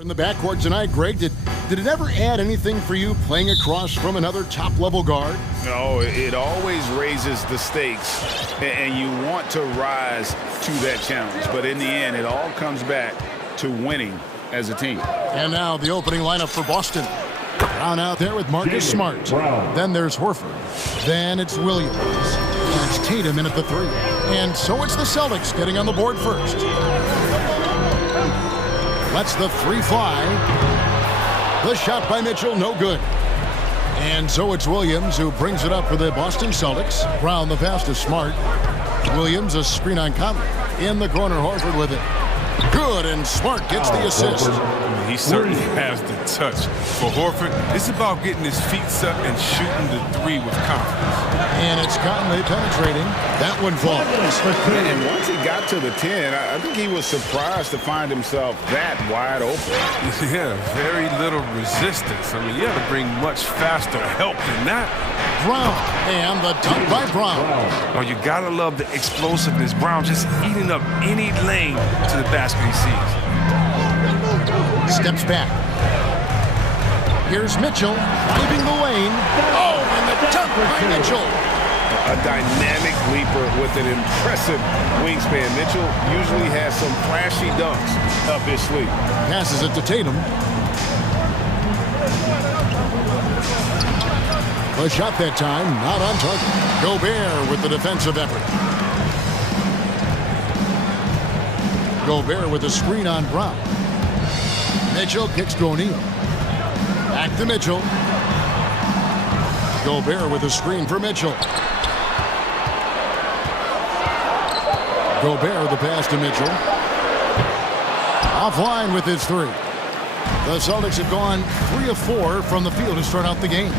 In the backcourt tonight, Greg, did it ever add anything for you playing across from another top-level guard? No, it always raises the stakes, and you want to rise to that challenge. But in the end, it all comes back to winning as a team. And now the opening lineup for Boston. Brown out there with Marcus Smart. Then there's Horford. Then it's Williams. And it's Tatum in at the three. And so it's the Celtics getting on the board first. Lets the three fly. The shot by Mitchell, no good. And so it's Williams who brings it up for the Boston Celtics. Brown the pass to Smart. Williams a screen on Conley. In the corner, Horford with it. Good, and Smart gets the assist. He certainly has the touch. For Horford, it's about getting his feet set and shooting the three with confidence. And it's Conley penetrating. That one falls. And once he got to the 10, I think he was surprised to find himself that wide open. Yeah, very little resistance. I mean, you had to bring much faster help than that. Brown, and the dunk by Brown. Oh, you gotta love the explosiveness. Brown just eating up any lane to the basket he sees. Steps back. Here's Mitchell, driving the lane. Oh, and the dunk by Mitchell. A dynamic leaper with an impressive wingspan. Mitchell usually has some flashy dunks up his sleeve. Passes it to Tatum. The shot that time, not on target. Gobert with the defensive effort. Gobert with a screen on Brown. Mitchell kicks to O'Neal. Back to Mitchell. Gobert with a screen for Mitchell. Gobert the pass to Mitchell. Offline with his three. The Celtics have gone 3 of 4 from the field to start out the game.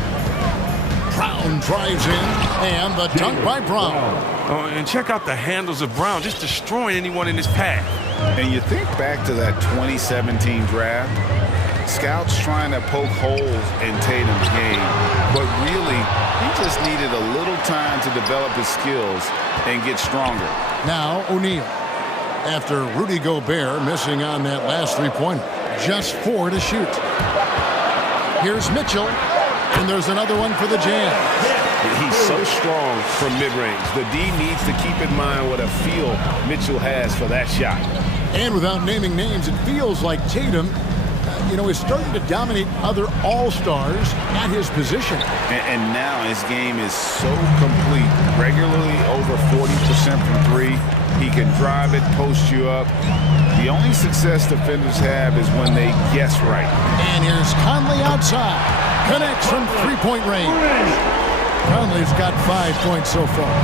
Brown drives in, and the dunk by Brown. Oh, and check out the handles of Brown, just destroying anyone in his path. And you think back to that 2017 draft, scouts trying to poke holes in Tatum's game, but really, he just needed a little time to develop his skills and get stronger. Now O'Neal, after Rudy Gobert missing on that last three-pointer, just 4 to shoot. Here's Mitchell. And there's another one for the Jazz. He's so strong from mid-range. The D needs to keep in mind what a feel Mitchell has for that shot. And without naming names, it feels like Tatum, is starting to dominate other all-stars at his position. And now his game is so complete. Regularly over 40% from three. He can drive it, post you up. The only success defenders have is when they guess right. And here's Conley outside. Connects from three-point range. Conley's got 5 points so far.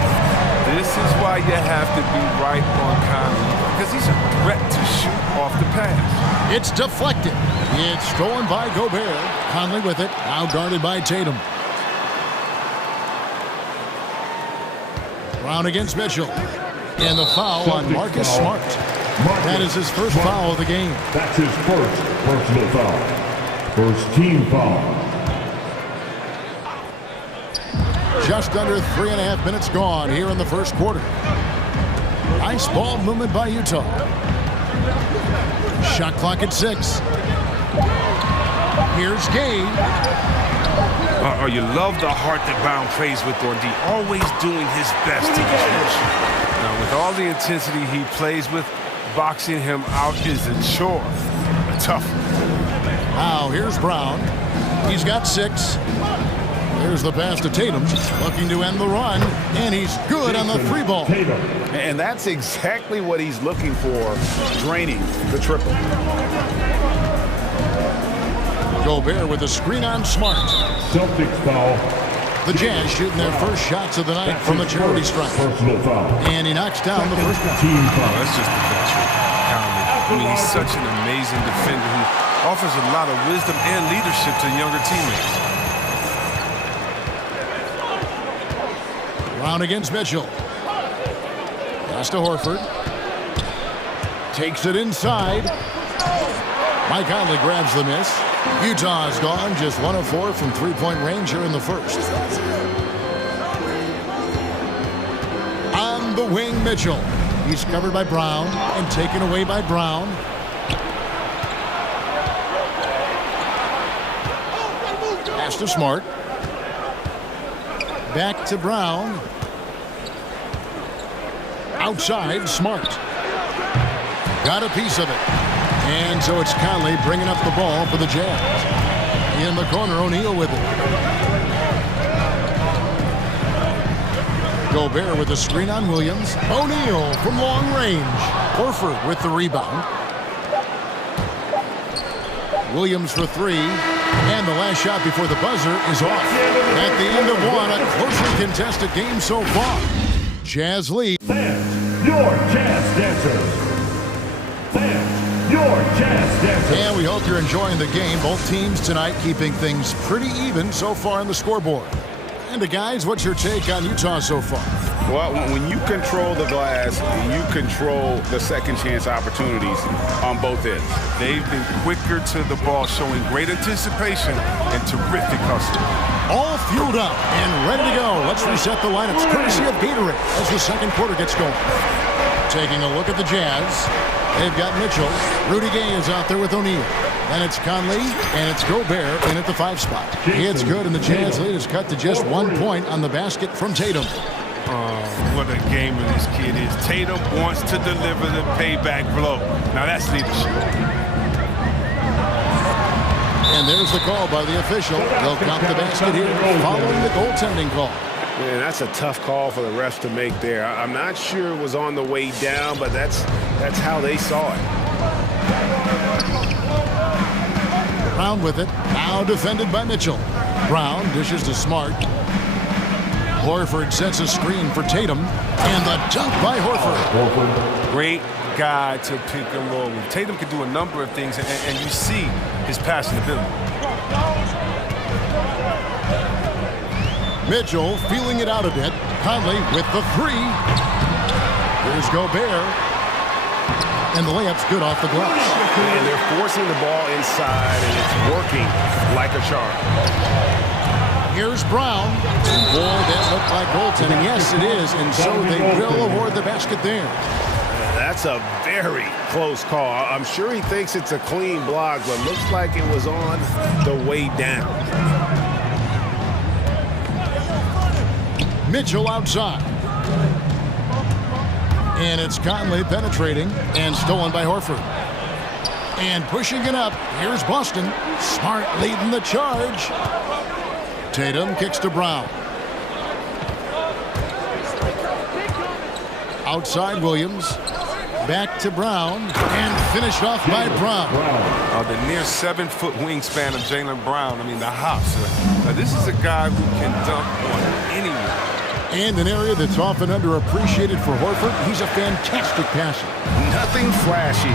This is why you have to be right on Conley, because he's a threat to shoot off the pass. It's deflected. It's stolen by Gobert. Conley with it, now guarded by Tatum. Brown against Mitchell. And the foul on Marcus Smart. That is his first foul of the game. That's his first personal foul. First team foul. Just under 3.5 minutes gone here in the first quarter. Nice ball movement by Utah. Shot clock at 6. Here's Gay. You love the heart that Brown plays with on D, always doing his best to catch. Now, with all the intensity he plays with, boxing him out is a chore. A tough one. Now, here's Brown. He's got 6. There's the pass to Tatum, looking to end the run, and he's good on the three ball. And that's exactly what he's looking for, draining the triple. Gobert with a screen on Smart. Celtics foul. The Jazz shooting their first shots of the night from the charity stripe. Personal foul. And he knocks down the first one. Team foul. That's just the best. I mean, he's such an amazing defender who offers a lot of wisdom and leadership to younger teammates. Brown against Mitchell. Pass to Horford. Takes it inside. Mike Conley grabs the miss. Utah has gone just 1 of 4 from three-point range here in the first. On the wing, Mitchell. He's covered by Brown and taken away by Brown. Pass to Smart. Back to Brown. Outside, Smart. Got a piece of it. And so it's Conley bringing up the ball for the Jazz. In the corner, O'Neal with it. Gobert with the screen on Williams. O'Neal from long range. Horford with the rebound. Williams for three. And the last shot before the buzzer is off. At the end of one, a closely contested game so far. Jazz lead. Fans, your Jazz dancers. Fans, your Jazz dancers. And we hope you're enjoying the game. Both teams tonight keeping things pretty even so far on the scoreboard. And guys, what's your take on Utah so far? Well, when you control the glass, you control the second chance opportunities on both ends. They've been quicker to the ball, showing great anticipation and terrific hustle. All fueled up and ready to go. Let's reset the lineups courtesy of Gatorade as the second quarter gets going. Taking a look at the Jazz. They've got Mitchell. Rudy Gay is out there with O'Neal. And it's Conley, and it's Gobert in at the 5 spot. It's good, and the Jazz lead is cut to just 1 point on the basket from Tatum. What a gamer this kid is. Tatum wants to deliver the payback blow. Now that's leadership. And there's the call by the official. They'll count the basket here following the goaltending call. Man, that's a tough call for the refs to make there. I'm not sure it was on the way down, but that's how they saw it. Brown with it. Now defended by Mitchell. Brown dishes to Smart. Horford sets a screen for Tatum. And the dunk by Horford. Great guy to pick and roll with. Tatum can do a number of things, and you see his passing ability. Mitchell feeling it out a bit. Conley with the three. Here's Gobert. And the layup's good off the glass. And they're forcing the ball inside, and it's working like a charm. Here's Brown. Boy, that looked like goaltending. Yes, it is. And so they will award the basket there. That's a very close call. I'm sure he thinks it's a clean block, but looks like it was on the way down. Mitchell outside. And it's Conley penetrating and stolen by Horford. And pushing it up, here's Boston. Smart leading the charge. Tatum kicks to Brown. Outside Williams. Back to Brown. And finished off by Brown. The near 7-foot wingspan of Jaylen Brown. I mean, the hops. This is a guy who can dunk on anyone. And an area that's often underappreciated for Horford. He's a fantastic passer. Nothing flashy.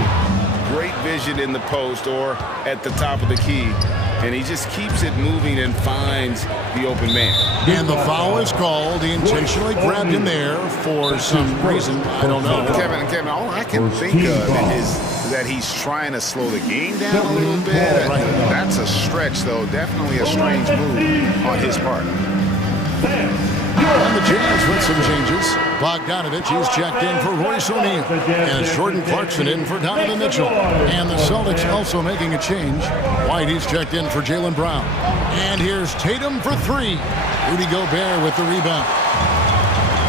Great vision in the post or at the top of the key. And he just keeps it moving and finds the open man. And the foul is called. He intentionally grabbed him there for some reason. I don't know. Kevin, all I can think of is that he's trying to slow the game down a little bit. That's a stretch, though. Definitely a strange move on his part. And the Jazz with some changes. Bogdanovich is checked in for Royce O'Neal. And Jordan Clarkson in for Donovan Mitchell. And the Celtics also making a change. White is checked in for Jaylen Brown. And here's Tatum for three. Rudy Gobert with the rebound.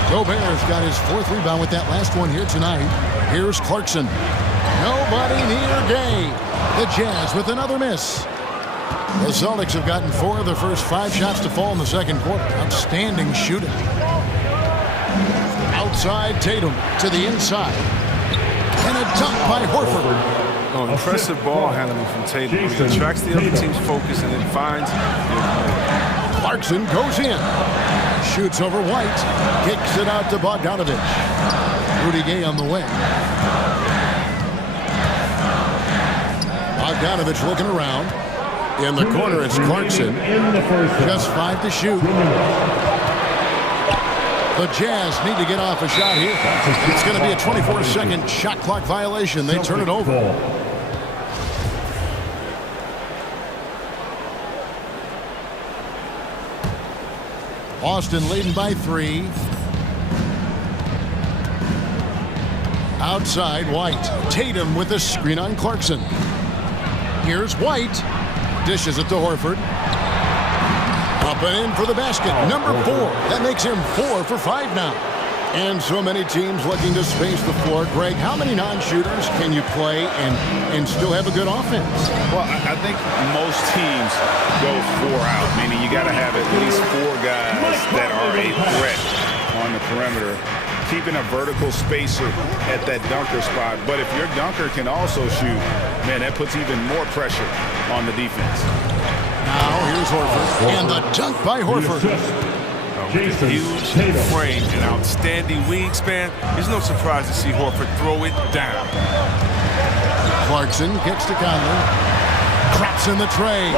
Gobert's got his 4th rebound with that last one here tonight. Here's Clarkson. Nobody near Gay. The Jazz with another miss. The Celtics have gotten 4 of their first 5 shots to fall in the second quarter. Outstanding shooting. Outside Tatum to the inside. And a dunk by Horford. Oh, impressive ball handling from Tatum. He attracts the other team's focus and then finds Clarkson goes in. Shoots over White. Kicks it out to Bogdanovich. Rudy Gay on the wing. Bogdanovich looking around. In the corner, it's Clarkson. Just 5 to shoot. The Jazz need to get off a shot here. It's going to be a 24-second shot clock violation. They turn it over. Boston leading by 3. Outside, White. Tatum with a screen on Clarkson. Here's White. Dishes it to Horford. Up and in for the basket. Number 4. That makes him 4 for 5 now. And so many teams looking to space the floor. Greg, how many non-shooters can you play and still have a good offense? Well, I think most teams go 4 out, meaning you got to have at least 4 guys that are a threat on the perimeter, keeping a vertical spacer at that dunker spot. But if your dunker can also shoot, man, that puts even more pressure on the defense. Now here's Horford. And the dunk by Horford. With a huge frame and outstanding wingspan, there's no surprise to see Horford throw it down. Clarkson gets to Conley. Traps in the tray.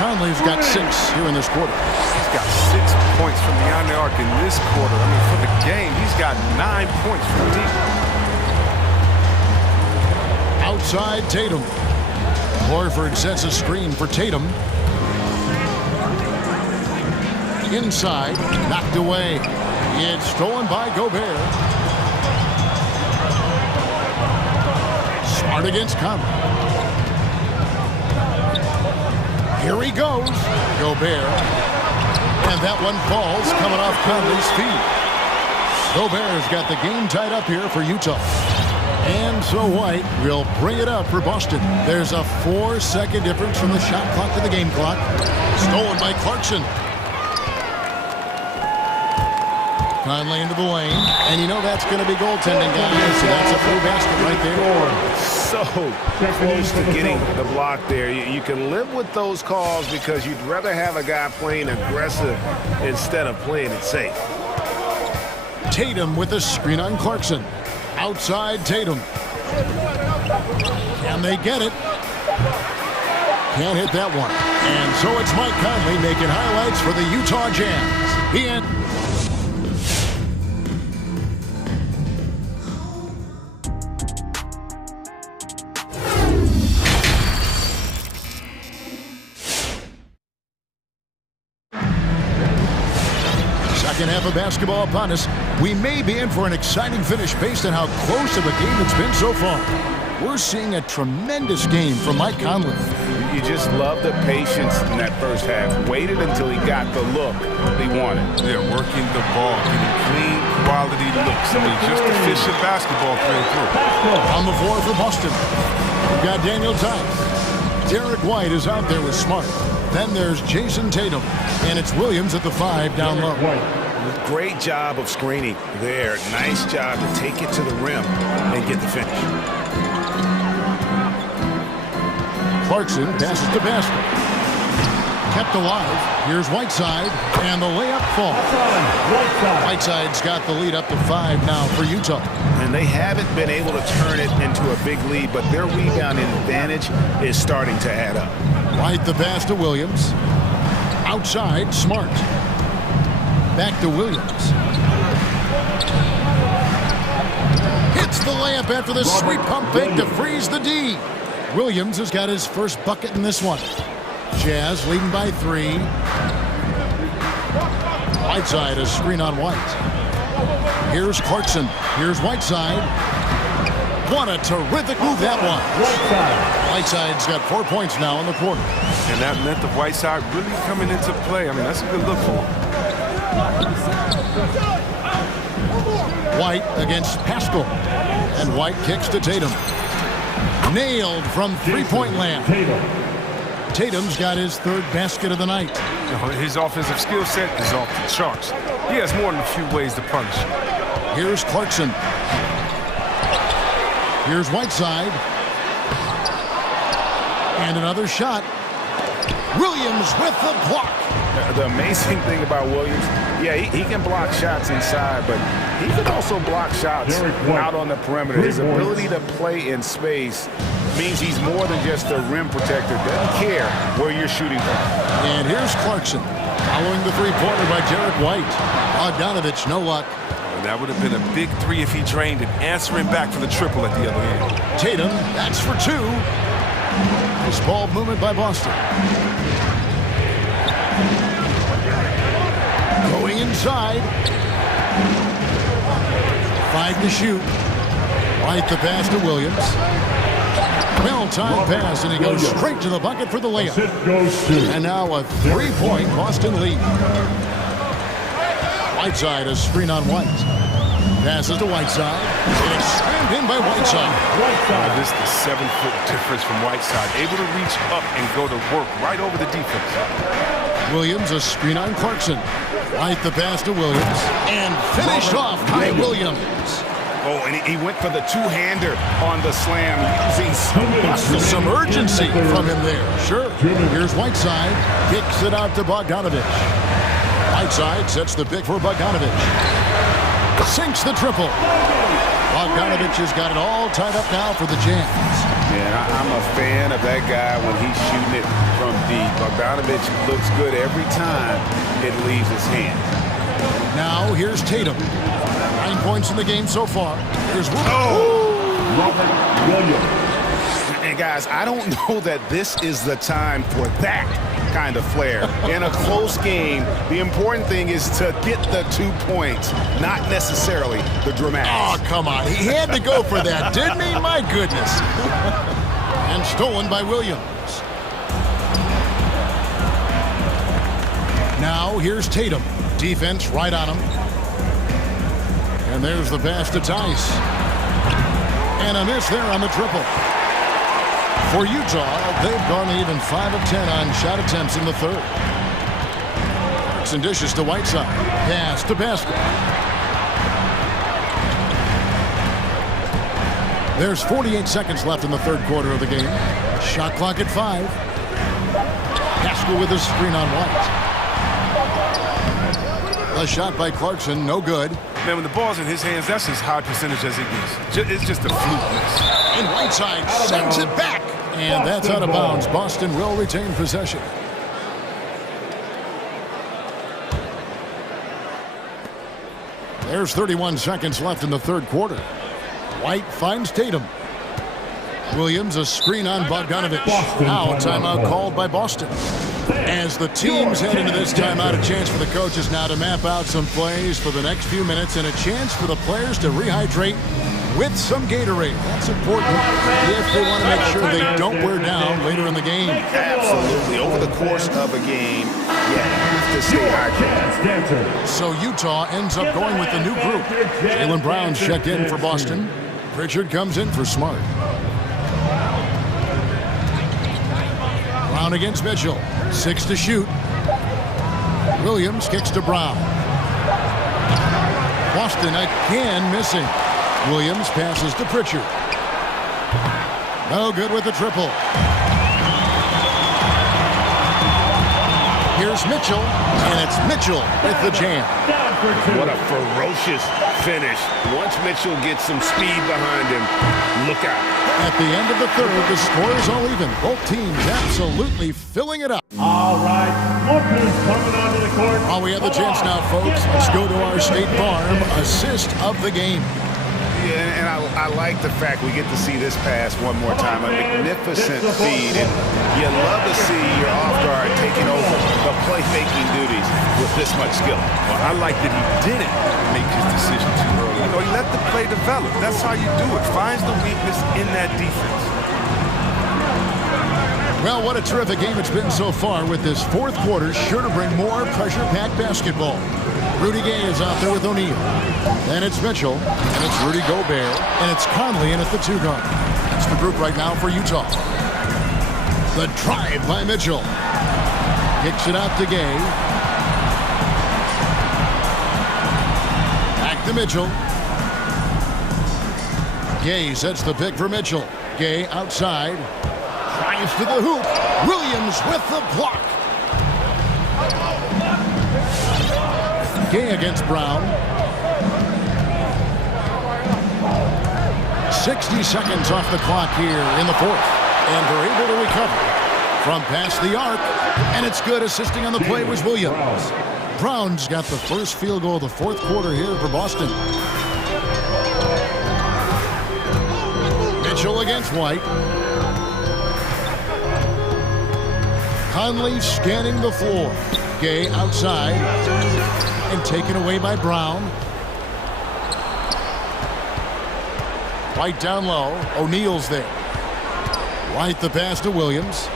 Conley's got 6 here in this quarter. He's got 6 points from beyond the arc in this quarter. I mean, for the game, he's got 9 points from deep. Outside Tatum. Horford sets a screen for Tatum. Inside, knocked away. It's stolen by Gobert. Smart against Conley. Here he goes. Gobert. And that one falls coming off Conley's feet. Gobert's got the game tied up here for Utah. And so White will bring it up for Boston. There's a 4-second difference from the shot clock to the game clock. Stolen by Clarkson. Conley into the lane, and you know that's going to be goaltending, guys, so that's a free basket right there. So close to getting the block there. You can live with those calls because you'd rather have a guy playing aggressive instead of playing it safe. Tatum with a screen on Clarkson. Outside Tatum. And they get it. Can't hit that one. And so it's Mike Conley making highlights for the Utah Jazz. The end. Second half of basketball upon us. We may be in for an exciting finish based on how close of a game it's been so far. We're seeing a tremendous game from Mike Conley. You just love the patience in that first half. Waited until he got the look he wanted. Yeah, working the ball, getting clean, quality looks. I mean, just efficient basketball playing through. On the floor for Boston, we've got Daniel Tice. Derek White is out there with Smart. Then there's Jason Tatum, and it's Williams at the 5 down low. Great job of screening there. Nice job to take it to the rim and get the finish. Clarkson passes to basket. Kept alive. Here's Whiteside, and the layup falls. Whiteside's got the lead up to 5 now for Utah. And they haven't been able to turn it into a big lead, but their rebounding advantage is starting to add up. White the pass to Williams. Outside, Smart. Back to Williams. Hits the layup after the sweet pump fake to freeze the D. Williams has got his first bucket in this one. Jazz leading by 3. Whiteside a screen on White. Here's Clarkson. Here's Whiteside. What a terrific move that was. Whiteside's got 4 points now in the quarter. And that meant the Whiteside really coming into play. I mean, that's a good look for him. White against Pascal. And White kicks to Tatum. Nailed from three-point land. Tatum's got his 3rd basket of the night. His offensive skill set is off the charts. He has more than a few ways to punish. Here's Clarkson. Here's Whiteside. And another shot. Williams with the block. The amazing thing about Williams, yeah, he can block shots inside, but he can also block shots out on the perimeter. His ability to play in space means he's more than just a rim protector. Doesn't care where you're shooting from. And here's Clarkson following the three-pointer by Derek White. Bogdanovich, no luck. That would have been a big 3 if he drained it, answering back for the triple at the other end. Tatum, that's for 2. This ball movement by Boston. Going inside. 5 to shoot. White the pass to Williams. Well-timed pass, and he goes straight to the bucket for the layup. Assist goes to And now a three-point Boston lead. Whiteside, a screen on White. Passes to Whiteside. And it's slammed in by Whiteside. This is the 7-foot difference from Whiteside. Able to reach up and go to work right over the defense. Williams, a screen on Clarkson. White the pass to Williams. And finished off by Williams. Oh, and he went for the two-hander on the slam, using Some urgency from him there. Sure. Here's Whiteside. Kicks it out to Bogdanovich. Whiteside sets the pick for Bogdanovich. Sinks the triple. Bogdanovich has got it all tied up now for the Jazz. Yeah, I'm a fan of that guy when he's shooting it from deep. Bogdanovich looks good every time it leaves his hand. Now here's Tatum. 9 points in the game so far. Here's Robert Williams. And guys, I don't know that this is the time for that kind of flair. In a close game, the important thing is to get the 2 points, not necessarily the dramatics. Oh, come on. He had to go for that, didn't he? My goodness. And stolen by Williams. Now here's Tatum. Defense right on him. And there's the pass to Tice. And a miss there on the triple. For Utah, they've gone even 5 of 10 on shot attempts in the third. Clarkson dishes to Whiteside. Pass to Pascal. There's 48 seconds left in the third quarter of the game. Shot clock at 5. Pascal with a screen on White. A shot by Clarkson, no good. Man, when the ball's in his hands, that's as high percentage as it gets. It's just a fluke miss. And Whiteside sends it back. And that's out of bounds. Boston will retain possession. There's 31 seconds left in the third quarter. White finds Tatum. Williams, a screen on Bogdanovich. Now a timeout called by Boston. As the teams head into this timeout, a chance for the coaches now to map out some plays for the next few minutes and a chance for the players to rehydrate with some Gatorade. That's important if they want to make sure they don't wear down later in the game. Absolutely. Over the course of a game, you have to stay hydrated. So Utah ends up going with the new group. Jaylen Brown's checked in for Boston. Pritchard comes in for Smart. Brown against Mitchell. 6 to shoot. Williams kicks to Brown. Boston again missing. Williams passes to Pritchard. No good with the triple. Here's Mitchell, and it's Mitchell with the jam. What a ferocious finish. Once Mitchell gets some speed behind him, look out. At the end of the third, the score is all even. Both teams absolutely filling it up. All right, look who's coming onto the court. While we have the chance now, folks, let's go to our State Farm assist of the game. Yeah, and I like the fact we get to see this pass one more time. A magnificent feed. And you love to see your off guard taking over the playmaking duties with this much skill. Well, I like that he didn't make his decision too early. You know, he let the play develop. That's how you do it. Finds the weakness in that defense. Well, what a terrific game it's been so far, with this fourth quarter sure to bring more pressure-packed basketball. Rudy Gay is out there with O'Neal. Then it's Mitchell, and it's Rudy Gobert, and it's Conley in at the 2 guard. That's the group right now for Utah. The drive by Mitchell. Kicks it out to Gay. Back to Mitchell. Gay sets the pick for Mitchell. Gay outside. Drives to the hoop. Williams with the block. Gay against Brown. 60 seconds off the clock here in the fourth. And they're able to recover from past the arc. And it's good. Assisting on the play was Williams. Brown's got the first field goal of the fourth quarter here for Boston. Mitchell against White. Conley scanning the floor. Gay outside. And taken away by Brown. White down low. O'Neal's there. Right the pass to Williams.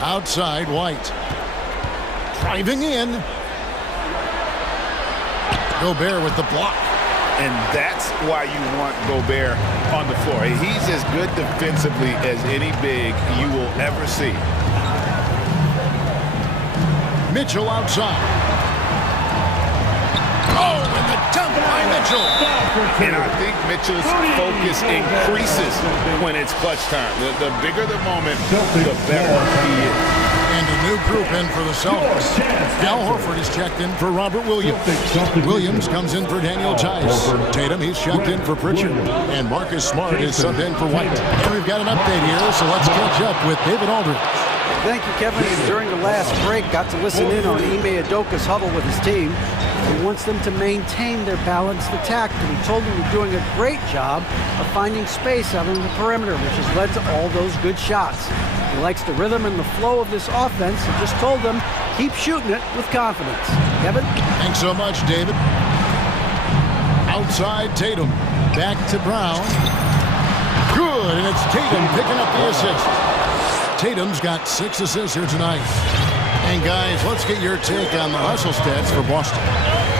Outside, White. Driving in. Gobert with the block. And that's why you want Gobert on the floor. He's as good defensively as any big you will ever see. Mitchell outside. Oh, and the dunk by Mitchell. And I think Mitchell's focus increases when it's clutch time. The bigger the moment, the better he is. And a new group in for the Celtics. Al Horford is checked in for Robert Williams. Williams comes in for Daniel Tice. Tatum, he's checked in for Pritchard. And Marcus Smart is subbed in for White. And we've got an update here, so let's catch up with David Aldridge. Thank you, Kevin. During the last break, got to listen in on Ime Udoka's huddle with his team. He wants them to maintain their balanced attack, and he told them they're doing a great job of finding space out on the perimeter, which has led to all those good shots. He likes the rhythm and the flow of this offense and just told them, keep shooting it with confidence. Kevin? Thanks so much, David. Outside Tatum. Back to Brown. Good, and it's Tatum picking up the assist. Tatum's got 6 assists here tonight. And guys, let's get your take on the hustle stats for Boston.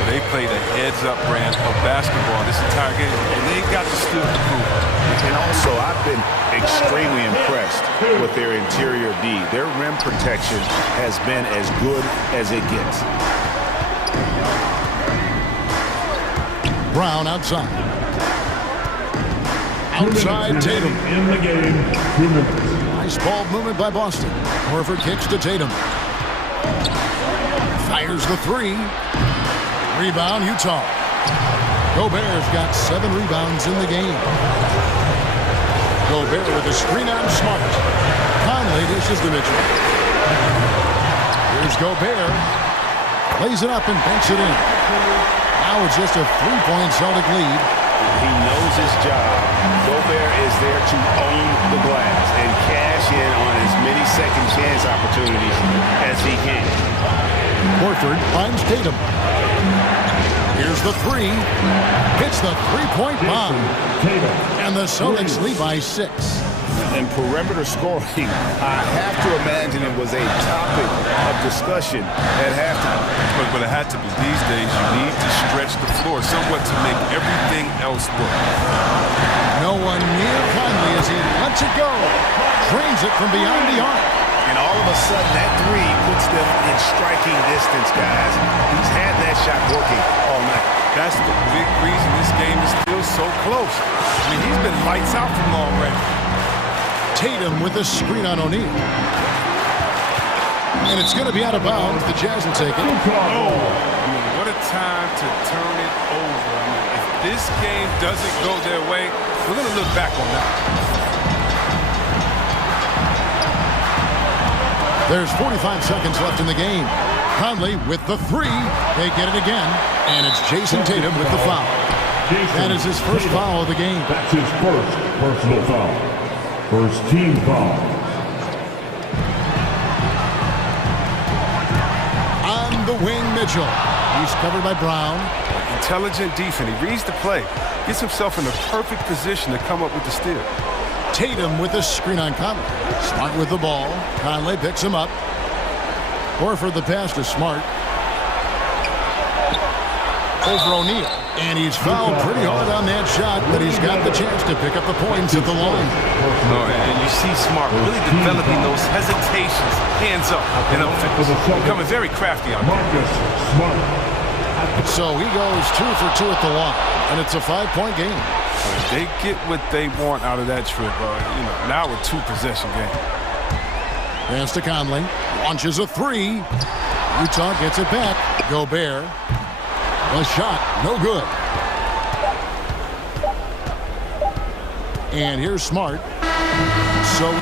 They played a heads-up brand of basketball this entire game, and they got the skill to prove it. And also, I've been extremely impressed with their interior D. Their rim protection has been as good as it gets. Brown outside. Outside Tatum. In the game, 2 minutes. Nice ball movement by Boston. Horford kicks to Tatum. Fires the 3. Rebound, Utah. Gobert's got 7 rebounds in the game. Gobert with a screen on Smart. Conley dishes to Mitchell. Here's Gobert. Lays it up and banks it in. Now it's just a 3-point Celtic lead. He knows his job. Gobert is there to own the glass and cash in on as many second chance opportunities as he can. Horford finds Tatum. Here's the 3. Hits the 3-point bomb. And the Celtics lead by 6. And perimeter scoring, I have to imagine it was a topic of discussion at halftime. But it had to be. These days, you need to stretch the floor somewhat to make everything else work. No one near Conley as he lets it go. Drains it from beyond the arc. And all of a sudden, that 3 puts them in striking distance, guys. He's had that shot working all night. That's the big reason this game is still so close. I mean, he's been lights out from long range. Tatum with a screen on O'Neal. And it's going to be out of bounds. The Jazz will take it. Oh, what a time to turn it over. I mean, if this game doesn't go their way, we're going to look back on that. There's 45 seconds left in the game. Conley with the 3. They get it again. And it's Jason Tatum with the foul. That is his first foul of the game. That's his first personal foul. First team foul. On the wing, Mitchell. He's covered by Brown. Intelligent defense. He reads the play. Gets himself in the perfect position to come up with the steal. Tatum with a screen on Conley. Smart with the ball. Conley picks him up. Horford the pass to Smart. Over O'Neal. And he's fouled pretty hard on that shot, but he's got the chance to pick up the points at the line. And you see Smart really developing those hesitations, hands up, and offense. Becoming very crafty on that. So he goes 2 for 2 at the line, and it's a 5-point game. They get what they want out of that trip. Now a 2-possession game. Pass to Conley. Launches a 3. Utah gets it back. Gobert. A shot. No good. And here's Smart. So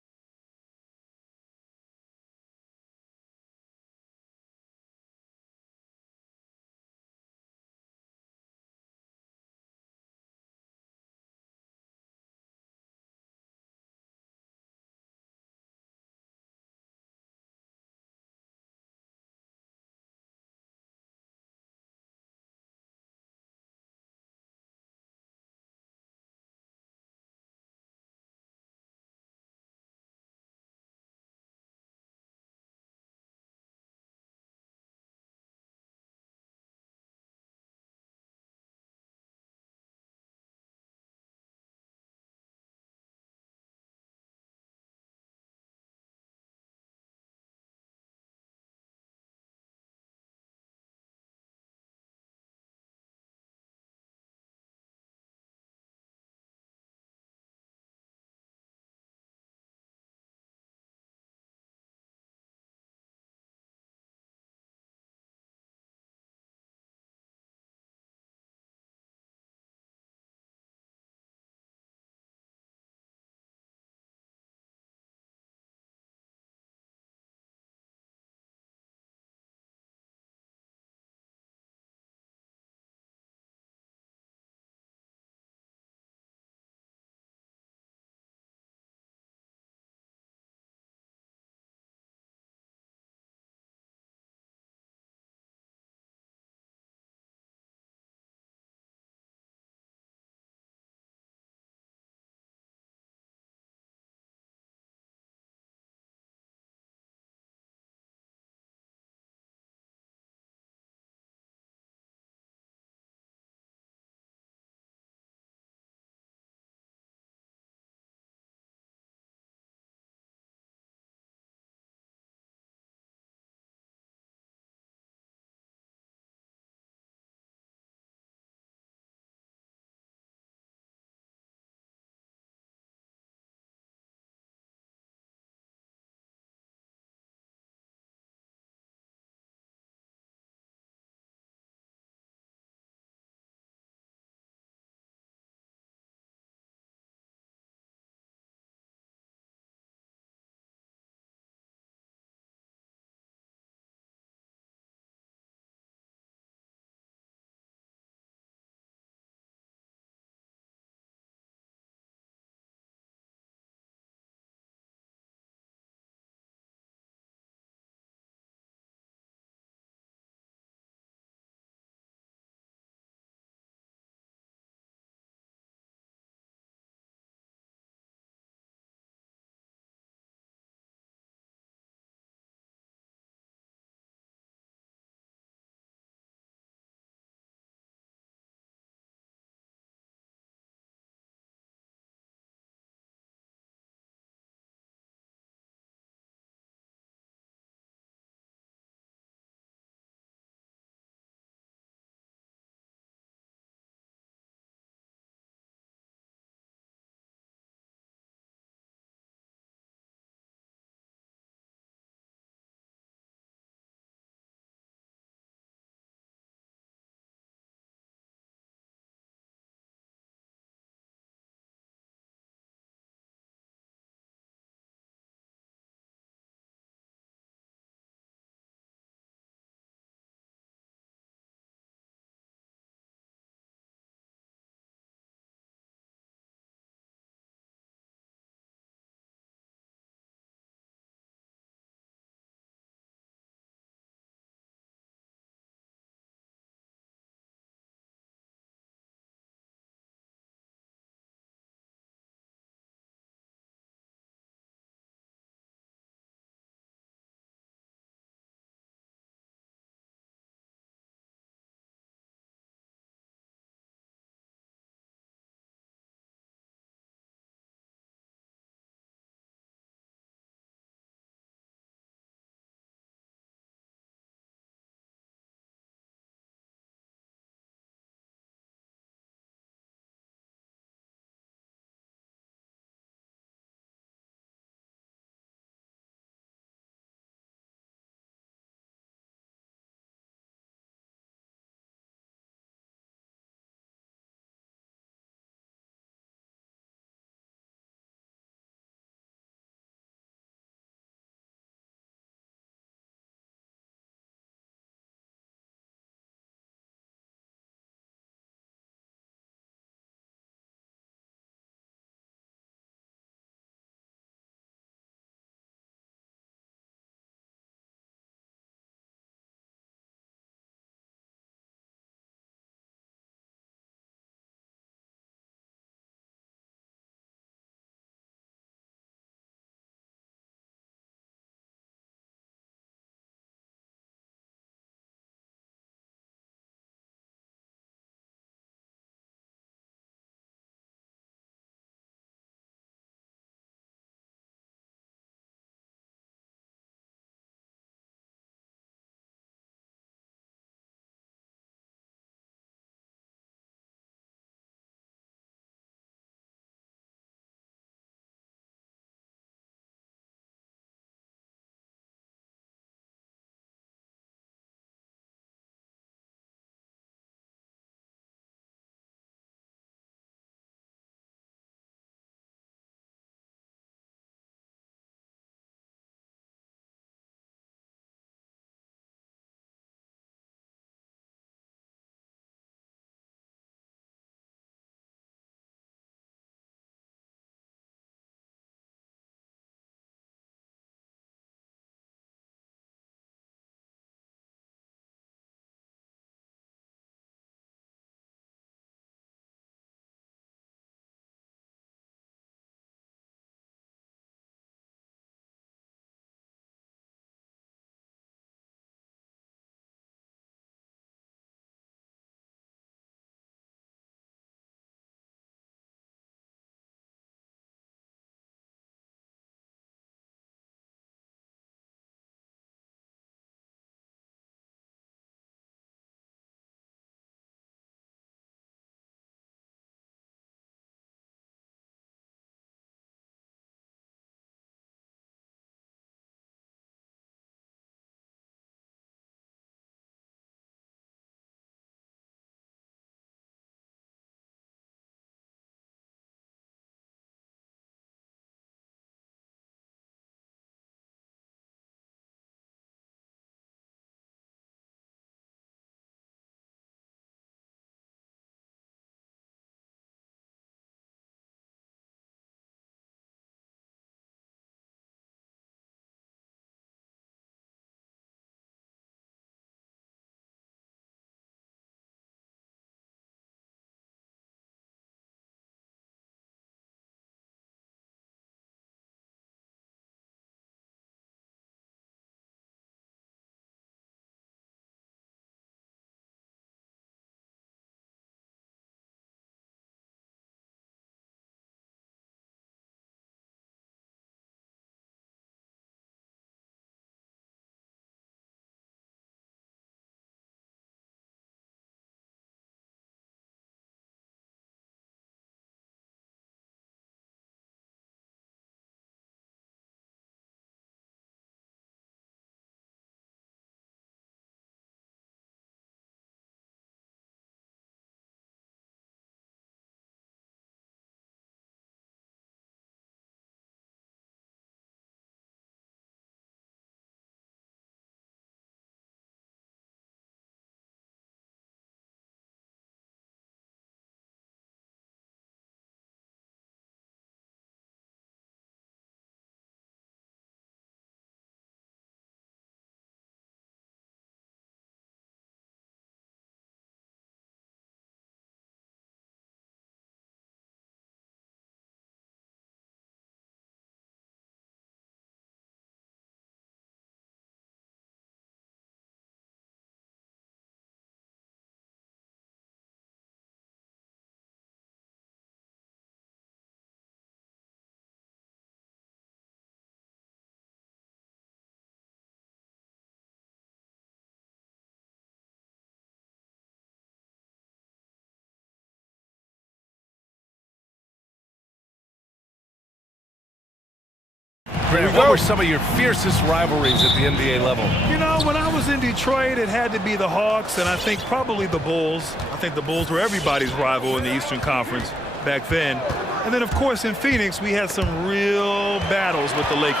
Grant, what were some of your fiercest rivalries at the NBA level? You know, when I was in Detroit, it had to be the Hawks, and I think probably the Bulls. I think the Bulls were everybody's rival in the Eastern Conference back then. And then, of course, in Phoenix, we had some real battles with the Lakers.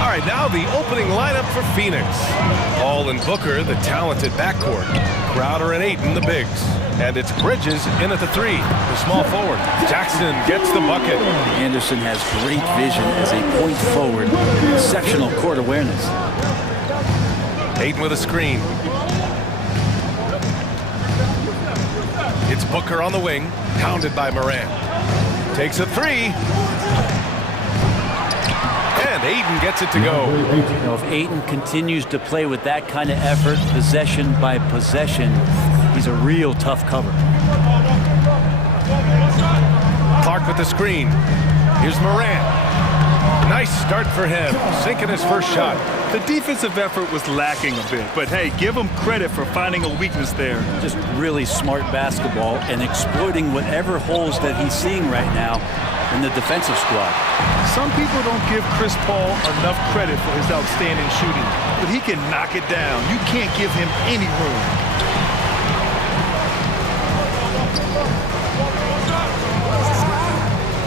All right, now the opening lineup for Phoenix. Paul and Booker, the talented backcourt. Crowder and Ayton, the bigs. And it's Bridges in at the 3, the small forward. Jackson gets the bucket. Anderson has great vision as a point forward. Exceptional court awareness. Ayton with a screen. It's Booker on the wing, pounded by Morant. Takes a 3. And Ayton gets it to go. You know, if Ayton continues to play with that kind of effort, possession by possession, he's a real tough cover. Clark with the screen. Here's Morant. Nice start for him, sinking his first shot. The defensive effort was lacking a bit, but hey, give him credit for finding a weakness there. Just really smart basketball and exploiting whatever holes that he's seeing right now in the defensive squad. Some people don't give Chris Paul enough credit for his outstanding shooting, but he can knock it down. You can't give him any room.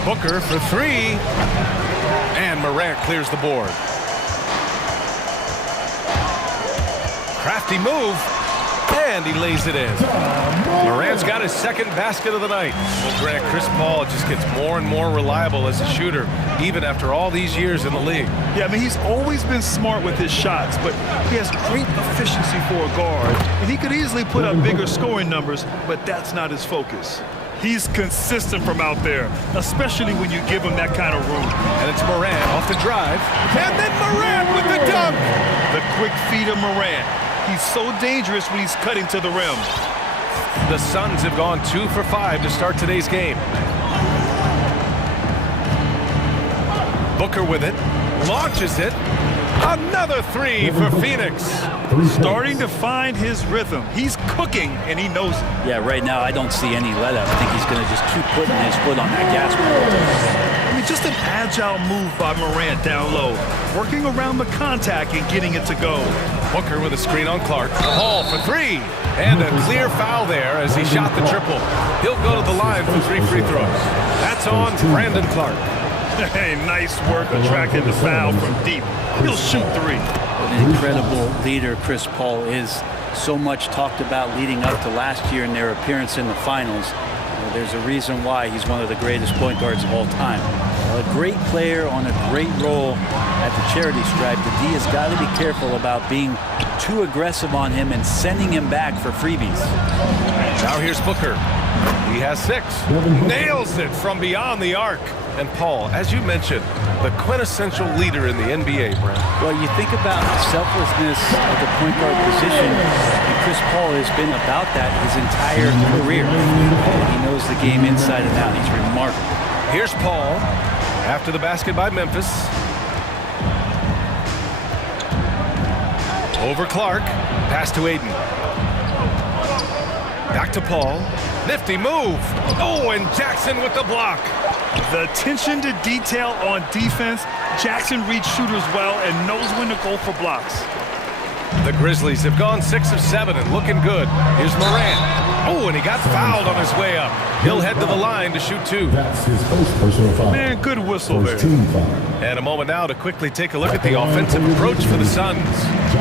Booker for 3. And Morant clears the board. Crafty move. And he lays it in. Morant's got his second basket of the night. Well, Grant, Chris Paul just gets more and more reliable as a shooter, even after all these years in the league. Yeah, I mean, he's always been smart with his shots, but he has great efficiency for a guard. And he could easily put up bigger scoring numbers, but that's not his focus. He's consistent from out there, especially when you give him that kind of room. And it's Morant off the drive. And then Morant with the dunk. The quick feed of Morant. He's so dangerous when he's cutting to the rim. The Suns have gone 2 for 5 to start today's game. Booker with it. Launches it. Another 3 for Phoenix. Starting to find his rhythm. He's cooking, and he knows it. Yeah, right now I don't see any let-up. I think he's going to just keep putting his foot on that gas pedal. I mean, just an agile move by Morant down low, working around the contact and getting it to go. Booker with a screen on Clark. Paul for 3. And a clear foul there as he shot the triple. He'll go to the line for 3 free throws. That's on Brandon Clark. Hey, nice work attracting the foul from deep. He'll shoot 3. An incredible leader Chris Paul is. So much talked about leading up to last year in their appearance in the finals. There's a reason why he's one of the greatest point guards of all time. A great player on a great role at the charity stripe. The D has got to be careful about being too aggressive on him and sending him back for freebies. Now here's Booker. He has 6. Nails it from beyond the arc. And Paul, as you mentioned, the quintessential leader in the NBA, Brent. Well, you think about the selflessness of the point guard position, and Chris Paul has been about that his entire career. He knows the game inside and out. He's remarkable. Here's Paul after the basket by Memphis. Over Clark. Pass to Ayton. Back to Paul. Nifty move. Oh, and Jackson with the block. The attention to detail on defense. Jackson reads shooters well and knows when to go for blocks. The Grizzlies have gone 6 of 7 and looking good. Here's Morant. Oh, and he got fouled on his way up. He'll head to the line to shoot 2. That's his first personal foul. Man, good whistle there. First team foul. And a moment now to quickly take a look at the offensive approach for the Suns.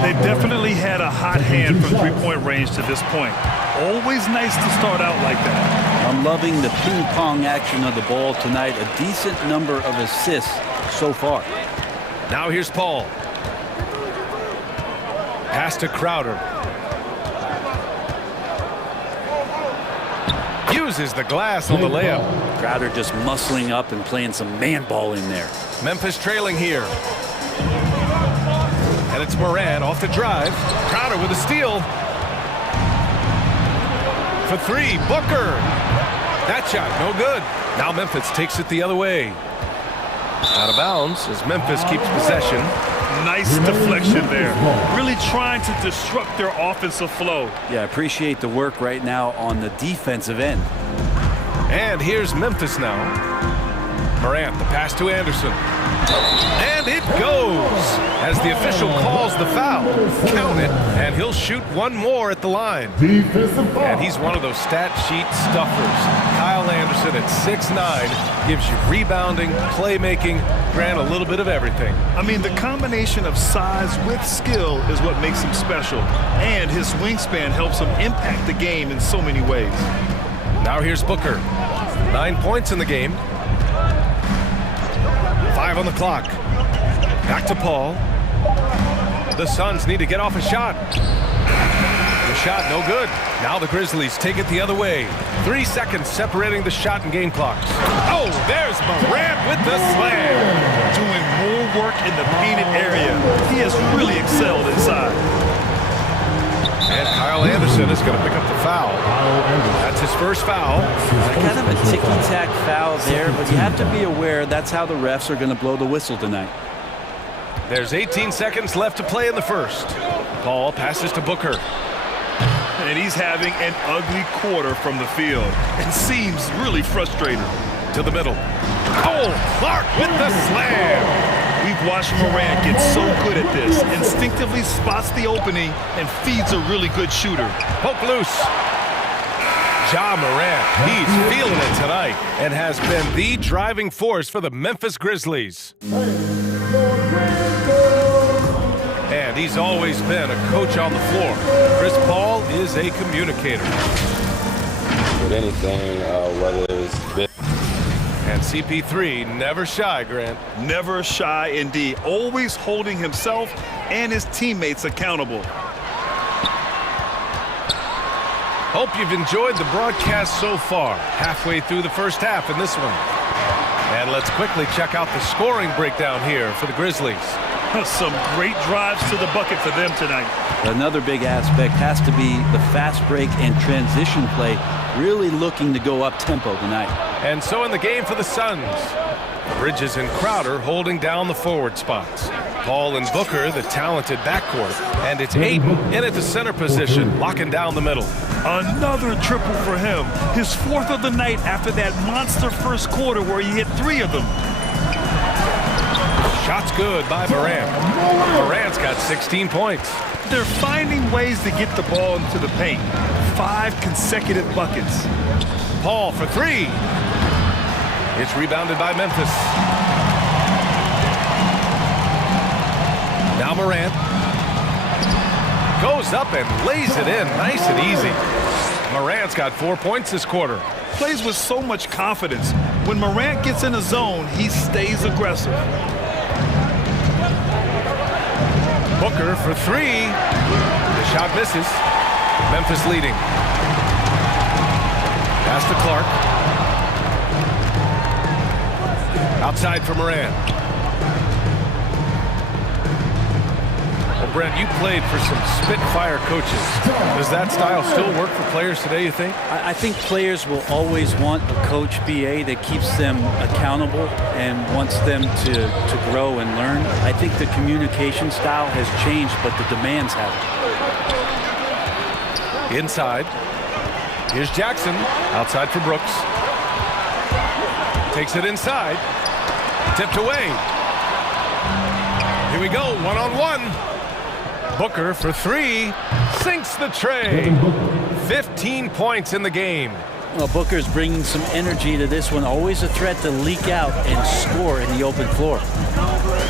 They definitely had a hot hand from three-point range to this point. Always nice to start out like that. I'm loving the ping-pong action of the ball tonight. A decent number of assists so far. Now here's Paul. Pass to Crowder. Uses the glass on the layup. Crowder just muscling up and playing some man ball in there. Memphis trailing here. And it's Morant off the drive. Crowder with a steal. For 3, Booker. That shot, no good. Now Memphis takes it the other way. Out of bounds as Memphis keeps possession. Nice deflection there. Really trying to disrupt their offensive flow. Yeah, I appreciate the work right now on the defensive end. And here's Memphis now. Morant, the pass to Anderson. And it goes as the official calls the foul. Count it, and he'll shoot one more at the line. And he's one of those stat sheet stuffers. Kyle Anderson at 6'9" gives you rebounding, playmaking, Grant, a little bit of everything. I mean, the combination of size with skill is what makes him special. And his wingspan helps him impact the game in so many ways. Now here's Booker. 9 points in the game. 5 on the clock. Back to Paul. The Suns need to get off a shot. The shot no good. Now the Grizzlies take it the other way. 3 seconds separating the shot and game clocks. Oh, there's Morant with the slam. Doing more work in the painted area. He has really excelled inside. And Kyle Anderson is going to pick up the foul. That's his first foul. Kind of a ticky-tack foul there, but you have to be aware that's how the refs are going to blow the whistle tonight. There's 18 seconds left to play in the first. Paul passes to Booker. And he's having an ugly quarter from the field and seems really frustrated. To the middle. Oh, Clark with the slam. We've watched Morant get so good at this. Instinctively spots the opening and feeds a really good shooter. Poke loose. Ja Morant, he's feeling it tonight and has been the driving force for the Memphis Grizzlies. And he's always been a coach on the floor. Chris Paul is a communicator. With anything, whether it's big. And CP3, never shy, Grant. Never shy indeed. Always holding himself and his teammates accountable. Hope you've enjoyed the broadcast so far. Halfway through the first half in this one. And let's quickly check out the scoring breakdown here for the Grizzlies. Some great drives to the bucket for them tonight. Another big aspect has to be the fast break and transition play, really looking to go up-tempo tonight. And so in the game for the Suns, Bridges and Crowder holding down the forward spots. Paul and Booker, the talented backcourt. And it's Ayton in at the center position, locking down the middle. Another triple for him. His 4th of the night after that monster first quarter where he hit 3 of them. Shot's good by Morant. Morant's got 16 points. They're finding ways to get the ball into the paint. 5 consecutive buckets. Paul for 3. It's rebounded by Memphis. Now Morant goes up and lays it in nice and easy. Morant's got 4 points this quarter. Plays with so much confidence. When Morant gets in a zone, he stays aggressive. Booker for 3. The shot misses. Memphis leading. Pass to Clark. Outside for Morant. Well, Brent, you played for some Spitfire coaches. Does that style still work for players today, you think? I think players will always want a coach BA that keeps them accountable and wants them to grow and learn. I think the communication style has changed, but the demands haven't. Inside. Here's Jackson. Outside for Brooks. Takes it inside. Tipped away. Here we go, one-on-one. Booker for 3. Sinks the tray. 15 points in the game. Well, Booker's bringing some energy to this one. Always a threat to leak out and score in the open floor.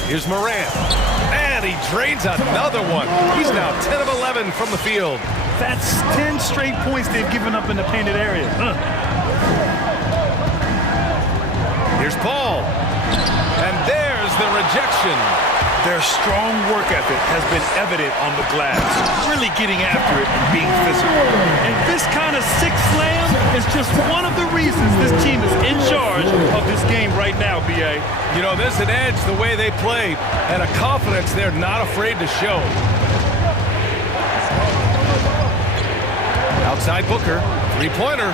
Here's Morant. And he drains another one. He's now 10 of 11 from the field. That's 10 straight points they've given up in the painted area. Here's Paul. And there's the rejection. Their strong work ethic has been evident on the glass, really getting after it and being physical. And this kind of sick slam is just one of the reasons this team is in charge of this game right now, B.A. You know, there's an edge the way they play and a confidence they're not afraid to show. Outside Booker, 3-pointer.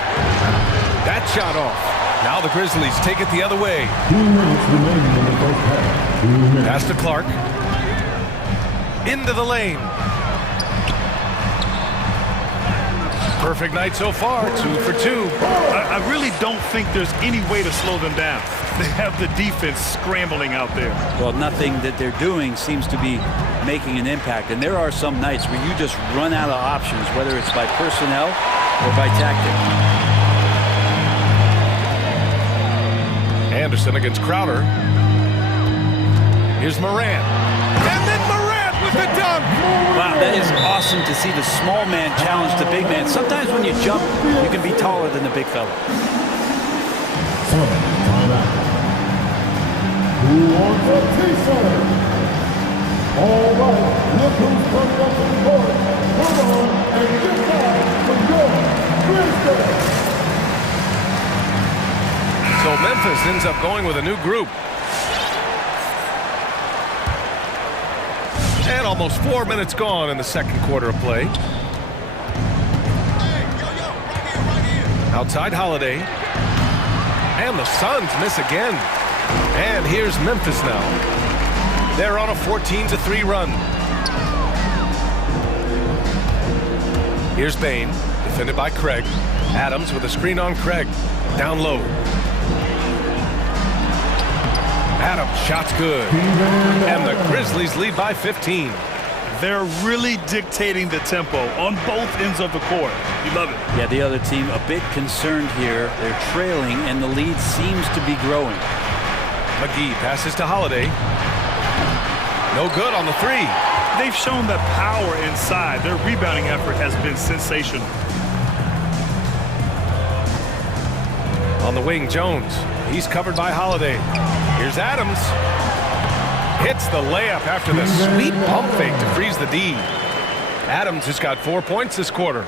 That shot off. Now the Grizzlies take it the other way. 2 minutes remaining in the first half. 2 minutes. Pass to Clark. Into the lane. Perfect night so far, 2 for 2. I really don't think there's any way to slow them down. They have the defense scrambling out there. Well, nothing that they're doing seems to be making an impact. And there are some nights where you just run out of options, whether it's by personnel or by tactic. Anderson against Crowder. Here's Morant. And then Morant with the dunk! Wow, that is awesome to see the small man challenge the big man. Sometimes when you jump, you can be taller than the big fella. Who wants a t-shirt? All right, look who's coming up to the court. Come on and get down from your Wednesday. So Memphis ends up going with a new group. And almost 4 minutes gone in the second quarter of play. Outside Holiday. And the Suns miss again. And here's Memphis now. They're on a 14-3 run. Here's Bain, defended by Craig. Adams with a screen on Craig. Down low. Adams, shot's good. And the Grizzlies lead by 15. They're really dictating the tempo on both ends of the court. You love it. Yeah, the other team a bit concerned here. They're trailing, and the lead seems to be growing. McGee passes to Holiday. No good on the three. They've shown that power inside. Their rebounding effort has been sensational. On the wing, Jones. He's covered by Holiday. Here's Adams. Hits the layup after the sweet pump fake to freeze the D. Adams has got 4 points this quarter.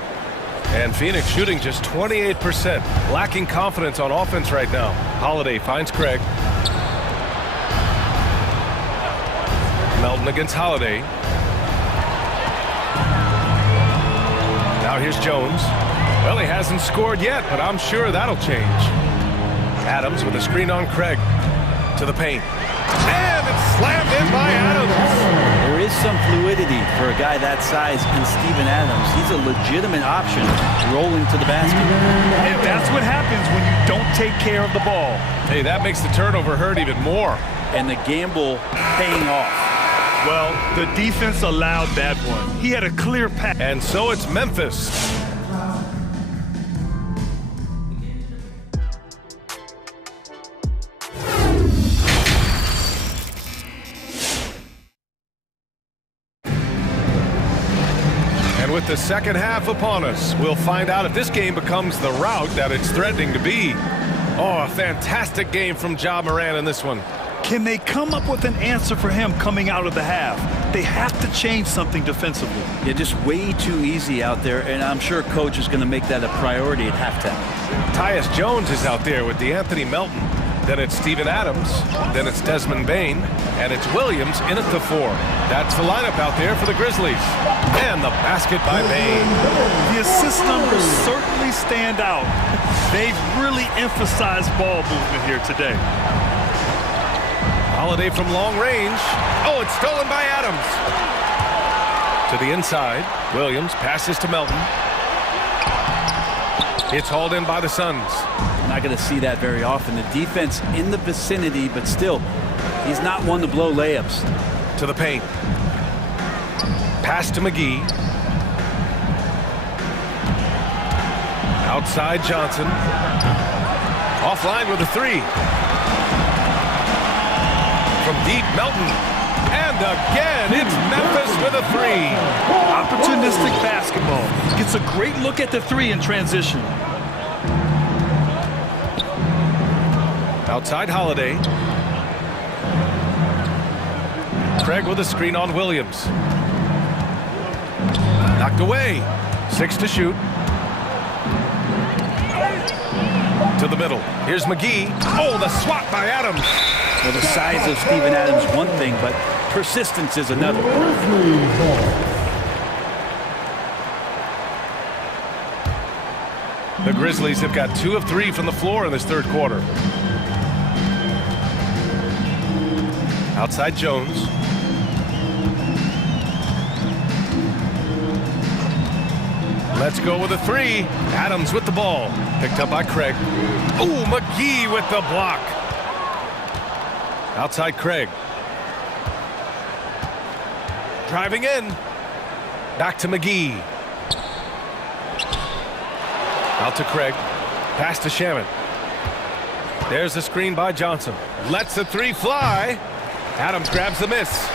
And Phoenix shooting just 28%. Lacking confidence on offense right now. Holiday finds Craig. Melton against Holiday. Now here's Jones. Well, he hasn't scored yet, but I'm sure that'll change. Adams with a screen on Craig. To the paint. And it's slammed in by Adams. There is some fluidity for a guy that size in Steven Adams. He's a legitimate option rolling to the basket. And that's what happens when you don't take care of the ball. Hey, that makes the turnover hurt even more. And the gamble paying off. Well, the defense allowed that one. He had a clear path. And so it's Memphis. And with the second half upon us, we'll find out if this game becomes the rout that it's threatening to be. Oh, a fantastic game from Ja Morant in this one. Can they come up with an answer for him coming out of the half? They have to change something defensively. Yeah, just way too easy out there, and I'm sure coach is going to make that a priority at halftime. Tyus Jones is out there with DeAnthony Melton. Then it's Steven Adams. Then it's Desmond Bain. And it's Williams in at the 4. That's the lineup out there for the Grizzlies. And the basket by Bain. The assist numbers certainly stand out. They've really emphasized ball movement here today. Holiday from long range. Oh, it's stolen by Adams. To the inside. Williams passes to Melton. It's hauled in by the Suns. Not going to see that very often. The defense in the vicinity, but still, he's not one to blow layups. To the paint. Pass to McGee. Outside Johnson. Offline with a 3. From deep, Melton. And again, it's Memphis with a 3. Opportunistic basketball. Gets a great look at the 3 in transition. Outside Holiday. Craig with a screen on Williams. Knocked away. 6 to shoot. To the middle. Here's McGee. Oh, the swat by Adams. Well, the size of Steven Adams one thing, but persistence is another. The Grizzlies have got 2 of 3 from the floor in this third quarter. Outside Jones. Let's go with a three. Adams with the ball. Picked up by Craig. Ooh, McGee with the block. Outside Craig. Driving in. Back to McGee. Out to Craig. Pass to Shaman. There's the screen by Johnson. Lets the three fly. Adams grabs the miss.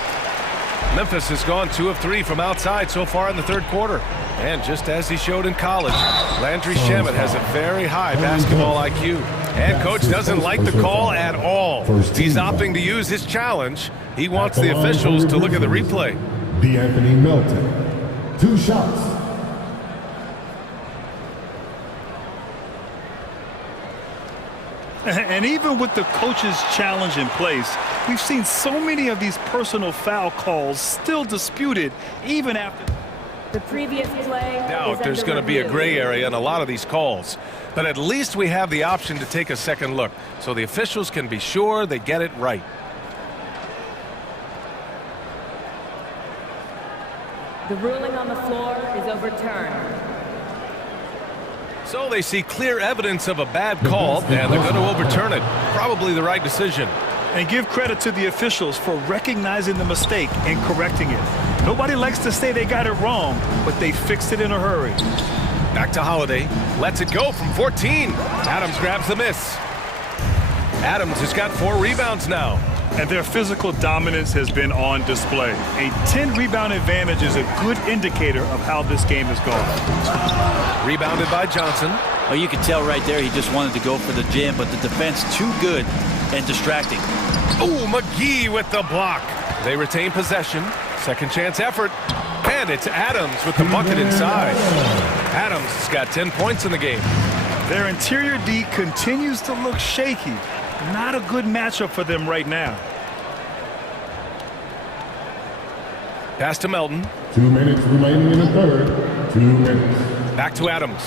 Memphis has gone 2 of 3 from outside so far in the third quarter. And just as he showed in college, Landry Shamet has a very high basketball IQ. And coach doesn't like the call at all. He's opting to use his challenge. He wants the officials to look at the replay. D'Anthony Melton, 2 shots. And even with the coach's challenge in place, we've seen so many of these personal foul calls still disputed even after. The previous play. Doubt there's going to be a gray area in a lot of these calls. But at least we have the option to take a second look, so the officials can be sure they get it right. The ruling on the floor is overturned. So they see clear evidence of a bad call, and they're going to overturn it. Probably the right decision. And give credit to the officials for recognizing the mistake and correcting it. Nobody likes to say they got it wrong, but they fixed it in a hurry. Back to Holiday. Lets it go from 14. Adams grabs the miss. Adams has got 4 rebounds now. And their physical dominance has been on display. A 10-rebound advantage is a good indicator of how this game is going. Rebounded by Johnson. Oh, you can tell right there he just wanted to go for the jam, but the defense too good and distracting. Ooh, McGee with the block. They retain possession. Second chance effort. And it's Adams with the bucket inside. Adams has got 10 points in the game. Their interior D continues to look shaky. Not a good matchup for them right now. Pass to Melton. 2 minutes remaining in the third. 2 minutes. Back to Adams.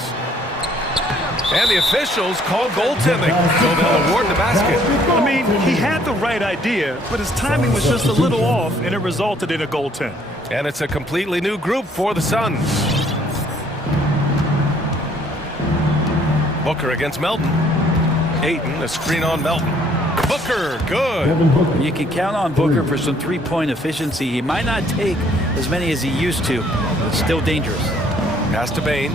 And the officials call goaltending, so they'll award the basket. I mean, he had the right idea, but his timing was just a little off, and it resulted in a goaltend. And it's a completely new group for the Suns. Booker against Melton. Ayton, a screen on Melton. Booker, good. You can count on Booker for some three-point efficiency. He might not take as many as he used to, but still dangerous. Pass to Bain.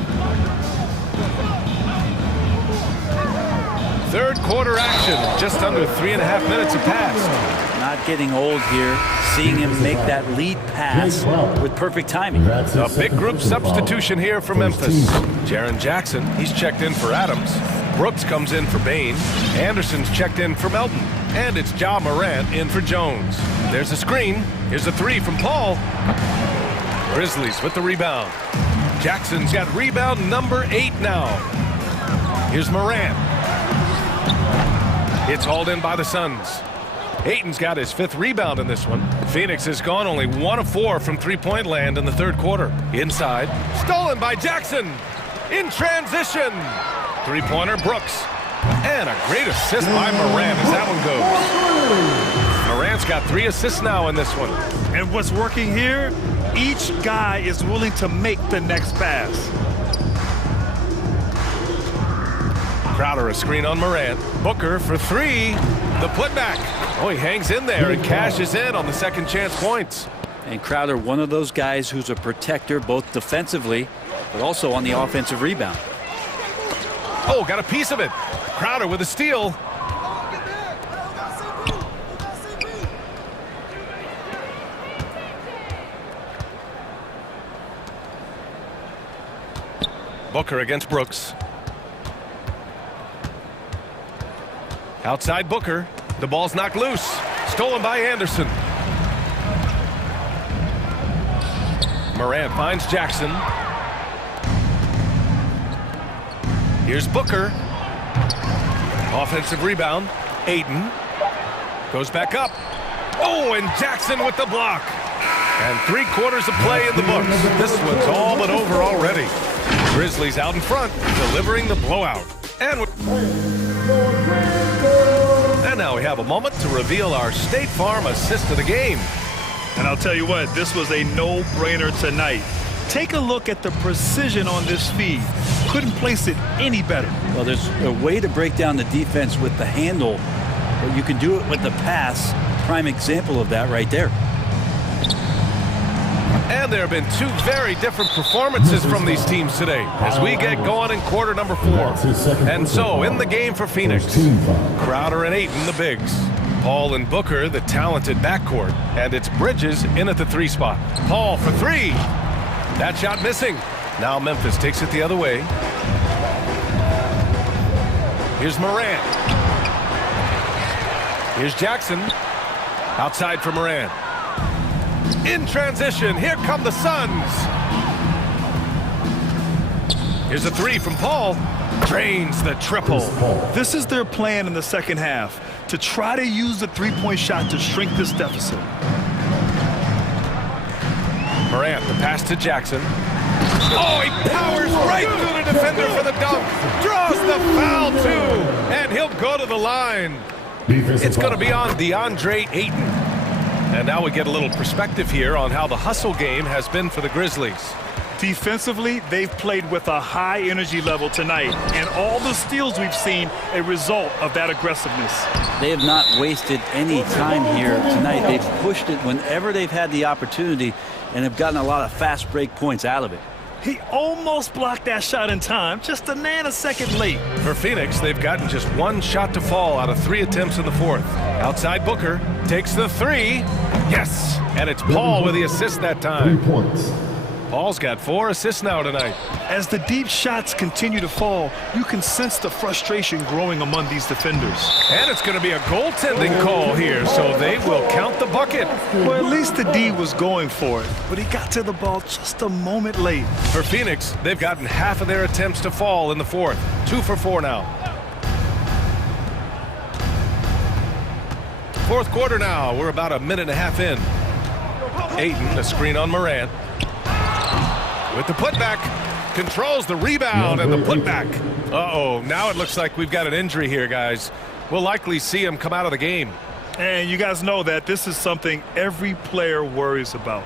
Third quarter action. Just under 3.5 minutes have passed. Not getting old here. Seeing him make that lead pass with perfect timing. A big group substitution here for Memphis. Jaren Jackson, he's checked in for Adams. Brooks comes in for Bain. Anderson's checked in for Melton. And it's Ja Morant in for Jones. There's a screen. Here's a 3 from Paul. Grizzlies with the rebound. Jackson's got rebound number 8 now. Here's Morant. It's hauled in by the Suns. Ayton's got his 5th rebound in this one. Phoenix has gone only 1 of 4 from three-point land in the third quarter. Inside. Stolen by Jackson. In transition. Three-pointer Brooks. And a great assist by Morant as that one goes. Morant's got 3 assists now in this one. And what's working here, each guy is willing to make the next pass. Crowder a screen on Morant. Booker for 3. The putback. Oh, he hangs in there and cashes in on the second chance points. And Crowder, one of those guys who's a protector both defensively, but also on the offensive rebound. Oh, got a piece of it. Crowder with a steal. Booker against Brooks. Outside Booker. The ball's knocked loose. Stolen by Anderson. Morant finds Jackson. Here's Booker. Offensive rebound. Ayton. Goes back up. Oh, and Jackson with the block. And 3 quarters of play in the books. This one's all but over already. Grizzlies out in front, delivering the blowout. And now we have a moment to reveal our State Farm assist of the game. And I'll tell you what, this was a no-brainer tonight. Take a look at the precision on this feed. Couldn't place it any better. Well, there's a way to break down the defense with the handle, but you can do it with the pass. Prime example of that right there. And there have been two very different performances from these teams today as we get going in quarter number 4. And so, in the game for Phoenix, Crowder and Ayton, the bigs. Paul and Booker, the talented backcourt. And it's Bridges in at the 3 spot. Paul for 3. That shot missing. Now Memphis takes it the other way. Here's Morant. Here's Jackson. Outside for Morant. In transition, here come the Suns. Here's a 3 from Paul. Drains the triple. This is their plan in the second half, to try to use the three-point shot to shrink this deficit. Morant, the pass to Jackson. Oh, he powers right through the defender for the dunk. Draws the foul, too. And he'll go to the line. It's going to be on DeAndre Ayton. And now we get a little perspective here on how the hustle game has been for the Grizzlies. Defensively, they've played with a high energy level tonight, and all the steals we've seen a result of that aggressiveness. They have not wasted any time here tonight. They've pushed it whenever they've had the opportunity and have gotten a lot of fast break points out of it. He almost blocked that shot in time, just a nanosecond late. For Phoenix, they've gotten just 1 shot to fall out of 3 attempts in the 4th. Outside Booker takes the 3. Yes, and it's Paul with the assist that time. 3 points. Paul's got 4 assists now tonight. As the deep shots continue to fall, you can sense the frustration growing among these defenders. And it's going to be a goaltending call here, so they will count the bucket. Well, at least the D was going for it, but he got to the ball just a moment late. For Phoenix, they've gotten half of their attempts to fall in the 4th. 2 for 4 now. 4th quarter now. We're about a minute and a half in. Ayton, a screen on Morant. With the putback, controls the rebound and the putback. Uh-oh, now it looks like we've got an injury here, guys. We'll likely see him come out of the game. And you guys know that this is something every player worries about,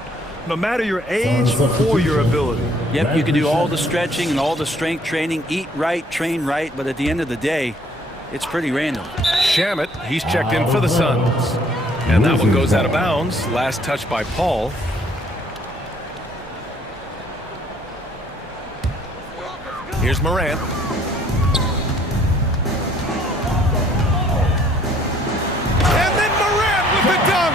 no matter your age or your ability. Yep, you can do all the stretching and all the strength training, eat right, train right, but at the end of the day, it's pretty random. Shamet, he's checked in for the Suns. And that one goes out of bounds. Last touch by Paul. Here's Morant. And then Morant with the dunk.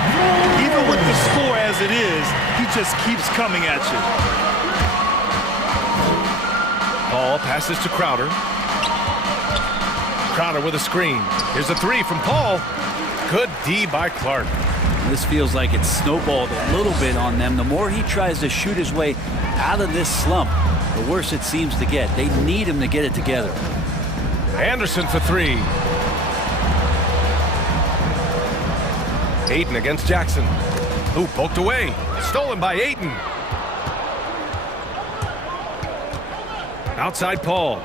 Even with the score as it is, he just keeps coming at you. Paul passes to Crowder. Crowder with a screen. Here's a 3 from Paul. Good D by Clark. This feels like it's snowballed a little bit on them. The more he tries to shoot his way out of this slump, the worse it seems to get. They need him to get it together. Anderson for 3. Ayton against Jackson. Ooh, poked away. Stolen by Ayton. Outside Paul.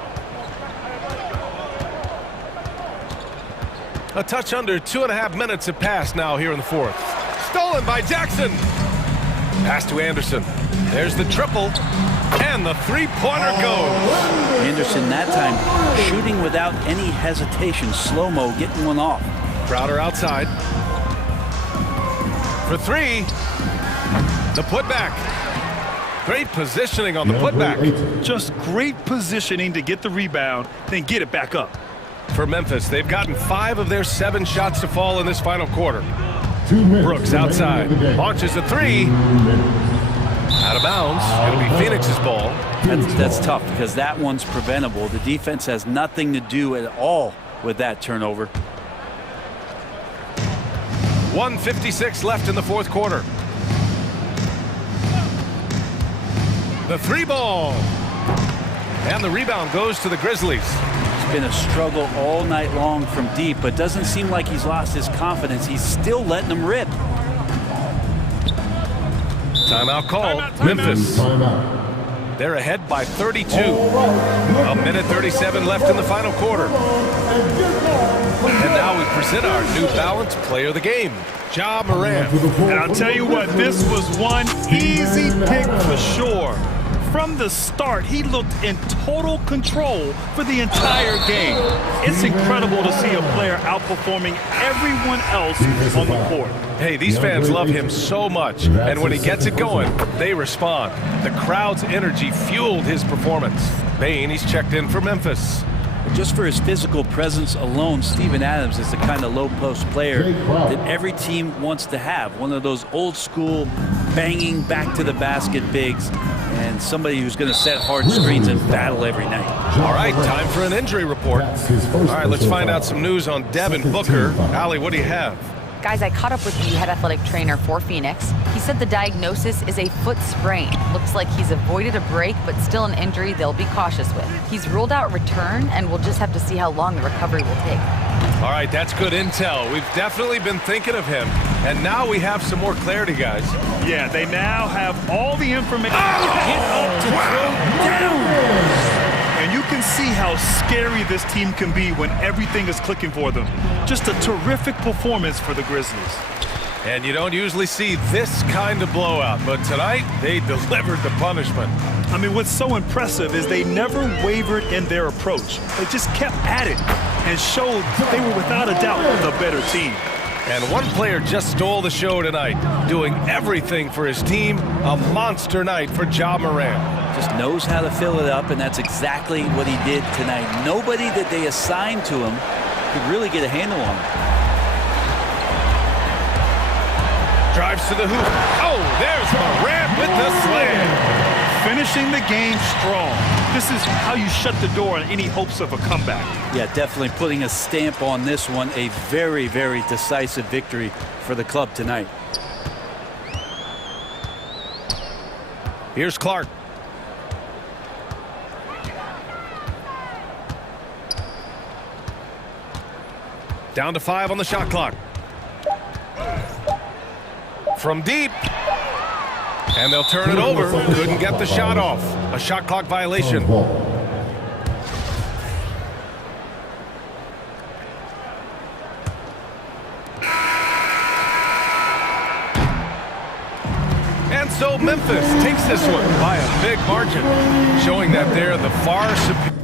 A touch under 2.5 minutes have passed now here in the 4th. Stolen by Jackson. Pass to Anderson. There's the triple. And the 3-pointer goes. Anderson that time shooting without any hesitation. Slow-mo getting one off. Crowder outside. For 3. The putback. Great positioning on the putback. Just great positioning to get the rebound, then get it back up. For Memphis, they've gotten 5 of their 7 shots to fall in this final quarter. 2 minutes. Brooks outside. Launches a 3. Out of bounds. It'll be Phoenix's ball. That's tough because that one's preventable. The defense has nothing to do at all with that turnover. 1:56 left in the 4th quarter. The 3 ball. And the rebound goes to the Grizzlies. It's been a struggle all night long from deep, but doesn't seem like he's lost his confidence. He's still letting them rip. Timeout called. Memphis. They're ahead by 32. A minute 37 left in the final quarter. And now we present our New Balance Player of the Game, Ja Morant. And I'll tell you what, this was one easy pick for sure. From the start, he looked in total control for the entire game. It's incredible to see a player outperforming everyone else on the court. Hey, these fans love him so much, and when he gets it going, they respond. The crowd's energy fueled his performance. Bain, he's checked in for Memphis. Just for his physical presence alone, Steven Adams is the kind of low-post player that every team wants to have. One of those old-school, banging back-to-the-basket bigs, and somebody who's going to set hard screens and battle every night. All right, time for an injury report. All right, let's find out some news on Devin Booker. Allie, what do you have? Guys, I caught up with the head athletic trainer for Phoenix. He said the diagnosis is a foot sprain. Looks like he's avoided a break, but still an injury they'll be cautious with. He's ruled out return, and we'll just have to see how long the recovery will take. All right, that's good intel. We've definitely been thinking of him, and now we have some more clarity, guys. Yeah, they now have all the information. Get up to throw down! And you can see how scary this team can be when everything is clicking for them. Just a terrific performance for the Grizzlies. And you don't usually see this kind of blowout, but tonight they delivered the punishment. I mean, what's so impressive is they never wavered in their approach. They just kept at it and showed they were without a doubt the better team. And one player just stole the show tonight, doing everything for his team. A monster night for Ja Morant. Just knows how to fill it up, and that's exactly what he did tonight. Nobody that they assigned to him could really get a handle on him. Drives to the hoop. Oh, there's Morant with the slam. Finishing the game strong. This is how you shut the door on any hopes of a comeback. Yeah, definitely putting a stamp on this one. A very, very decisive victory for the club tonight. Here's Clark. Down to 5 on the shot clock. From deep. And they'll turn it over. Couldn't get the shot off. A shot clock violation. And so Memphis takes this one by a big margin, showing that they're the far superior.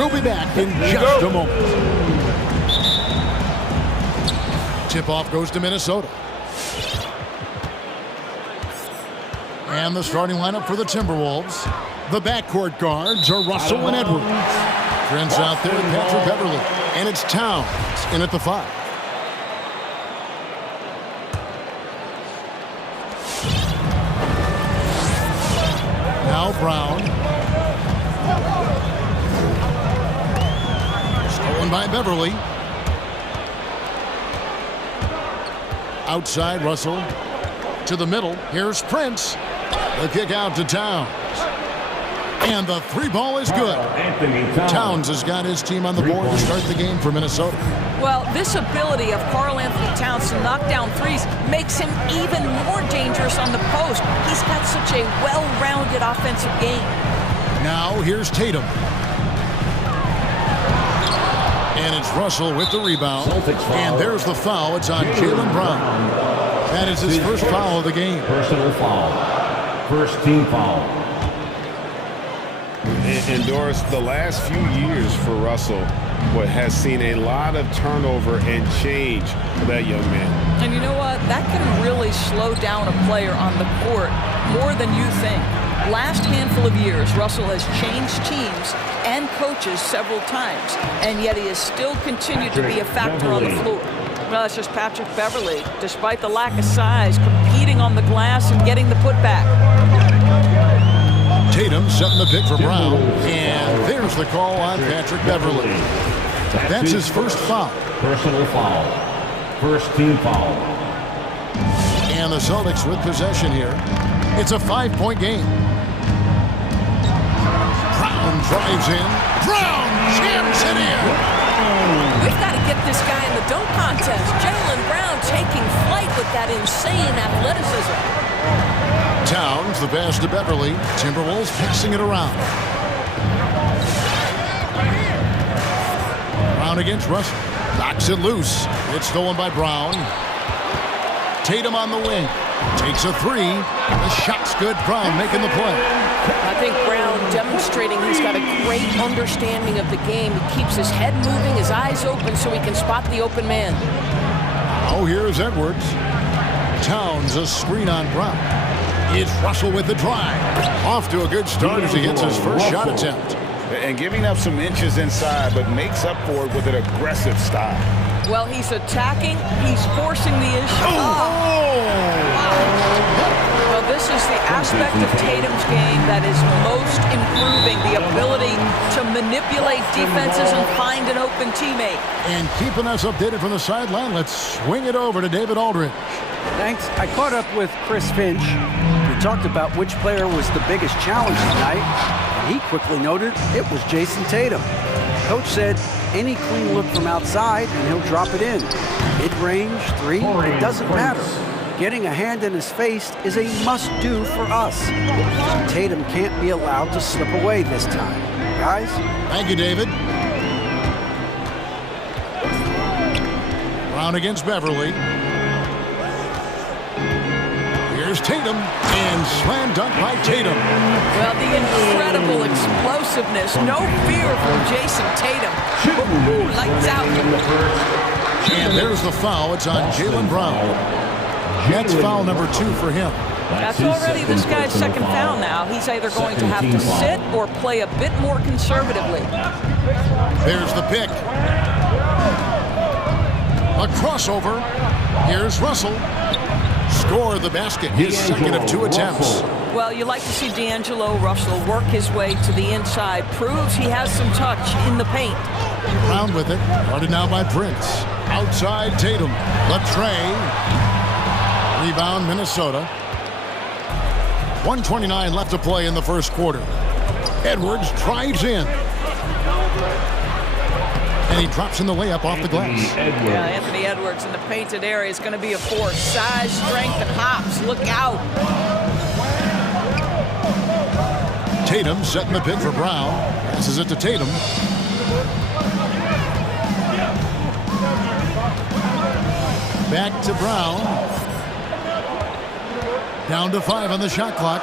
We'll be back in just a moment. Tip-off goes to Minnesota. And the starting lineup for the Timberwolves. The backcourt guards are Russell and Edwards. Trent's out there, Patrick Beverly. And it's Towns in at the 5. Now Brown. Stolen by Beverly. Outside Russell. To the middle. Here's Prince. The kick out to Towns. And the 3-ball is good. Towns has got his team on the board to start the game for Minnesota. Well, this ability of Karl-Anthony Towns to knock down threes makes him even more dangerous on the post. He's got such a well-rounded offensive game. Now here's Tatum. And it's Russell with the rebound. And there's the foul. It's on Jaylen Brown. That is his first foul of the game. Personal foul. First team foul. And Doris, the last few years for Russell has seen a lot of turnover and change for that young man. And you know what? That can really slow down a player on the court more than you think. Last handful of years, Russell has changed teams and coaches several times, and yet he has still continued to be a factor on the floor. Well, it's just Patrick Beverly, despite the lack of size, competing on the glass and getting the putback. Tatum setting the pick for Brown, and there's the call on Patrick Beverly. That's his first foul. Personal foul. First team foul. And the Celtics with possession here. It's a 5-point game. Brown drives in. Brown jams it in. We've got to get this guy in the dunk contest. Jaylen Brown taking flight with that insane athleticism. Towns, the pass to Beverly. Timberwolves passing it around. Brown against Russell. Knocks it loose. It's stolen by Brown. Tatum on the wing. Takes a 3. The shot's good. Brown making the play. I think Brown demonstrating he's got a great understanding of the game. He keeps his head moving, his eyes open so he can spot the open man. Oh, here's Edwards. Towns, a screen on Brown. It's Russell with the drive. Off to a good start as he gets his first shot attempt. And giving up some inches inside, but makes up for it with an aggressive style. Well, he's attacking, he's forcing the issue. Well, this is the aspect of Tatum's game that is most improving, the ability to manipulate defenses and find an open teammate. And keeping us updated from the sideline, let's swing it over to David Aldridge. Thanks. I caught up with Chris Finch. We talked about which player was the biggest challenge tonight, and he quickly noted it was Jason Tatum. Coach said any clean look from outside and he'll drop it in. Mid-range, 3, it doesn't matter. Getting a hand in his face is a must-do for us. Tatum can't be allowed to slip away this time. Guys? Thank you, David. Brown against Beverly. Here's Tatum, and slam dunk by Tatum. Well, the incredible explosiveness, no fear from Jason Tatum. Ooh, lights out. And there's the foul. It's on Jaylen Brown. That's foul number 2 for him. That's already this guy's second foul now. He's either going to have to sit or play a bit more conservatively. There's the pick. A crossover. Here's Russell. Score the basket, his second of 2 attempts. Well, you like to see D'Angelo Russell work his way to the inside. Proves he has some touch in the paint. Brown with it. Guarded now by Prince. Outside Tatum. Latrey. Rebound Minnesota. 1:29 left to play in the first quarter. Edwards drives in. And he drops in the layup off the glass. Yeah, Anthony Edwards in the painted area is going to be a force. Size, strength, and hops. Look out. Tatum setting the pick for Brown. Passes it to Tatum. Back to Brown. Down to 5 on the shot clock.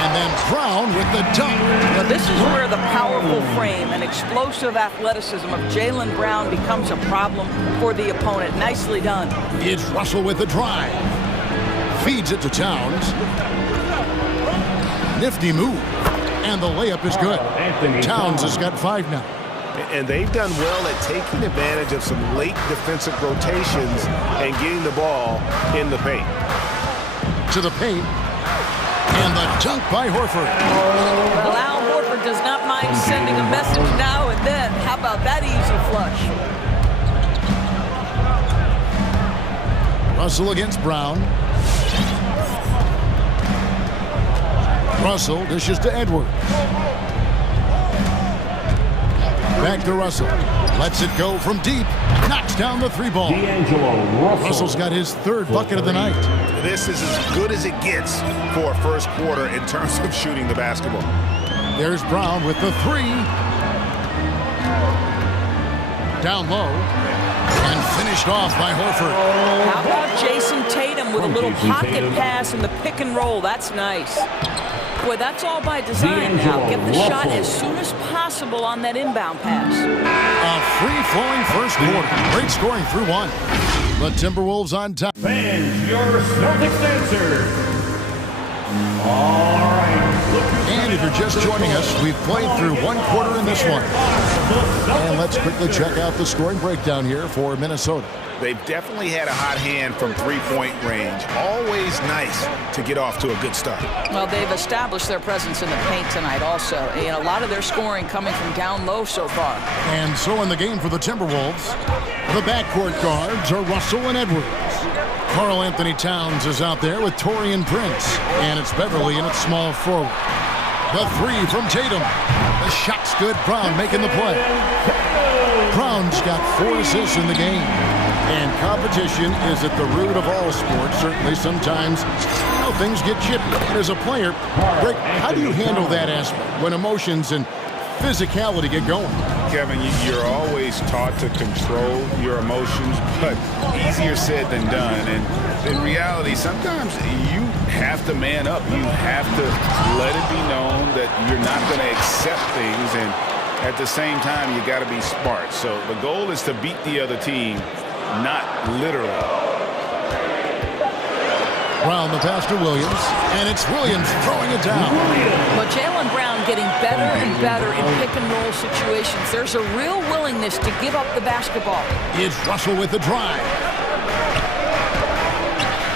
And And then Brown with the dunk. Now, this is where the powerful frame and explosive athleticism of Jaylen Brown becomes a problem for the opponent. Nicely done. It's Russell with the drive. Feeds it to Towns. Nifty move. And the layup is good. Towns has got 5 now. And they've done well at taking advantage of some late defensive rotations and getting the ball in the paint. To the paint. And the dunk by Horford. Well, Al Horford does not mind sending a message now and then. How about that easy flush? Russell against Brown. Russell dishes to Edwards. Back to Russell. Lets it go from deep. Knocks down the 3 ball. Russell's got his 3rd bucket of the night. This is as good as it gets for a first quarter in terms of shooting the basketball. There's Brown with the 3. Down low. And finished off by Horford. How about Jason Tatum with a little pocket pass in the pick and roll? That's nice. Boy, that's all by design now. Get the shot as soon as possible on that inbound pass. A free-flowing first quarter. Great scoring through 1. The Timberwolves on top. Fans, your Celtics answer. All right. And if you're just joining us, we've played through 1 quarter in this one. And let's quickly check out the scoring breakdown here for Minnesota. They've definitely had a hot hand from 3-point range. Always nice to get off to a good start. Well, they've established their presence in the paint tonight also. And a lot of their scoring coming from down low so far. And so in the game for the Timberwolves, the backcourt guards are Russell and Edwards. Karl Anthony Towns is out there with Taurean Prince. And it's Beverly in its small forward. The 3 from Tatum. The shot's good. Brown making the play. Brown's got 4 assists in the game. And competition is at the root of all sports. Certainly sometimes, things get chippy. As a player, Rick, how do you handle that aspect when emotions and physicality get going? Kevin, you're always taught to control your emotions, but easier said than done. And in reality, sometimes you have to man up. You have to let it be known that you're not going to accept things, and at the same time, you got to be smart. So the goal is to beat the other team, not literally. Brown the pass to Williams, and it's Williams throwing it down. But Jaylen Brown getting better and better in pick-and-roll situations. There's a real willingness to give up the basketball. It's Russell with the drive.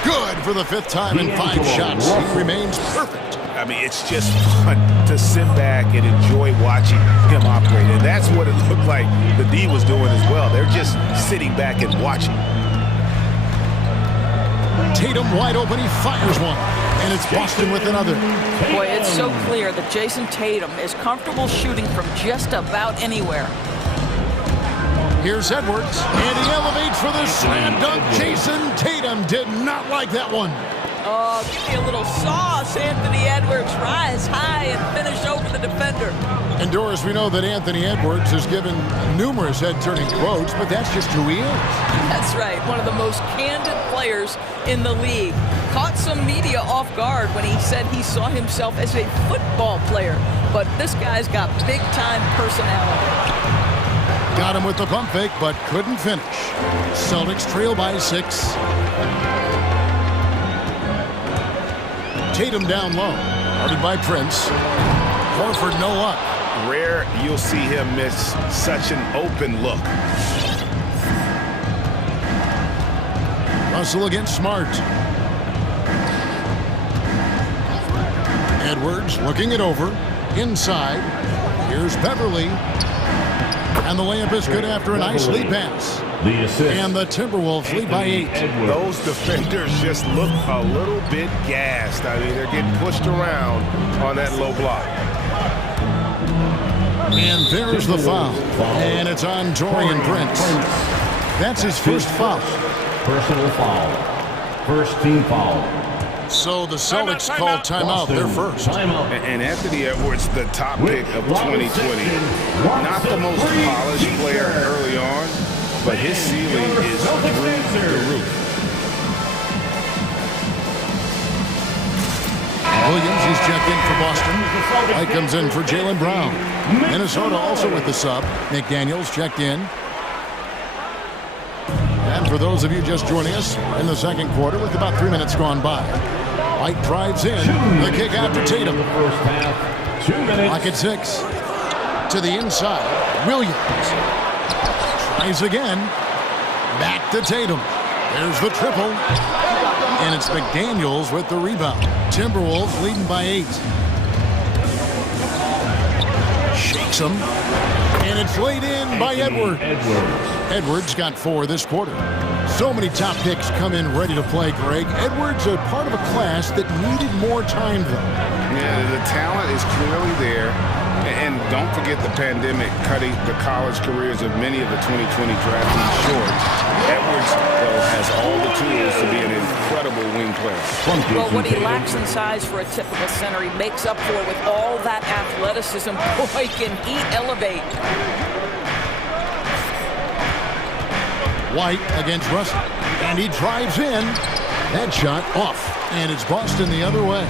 Good for the 5th time in 5 shots. He remains perfect. I mean, it's just fun to sit back and enjoy watching him operate. And that's what it looked like the D was doing as well. They're just sitting back and watching. Tatum wide open, he fires one, and it's Boston with another. Boy, it's so clear that Jason Tatum is comfortable shooting from just about anywhere. Here's Edwards, and he elevates for the slam dunk. Jason Tatum did not like that one. Oh, give me a little sauce, Anthony Edwards. Rise high and finish over the defender. And Doris, we know that Anthony Edwards has given numerous head-turning quotes, but that's just who he is. That's right, one of the most candid players in the league. Caught some media off guard when he said he saw himself as a football player, but this guy's got big-time personality. Got him with the pump fake, but couldn't finish. Celtics trail by 6. Tatum down low, guarded by Prince. Horford no luck. Rare you'll see him miss such an open look. Russell against Smart. Edwards looking it over. Inside. Here's Beverly. And the layup is good after a nice lead pass. And the Timberwolves lead by 8. Those defenders just look a little bit gassed. I mean, they're getting pushed around on that low block. And there's the foul. And it's on Taurean Prince. That's his first foul. Personal foul. First team foul. So the Celtics called timeout, their first. And Anthony Edwards, the top pick of 2020. Not the most polished player early on, but his ceiling is through the roof. Williams is checked in for Boston. White comes in for Jaylen Brown. Minnesota also with the sub. McDaniels checked in. And for those of you just joining us in the second quarter with about 3 minutes gone by, White drives in. The kick out to Tatum. First half, 2 minutes. Lock at 6. To the inside. Williams. Tries again. Back to Tatum. There's the triple. And it's McDaniels with the rebound. Timberwolves leading by 8. Shakes him. And it's laid in by Edwards. Edwards got 4 this quarter. So many top picks come in ready to play, Greg. Edwards a part of a class that needed more time, though. Yeah, the talent is clearly there. And don't forget the pandemic cutting the college careers of many of the 2020 draftees short. Edwards, though, has all the tools to be an incredible wing player. Well, what he lacks in size for a typical center, he makes up for with all that athleticism. Boy, can he elevate. White against Russell. And he drives in. That shot off. And it's Boston the other way.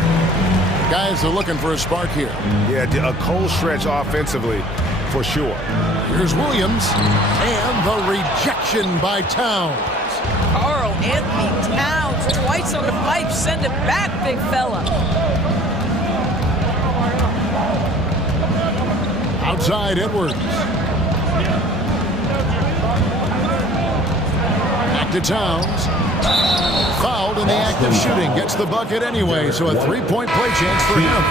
Guys are looking for a spark here. Yeah, a cold stretch offensively for sure. Here's Williams. And the rejection by Towns. Carl Anthony Towns twice on the pipe. Send it back, big fella. Outside Edwards. Back to Towns. Fouled in the act of shooting. Gets the bucket anyway, so a 3-point play chance for him.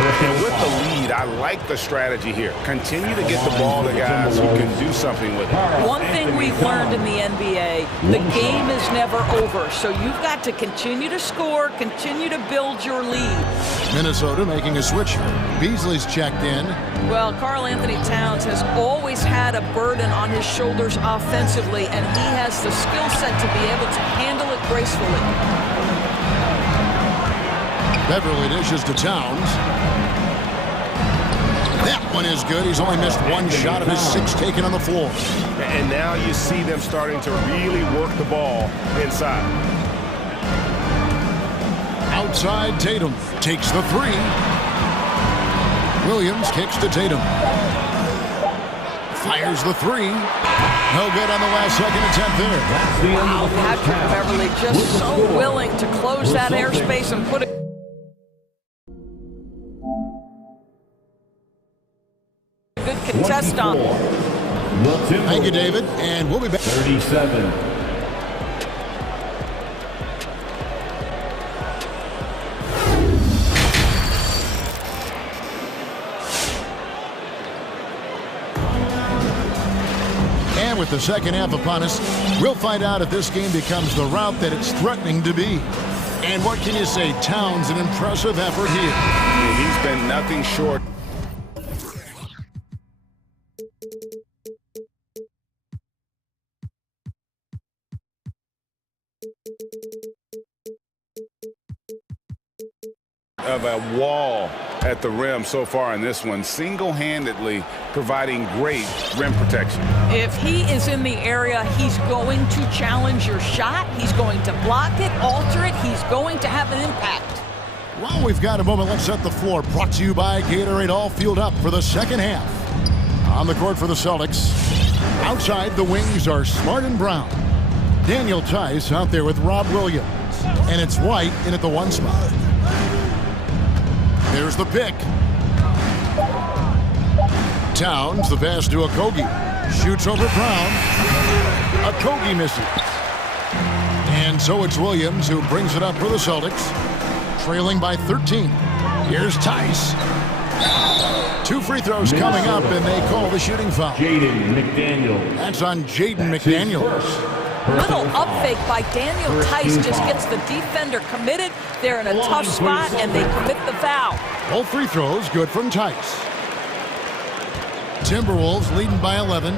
And with the lead, I like the strategy here. Continue to get the ball to guys who can do something with it. One thing we've learned in the NBA, the game is never over. So you've got to continue to score, continue to build your lead. Minnesota making a switch here. Beasley's checked in. Well, Karl Anthony Towns has always had a burden on his shoulders offensively, and he has the skill set to be able to handle it gracefully. Beverly dishes to Towns. That one is good. He's only missed 1 shot of his 6 taken on the floor. And now you see them starting to really work the ball inside. Outside Tatum takes the 3. Williams kicks to Tatum. Fires the 3. No good on the last second attempt there. Wow, Patrick Beverly just so willing to close that airspace and put it. Good contest on. Thank you, David, and we'll be back. 37. And with the second half upon us, we'll find out if this game becomes the route that it's threatening to be. And what can you say? Towns, an impressive effort here. He's been nothing short. Of a wall at the rim so far in this one, single-handedly providing great rim protection. If he is in the area, he's going to challenge your shot. He's going to block it, alter it. He's going to have an impact. While we've got a moment, let's set the floor. Brought to you by Gatorade, all fueled up for the second half. On the court for the Celtics. Outside, the wings are Smart and Brown. Daniel Tice out there with Rob Williams. And it's White in at the 1 spot. There's the pick. Towns, the pass to Okogie. Shoots over Brown. Okogie misses. And so it's Williams who brings it up for the Celtics. Trailing by 13. Here's Tice. 2 free throws coming up, and they call the shooting foul. Jaden McDaniel. That's on Jaden McDaniel. Little up fake by Daniel Tice just gets the defender committed. They're in a tough spot, and they commit the foul. Both free throws good from Tice. Timberwolves leading by 11.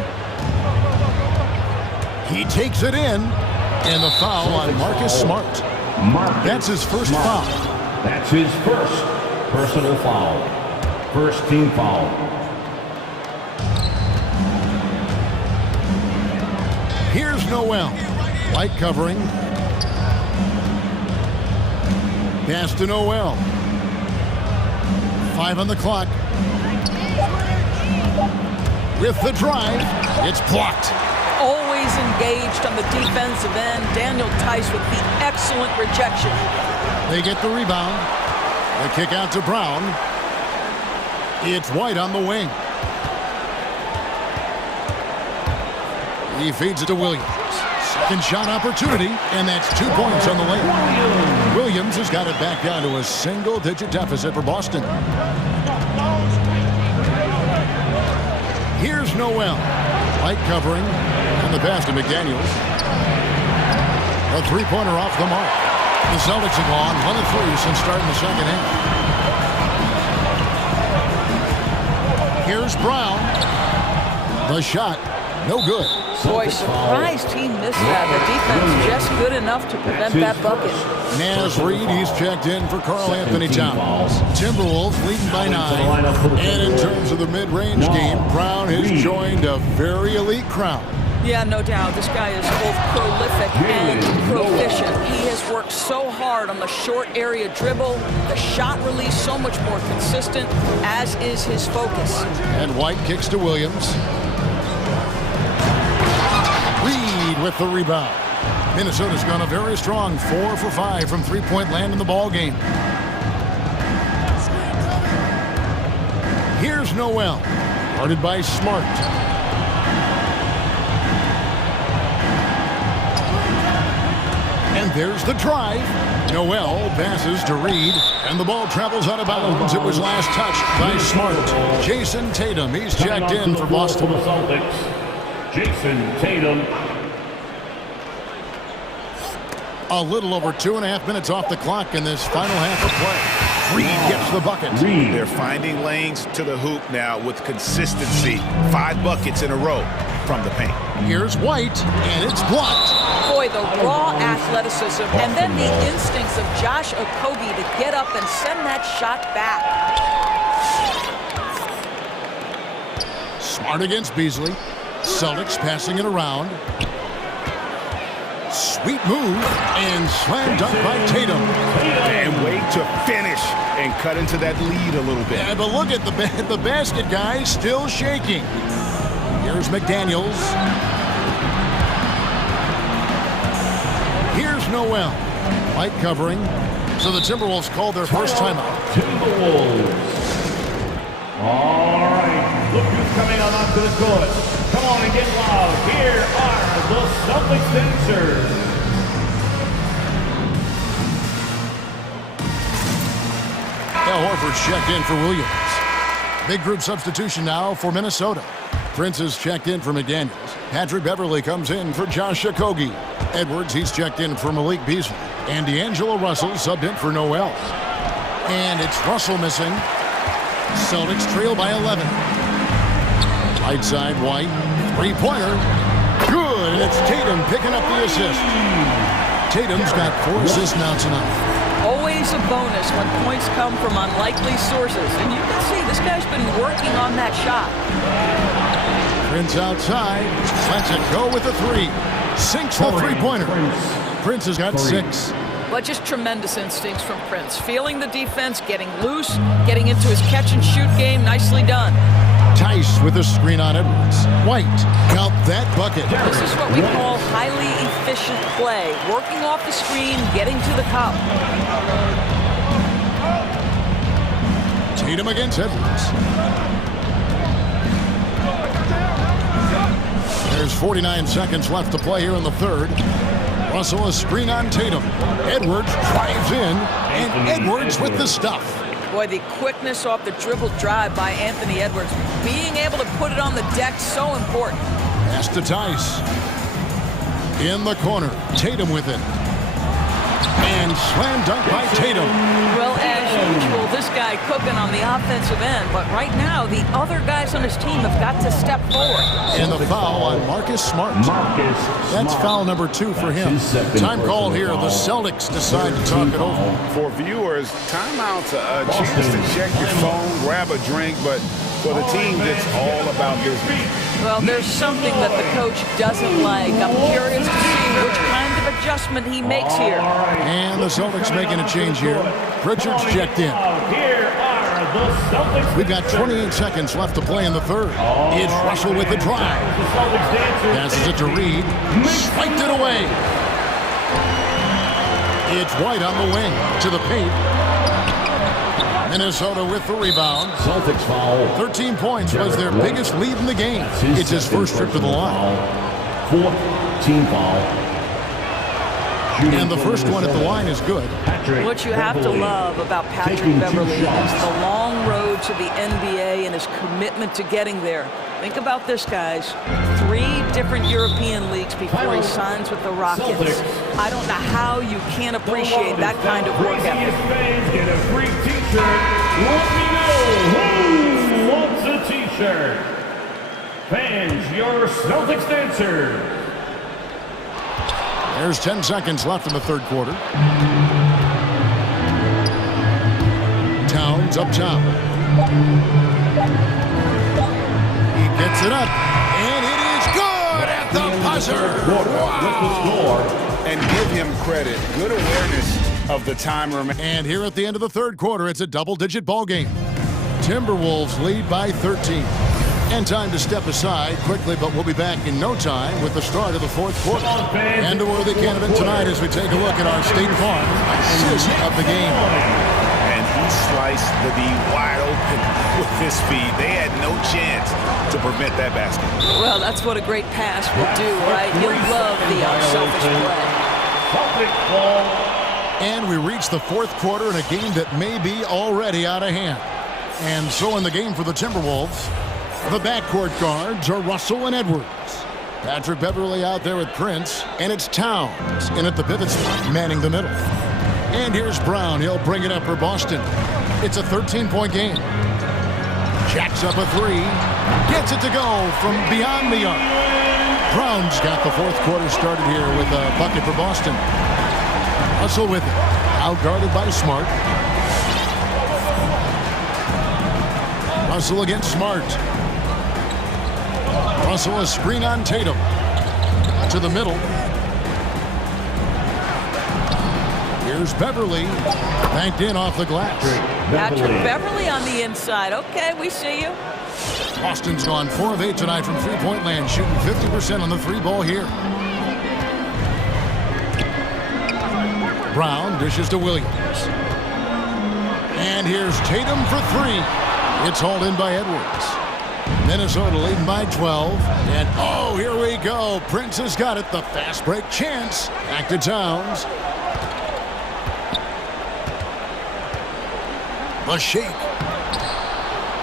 He takes it in, and the foul on Marcus Smart. That's his first foul. That's his first personal foul. First team foul. Here's Noel. White covering. Pass to Noel. 5 on the clock. With the drive, it's blocked. Always engaged on the defensive end. Daniel Tice with the excellent rejection. They get the rebound. The kick out to Brown. It's White on the wing. He feeds it to Williams. Second shot opportunity, and that's 2 points on the layup. Williams has got it back down to a single-digit deficit for Boston. Here's Noel. White covering, and the pass to McDaniels. A three-pointer off the mark. The Celtics have gone 1 of 3 since starting the second half. Here's Brown. The shot, no good. Boy, surprised he missed that. The defense just good enough to prevent that bucket. Naz Reid, he's checked in for Karl Anthony Towns. Timberwolves leading by 9. And in terms of the mid-range game, Brown has joined a very elite crowd. Yeah, no doubt. This guy is both prolific and proficient. He has worked so hard on the short area dribble, the shot release so much more consistent, as is his focus. And White kicks to Williams. Reid with the rebound. Minnesota's gone a very strong 4 for 5 from three-point land in the ball game. Here's Noel, guarded by Smart. And there's the drive. Noel passes to Reid, and the ball travels out of bounds. It was last touched by Smart. Jason Tatum, he's checked in for Boston. Jason Tatum. A little over 2.5 minutes off the clock in this final half of play. Reid gets the bucket. They're finding lanes to the hoop now with consistency. 5 buckets in a row from the paint. Here's White, and it's blocked. Boy, the raw athleticism and then the instincts of Josh Okogie to get up and send that shot back. Smart against Beasley. Celtics passing it around. Sweet move, and slam dunk by Tatum. And wait to finish and cut into that lead a little bit. Yeah, but look at the basket guy still shaking. Here's McDaniels. Here's Noel. White covering. So the Timberwolves called their first timeout. Timberwolves. All right, look who's coming on onto the court. Come on and get loud. Here are the Celtics dancers. Al Horford's checked in for Williams. Big group substitution now for Minnesota. Prince is checked in for McDaniels. Patrick Beverly comes in for Josh Okogie. Edwards, he's checked in for Malik Beasley. And D'Angelo Russell subbed in for Noel. And it's Russell missing. Celtics trail by 11. Right side, White. Three-pointer. Good, and it's Tatum picking up the assist. Tatum's got 4 assists now tonight. Always a bonus when points come from unlikely sources. And you can see this guy's been working on that shot. Prince outside. Lets it go with a 3. Sinks the three-pointer. Prince has got 6. But just tremendous instincts from Prince. Feeling the defense, getting loose, getting into his catch-and-shoot game. Nicely done. Tice with a screen on Edwards. White, count that bucket. This is what we call highly efficient play. Working off the screen, getting to the cup. Tatum against Edwards. There's 49 seconds left to play here in the third. Russell a screen on Tatum. Edwards drives in, and Edwards with the stuff. Boy, the quickness off the dribble drive by Anthony Edwards. Being able to put it on the deck, so important. Pass to Tice. In the corner, Tatum with it. And slam dunk by Tatum. Well, as usual, this guy cooking on the offensive end. But right now, the other guys on his team have got to step forward. And the foul on Marcus Smart. That's foul number 2 for him. Time call here. The Celtics decide to talk it over. For viewers, timeout's a chance to check your phone, grab a drink, but for the team, it's all about business. Well, there's something that the coach doesn't like. I'm curious to see which kind of adjustment he makes here. And the Celtics making a change here. Pritchard's checked in. Here are the Celtics. We've got 28 seconds left to play in the third. It's Russell with the drive. The Celtics dancer. Passes it to Reed. Spiked it away. It's White on the wing to the paint. Minnesota with the rebound. Celtics foul. 13 points was their biggest lead in the game. It's his first trip to the line. Fourth team foul. And the first one at the line is good. What you have to love about Patrick Beverly is the long road to the NBA and his commitment to getting there. Think about this, guys. 3 different European leagues before he signs with the Rockets. I don't know how you can't appreciate that kind of work ethic. Fans get a free t-shirt. Let me know who wants a t-shirt. Fans, your Celtics dancer. There's 10 seconds left in the third quarter. Towns up top. He gets it up, and it is good at the buzzer. Wow. And give him credit. Good awareness of the time remaining. And here at the end of the third quarter, it's a double-digit ball game. Timberwolves lead by 13. And time to step aside quickly, but we'll be back in no time with the start of the fourth quarter. And a worthy candidate tonight as we take a look at our State Farm assist of the game. And he sliced the D wide open with his speed. They had no chance to prevent that basket. Well, that's what a great pass will do, right? You'll love the unselfish play. And we reach the fourth quarter in a game that may be already out of hand. And so in the game for the Timberwolves, the backcourt guards are Russell and Edwards. Patrick Beverly out there with Prince, and it's Towns in at the pivot spot, manning the middle. And here's Brown. He'll bring it up for Boston. It's a 13-point game. Jacks up a 3. Gets it to go from beyond the arc. Brown's got the fourth quarter started here with a bucket for Boston. Russell with it. Outguarded by Smart. Russell against Smart. Russell a screen on Tatum. To the middle. Here's Beverly. Banked in off the glass. Patrick Beverly on the inside. Okay, we see you. Boston's gone 4 of 8 tonight from three-point land, shooting 50% on the 3-ball here. Brown dishes to Williams. And here's Tatum for 3. It's hauled in by Edwards. Minnesota leading by 12. And oh, here we go. Prince has got it. The fast break chance. Back to Towns. The shake.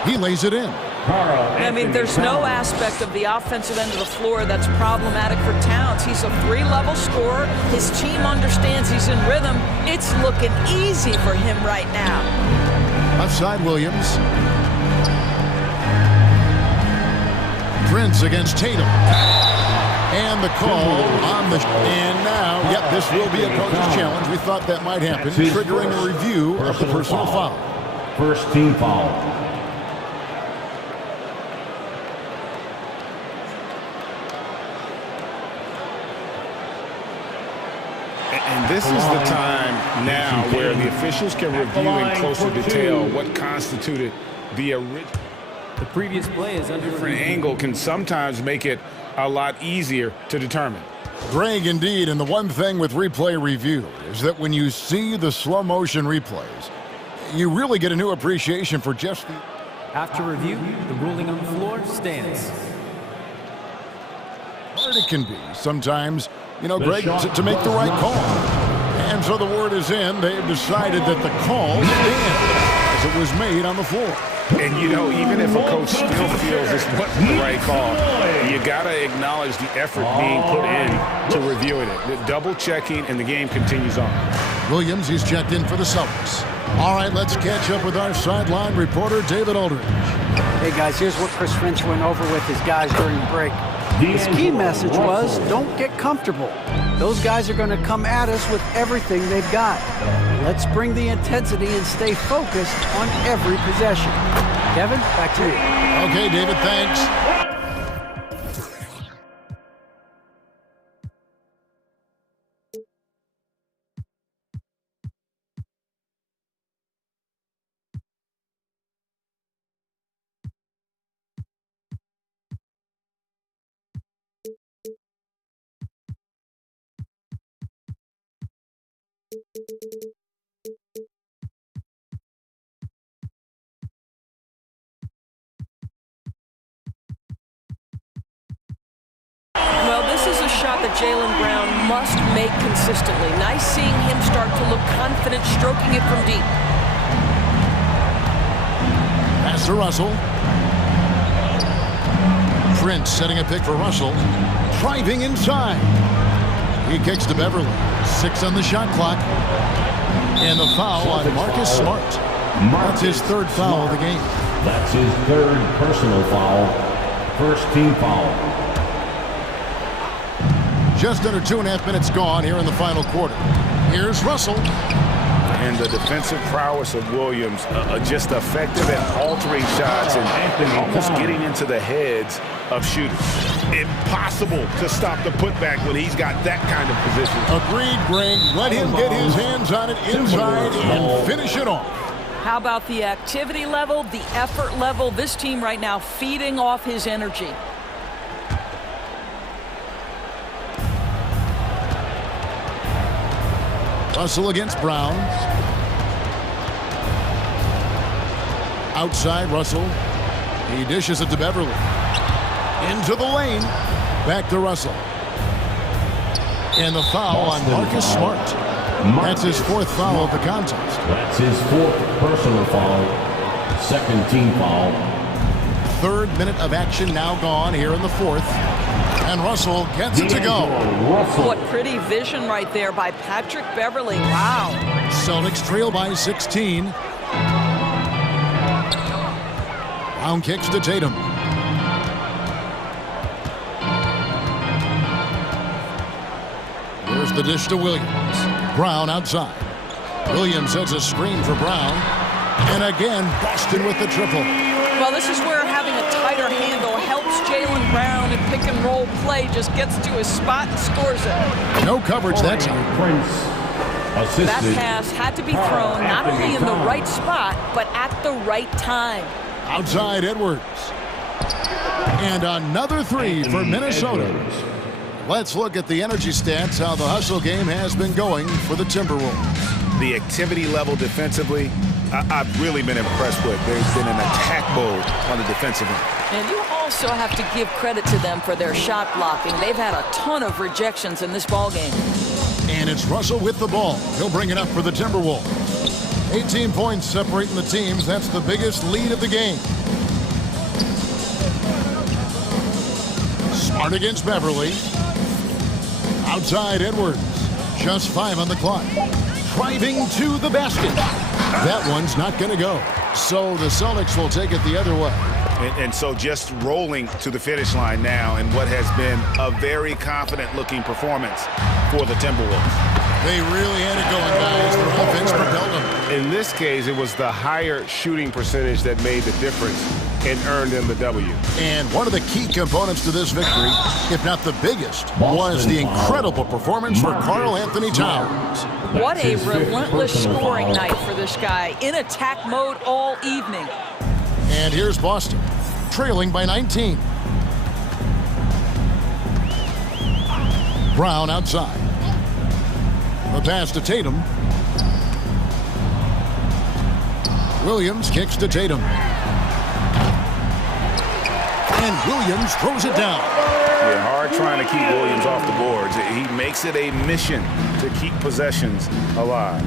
He lays it in. I mean, there's no aspect of the offensive end of the floor that's problematic for Towns. He's a 3-level scorer. His team understands he's in rhythm. It's looking easy for him right now. Left side, Williams. Prince against Tatum. And the call on the... And now, yep, this will be a coach's challenge. We thought that might happen, triggering a review of the personal foul. First team foul. And this is the time now where the officials can review in closer detail what constituted the original. The previous play is under different angle can sometimes make it a lot easier to determine. Greg, indeed, and the one thing with replay review is that when you see the slow motion replays, you really get a new appreciation for just the... After review, the ruling on the floor stands. Hard it can be sometimes, you know, Greg, to make the right call. And so the word is in. They've decided that the call stands as it was made on the floor. And, you know, even if a coach still feels this wasn't the right call, you got to acknowledge the effort being put in to reviewing it. The double checking, and the game continues on. Williams, he's checked in for the Celtics. All right, let's catch up with our sideline reporter, David Aldridge. Hey, guys, here's what Chris Finch went over with his guys during the break. His key message was, don't get comfortable. Those guys are going to come at us with everything they've got. Let's bring the intensity and stay focused on every possession. Kevin, back to you. Okay, David, thanks. Jaylen Brown must make consistently. Nice seeing him start to look confident, stroking it from deep. Pass to Russell. Prince setting a pick for Russell. Driving inside. He kicks to Beverly. 6 on the shot clock. And the foul on Marcus Smart. That's his third foul of the game. That's his third personal foul. First team foul. Just under 2.5 minutes gone here in the final quarter. Here's Russell. And the defensive prowess of Williams, just effective at altering shots and almost getting into the heads of shooters. Impossible to stop the putback when he's got that kind of position. Agreed, Greg. Let him get his hands on it inside and finish it off. How about the activity level, the effort level? This team right now feeding off his energy. Russell against Brown. Outside Russell. He dishes it to Beverly. Into the lane. Back to Russell. And the foul on Marcus Smart. That's his fourth foul of the contest. That's his fourth personal foul. Second team foul. Third minute of action now gone here in the fourth. And Russell gets it to go. What pretty vision right there by Patrick Beverly. Wow. Celtics trail by 16. Brown kicks to Tatum. There's the dish to Williams. Brown outside. Williams sets a screen for Brown. And again, Boston with the triple. Well, this is where having a tighter handle helps Jaylen Brown in pick and roll play. Just gets to his spot and scores it. No coverage that time. That pass had to be thrown not only in the right spot, but at the right time. Outside Edwards. And another three for Minnesota. Let's look at the energy stats, how the hustle game has been going for the Timberwolves. The activity level defensively, I've really been impressed with. There's been an attack mode on the defensive end. And you also have to give credit to them for their shot blocking. They've had a ton of rejections in this ballgame. And it's Russell with the ball. He'll bring it up for the Timberwolves. 18 points separating the teams. That's the biggest lead of the game. Smart against Beverly. Outside Edwards. Just 5 on the clock. Driving to the basket. That one's not going to go. So the Celtics will take it the other way. And so just rolling to the finish line now in what has been a very confident-looking performance for the Timberwolves. They really had it going, guys. Their offense propelled them. In this case, it was the higher shooting percentage that made the difference and earned them the W. And one of the key components to this victory, if not the biggest, was the incredible performance for Karl Anthony Towns. What a relentless scoring night for this guy. In attack mode all evening. And here's Boston, trailing by 19. Brown outside. The pass to Tatum. Williams kicks to Tatum. And Williams throws it down. Yeah, hard trying to keep Williams off the boards. He makes it a mission to keep possessions alive.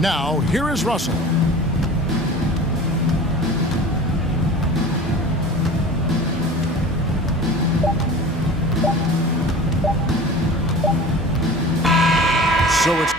Now, here is Russell. So it's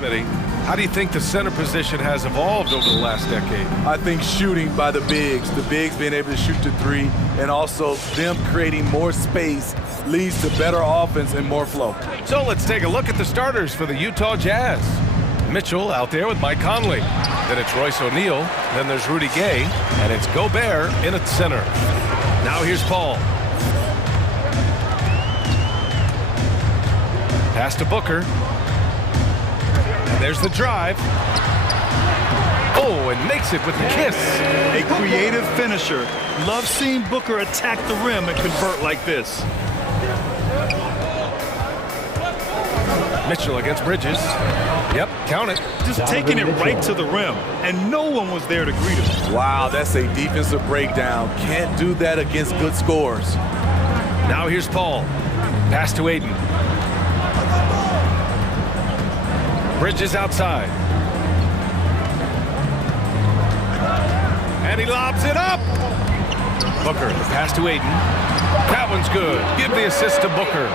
Smitty. How do you think the center position has evolved over the last decade? I think shooting by the bigs being able to shoot to three, and also them creating more space leads to better offense and more flow. So let's take a look at the starters for the Utah Jazz. Mitchell out there with Mike Conley. Then it's Royce O'Neal. Then there's Rudy Gay. And it's Gobert in at center. Now here's Paul. Pass to Booker. And there's the drive. Oh, and makes it with the kiss. A creative finisher. Love seeing Booker attack the rim and convert like this. Mitchell against Bridges. Yep, count it. Just taking it right to the rim, and no one was there to greet him. Wow, that's a defensive breakdown. Can't do that against good scores. Now here's Paul. Pass to Aiden. Bridges outside. And he lobs it up. Booker, the pass to Aiden. That one's good. Give the assist to Booker.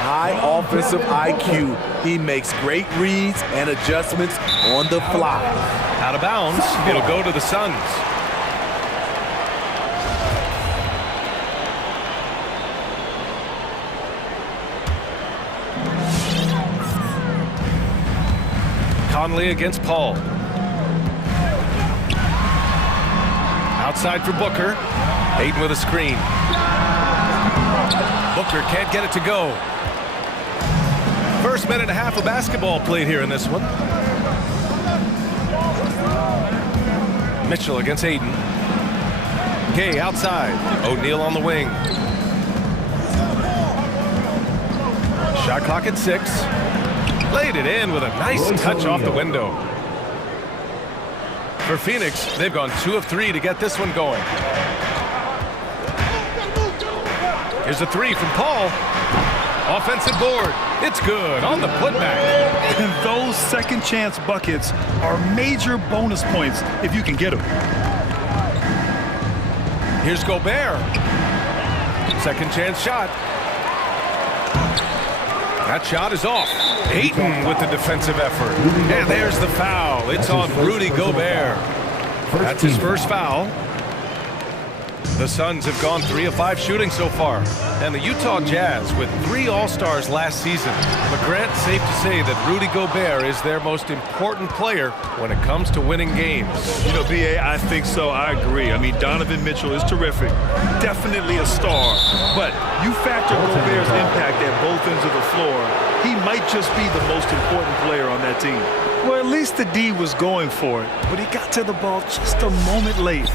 High offensive IQ. He makes great reads and adjustments on the fly. Out of bounds. It'll go to the Suns. Conley against Paul. Outside for Booker. Aiden with a screen. Booker can't get it to go. First minute and a half of basketball played here in this one. Mitchell against Aiden. Gay outside. O'Neal on the wing. Shot clock at 6. Laid it in with a nice touch off the window. For Phoenix, they've gone 2 of 3 to get this one going. Here's a 3 from Paul. Offensive board. It's good on the putback. And those second chance buckets are major bonus points if you can get them. Here's Gobert. Second chance shot. That shot is off. Ayton with the defensive effort. And there's the foul. It's on Rudy Gobert. That's his first foul. The Suns have gone 3 of 5 shooting so far. And the Utah Jazz with 3 All-Stars last season. But Grant, safe to say that Rudy Gobert is their most important player when it comes to winning games. You know, B.A., I think so. I agree. I mean, Donovan Mitchell is terrific. Definitely a star. But you factor Gobert's impact at both ends of the floor, he might just be the most important player on that team. Well, at least the D was going for it, but he got to the ball just a moment late.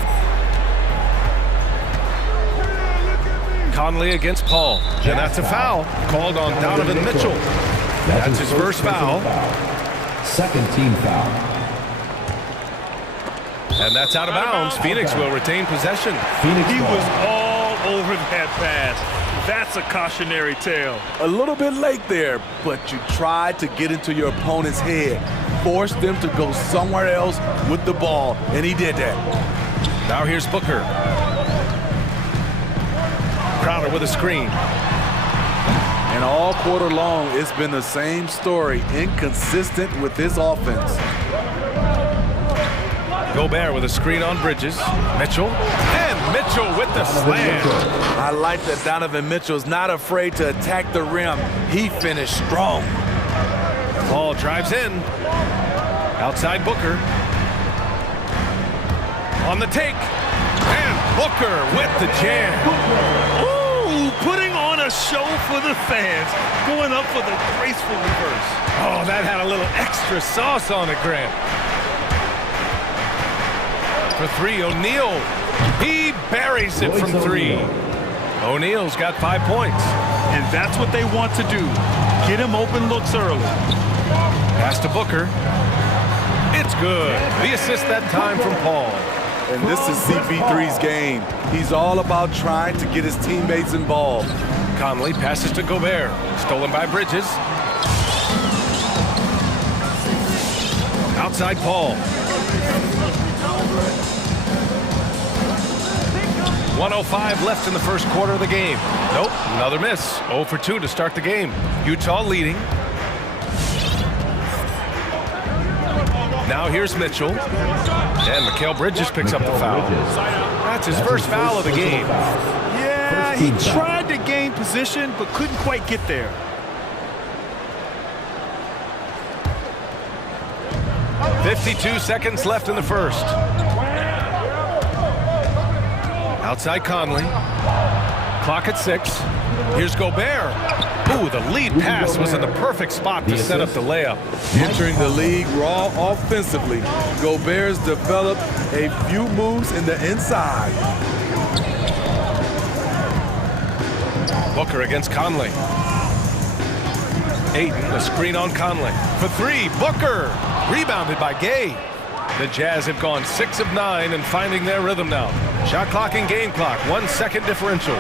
Conley against Paul. And that's a foul called on Donovan Mitchell. That's his first foul. Second team foul. And that's out of bounds. Phoenix will retain possession. He was all over that pass. That's a cautionary tale. A little bit late there, but you tried to get into your opponent's head. Force them to go somewhere else with the ball, and he did that. Now here's Booker. Crowder with a screen. And all quarter long, it's been the same story. Inconsistent with his offense. Gobert with a screen on Bridges. Mitchell. And Mitchell with the slam. I like that Donovan Mitchell's not afraid to attack the rim. He finished strong. Paul drives in. Outside Booker. On the take. And Booker with the jam. Ooh, putting on a show for the fans. Going up for the graceful reverse. Oh, that had a little extra sauce on it, Grant. For 3, O'Neal. He buries it from 3. O'Neal's got 5 points. And that's what they want to do. Get him open looks early. Pass to Booker. It's good. The assist that time from Paul. And this is CP3's game. He's all about trying to get his teammates involved. Conley passes to Gobert. Stolen by Bridges. Outside Paul. 1:05 left in the first quarter of the game. Nope, another miss. 0 for 2 to start the game. Utah leading. Now here's Mitchell. And Mikal Bridges picks up the foul. That's his first foul of the game. Yeah, he tried to gain position, but couldn't quite get there. .52 seconds left in the first. Outside Conley. Clock at 6. Here's Gobert. Ooh, the lead pass was in the perfect spot to set up the layup. Entering the league raw offensively, Gobert's developed a few moves in the inside. Booker against Conley. Ayton, a screen on Conley. For 3, Booker! Rebounded by Gay. The Jazz have gone 6 of 9 and finding their rhythm now. Shot clock and game clock, 1 second differential.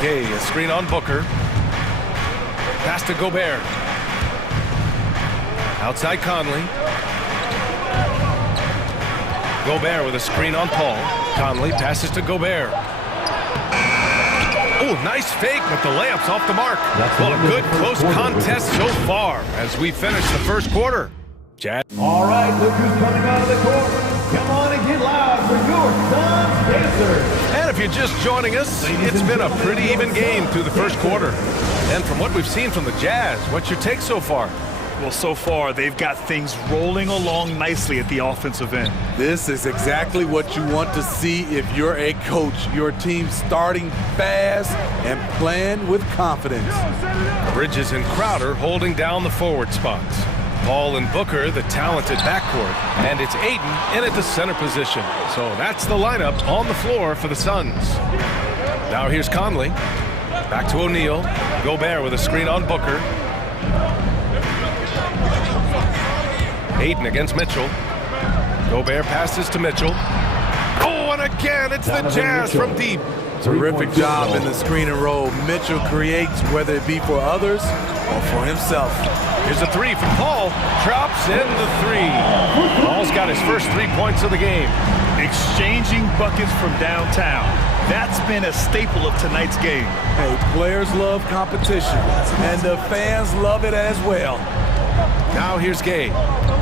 Gay, a screen on Booker. Pass to Gobert. Outside Conley. Gobert with a screen on Paul. Conley passes to Gobert. Oh, nice fake, but the layup's off the mark. Well, a good close contest so far as we finish the first quarter. Jazz. All right, look who's coming out of the court. Come on and get loud for your Suns dancers. And if you're just joining us, it's been a pretty even game through the first quarter. And from what we've seen from the Jazz, what's your take so far? Well, so far, they've got things rolling along nicely at the offensive end. This is exactly what you want to see if you're a coach. Your team starting fast and playing with confidence. Bridges and Crowder holding down the forward spots. Paul and Booker, the talented backcourt. And it's Ayton in at the center position. So that's the lineup on the floor for the Suns. Now here's Conley. Back to O'Neal. Gobert with a screen on Booker. Ayton against Mitchell. Gobert passes to Mitchell. Oh, and again, it's the Jazz from deep. Terrific job in the screen and roll. Mitchell creates, whether it be for others or for himself. Here's a 3 from Paul. Drops in the 3. Paul's got his first 3 points of the game. Exchanging buckets from downtown. That's been a staple of tonight's game. Hey, players love competition, and the fans love it as well. Now here's Gay.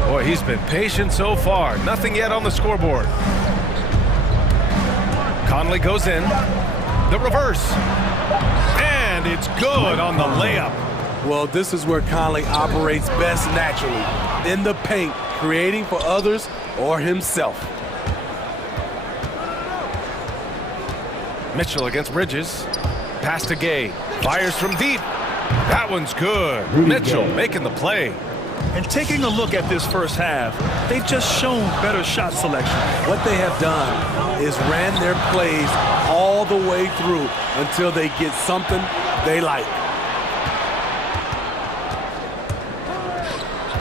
Boy, he's been patient so far. Nothing yet on the scoreboard. Conley goes in. The reverse. And it's good on the layup. Well, this is where Conley operates best naturally. In the paint, creating for others or himself. Mitchell against Bridges. Pass to Gay. Fires from deep. That one's good. Mitchell making the play. And taking a look at this first half, they've just shown better shot selection. What they have done is ran their plays all the way through until they get something they like.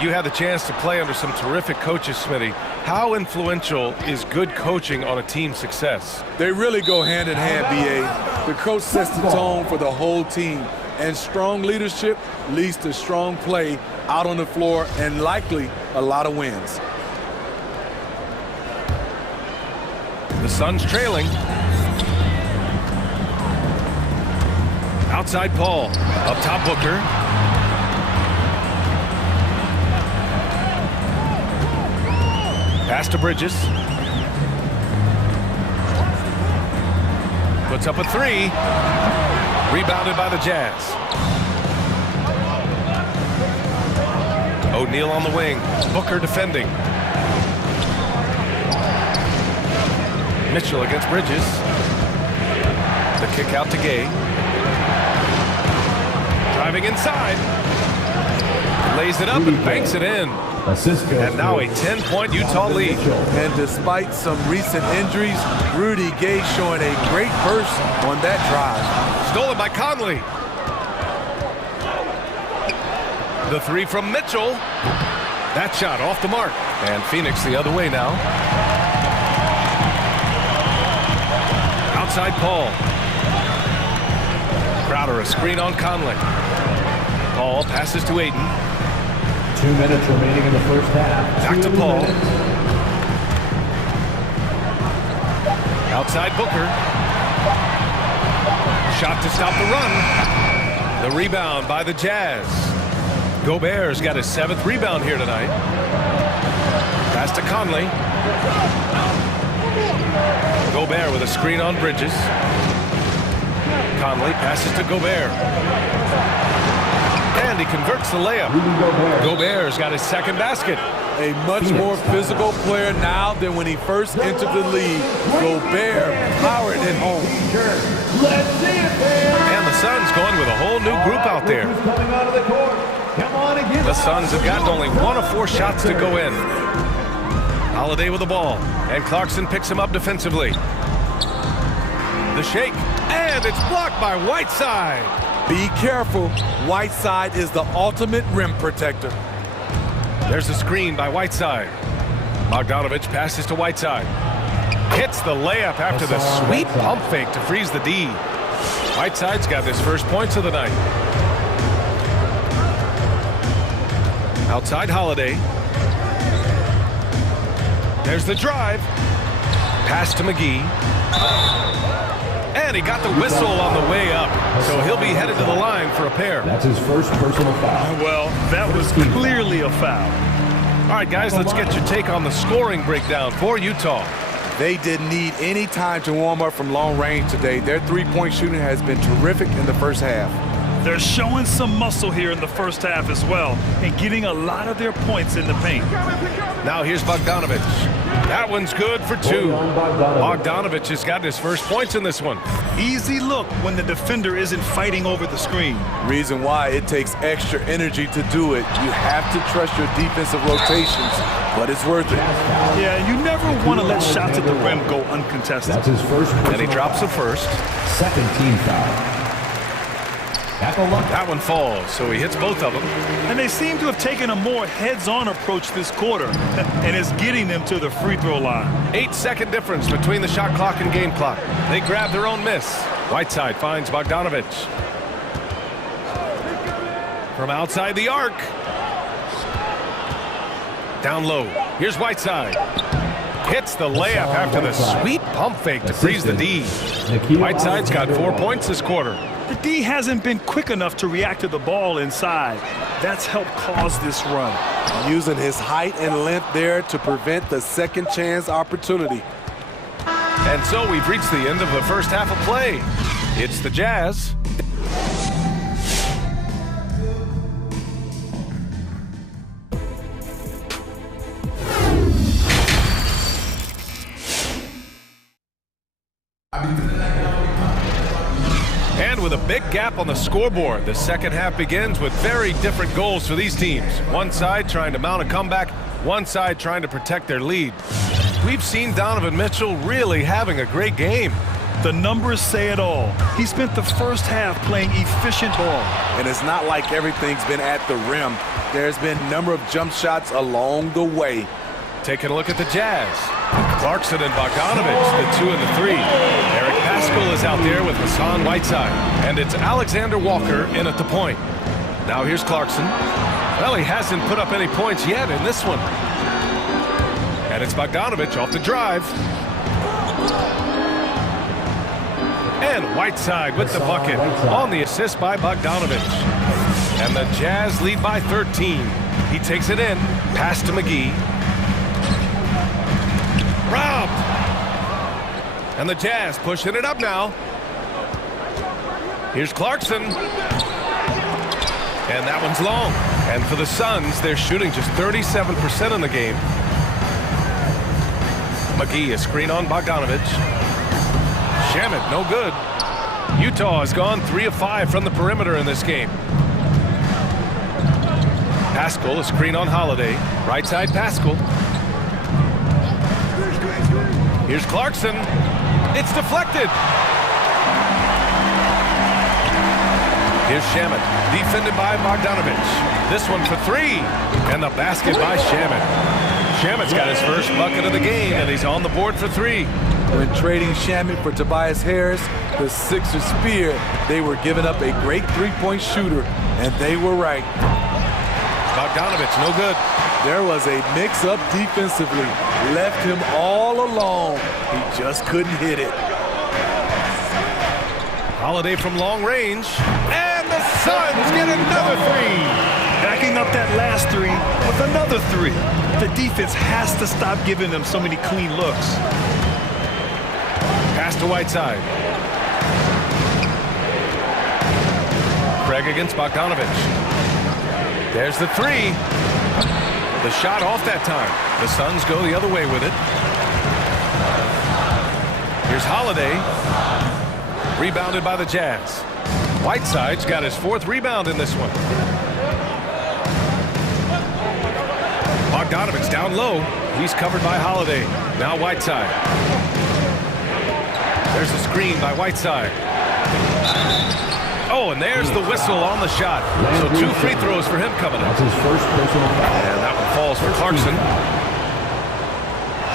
You had the chance to play under some terrific coaches, Smitty. How influential is good coaching on a team's success? They really go hand in hand, B.A. The coach sets the tone for the whole team, and strong leadership leads to strong play out on the floor and likely a lot of wins. The Suns trailing. Outside Paul. Up top Booker. Pass to Bridges. Puts up a 3. Rebounded by the Jazz. O'Neal on the wing. Booker defending. Mitchell against Bridges. The kick out to Gay. Driving inside. Lays it up and banks it in. And now a 10-point Utah lead. And despite some recent injuries, Rudy Gay showing a great burst on that drive. Stolen by Conley. The 3 from Mitchell. That shot off the mark. And Phoenix the other way now. Outside Paul. Crowder a screen on Conley. Paul passes to Ayton. 2 minutes remaining in the first half. Back to Paul. Outside Booker. Shot to stop the run. The rebound by the Jazz. Gobert's got his 7th rebound here tonight. Pass to Conley. Gobert with a screen on Bridges. Conley passes to Gobert. And he converts the layup. Gobert's got his 2nd basket. A much more physical player now than when he first entered the league. Gobert powered it home. And the Suns going with a whole new group out there. The Suns have gotten only 1 of 4 shots to go in. Holiday with the ball, and Clarkson picks him up defensively. The shake, and it's blocked by Whiteside. Be careful. Whiteside is the ultimate rim protector. There's a screen by Whiteside. Bogdanovich passes to Whiteside. Hits the layup after the sweet pump fake to freeze the D. Whiteside's got his first points of the night. Outside Holiday. There's the drive. Pass to McGee. And he got the whistle on the way up. So he'll be headed to the line for a pair. That's his first personal foul. Well, that was clearly a foul. All right, guys, let's get your take on the scoring breakdown for Utah. They didn't need any time to warm up from long range today. Their three-point shooting has been terrific in the first half. They're showing some muscle here in the first half as well and getting a lot of their points in the paint. Now here's Bogdanovich. That one's good for 2. Bogdanovich has got his first points in this one. Easy look when the defender isn't fighting over the screen. Reason why it takes extra energy to do it. You have to trust your defensive rotations, but it's worth it. Yeah, you never want to let shots at the rim go uncontested. That's his first. And he drops the first. 2nd team foul. That one falls, so he hits both of them. And they seem to have taken a more heads-on approach this quarter, and it's getting them to the free throw line. 8-second difference between the shot clock and game clock. They grab their own miss. Whiteside finds Bogdanovich. From outside the arc. Down low. Here's Whiteside. Hits the layup after the sweet pump fake to freeze the D. Whiteside's got 4 points this quarter. The D hasn't been quick enough to react to the ball inside. That's helped cause this run. Using his height and length there to prevent the second chance opportunity. And so we've reached the end of the first half of play. It's the Jazz. And with a big gap on the scoreboard, the second half begins with very different goals for these teams. One side trying to mount a comeback, one side trying to protect their lead. We've seen Donovan Mitchell really having a great game. The numbers say it all. He spent the first half playing efficient ball. And it's not like everything's been at the rim. There's been a number of jump shots along the way. Taking a look at the Jazz. Clarkson and Bogdanovich, the 2 and the 3. Eric Paschall is out there with Hassan Whiteside. And it's Alexander Walker in at the point. Now here's Clarkson. Well, he hasn't put up any points yet in this one. And it's Bogdanovich off the drive. And Whiteside with the bucket on the assist by Bogdanovich. And the Jazz lead by 13. He takes it in. Pass to McGee. Robbed. And the Jazz pushing it up now. Here's Clarkson. And that one's long. And for the Suns, they're shooting just 37% in the game. McGee, a screen on Bogdanovich. Shamet, no good. Utah has gone 3 of 5 from the perimeter in this game. Paschall, a screen on Holiday. Right side Paschall. Here's Clarkson. It's deflected. Here's Shamet, defended by Bogdanovich. This one for 3. And the basket by Shamet. Shamet's got his first bucket of the game, and he's on the board for 3. When trading Shamet for Tobias Harris, the Sixers feared they were giving up a great three-point shooter, and they were right. Bogdanovich, no good. There was a mix-up defensively. Left him all alone. He just couldn't hit it. Holiday from long range. And the Suns get another 3. Backing up that last three with another three. The defense has to stop giving them so many clean looks. Pass to Whiteside. Craig against Bogdanovich. There's the three. The shot off that time. The Suns go the other way with it. Here's Holiday. Rebounded by the Jazz. Whiteside's got his 4th rebound in this one. Bogdanovich down low. He's covered by Holiday. Now Whiteside. There's a screen by Whiteside. Oh, and there's the whistle on the shot. So 2 free throws for him coming up. That's his first personal foul. And that one falls for Clarkson.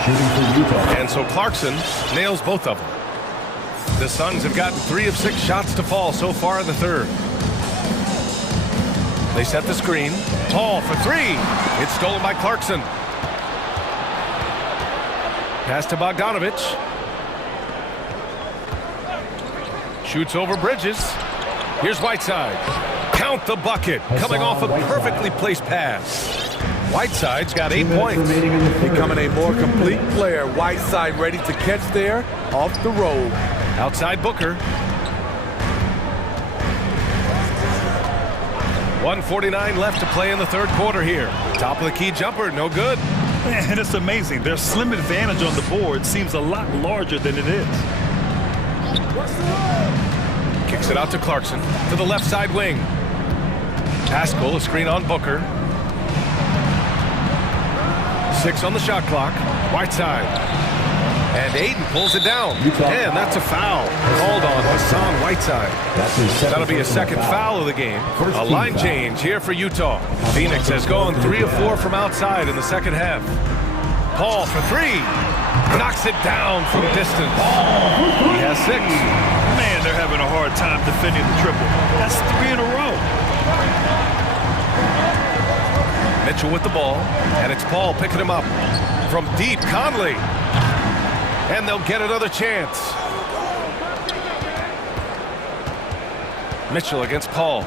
Shooting for Utah. And so Clarkson nails both of them. The Suns have gotten 3 of 6 shots to fall so far in the third. They set the screen. Paul for 3. It's stolen by Clarkson. Pass to Bogdanovich. Shoots over Bridges. Here's Whiteside. Count the bucket. Coming off a perfectly placed pass. Whiteside's got 8 points. Becoming a more complete player. Whiteside ready to catch there off the roll. Outside Booker. 1:49 left to play in the third quarter here. Top of the key jumper, no good. Man, it's amazing. Their slim advantage on the board seems a lot larger than it is. Kicks it out to Clarkson to the left side wing. Pascal, a screen on Booker. 6 on the shot clock. Whiteside. And Aiden pulls it down. And that's a foul called on Hassan Whiteside. That'll be a second foul of the game. A line change here for Utah. Phoenix has gone 3 of 4 from outside in the second half. Paul for 3. Knocks it down from distance. He has 6. Man, they're having a hard time defending the triple. That's 3 in a row. Mitchell with the ball, and it's Paul picking him up. From deep, Conley. And they'll get another chance. Mitchell against Paul.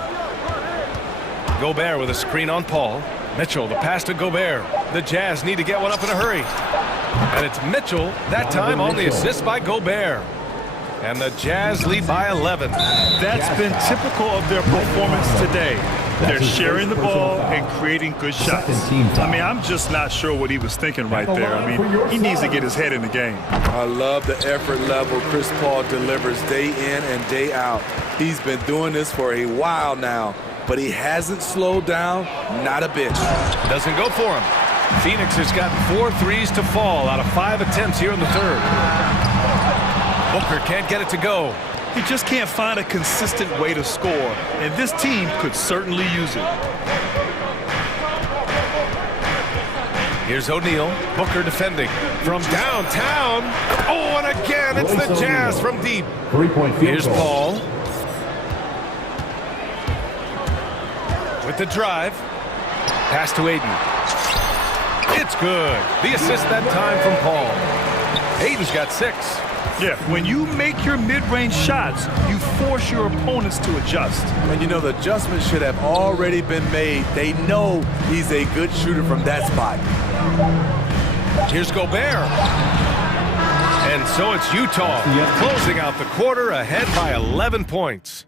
Gobert with a screen on Paul. Mitchell, the pass to Gobert. The Jazz need to get one up in a hurry. And it's Mitchell, that time on the assist by Gobert. And the Jazz lead by 11. That's been typical of their performance today. They're sharing the ball and creating good shots. I mean, I'm just not sure what he was thinking right there. I mean, he needs to get his head in the game. I love the effort level Chris Paul delivers day in and day out. He's been doing this for a while now, but he hasn't slowed down, not a bit. Doesn't go for him. Phoenix has gotten 4 threes to fall out of 5 attempts here in the third. Booker can't get it to go. He just can't find a consistent way to score, and this team could certainly use it. Here's O'Neal. Booker defending from downtown. Oh, and again, it's the Jazz from deep. Here's Paul. With the drive. Pass to Aiden. It's good. The assist that time from Paul. Aiden's got 6. Yeah, when you make your mid-range shots, you force your opponents to adjust. And you know, the adjustments should have already been made. They know he's a good shooter from that spot. Here's Gobert. And so it's Utah closing out the quarter ahead by 11 points.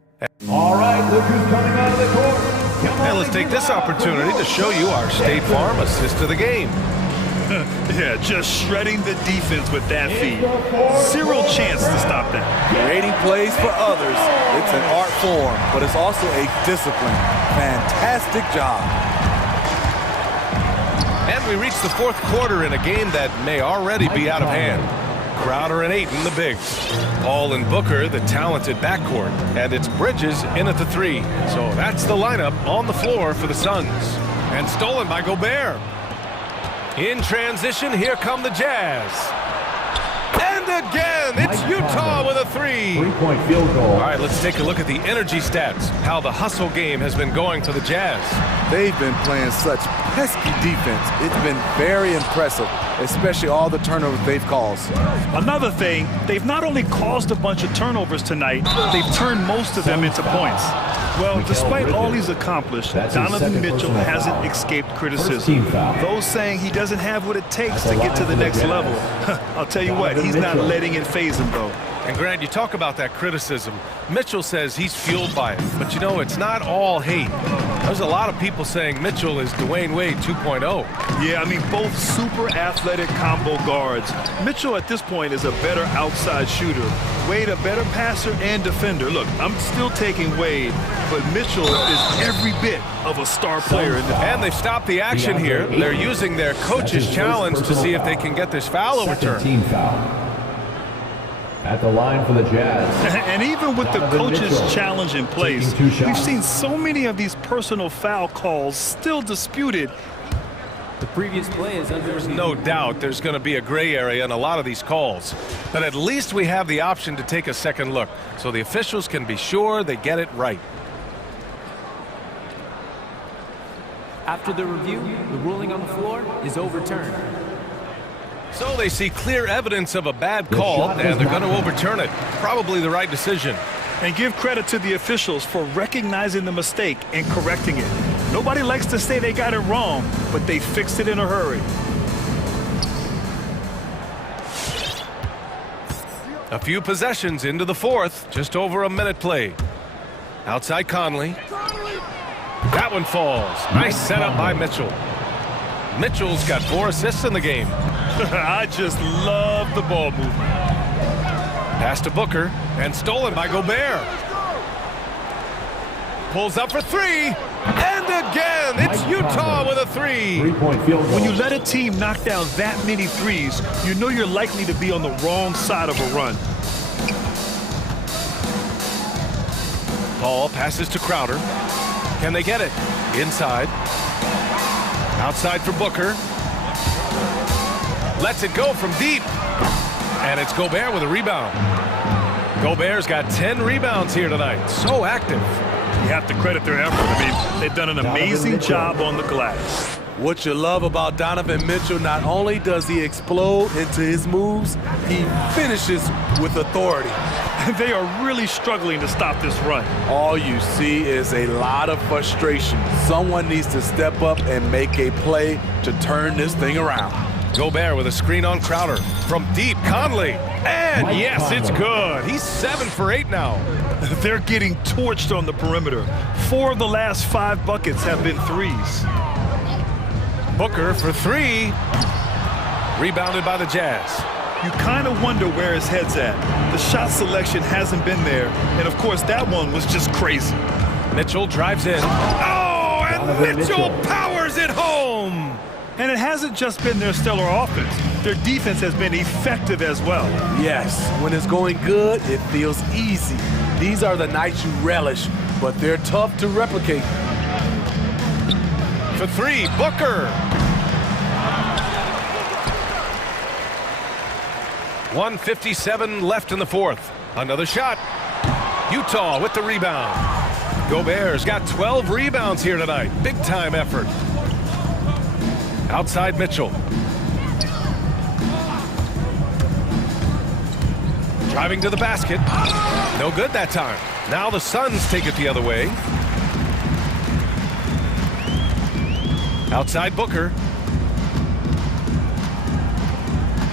All right, look who's coming out of the court. And let's take this opportunity to show you our State Farm assist of the game. Yeah, just shredding the defense with that feed. 0 chance to stop that. Creating plays for others, it's an art form, but it's also a discipline. Fantastic job. And we reach the fourth quarter in a game that may already be out of hand. Crowder and Ayton, the bigs. Paul and Booker, the talented backcourt. And it's Bridges in at the 3. So that's the lineup on the floor for the Suns. And stolen by Gobert. In transition, here come the Jazz. And again, It's Utah with a three. Three-point field goal. All right, let's take a look at the energy stats, how the hustle game has been going for the Jazz. They've been playing such pesky defense. It's been very impressive, especially all the turnovers they've caused. Another thing, they've not only caused a bunch of turnovers tonight, they've turned most of them into points. Well, despite all he's accomplished, Donovan Mitchell hasn't escaped criticism. Those saying he doesn't have what it takes to get to the next level. I'll tell you what, he's not letting it faze him, though. And Grant, you talk about that criticism. Mitchell says he's fueled by it, but you know, it's not all hate. There's a lot of people saying Mitchell is Dwayne Wade 2.0. Yeah, I mean, both super athletic combo guards. Mitchell at this point is a better outside shooter. Wade a better passer and defender. Look, I'm still taking Wade, but Mitchell is every bit of a star player. And they've stopped the action here. They're using their coach's challenge to see if they can get this foul overturned. Team foul. At the line for the Jazz. And even with the coach's challenge in place, we've seen so many of these personal foul calls still disputed. The previous play is under review. No doubt there's going to be a gray area in a lot of these calls. But at least we have the option to take a second look, so the officials can be sure they get it right. After the review, the ruling on the floor is overturned. So they see clear evidence of a bad call, and they're going to overturn it. Probably the right decision. And give credit to the officials for recognizing the mistake and correcting it. Nobody likes to say they got it wrong, but they fixed it in a hurry. A few possessions into the fourth, just over a minute played. Outside Conley. That one falls. Nice setup by Mitchell. Mitchell's got 4 assists in the game. I just love the ball movement. Pass to Booker, and stolen by Gobert. Pulls up for three, and again, it's Utah with a three. Three-point field goal. When you let a team knock down that many threes, you know you're likely to be on the wrong side of a run. Paul passes to Crowder. Can they get it? Inside. Outside for Booker. Lets it go from deep. And it's Gobert with a rebound. Gobert's got 10 rebounds here tonight. So active. You have to credit their effort. I mean, they've done an amazing job on the glass. What you love about Donovan Mitchell, not only does he explode into his moves, he finishes with authority. They are really struggling to stop this run. All you see is a lot of frustration. Someone needs to step up and make a play to turn this thing around. Gobert with a screen on Crowder. From deep, Conley. And yes, it's good. He's 7 for 8 now. They're getting torched on the perimeter. 4 of the last 5 buckets have been threes. Booker for 3. Rebounded by the Jazz. You kind of wonder where his head's at. The shot selection hasn't been there. And of course, that one was just crazy. Mitchell drives in. Oh, and Mitchell powers it home. And it hasn't just been their stellar offense. Their defense has been effective as well. Yes, when it's going good, it feels easy. These are the nights you relish, but they're tough to replicate. For 3, Booker. 1:57 left in the fourth. Another shot. Utah with the rebound. Gobert's got 12 rebounds here tonight. Big time effort. Outside Mitchell. Driving to the basket. No good that time. Now the Suns take it the other way. Outside Booker.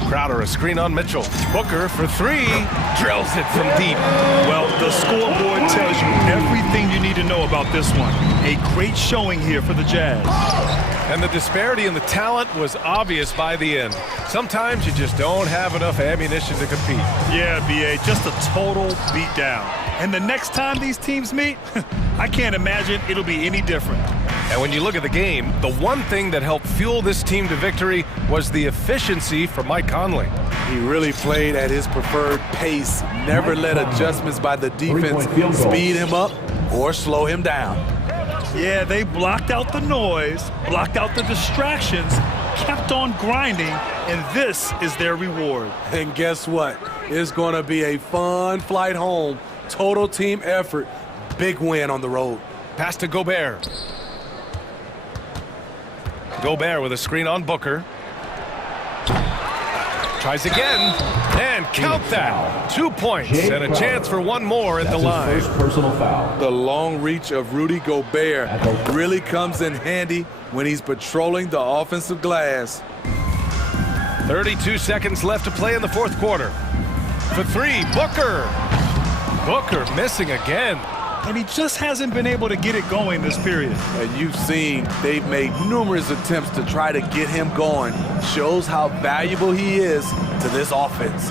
Crowder, a screen on Mitchell. Booker for 3. Drills it from deep. Well, the scoreboard tells you everything you need to know about this one. A great showing here for the Jazz. And the disparity in the talent was obvious by the end. Sometimes you just don't have enough ammunition to compete. Yeah, B.A., just a total beatdown. And the next time these teams meet, I can't imagine it'll be any different. And when you look at the game, the one thing that helped fuel this team to victory was the efficiency for Mike Conley. He really played at his preferred pace, never let adjustments by the defense speed him up or slow him down. Yeah, they blocked out the noise, blocked out the distractions, kept on grinding, and this is their reward. And guess what? It's going to be a fun flight home. Total team effort. Big win on the road. Pass to Gobert. Gobert with a screen on Booker. Tries again, and count that. 2 points and a chance for one more at the line. First personal foul. The long reach of Rudy Gobert really comes in handy when he's patrolling the offensive glass. 32 seconds left to play in the fourth quarter. For three, Booker. Booker missing again. And he just hasn't been able to get it going this period. And you've seen they've made numerous attempts to try to get him going. Shows how valuable he is to this offense.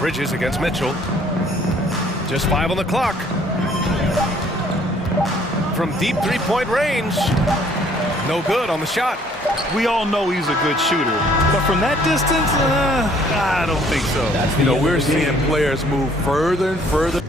Bridges against Mitchell. Just 5 on the clock. From deep three-point range. No good on the shot. We all know he's a good shooter, but from that distance, I don't think so. You know, we're seeing players move further and further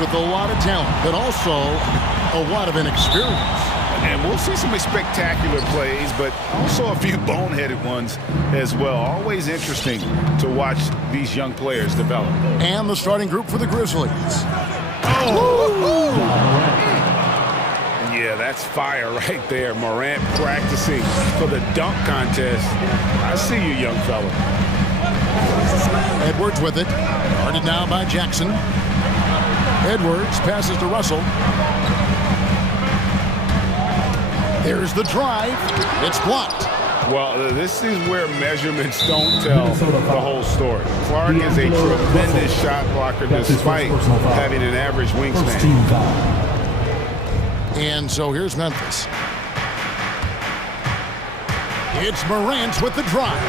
with a lot of talent, but also a lot of inexperience. And we'll see some spectacular plays, but also a few boneheaded ones as well. Always interesting to watch these young players develop. And the starting group for the Grizzlies. Oh! Yeah, that's fire right there. Morant practicing for the dunk contest. I see you, young fella. Edwards with it. Guarded now by Jackson. Edwards passes to Russell. There's the drive. It's blocked. Well, this is where measurements don't tell the whole story. Clark is a tremendous shot blocker despite having an average wingspan. And so here's Memphis. It's Morant with the drive.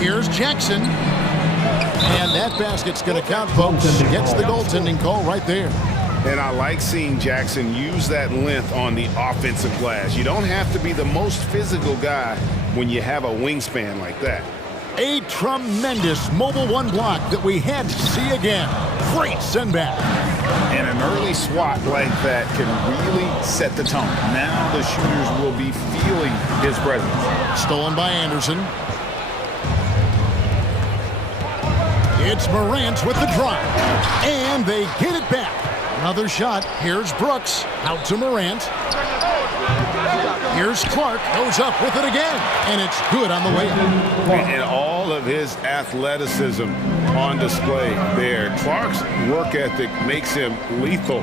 Here's Jackson. And that basket's going to count, folks. Gets the goaltending call right there. And I like seeing Jackson use that length on the offensive glass. You don't have to be the most physical guy when you have a wingspan like that. A tremendous mobile one block that we had to see again. Great send back. And an early swat like that can really set the tone. Now the shooters will be feeling his presence. Stolen by Anderson. It's Morant with the drive. And they get it back. Another shot. Here's Brooks. Out to Morant. Here's Clark. Goes up with it again. And it's good on the way. And all of his athleticism on display there. Clark's work ethic makes him lethal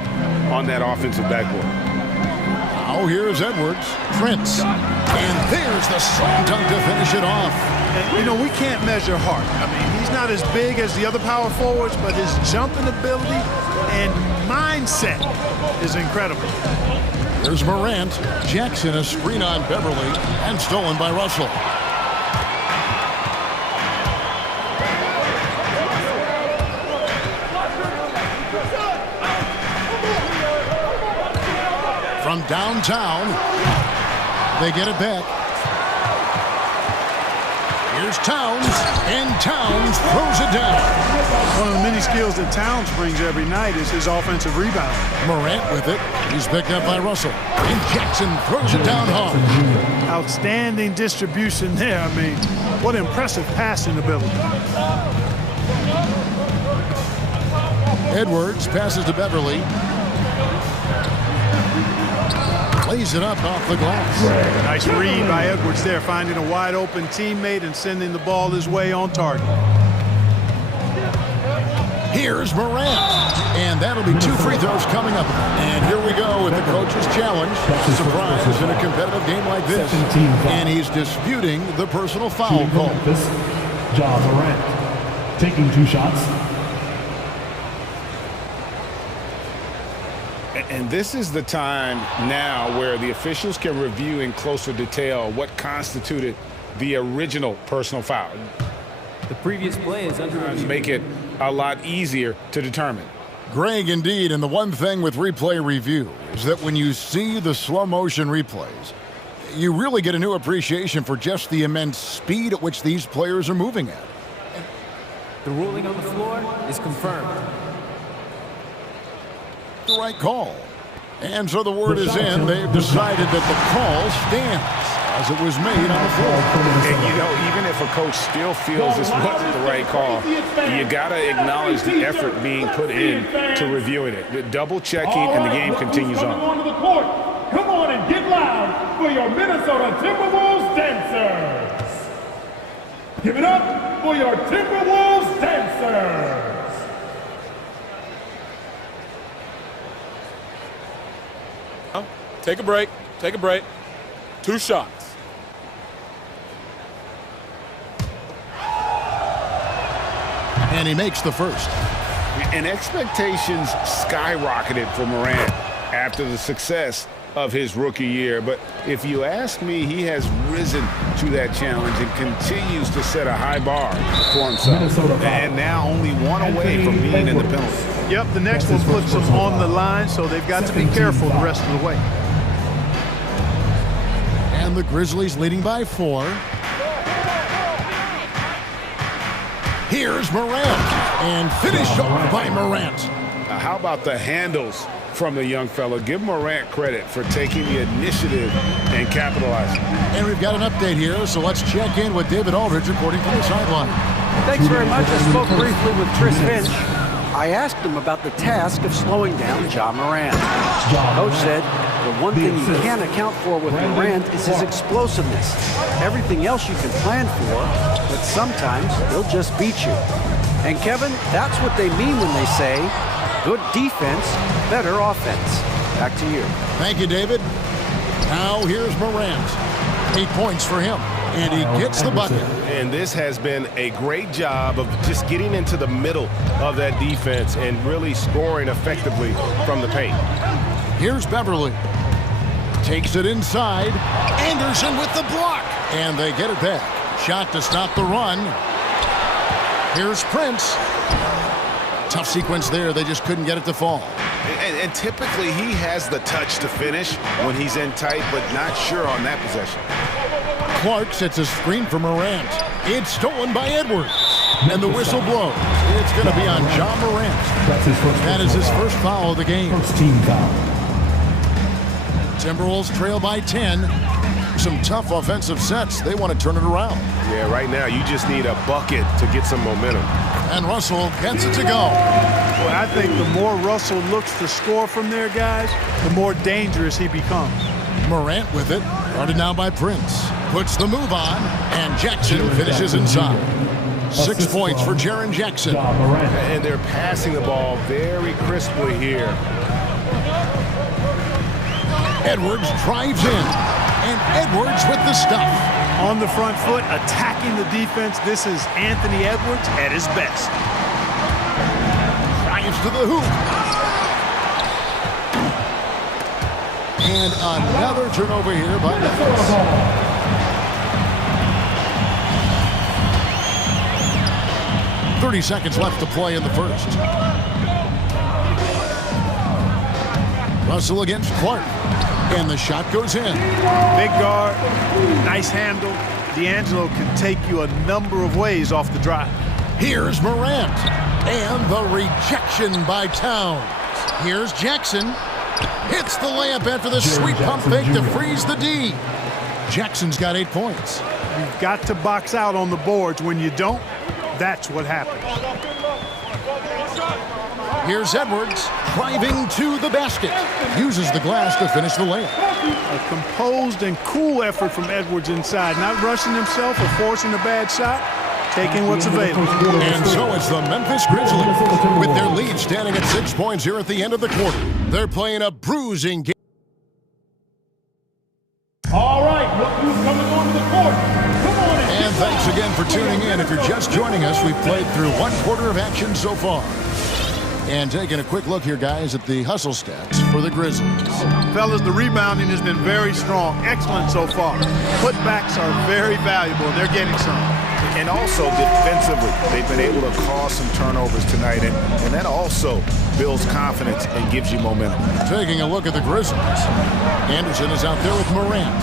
on that offensive backboard. Now here's Edwards. Prince. And there's the slam dunk to finish it off. And, you know, we can't measure Hart. I mean, he's not as big as the other power forwards, but his jumping ability and mindset is incredible. Here's Morant. Jackson, a screen on Beverly, and stolen by Russell. From downtown, they get it back. Here's Towns, and Towns throws it down. One of the many skills that Towns brings every night is his offensive rebound. Morant with it. He's picked up by Russell. And Jackson throws it down hard. Outstanding distribution there. I mean, what impressive passing ability. Edwards passes to Beverly. Lays it up off the glass. Nice read by Edwards there, finding a wide open teammate and sending the ball his way on target. Here's Morant. And that'll be 2 free throws coming up. And here we go with the coach's challenge. Surprise in a competitive game like this. And he's disputing the personal foul call. Ja Morant taking 2 shots. And this is the time now where the officials can review in closer detail what constituted the original personal foul. The previous play is under review. Make it a lot easier to determine. Greg, indeed, and the one thing with replay review is that when you see the slow motion replays, you really get a new appreciation for just the immense speed at which these players are moving at. The ruling on the floor is confirmed. The right call. And so the word is in. They've decided that the call stands as it was made on the floor. And you know, even if a coach still feels this wasn't the right call, you got to acknowledge the effort being put in to reviewing it. The double checking, and the game continues on. Come on and get loud for your Minnesota Timberwolves dancers. Give it up for your Timberwolves dancers. Take a break. Take a break. 2 shots. And he makes the first. And expectations skyrocketed for Morant after the success of his rookie year. But if you ask me, he has risen to that challenge and continues to set a high bar for himself. And now only 1 away from being in the penalty. Yep, the next one puts them on the line, so they've got to be careful the rest of the way. And the Grizzlies leading by 4. Here's Morant. And finished off by Morant. How about the handles from the young fella? Give Morant credit for taking the initiative and capitalizing. And we've got an update here, so let's check in with David Aldridge reporting from the sideline. Thanks very much. I spoke briefly with Chris Finch. I asked him about the task of slowing down Ja Morant. Coach said the one thing you can't account for with Morant is his explosiveness. Everything else you can plan for, but sometimes he'll just beat you. And Kevin, that's what they mean when they say, good defense, better offense. Back to you. Thank you, David. Now here's Morant. 8 points for him, and he gets the bucket. And this has been a great job of just getting into the middle of that defense and really scoring effectively from the paint. Here's Beverly. Takes it inside. Anderson with the block. And they get it back. Shot to stop the run. Here's Prince. Tough sequence there. They just couldn't get it to fall. And typically he has the touch to finish when he's in tight, but not sure on that possession. Clark sets a screen for Morant. It's stolen by Edwards. And the whistle blows. It's going to be on Ja Morant. That is his first foul of the game. First team foul. Timberwolves trail by 10. Some tough offensive sets. They want to turn it around. Yeah, right now you just need a bucket to get some momentum. And Russell gets it to go. Well, I think the more Russell looks to score from there, guys, the more dangerous he becomes. Morant with it. Guarded now by Prince. Puts the move on, and Jackson finishes inside. 6 points for Jaren Jackson. And they're passing the ball very crisply here. Edwards drives in, and Edwards with the stuff. On the front foot, attacking the defense. This is Anthony Edwards at his best. Drives to the hoop. And another turnover here by Memphis. 30 seconds left to play in the first. Russell against Clark. And the shot goes in. Big guard, nice handle. D'Angelo can take you a number of ways off the drive. Here's Morant. And the rejection by Towns. Here's Jackson. Hits the layup after the sweet pump fake to freeze the D. Jackson's got 8 points. You've got to box out on the boards. When you don't, that's what happens. Here's Edwards driving to the basket. Uses the glass to finish the layup. A composed and cool effort from Edwards inside. Not rushing himself or forcing a bad shot. Taking what's available. And so it's the Memphis Grizzlies with their lead standing at 6 points here at the end of the quarter. They're playing a bruising game. All right, look who's coming onto the court. Come on in. And thanks again for tuning in. If you're just joining us, we've played through 1 quarter of action so far. And taking a quick look here, guys, at the hustle stats for the Grizzlies. Fellas, the rebounding has been very strong. Excellent so far. Putbacks are very valuable, and they're getting some. And also defensively, they've been able to cause some turnovers tonight, and that also builds confidence and gives you momentum. Taking a look at the Grizzlies. Anderson is out there with Morant.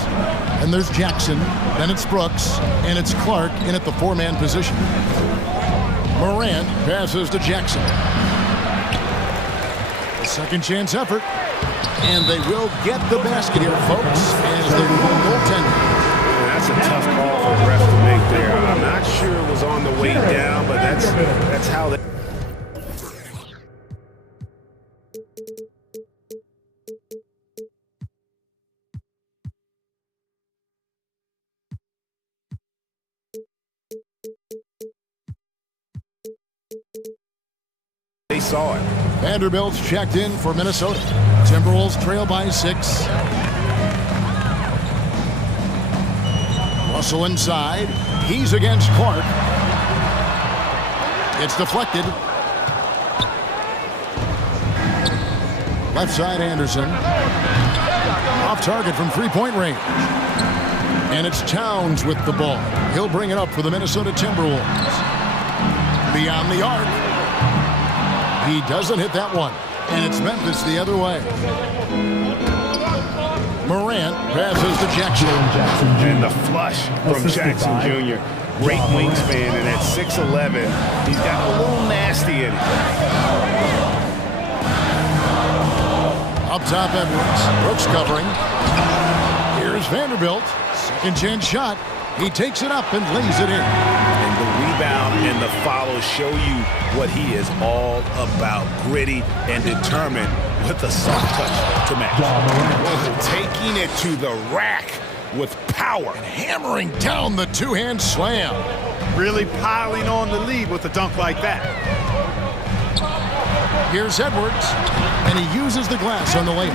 And there's Jackson, then it's Brooks, and it's Clark in at the 4-man position. Morant passes to Jackson. A second chance effort. And they will get the basket here, folks, as they rule goaltender. That's a tough call for the ref to make there. I'm not sure it was on the way down, but that's how they... They saw it. Vanderbilt's checked in for Minnesota. Timberwolves trail by 6. Russell inside. He's against Clark. It's deflected. Left side Anderson. Off target from 3-point range. And it's Towns with the ball. He'll bring it up for the Minnesota Timberwolves. Beyond the arc. He doesn't hit that one. And it's Memphis the other way. Morant passes to Jackson. And the flush from Jackson Jr. Great wingspan, and at 6'11", he's got a little nasty nasty inning. Up top, Edwards. Brooks covering. Here's Vanderbilt. Second chance shot. He takes it up and lays it in. And the rebound and the follow show you what he is all about. Gritty and determined with a soft touch to match. Taking it to the rack with power. And hammering down the two-hand slam. Really piling on the lead with a dunk like that. Here's Edwards, and he uses the glass on the layup.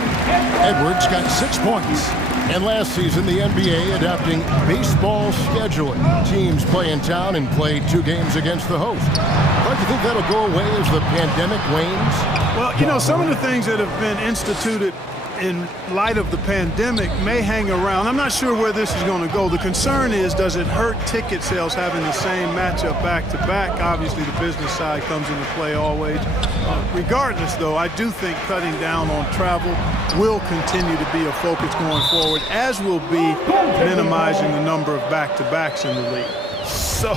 Edwards got 6 points. And last season, the NBA adopting baseball scheduling. Teams play in town and play 2 games against the host. Don't you think that'll go away as the pandemic wanes? Well, you know, some of the things that have been instituted in light of the pandemic may hang around. I'm not sure where this is going to go. The concern is, does it hurt ticket sales having the same matchup back-to-back? Obviously, the business side comes into play always. Regardless, though, I do think cutting down on travel will continue to be a focus going forward, as will be minimizing the number of back-to-backs in the league. So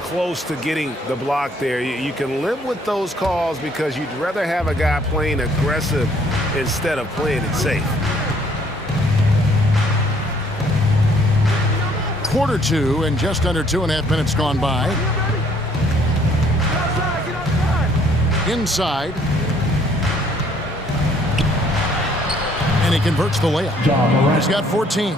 close to getting the block there. You can live with those calls because you'd rather have a guy playing aggressive instead of playing it safe. Quarter 2 and just under 2.5 minutes gone by. Inside. And he converts the layup. He's got 14.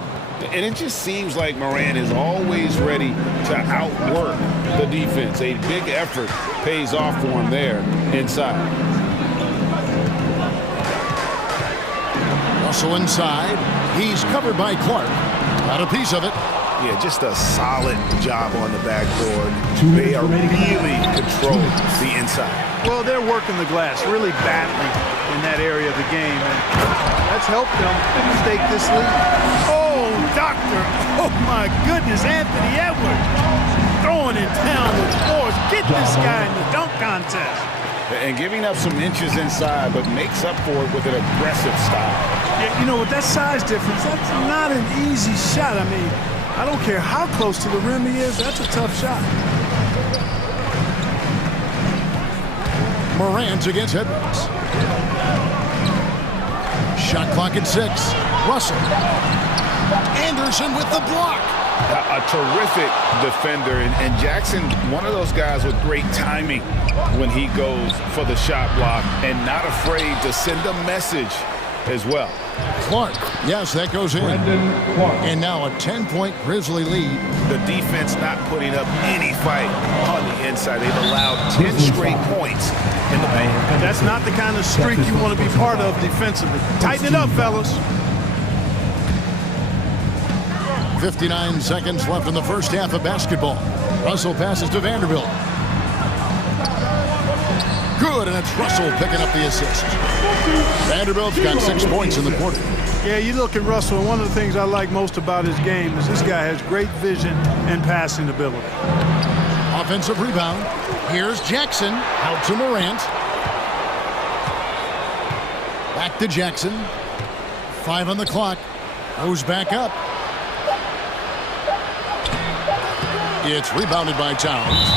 And it just seems like Morant is always ready to outwork the defense. A big effort pays off for him there inside. Russell inside. He's covered by Clark. Got a piece of it. Yeah, just a solid job on the backboard. They are really controlling the inside. Well, they're working the glass, really battling in that area of the game. And that's helped them stake this lead. Oh, doctor. Oh, my goodness. Anthony Edwards throwing in town with force. Get this guy in the dunk contest. And giving up some inches inside, but makes up for it with an aggressive style. Yeah, you know, with that size difference, that's not an easy shot. I mean, I don't care how close to the rim he is, that's a tough shot. Morant against Edwards. Shot clock at 6. Russell. Anderson with the block. A terrific defender, and Jackson, one of those guys with great timing when he goes for the shot block and not afraid to send a message as well. Clark, yes, that goes in. And now a 10-point Grizzly lead. The defense not putting up any fight on the inside. They've allowed 10 straight points in the paint. And that's not the kind of streak you want to be part of defensively. Tighten it up, fellas. 59 seconds left in the first half of basketball. Russell passes to Vanderbilt. Good, and it's Russell picking up the assist. Vanderbilt's got 6 points in the quarter. Yeah, you look at Russell, and one of the things I like most about his game is this guy has great vision and passing ability. Offensive rebound. Here's Jackson. Out to Morant. Back to Jackson. 5 on the clock. Goes back up. It's rebounded by Towns.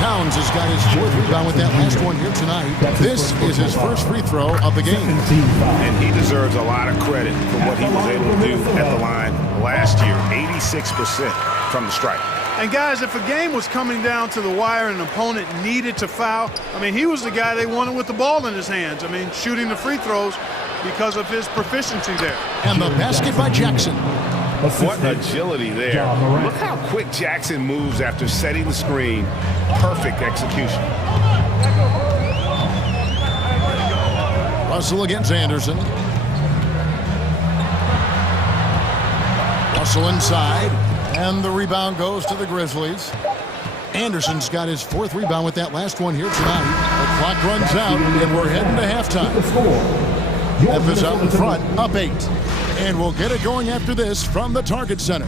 Towns has got his 4th rebound with that last one here tonight. This is his first free throw of the game. And he deserves a lot of credit for what he was able to do at the line last year. 86% from the stripe. And guys, if a game was coming down to the wire and an opponent needed to foul, I mean, he was the guy they wanted with the ball in his hands. I mean, shooting the free throws because of his proficiency there. And the basket by Jackson. What agility there. Look how quick Jackson moves after setting the screen. Perfect execution. Russell against Anderson. Russell inside. And the rebound goes to the Grizzlies. Anderson's got his 4th rebound with that last one here tonight. The clock runs out, and we're heading to halftime. Memphis out in front, up 8. And we'll get it going after this from the Target Center.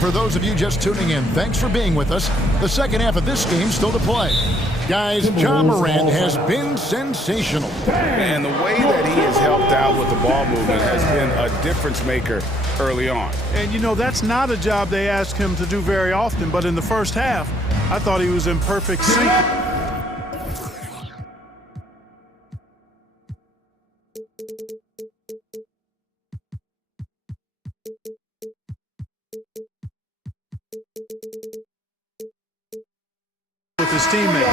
for those of you just tuning in, thanks for being with us. The second half of this game still to play. Guys, John Morant has been sensational. And the way that he has helped out with the ball movement has been a difference maker early on. And, you know, that's not a job they ask him to do very often, but in the first half, I thought he was in perfect sync. With his teammates.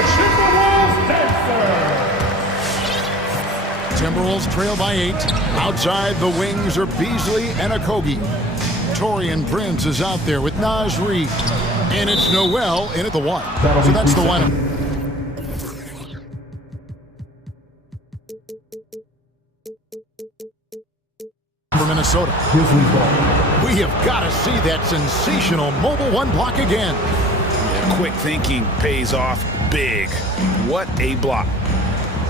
Timberwolves trail by 8. Outside the wings are Beasley and Okogie. Torian Prince is out there with Naz Reid. And it's Noel in at the 1. So that's the lineup. For Minnesota. We have got to see that sensational mobile 1 block again. Quick thinking pays off big. What a block.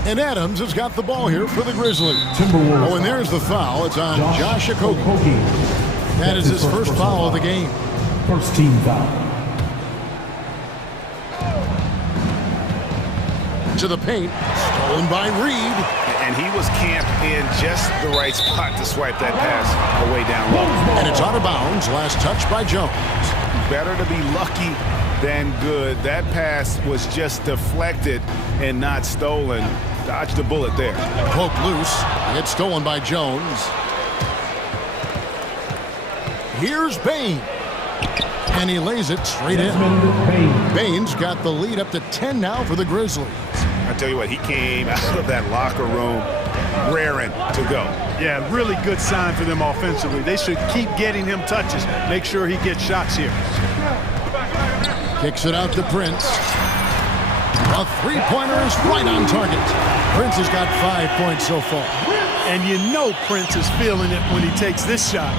And Adams has got the ball here for the Grizzlies. Oh, and there's the foul. It's on Josh Okogie. That is his first foul of the game. First team foul. To the paint. Stolen by Reid. And he was camped in just the right spot to swipe that pass away down low. And it's out of bounds. Last touch by Jones. Better to be lucky than good. That pass was just deflected and not stolen. Dodged a bullet there. Poke loose. It's stolen by Jones. Here's Bane. And he lays it straight in. Bane's got the lead up to 10 now for the Grizzlies. I tell you what, he came out of that locker room raring to go. Yeah, really good sign for them offensively. They should keep getting him touches. Make sure he gets shots here. Kicks it out to Prince. A three-pointer is right on target. Prince has got 5 points so far. And you know Prince is feeling it when he takes this shot.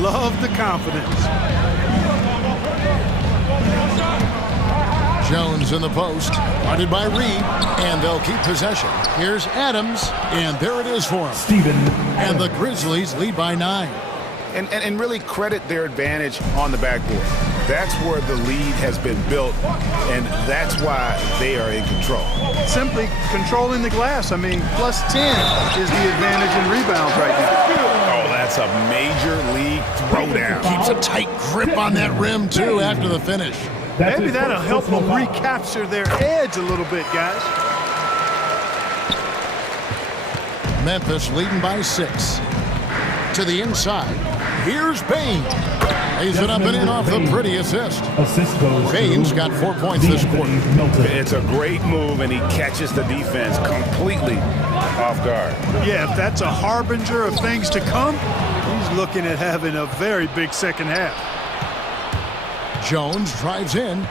Love the confidence. Jones in the post, guarded by Reid, and they'll keep possession. Here's Adams, and there it is for him. And the Grizzlies lead by 9. And really credit their advantage on the backboard. That's where the lead has been built, and that's why they are in control. Simply controlling the glass. I mean, plus 10 is the advantage in rebounds right now. Oh, that's a major league throwdown. Keeps a tight grip on that rim, too, after the finish. Maybe that'll help them recapture their edge a little bit, guys. Memphis leading by 6. To the inside. Here's Bane. Lays it up and in off the pretty assist. Bane's got 4 points this quarter. It's a great move, and he catches the defense completely off guard. Yeah, if that's a harbinger of things to come, he's looking at having a very big second half. Jones drives in.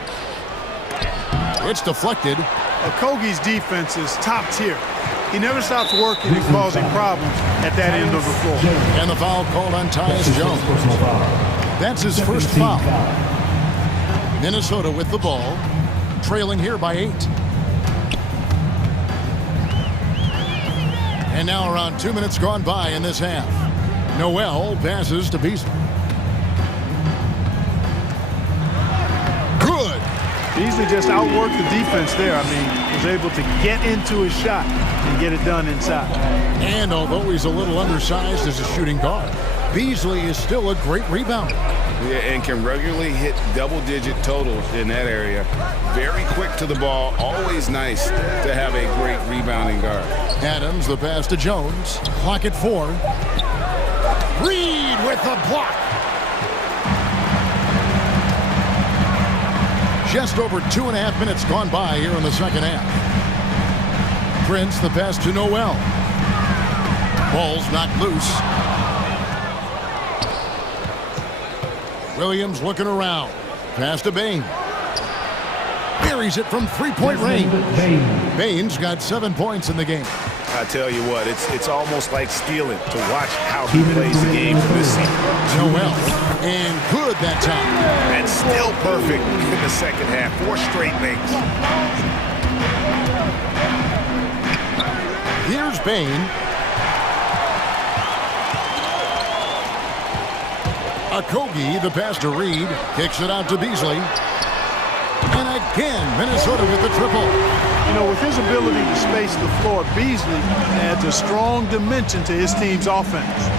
It's deflected. Okogie's defense is top tier. He never stops working and causing problems at that end of the floor. And the foul called on Tyus Jones. That's his first foul. Minnesota with the ball, trailing here by 8. And now around 2 minutes gone by in this half. Noel passes to Beasley. Good. Beasley just outworked the defense there. I mean, was able to get into his shot and get it done inside. And although he's a little undersized as a shooting guard, Beasley is still a great rebounder. Yeah, and can regularly hit double-digit totals in that area. Very quick to the ball. Always nice to have a great rebounding guard. Adams, the pass to Jones. Clock at 4. Reid with the block. Just over 2.5 minutes gone by here in the second half. Prince, the pass to Noel. Ball's knocked loose. Williams looking around. Pass to Bane. Buries it from three-point range. Bane's got 7 points in the game. I tell you what, it's almost like stealing to watch how he plays the game from this season. Noel, and good that time. And still perfect in the second half. 4 straight makes. Here's Bane. Okogie, the pass to Reed. Kicks it out to Beasley. And again, Minnesota with the triple. You know, with his ability to space the floor, Beasley adds a strong dimension to his team's offense.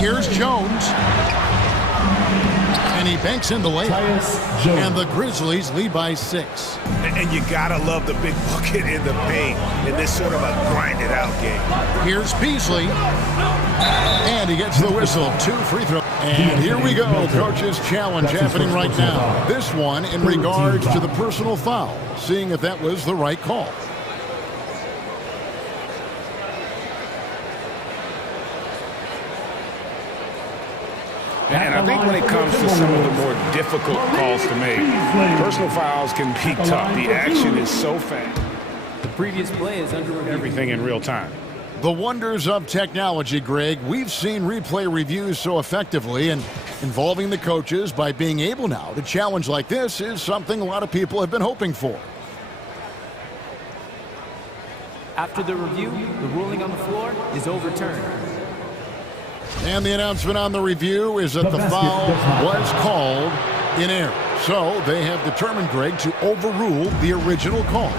Here's Jones. And he banks in the layup. And the Grizzlies lead by 6. And you gotta love the big bucket in the paint in this sort of a grinded out game. Here's Beasley. And he gets the whistle. 2 free throws. And here we go. Coach's challenge happening right now. This one in regards to the personal foul. Seeing if that was the right call. And I think when it comes to some of the more difficult calls to make, personal fouls can be tough. The action is so fast. The previous play is under review. Everything in real time. The wonders of technology, Greg. We've seen replay reviews so effectively, and involving the coaches by being able now to challenge like this is something a lot of people have been hoping for. After the review, the ruling on the floor is overturned. And the announcement on the review is that the foul was called in error. So they have determined, Greg, to overrule the original call.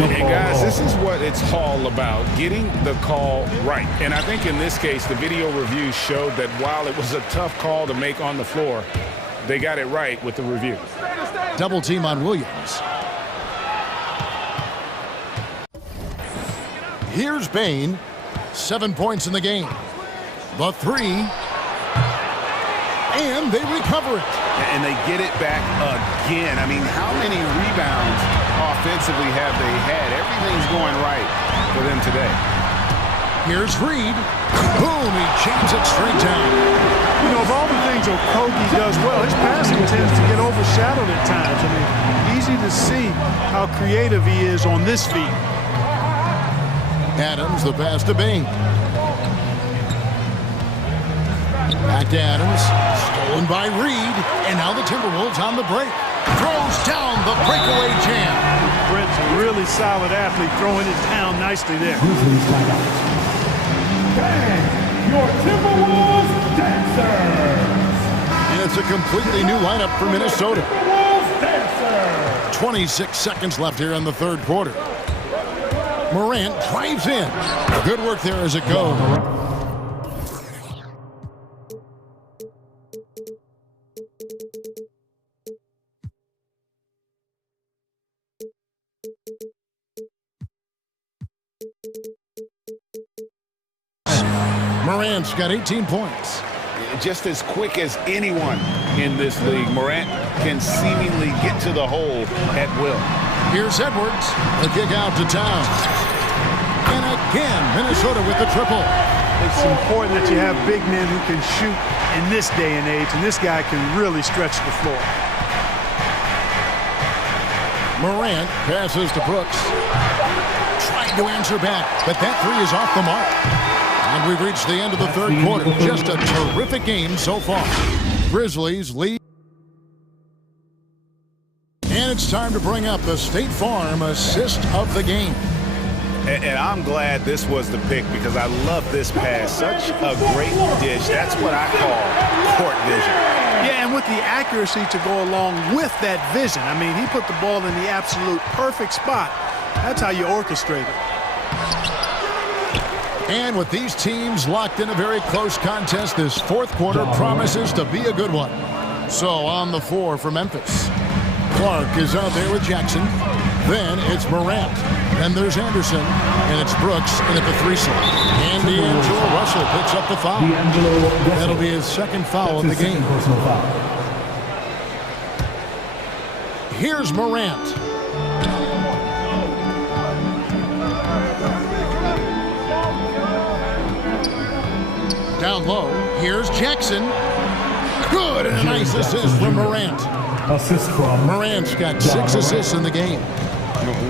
And guys, this is what it's all about, getting the call right. And I think in this case, the video review showed that while it was a tough call to make on the floor, they got it right with the review. Double team on Williams. Here's Bain. 7 points in the game. The 3. And they recover it. And they get it back again. I mean, how many rebounds offensively have they had? Everything's going right for them today. Here's Reed. Boom, he jams it straight down. You know, of all the things Okogie does well, his passing tends to get overshadowed at times. I mean, easy to see how creative he is on this feat. Adams, the pass to Bain. Back to Adams. Stolen by Reed. And now the Timberwolves on the break. Throws down the breakaway jam. Brent's a really solid athlete, throwing it down nicely there. Bang! Your Timberwolves dancers! And it's a completely new lineup for Minnesota. Timberwolves dancers! 26 seconds left here in the third quarter. Morant drives in. Good work there as it goes. Morant's got 18 points. Just as quick as anyone in this league, Morant can seemingly get to the hole at will. Here's Edwards. The kick out to Towns. And again, Minnesota with the triple. It's important that you have big men who can shoot in this day and age, and this guy can really stretch the floor. Morant passes to Brooks. Trying to answer back, but that 3 is off the mark. And we've reached the end of the third quarter. Just a terrific game so far. Grizzlies lead. And it's time to bring up the State Farm assist of the game. And I'm glad this was the pick because I love this pass. Such a great dish. That's what I call court vision. Yeah, and with the accuracy to go along with that vision. I mean, he put the ball in the absolute perfect spot. That's how you orchestrate it. And with these teams locked in a very close contest, this fourth quarter promises to be a good one. So on the floor for Memphis, Clark is out there with Jackson. Then it's Morant. Then there's Anderson. And it's Brooks in at the 3 slot. And D'Angelo Russell picks up the foul. That'll be his second foul of the game. Here's Morant. Down low, here's Jackson. Good, and a nice assist from Morant. Assist from Morant's got 6 assists in the game.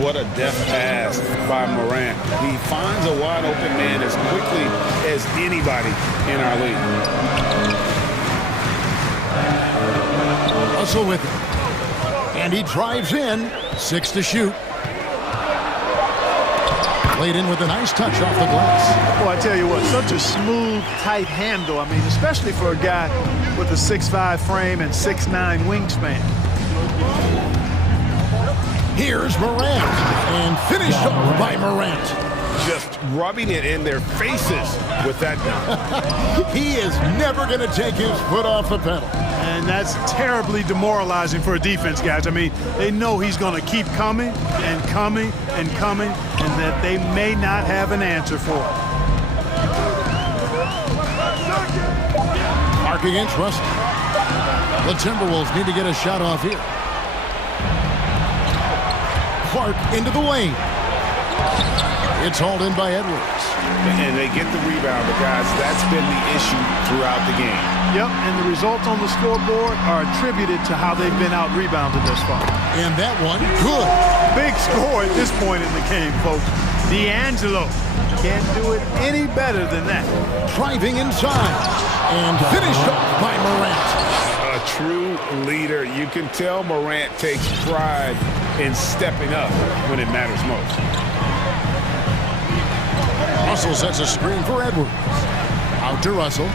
What a deft pass by Morant. He finds a wide open man as quickly as anybody in our league. Russell with it. And he drives in. 6 to shoot. Laid in with a nice touch off the glass. Boy, I tell you what, such a smooth, tight handle. I mean, especially for a guy with a 6'5" frame and 6'9" wingspan. Here's Morant, and finished off by Morant. Just rubbing it in their faces with that dunk. He is never going to take his foot off the pedal. And that's terribly demoralizing for a defense, guys. I mean, they know he's going to keep coming and coming and coming, and that they may not have an answer for it. Mark against Russell. The Timberwolves need to get a shot off here. Clark into the lane. It's hauled in by Edwards. And they get the rebound, but guys, that's been the issue throughout the game. Yep, and the results on the scoreboard are attributed to how they've been out-rebounded thus far. And that one, good. Big score at this point in the game, folks. D'Angelo can't do it any better than that. Driving inside and finished off by Morant. A true leader. You can tell Morant takes pride in stepping up when it matters most. Russell sets a screen for Edwards. Out to Russell.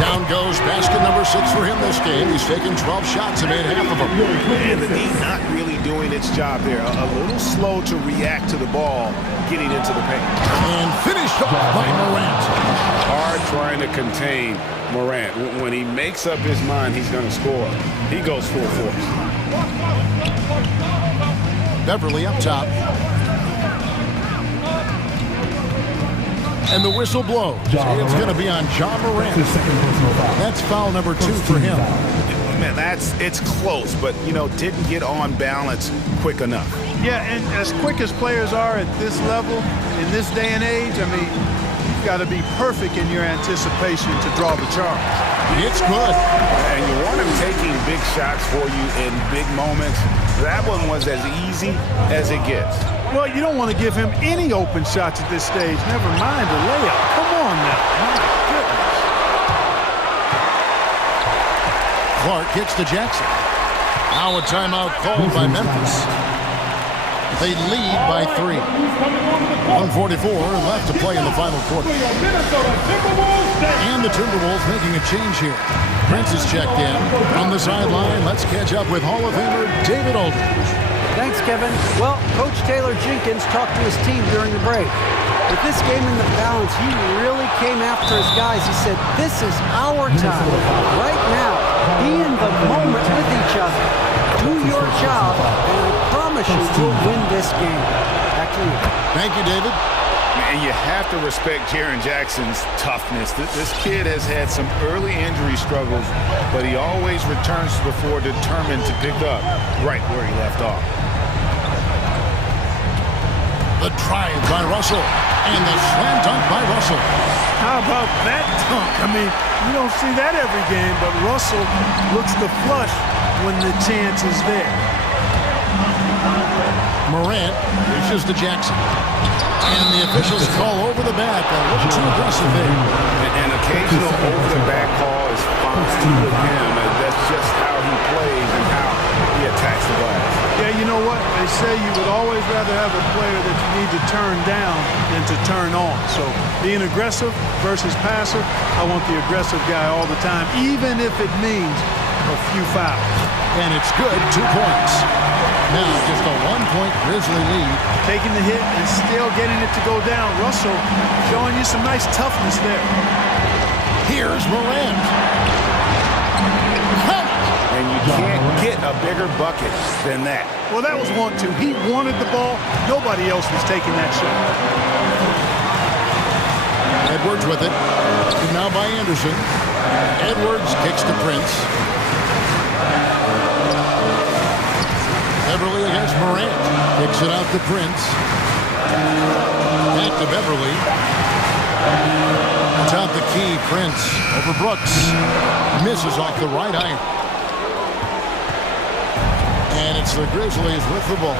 Down goes basket number 6 for him this game. He's taken 12 shots and made half of them. And the D not really doing its job there. A little slow to react to the ball getting into the paint. And finished off by Morant. Hard trying to contain Morant. When he makes up his mind he's going to score, he goes full force. Beverly up top. And the whistle blows. It's going to be on John Morant. That's foul number 2 for him. Man, it's close, but, you know, didn't get on balance quick enough. Yeah, and as quick as players are at this level, in this day and age, I mean, you've got to be perfect in your anticipation to draw the charge. It's good. And you want him taking big shots for you in big moments. That one was as easy as it gets. Well, you don't want to give him any open shots at this stage. Never mind a layup. Come on now. My goodness. Clark kicks to Jackson. Now a timeout called by Memphis. They lead by 3. 1:44 left to play in the final quarter. And the Timberwolves making a change here. Prince is checked in. On the sideline, let's catch up with Hall of Famer David Aldridge. Thanks, Kevin. Well, Coach Taylor Jenkins talked to his team during the break. With this game in the balance, he really came after his guys. He said, this is our time. Right now, be in the moment with each other. Do your job, and I promise you we'll win this game. Back to you. Thank you, David. And you have to respect Jaren Jackson's toughness. This kid has had some early injury struggles, but he always returns to the floor determined to pick up right where he left off. The drive by Russell, and the slam dunk by Russell. How about that dunk? I mean, you don't see that every game, but Russell looks to flush when the chance is there. Morant reaches to Jackson. And the officials call over the back. A little too aggressive there. An occasional over-the-back call is fine with him. And that's just how he plays and how he attacks the glass. Yeah, you know what? They say you would always rather have a player that you need to turn down than to turn on. So being aggressive versus passive, I want the aggressive guy all the time, even if it means a few fouls. And it's good, 2 points. Now just a 1-point Grizzly lead. Taking the hit and still getting it to go down. Russell showing you some nice toughness there. Here's Morant. And you can't get a bigger bucket than that. Well, that was 1-2. He wanted the ball. Nobody else was taking that shot. Edwards with it. And now by Anderson. Edwards kicks to Prince. Beverly against Morant. Kicks it out to Prince. Back to Beverly. Top the key, Prince over Brooks. Misses off the right iron. And it's the Grizzlies with the ball.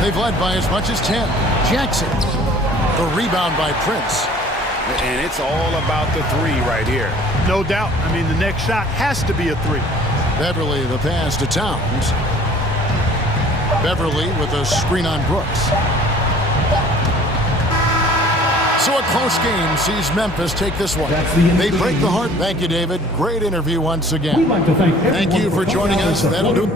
They've led by as much as 10. Jackson. The rebound by Prince. And it's all about the 3 right here. No doubt. I mean, the next shot has to be a 3. Beverly the pass to Towns. Beverly with a screen on Brooks. So a close game sees Memphis take this one. They break the heart. Thank you, David. Great interview once again. We'd like to thank Thank you for joining us. That'll do.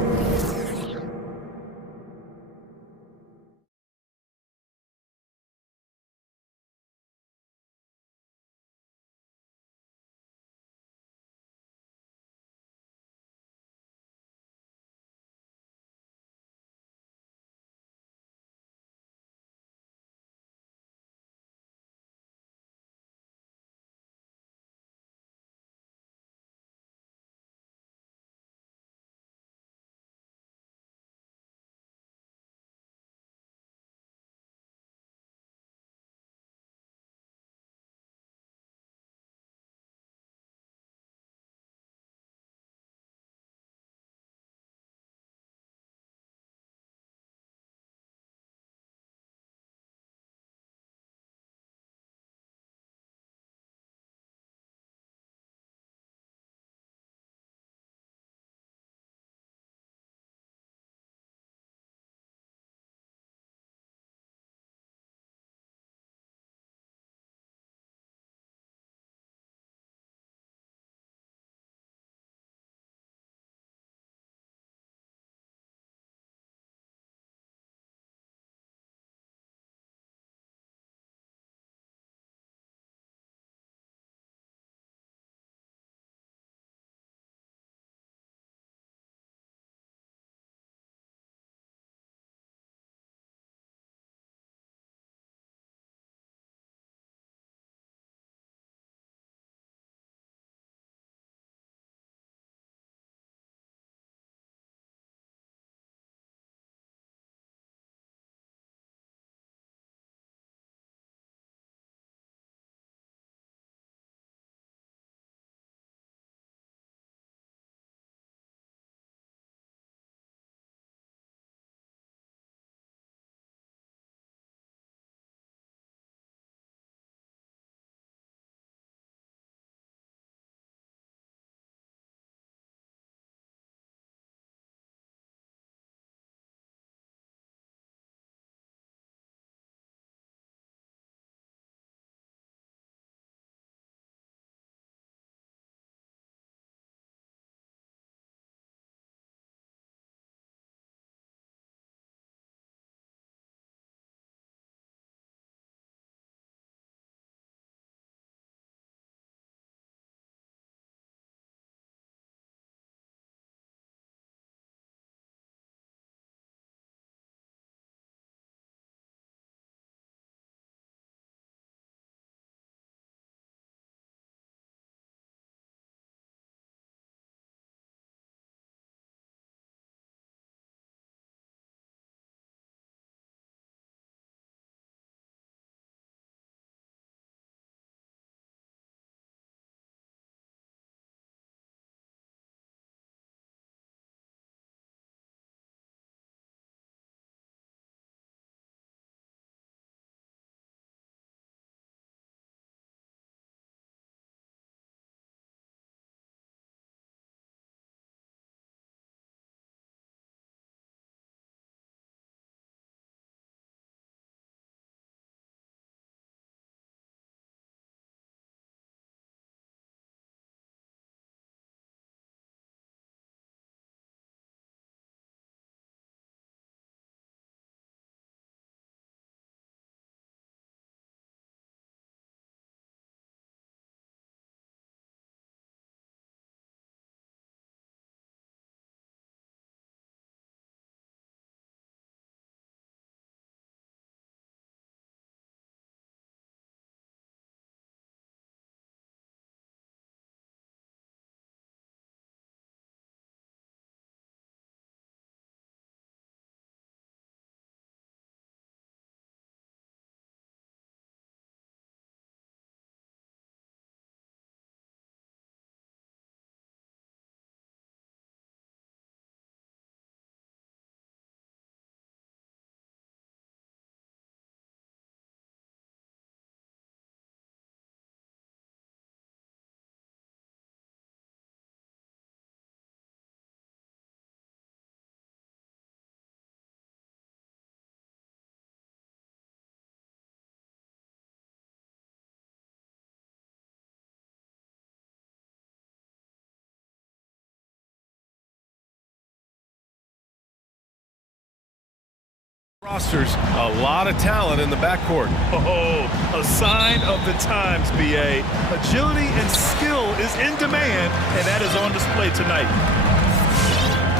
Rosters, a lot of talent in the backcourt. Oh, a sign of the times, BA. Agility and skill is in demand, and that is on display tonight.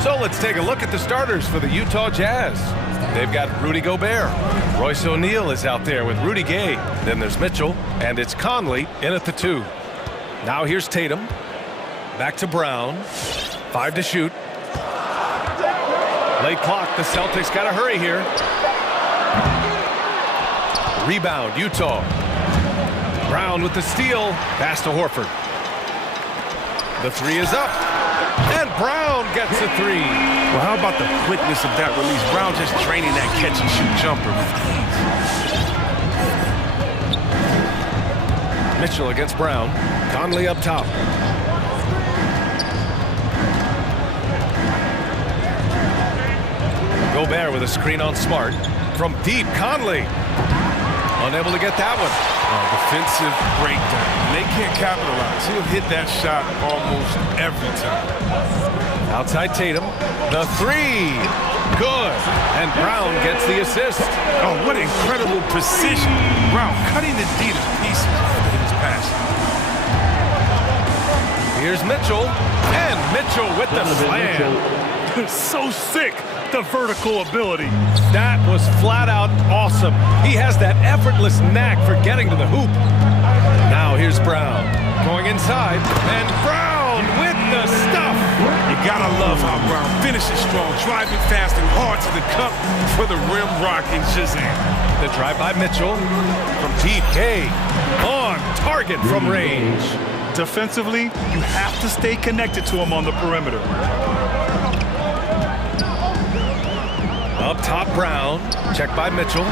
So let's take a look at the starters for the Utah Jazz. They've got Rudy Gobert. Royce O'Neal is out there with Rudy Gay. Then there's Mitchell, and it's Conley in at the 2. Now here's Tatum. Back to Brown. 5 to shoot. Late clock, the Celtics got to hurry here. Rebound, Utah. Brown with the steal. Pass to Horford. The 3 is up. And Brown gets a 3. Well, how about the quickness of that release? Brown just draining that catch-and-shoot jumper with ease. Mitchell against Brown. Conley up top. Gobert with a screen on Smart. From deep, Conley. Unable to get that one. Defensive breakdown. They can't capitalize. He'll hit that shot almost every time. Outside Tatum. The 3. Good. And Brown gets the assist. Oh, what incredible precision. Brown cutting the D to pieces in his pass. Here's Mitchell. And Mitchell with the slam. So sick. The vertical ability. That was flat out awesome. He has that effortless knack for getting to the hoop. Now here's Brown going inside, and Brown with the stuff. You gotta love how Brown finishes strong, driving fast and hard to the cup for the rim rocking Shazam. The drive by Mitchell from deep. Gay on target from range. Defensively, you have to stay connected to him on the perimeter. Up top, Brown. Checked by Mitchell.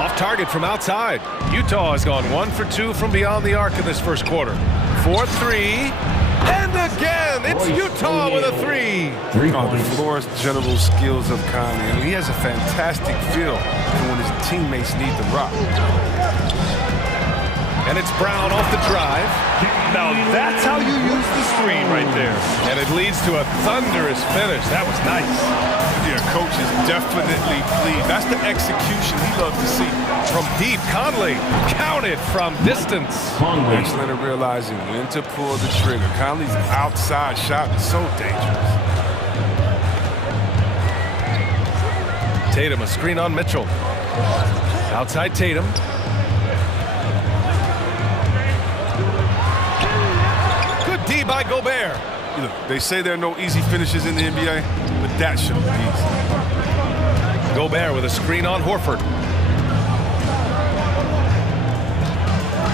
Off target from outside. Utah has gone 1 for 2 from beyond the arc in this first quarter. 4-3. And again, it's Utah with a 3. Oh, the floor's general skills of Conley. I mean, he has a fantastic feel for when his teammates need the rock. And it's Brown off the drive. Now that's how you use the screen right there. And it leads to a thunderous finish. That was nice. Yeah, coach is definitely pleased. That's the execution he loves to see. From deep, Conley counted from distance. Excellent at realizing when to pull the trigger. Conley's outside shot is so dangerous. Tatum, a screen on Mitchell. Outside Tatum. Good D by Gobert. You know, they say there are no easy finishes in the NBA, but that should be easy. Gobert with a screen on Horford.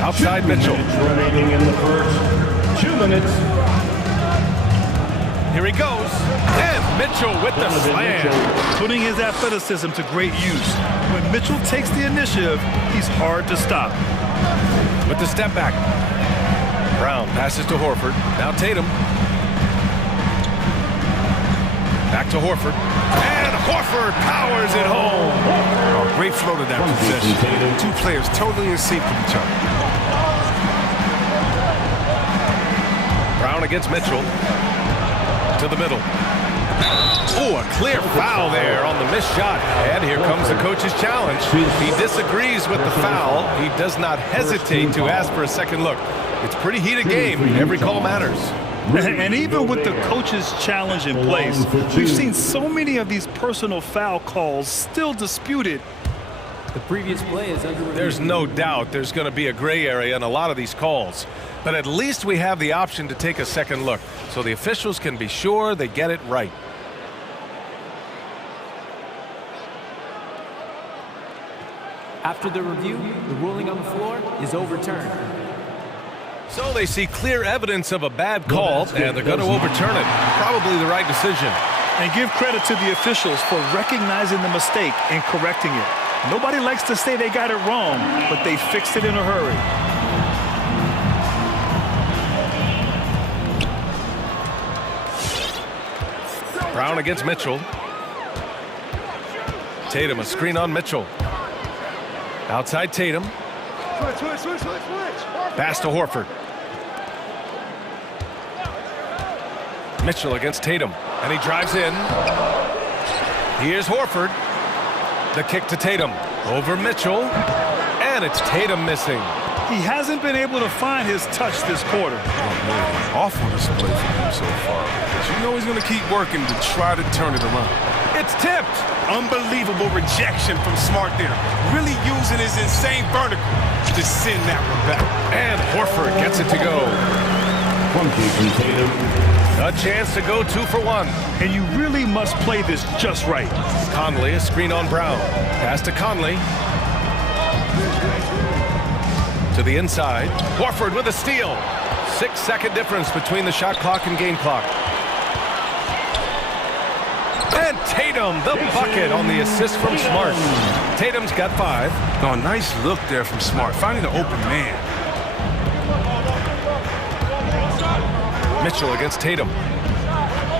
Outside Mitchell. Remaining in the first 2 minutes. Here he goes. And Mitchell with the slam. Putting his athleticism to great use. When Mitchell takes the initiative, he's hard to stop. With the step back. Brown passes to Horford. Now Tatum. Back to Horford. And Horford powers it home. Oh, great flow to that possession. Two players totally in sync with each other. Brown against Mitchell. To the middle. Oh, a clear foul there on the missed shot. And here comes the coach's challenge. He disagrees with the foul. He does not hesitate to ask for a second look. It's a pretty heated game. Every call matters. And even with the coach's challenge in place, we've seen so many of these personal foul calls still disputed. The previous play is under review. There's no doubt there's going to be a gray area in a lot of these calls. But at least we have the option to take a second look, so the officials can be sure they get it right. After the review, the ruling on the floor is overturned. So they see clear evidence of a bad call, and they're going to overturn it. Probably the right decision. And give credit to the officials for recognizing the mistake and correcting it. Nobody likes to say they got it wrong, but they fixed it in a hurry. Brown against Mitchell. Tatum, a screen on Mitchell. Outside Tatum. Pass to Horford. Mitchell against Tatum, and he drives in. Here's Horford. The kick to Tatum. Over Mitchell. And it's Tatum missing. He hasn't been able to find his touch this quarter. Oh, man. Awful display for him so far. But you know he's going to keep working to try to turn it around. It's tipped. Unbelievable rejection from Smart there. Really using his insane vertical to send that one back. And Horford gets it to go. A chance to go 2 for 1. And you really must play this just right. Conley, a screen on Brown. Pass to Conley. To the inside. Horford with a steal. 6-second difference between the shot clock and game clock. And Tatum, the bucket on the assist from Smart. Tatum's got 5. Oh, nice look there from Smart, finding the open man. Mitchell against Tatum.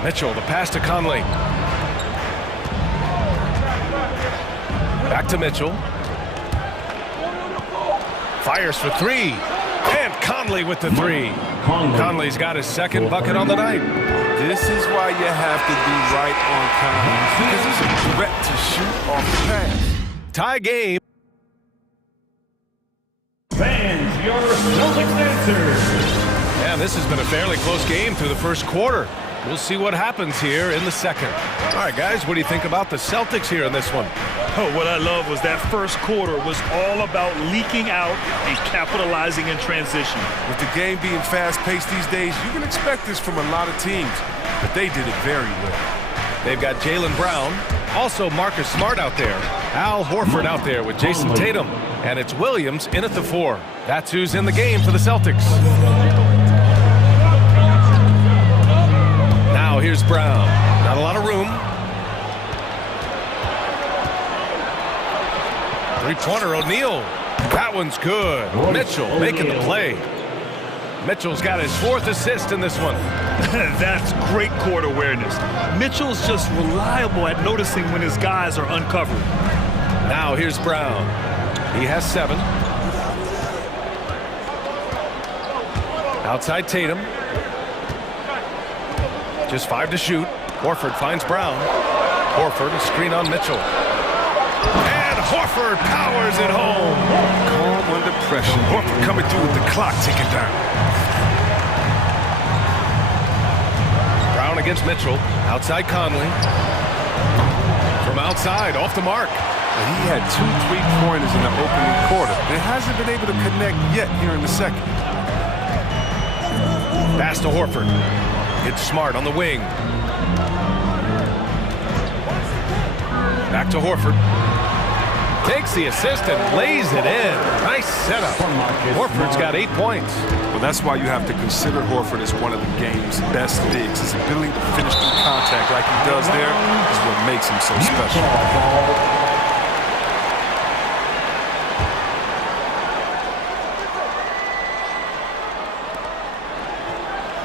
Mitchell, the pass to Conley. Back to Mitchell. Fires for 3. And Conley with the 3. Conley's got his second bucket on the night. This is why you have to be right on time, because it's a threat to shoot off the pass. Tie game. Fans, your Celtics answer. And this has been a fairly close game through the first quarter. We'll see what happens here in the second. All right, guys, what do you think about the Celtics here in this one? Oh, what I love was that first quarter was all about leaking out and capitalizing in transition. With the game being fast-paced these days, you can expect this from a lot of teams, but they did it very well. They've got Jaylen Brown, also Marcus Smart out there, Al Horford out there with Jason Tatum, and it's Williams in at the 4. That's who's in the game for the Celtics. Now here's Brown. Not a lot of room. Three-pointer, O'Neal. That one's good. Mitchell making the play. Mitchell's got his 4th assist in this one. That's great court awareness. Mitchell's just reliable at noticing when his guys are uncovered. Now here's Brown. He has 7. Outside Tatum. Just 5 to shoot. Horford finds Brown. Horford, a screen on Mitchell. And Horford powers it home. Calm under pressure. Horford coming through with the clock ticking down. Brown against Mitchell. Outside Conley. From outside, off the mark. He had 2 3-pointers in the opening quarter. It hasn't been able to connect yet here in the second. Pass to Horford. It's Smart on the wing. Back to Horford. Takes the assist and lays it in. Nice setup. Horford's got 8 points. Well, that's why you have to consider Horford as one of the game's best bigs. His ability to finish through contact like he does there is what makes him so special.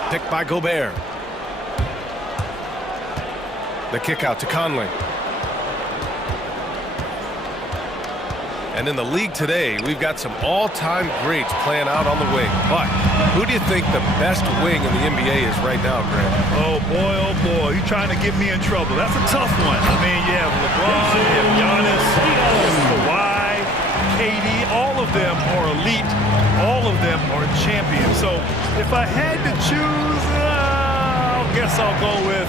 Picked by Gobert. The kick out to Conley. And in the league today, we've got some all-time greats playing out on the wing. But who do you think the best wing in the NBA is right now, Grant? Oh, boy, you're trying to get me in trouble. That's a tough one. I mean, you have LeBron, you have Giannis, you have Kawhi, KD. All of them are elite. All of them are champions. So if I had to choose, I guess I'll go with,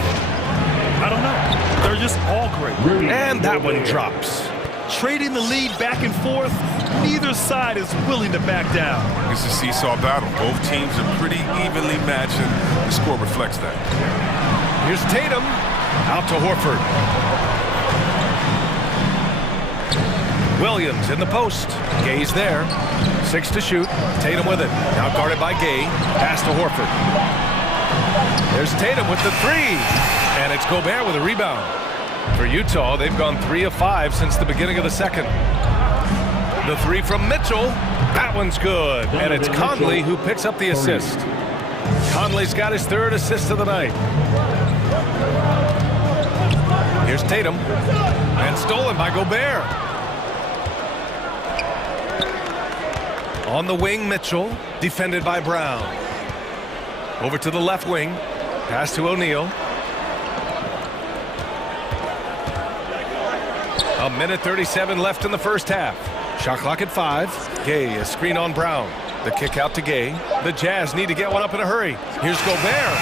I don't know. They're just all great. And that one drops. Trading the lead back and forth, neither side is willing to back down. It's a seesaw battle. Both teams are pretty evenly matched, and the score reflects that. Here's Tatum. Out to Horford. Williams in the post. Gay's there. 6 to shoot. Tatum with it. Now guarded by Gay. Pass to Horford. There's Tatum with the 3. And it's Gobert with a rebound. For Utah, they've gone 3 of 5 since the beginning of the second. The 3 from Mitchell. That one's good. And it's Conley who picks up the assist. Conley's got his 3rd assist of the night. Here's Tatum. And stolen by Gobert. On the wing, Mitchell. Defended by Brown. Over to the left wing. Pass to O'Neal. A minute 37 left in the first half. Shot clock at 5. Gay, a screen on Brown. The kick out to Gay. The Jazz need to get one up in a hurry. Here's Gobert.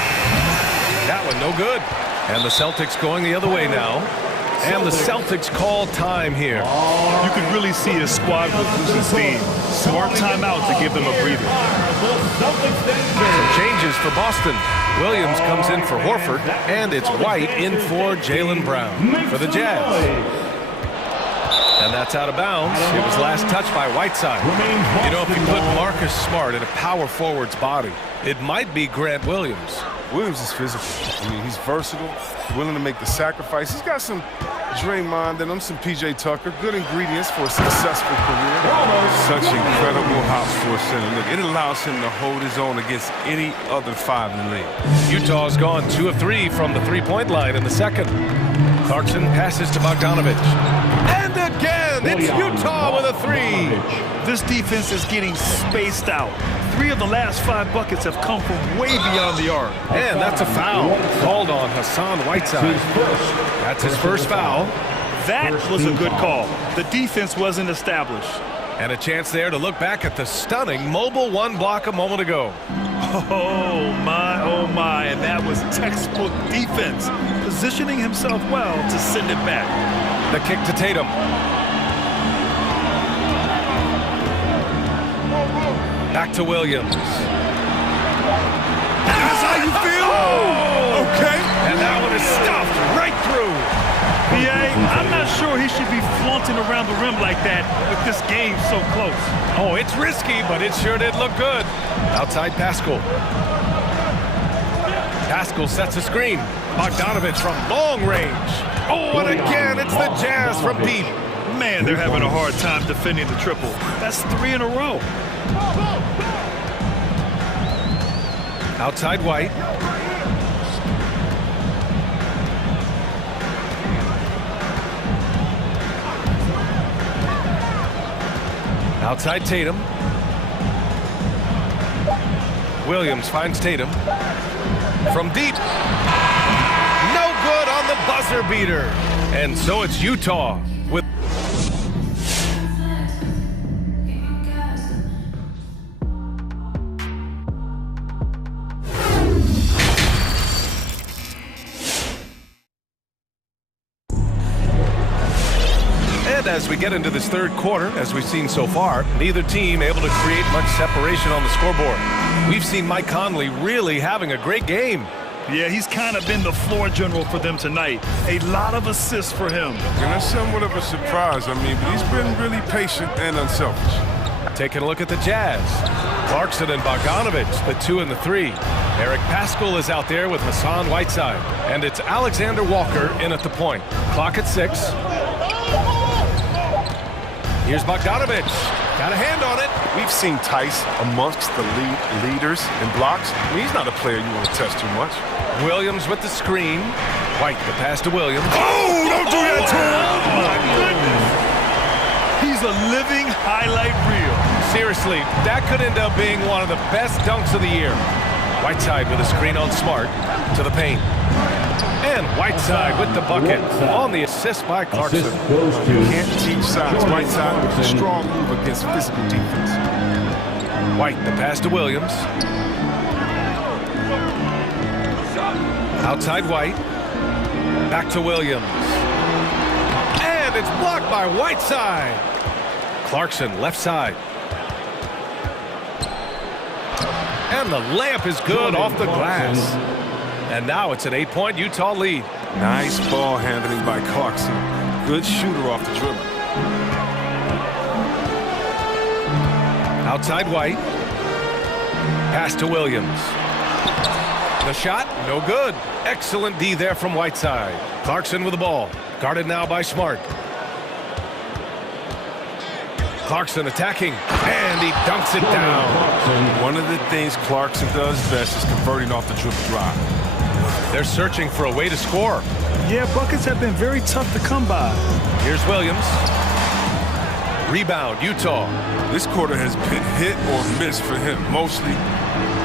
That one no good. And the Celtics going the other way now. And the Celtics call time here. You can really see his squad was losing steam. Smart timeout to give them a breather. Some changes for Boston. Williams comes in for Horford, and it's White in for Jaylen Brown for the Jazz. And that's out of bounds. It was last touched by Whiteside. You know, if you put Marcus Smart in a power forward's body, it might be Grant Williams. Williams is physical. I mean, he's versatile, willing to make the sacrifice. He's got some Draymond and some PJ Tucker. Good ingredients for a successful career. Such incredible house for a center. Look, it allows him to hold his own against any other 5 in the league. Utah's gone 2 of 3 from the three-point line in the second. Clarkson passes to Bogdanovich. And again, it's Utah with a 3. This defense is getting spaced out. 3 of the last 5 buckets have come from way beyond the arc. And that's a foul called on Hassan Whiteside. That's his first foul. That was a good call. The defense wasn't established. And a chance there to look back at the stunning mobile 1 block a moment ago. Oh my, and that was textbook defense. Positioning himself well to send it back. The kick to Tatum. Back to Williams. That's how you feel? Oh! Okay. And that one is stuffed right through. B.A., I'm not sure he should be flaunting around the rim like that with this game so close. Oh, it's risky, but it sure did look good. Outside Pascal. Pascal sets a screen. Bogdanovich from long range. Oh, and again, it's the Jazz from deep. Man, they're having a hard time defending the triple. That's 3 in a row. Outside White. Outside Tatum. Williams finds Tatum. From deep. No good on the buzzer beater. And so it's Utah with... As we get into this third quarter, as we've seen so far, neither team able to create much separation on the scoreboard. We've seen Mike Conley really having a great game. Yeah, he's kind of been the floor general for them tonight. A lot of assists for him. And that's somewhat of a surprise, but he's been really patient and unselfish. Taking a look at the Jazz. Clarkson and Bogdanovich, the 2 and the 3. Eric Pascal is out there with Hassan Whiteside. And it's Alexander Walker in at the point. Clock at 6. Here's Bogdanovich. Got a hand on it. We've seen Tice amongst the leaders in blocks. He's not a player you want to test too much. Williams with the screen. White, the pass to Williams. Oh, don't do that to him! Oh, my goodness. He's a living highlight reel. Seriously, that could end up being one of the best dunks of the year. Whiteside with a screen on Smart to the paint. And Whiteside with the bucket on the assist by Clarkson. You can't teach size. Whiteside with a strong move against physical defense. White, the pass to Williams. Outside White. Back to Williams. And it's blocked by Whiteside. Clarkson, left side. And the layup is good off the glass. And now it's an 8-point Utah lead. Nice ball handling by Clarkson. Good shooter off the dribble. Outside White. Pass to Williams. The shot, no good. Excellent D there from Whiteside. Clarkson with the ball. Guarded now by Smart. Clarkson attacking, and he dunks it down. One of the things Clarkson does best is converting off the dribble drive. They're searching for a way to score. Yeah, buckets have been very tough to come by. Here's Williams. Rebound, Utah. This quarter has been hit or miss for him. Mostly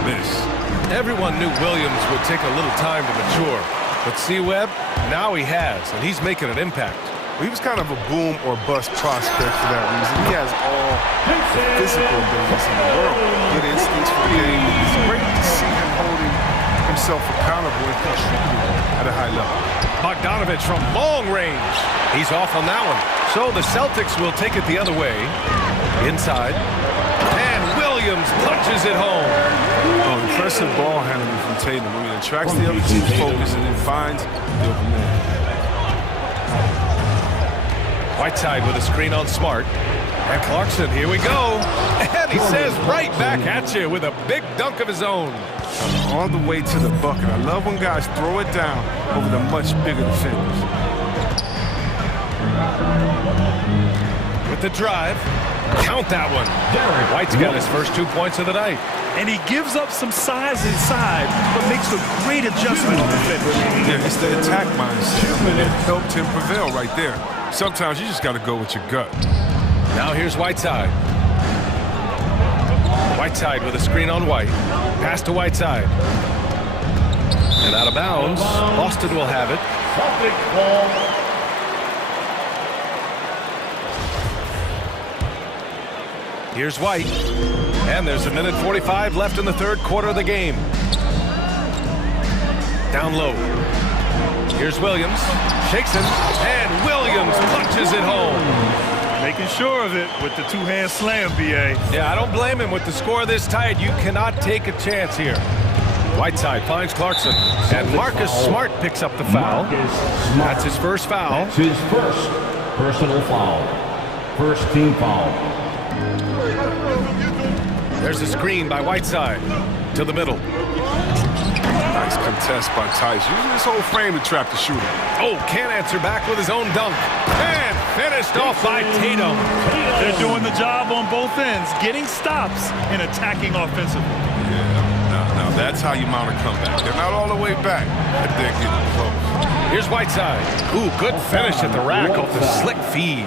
miss. Everyone knew Williams would take a little time to mature. But C-Webb, now he has, and he's making an impact. Well, he was kind of a boom or bust prospect for that reason. He has all the physical abilities in the world. Good instincts for the game. It's great to see him holding himself accountable and contributing at a high level. Bogdanovich from long range. He's off on that one. So the Celtics will take it the other way. Inside. And Williams punches it home. Oh, impressive ball handling from Tatum. I mean, it attracts the other team's focus and then finds the open man. Whiteside with a screen on Smart. And Clarkson, here we go. And he says right back at you with a big dunk of his own. All the way to the bucket. I love when guys throw it down over the much bigger defenders. With the drive. Count that one. White's got his first 2 points of the night. And he gives up some size inside, but makes a great adjustment on the finish. Yeah, it's the attack mindset. It helped him prevail right there. Sometimes you just got to go with your gut. Now here's Whiteside. Whiteside with a screen on White. Pass to Whiteside. And out of bounds. Boston will have it. Here's White. And there's 1:45 left in the third quarter of the game. Down low. Here's Williams. Shakes him. And Williams punches it home. Making sure of it with the two-hand slam, B.A. Yeah, I don't blame him. With the score this tight, you cannot take a chance here. Whiteside finds Clarkson. And Marcus Smart picks up the foul. That's his first foul. That's his first personal foul. First team foul. There's a screen by Whiteside to the middle. Nice contest by Tice. Using his whole frame to trap the shooter. Oh, can't answer back with his own dunk. And finished off by Tatum. They're doing the job on both ends, getting stops and attacking offensively. Yeah, now that's how you mount a comeback. They're not all the way back, but they're getting close. Here's Whiteside. Ooh, good finish at the rack off the slick feed.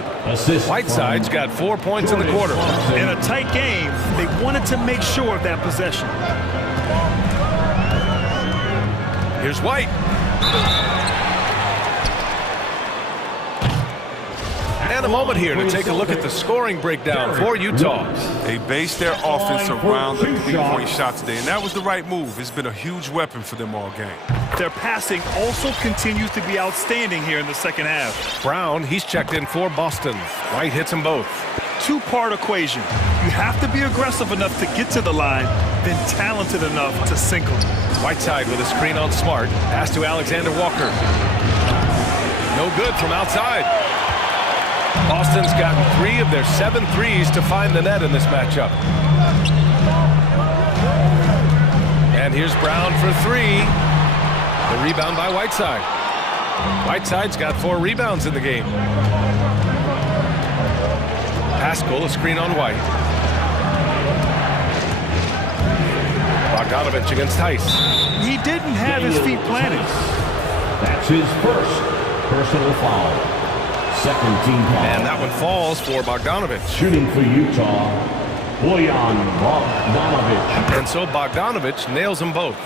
Whiteside's got 4 points in the quarter. In a tight game, they wanted to make sure of that possession. Here's White. And a moment here to take a look at the scoring breakdown for Utah. They base their offense around the three-point shot today, and that was the right move. It's been a huge weapon for them all game. Their passing also continues to be outstanding here in the second half. Brown, he's checked in for Boston. White hits them both. Two-part equation. You have to be aggressive enough to get to the line, then talented enough to sink them. Whiteside with a screen on Smart. Pass to Alexander Walker. No good from outside. Boston's gotten 3 of their 7 threes to find the net in this matchup. And here's Brown for 3. The rebound by Whiteside. Whiteside's got 4 rebounds in the game. Pascal, a screen on White. Bogdanovich against Tice. He didn't have his feet planted. That's his first personal foul. Second team foul. And that one falls for Bogdanovich. Shooting for Utah, Bogdanovich. And so Bogdanovich nails them both.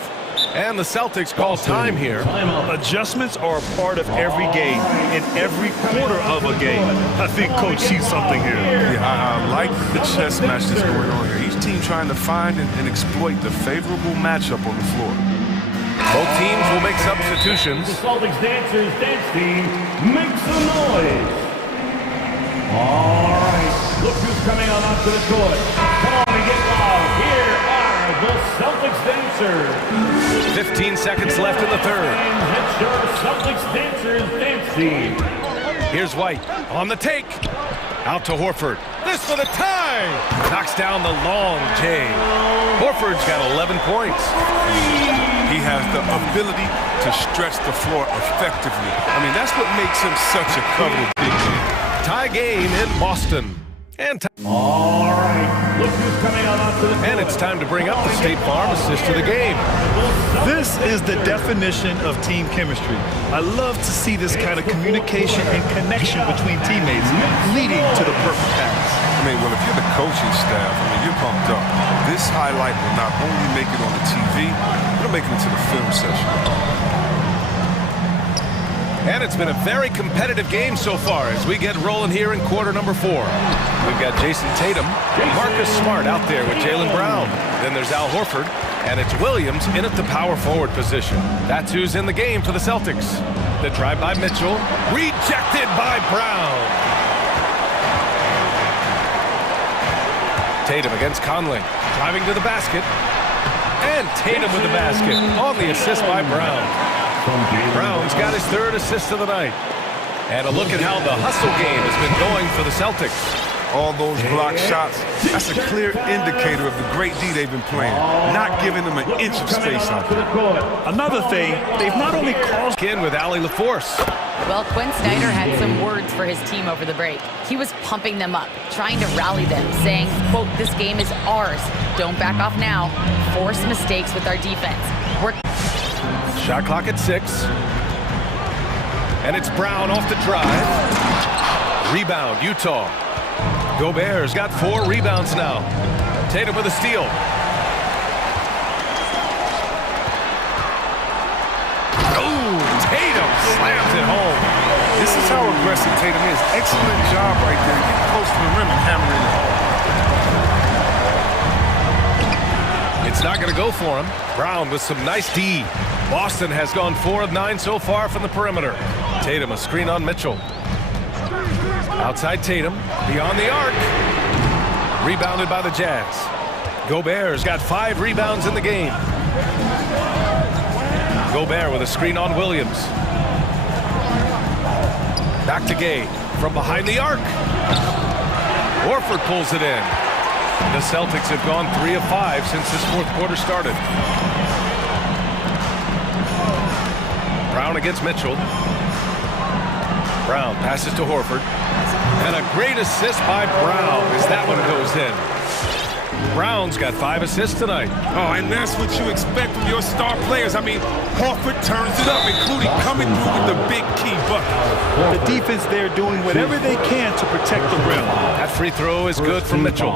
And the Celtics call time here. Adjustments are a part of every game, in every quarter of a game. I think Coach sees something here. Yeah, I like the chess match that's going on here. Each team trying to find and exploit the favorable matchup on the floor. Both teams will make substitutions. The Celtics dancers dance team, make some noise. All right, look who's coming on up to the court. Come on and get loud. Here are the Celtics dancers. 15 seconds left in the third. It's your Celtics dancers dance team. Here's White on the take. Out to Horford. This for the tie. Knocks down the long J. Horford's got 11 points. He has the ability to stretch the floor effectively. I mean, that's what makes him such a coveted big man. Tie game in Boston. All right, look who's coming on up to the court. And it's time to bring up the State Farm assist to the game. This is the definition of team chemistry. I love to see this kind of communication and connection between teammates leading to the perfect pass. I mean, well, if you're the coaching staff, I mean, you're pumped up. This highlight will not only make it on the TV, it'll make it into the film session. And it's been a very competitive game so far as we get rolling here in quarter number 4. We've got Jason Tatum, Marcus Smart out there with Jaylen Brown. Then there's Al Horford, and it's Williams in at the power forward position. That's who's in the game for the Celtics. The drive by Mitchell, rejected by Brown. Tatum against Conley, driving to the basket. And Tatum with the basket on the assist by Brown. Brown's got his 3rd assist of the night. And a look at how the hustle game has been going for the Celtics. All those blocked shots, that's a clear indicator of the great D they've been playing, not giving them an inch of space out there. Another thing, they've not only caused... In with Allie LaForce. Well, Quinn Snyder had some words for his team over the break. He was pumping them up, trying to rally them, saying, quote, "This game is ours. Don't back off now. Force mistakes with our defense. We're..." Shot clock at 6. And it's Brown off the drive. Rebound, Utah. Gobert's got 4 rebounds now. Tatum with a steal. Oh, Tatum slams it home. This is how aggressive Tatum is. Excellent job right there. Get close to the rim and hammering it home. It's not going to go for him. Brown with some nice D. Boston has gone 4 of 9 so far from the perimeter. Tatum a screen on Mitchell. Outside Tatum, beyond the arc. Rebounded by the Jazz. Gobert's got 5 rebounds in the game. Gobert with a screen on Williams. Back to Gay from behind the arc. Horford pulls it in. The Celtics have gone 3 of 5 since this 4th quarter started. Brown against Mitchell. Brown passes to Horford. And a great assist by Brown as that one goes in. Brown's got 5 assists tonight. Oh, and that's what you expect from your star players. I mean, Horford turns it up, including coming through with the big key bucket. The defense there doing whatever they can to protect the rim. That free throw is good from Mitchell.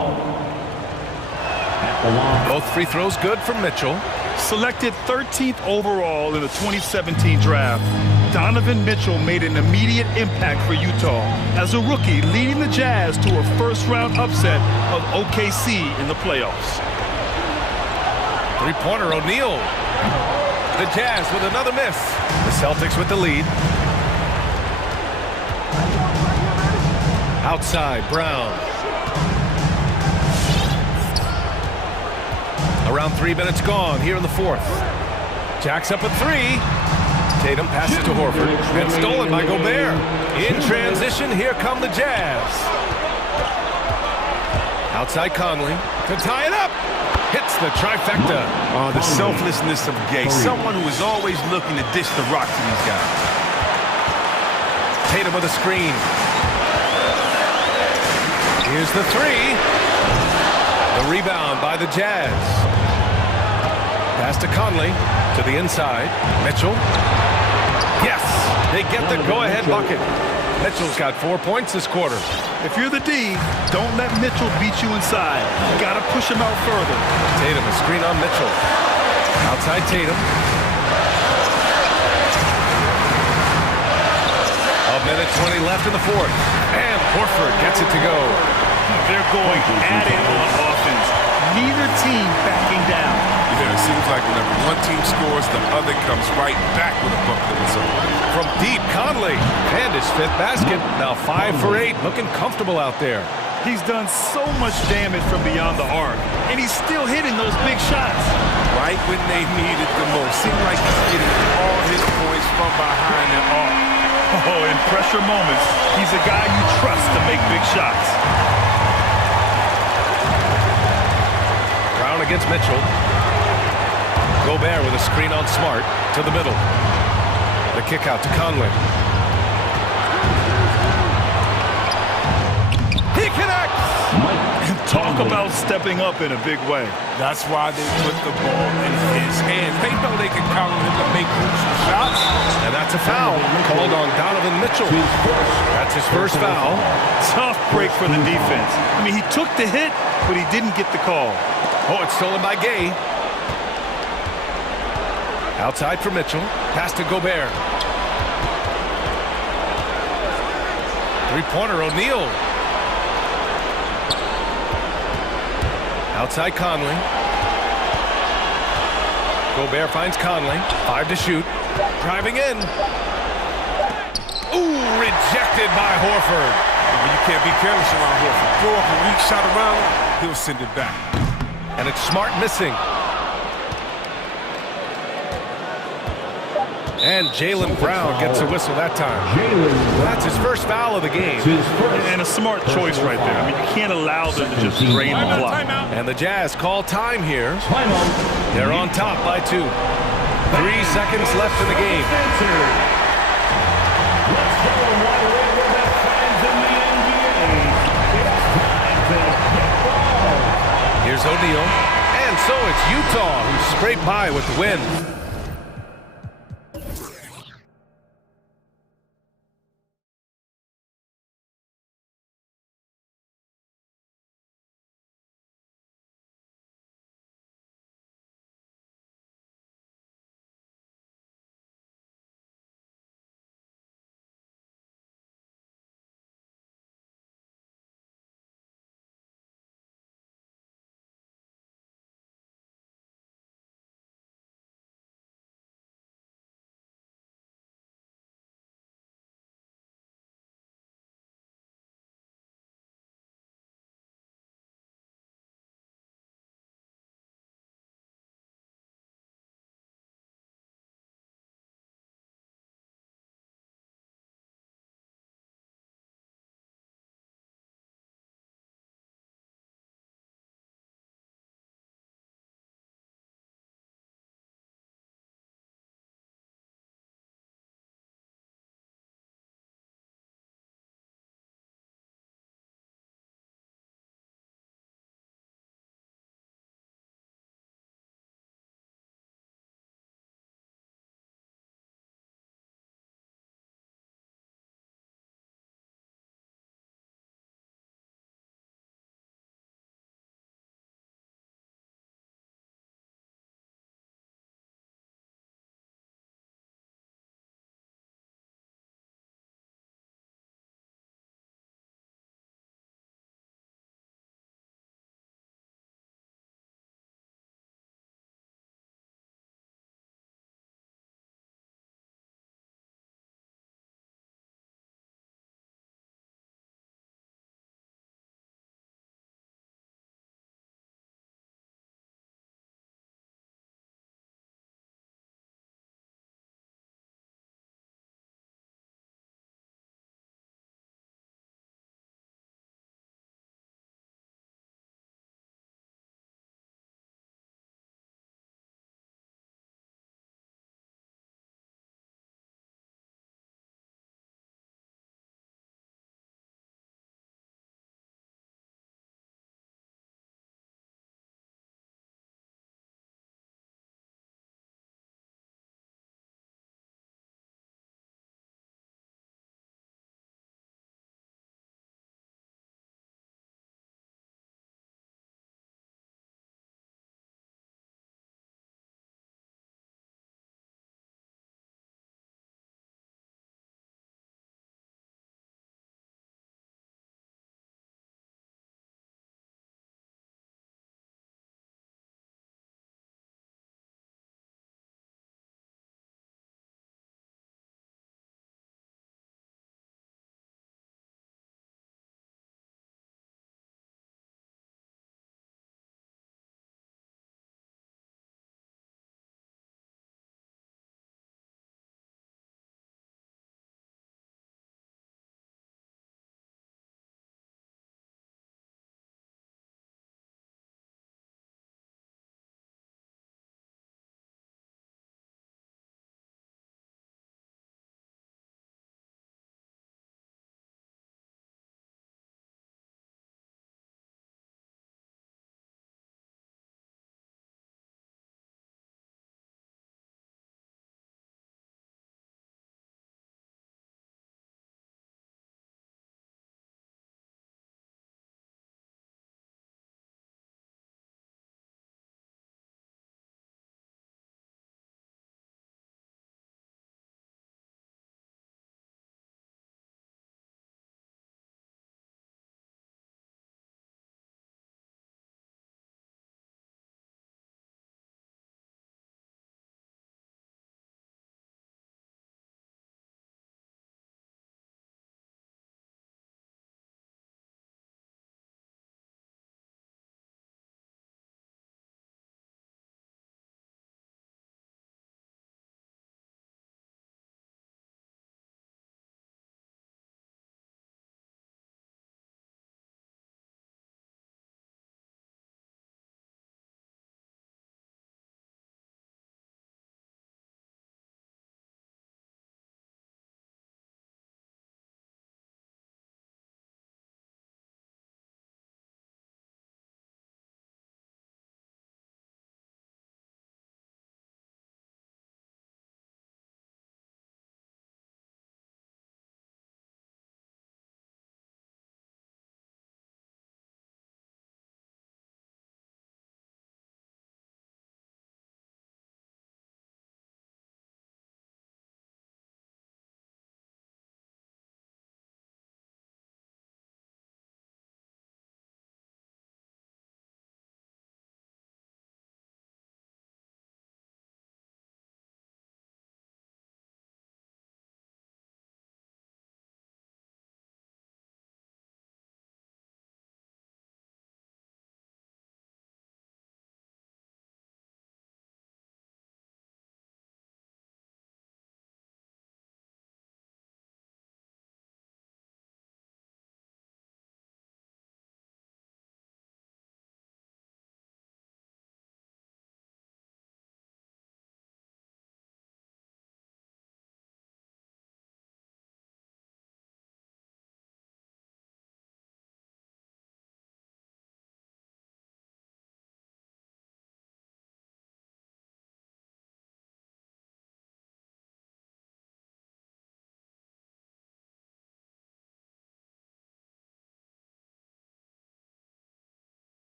Both free throws good from Mitchell. Selected 13th overall in the 2017 draft, Donovan Mitchell made an immediate impact for Utah as a rookie, leading the Jazz to a first-round upset of OKC in the playoffs. Three-pointer O'Neal. The Jazz with another miss. The Celtics with the lead. Outside, Brown. Around 3 minutes gone here in the 4th. Jacks up a 3. Tatum passes to Horford and stolen by Gobert. In transition, here come the Jazz. Outside Conley to tie it up. Hits the trifecta. Oh, the selflessness of Gay. Someone who is always looking to dish the rock to these guys. Tatum with a screen. Here's the 3. The rebound by the Jazz. Pass to Conley to the inside. Mitchell. Yes, they get the go-ahead bucket. Mitchell's got 4 points this quarter. If you're the D, don't let Mitchell beat you inside. You got to push him out further. Tatum a screen on Mitchell. Outside Tatum. A minute 20 left in the 4th. And Horford gets it to go. They're going at it on offense. Neither team backing down. Yeah, it seems like whenever one team scores, the other comes right back with a bucket of its own. From deep, Conley. And his 5th basket. Now 5 for 8. Looking comfortable out there. He's done so much damage from beyond the arc. And he's still hitting those big shots. Right when they need it the most. Seems like he's getting all his points from behind the arc. Oh, in pressure moments, he's a guy you trust to make big shots. Brown against Mitchell. Gobert with a screen on Smart to the middle. The kick out to Conley. He connects! Talk about stepping up in a big way. That's why they put the ball in his hands. They know they can count on him to make crucial shots. And that's a foul called on Donovan Mitchell. That's his first foul. Tough break for the defense. I mean, he took the hit, but he didn't get the call. Oh, it's stolen by Gay. Outside for Mitchell. Pass to Gobert. Three-pointer, O'Neal. Outside Conley. Gobert finds Conley. 5 to shoot. Driving in. Ooh, rejected by Horford. You can't be careless around Horford. Throw up a weak shot around him, he'll send it back. And it's Smart missing. And Jaylen Brown gets a whistle that time. That's his first foul of the game. And a smart choice right there. I mean, you can't allow them to just drain the clock. And the Jazz call time here. They're on top by 2. 3 seconds left in the game. Here's O'Neal. And so it's Utah who scraped by with the win.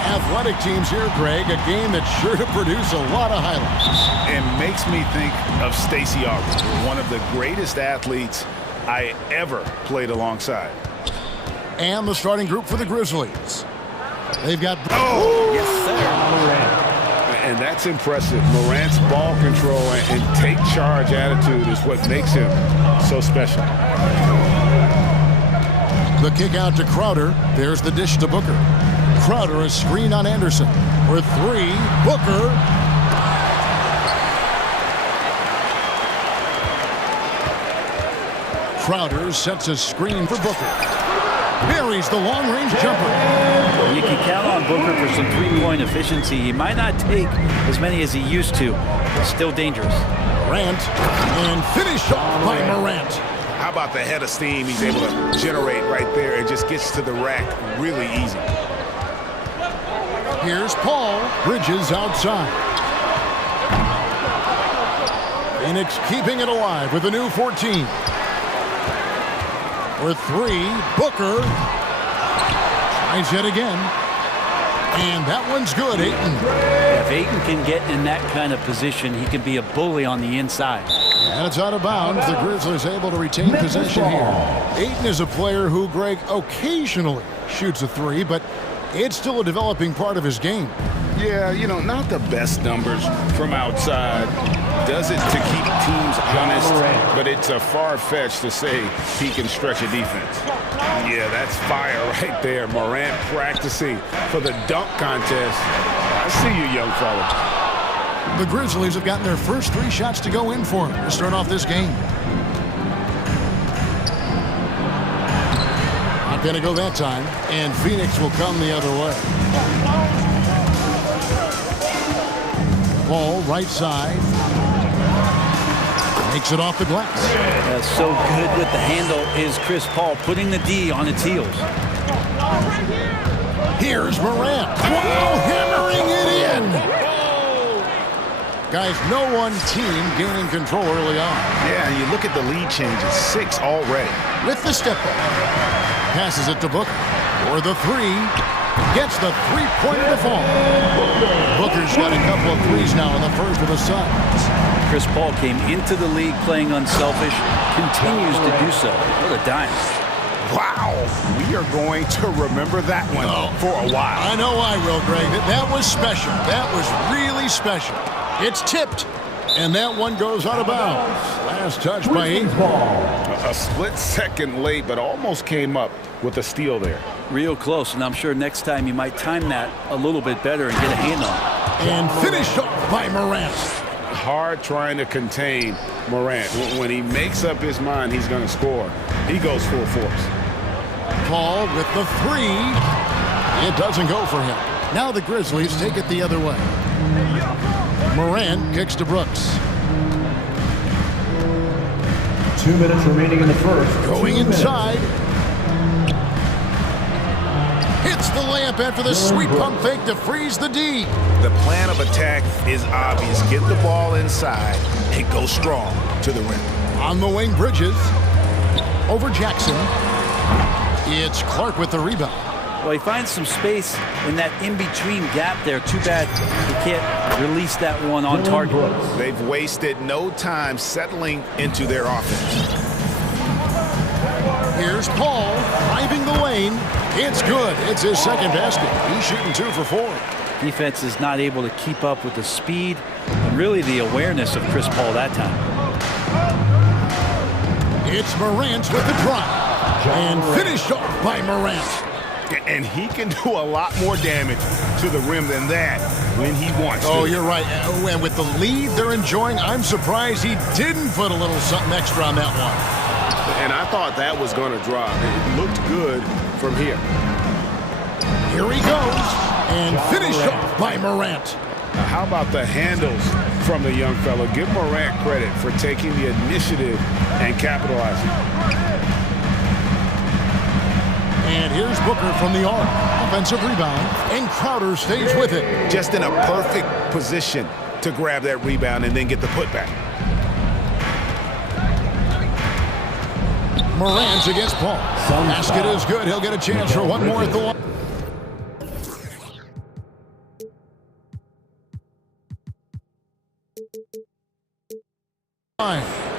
Athletic teams here, Greg, a game that's sure to produce a lot of highlights. It makes me think of Stacey August, one of the greatest athletes I ever played alongside. And the starting group for the Grizzlies. They've got... Oh! Yes, sir. And that's impressive. Morant's ball control and take charge attitude is what makes him so special. The kick out to Crowder. There's the dish to Booker. Crowder, a screen on Anderson. For three, Booker. Crowder sets a screen for Booker. Buries the long-range jumper. You can count on Booker for some three-point efficiency. He might not take as many as he used to, but still dangerous. Morant, and finished off by Morant. How about the head of steam he's able to generate right there and just gets to the rack really easy. Here's Paul. Bridges outside. Phoenix keeping it alive with a new 14. For three, Booker. Tries it again. And that one's good, Ayton. If Ayton can get in that kind of position, he can be a bully on the inside. And it's out of bounds. The Grizzlies able to retain possession here. Ayton is a player who, Greg, occasionally shoots a three, but it's still a developing part of his game. Yeah, you know, not the best numbers from outside. Does it to keep teams honest, but it's a far-fetched to say he can stretch a defense. Yeah, that's fire right there. Morant practicing for the dunk contest. I see you, young fella. The Grizzlies have gotten their first three shots to go in for him to start off this game. Not going to go that time, and Phoenix will come the other way. Ball right side. Makes it off the glass. So good with the handle is Chris Paul, putting the D on its heels. Here's Morant. Wow, hammering it in. Guys, no one team gaining control early on. Yeah, and you look at the lead changes, 6 already. With the step back. Passes it to Booker. For the three. Gets the three-pointer to fall. Booker's got a couple of threes now in the first with the Suns. Chris Paul came into the league playing unselfish, continues to do so. What a dime. Wow, we are going to remember that one for a while. I know I will, Greg. That was special. That was really special. It's tipped, and that one goes out of bounds. Last touch by Ayton. A split second late, but almost came up with a steal there. Real close, and I'm sure next time you might time that a little bit better and get a hand on it. And finished off by Morant. Hard trying to contain Morant. When he makes up his mind he's going to score, he goes full force. Paul with the three. It doesn't go for him. Now the Grizzlies take it the other way. Morant kicks to Brooks. 2 minutes remaining in the first. Going inside. Hits the layup after the sweet pump fake to freeze the D. The plan of attack is obvious. Get the ball inside and go strong to the rim. On the wing, Bridges. Over Jackson. It's Clark with the rebound. Well, he finds some space in that in-between gap there. Too bad he can't release that one on target. They've wasted no time settling into their offense. Here's Paul driving the lane. It's good. It's his second basket. He's shooting 2 for 4. Defense is not able to keep up with the speed and really the awareness of Chris Paul that time. It's Morant with the drive. And finished off by Morant. And he can do a lot more damage to the rim than that when he wants to. Oh, you're right. And with the lead they're enjoying, I'm surprised he didn't put a little something extra on that one. And I thought that was going to drop. It looked good from here. Here he goes. And finished off by Morant. Now, how about the handles from the young fellow? Give Morant credit for taking the initiative and capitalizing. And here's Booker from the arc. Offensive rebound. And Crowder stays with it. Just in a perfect position to grab that rebound and then get the putback. Morant against Paul. Basket is good. He'll get a chance for one more at the line.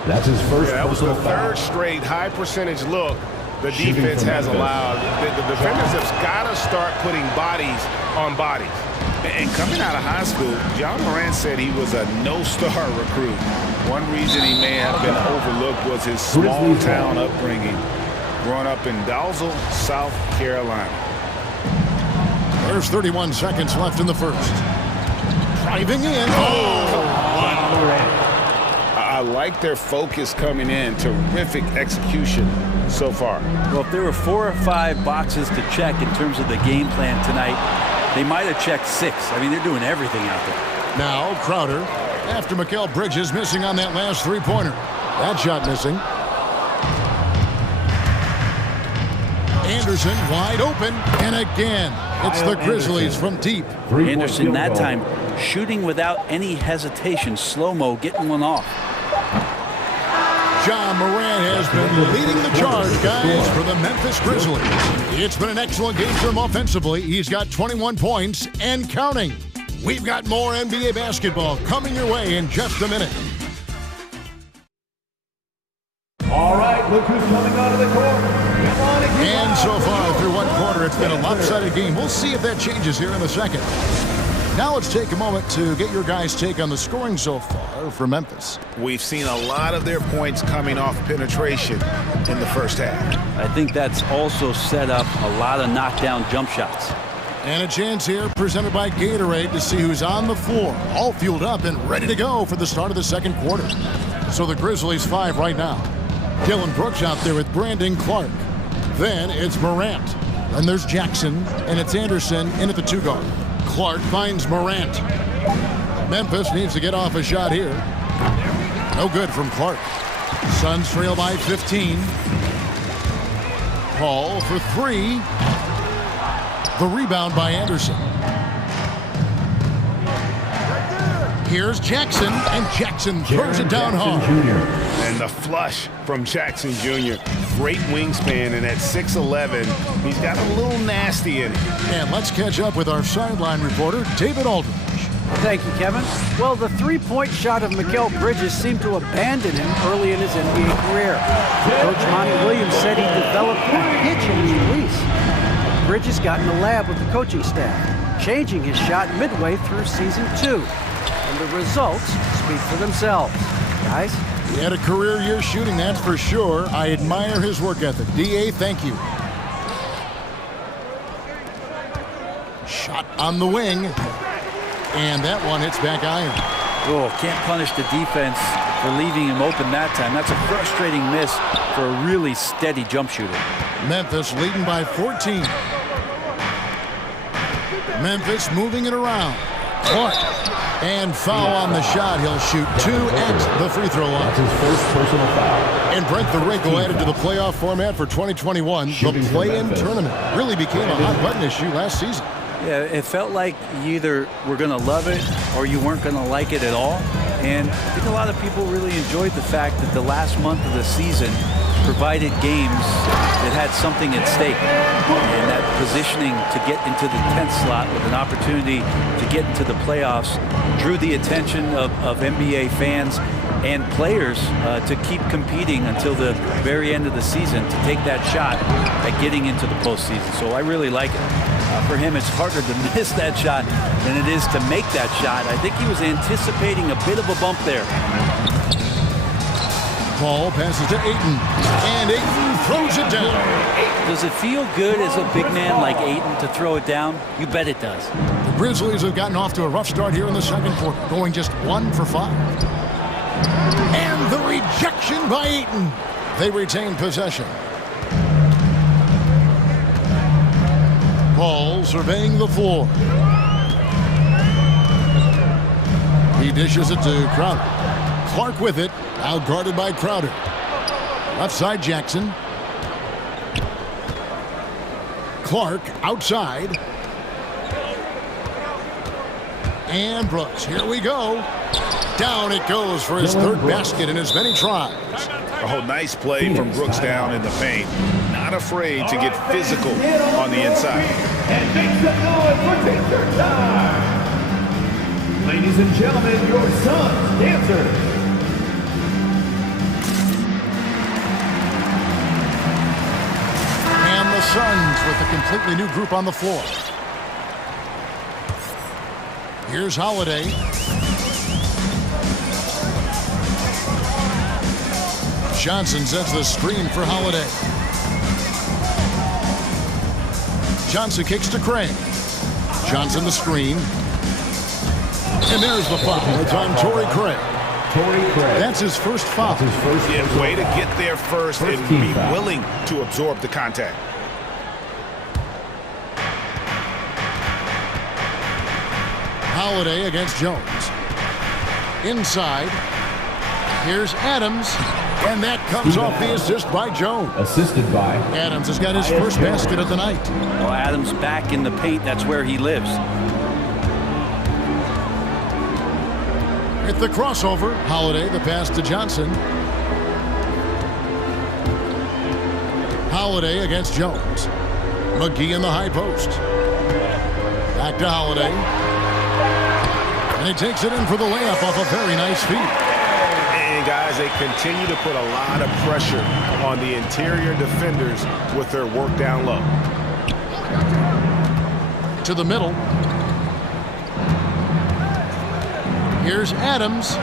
That's his first. That was the third straight high percentage look the defense has allowed. The defenders have got to start putting bodies on bodies. And coming out of high school, John Morant said he was a no-star recruit. One reason he may have been overlooked was his small-town upbringing, growing up in Dalzell, South Carolina. There's 31 seconds left in the first. Driving in. I like their focus coming in. Terrific execution so far. Well, if there were 4 or 5 boxes to check in terms of the game plan tonight, they might have checked 6. I mean, they're doing everything out there. Now Crowder, after Mikal Bridges missing on that last three-pointer. That shot missing. Anderson wide open, and again, it's the Grizzlies from deep. Anderson that time shooting without any hesitation, slow-mo, getting one off. John Morant has been leading the charge, guys, for the Memphis Grizzlies. It's been an excellent game for him offensively. He's got 21 points and counting. We've got more NBA basketball coming your way in just a minute. All right, look who's coming onto the court. Come on and And so far through one quarter, it's been a lopsided game. We'll see if that changes here in the second. Now let's take a moment to get your guys' take on the scoring so far for Memphis. We've seen a lot of their points coming off penetration in the first half. I think that's also set up a lot of knockdown jump shots. And a chance here presented by Gatorade to see who's on the floor, all fueled up and ready to go for the start of the second quarter. So the Grizzlies 5 right now. Dylan Brooks out there with Brandon Clark. Then it's Morant. Then there's Jackson, and it's Anderson in at the 2 guard. Clark finds Morant. Memphis needs to get off a shot here. No good from Clark. Suns trail by 15. Paul for 3. The rebound by Anderson. Here's Jackson, and Jackson throws it down hard. And the flush from Jackson Jr. Great wingspan, and at 6'11", he's got a little nasty in it. And let's catch up with our sideline reporter, David Aldridge. Thank you, Kevin. Well, the three-point shot of Mikal Bridges seemed to abandon him early in his NBA career. Coach Monty Williams said he developed a hitch in his release. Bridges got in the lab with the coaching staff, changing his shot midway through season 2. And the results speak for themselves. Guys? He had a career year shooting, that's for sure. I admire his work ethic. D.A., thank you. Shot on the wing. And that one hits back iron. Oh, can't punish the defense for leaving him open that time. That's a frustrating miss for a really steady jump shooter. Memphis leading by 14. Memphis moving it around. Clark. And foul on the shot. He'll shoot 2 at the free throw line. That's his first personal foul. And Brent, the wrinkle added to the playoff format for 2021. The play-in tournament really became a hot-button issue last season. Yeah, it felt like you either were going to love it or you weren't going to like it at all. And I think a lot of people really enjoyed the fact that the last month of the season provided games that had something at stake. And that positioning to get into the 10th slot with an opportunity to get into the playoffs drew the attention of NBA fans and players to keep competing until the very end of the season to take that shot at getting into the postseason. So I really like it. For him, it's harder to miss that shot than it is to make that shot. I think he was anticipating a bit of a bump there. Paul passes to Ayton, and Ayton throws it down. Does it feel good as a big man like Ayton to throw it down? You bet it does. The Grizzlies have gotten off to a rough start here in the second quarter, going just 1 for 5. And the rejection by Ayton. They retain possession. Paul surveying the floor. He dishes it to Crowder. Clark with it, out guarded by Crowder. Left side Jackson. Clark outside. And Brooks, here we go. Down it goes for his third basket in as many tries. Oh, nice play from Brooks down in the paint. Not afraid to get physical on the inside. And make some noise for teacher time. Ladies and gentlemen, your son's dancers. And the Suns with a completely new group on the floor. Here's Holiday. Johnson sets the screen for Holiday. Johnson kicks to Craig. Johnson the screen. And there's the foul. It's on Torrey Craig. That's his first foul. Yeah, way to get there first and be willing to absorb the contact. Holiday against Jones. Inside. Here's Adams. And that comes off the assist by Jones. Assisted by Adams has got his first basket of the night. Well, Adams back in the paint. That's where he lives. At the crossover, Holiday, the pass to Johnson. Holiday against Jones. McGee in the high post. Back to Holiday. And he takes it in for the layup off a very nice feed. And guys, they continue to put a lot of pressure on the interior defenders with their work down low. To the middle. Here's Adams.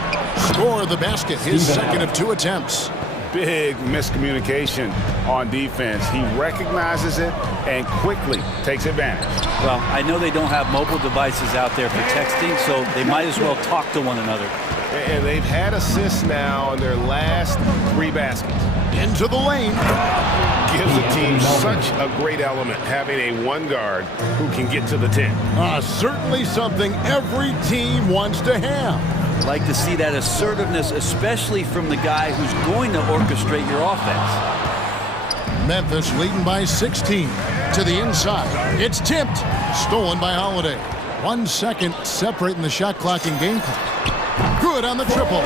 Score the basket, his second of 2 attempts. Big miscommunication on defense. He recognizes it and quickly takes advantage. Well, I know they don't have mobile devices out there for texting, so they might as well talk to one another. And they've had assists now in their last 3 baskets. Into the lane. Gives the team such a great element, having a 1 guard who can get to the 10. Certainly something every team wants to have. Like to see that assertiveness, especially from the guy who's going to orchestrate your offense. Memphis leading by 16 to the inside. It's tipped. Stolen by Holiday. 1 second separating the shot clock and game clock. Good on the triple.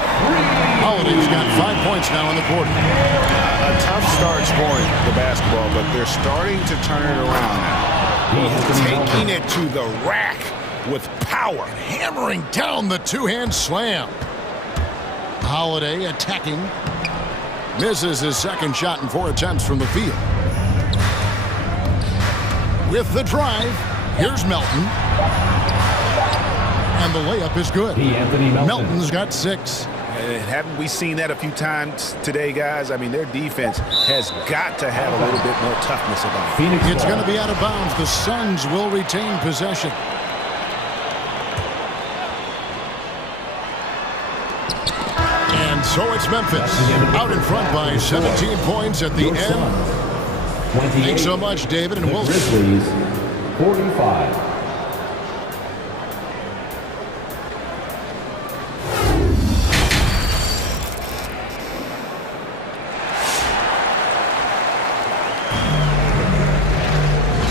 Holiday's got 5 points now in the quarter. A tough start scoring the basketball, but they're starting to turn it around now. Taking it to the rack with power. Hammering down the 2-hand slam. Holiday attacking. Misses his second shot in 4 attempts from the field. With the drive, here's Melton. And the layup is good. Melton's got 6. Haven't we seen that a few times today, guys? I mean, their defense has got to have a little bit more toughness about it. It's going to be out of bounds. The Suns will retain possession. And so it's Memphis out in front by 17 points at the end. Thanks so much, David, and we'll Grizzlies 45.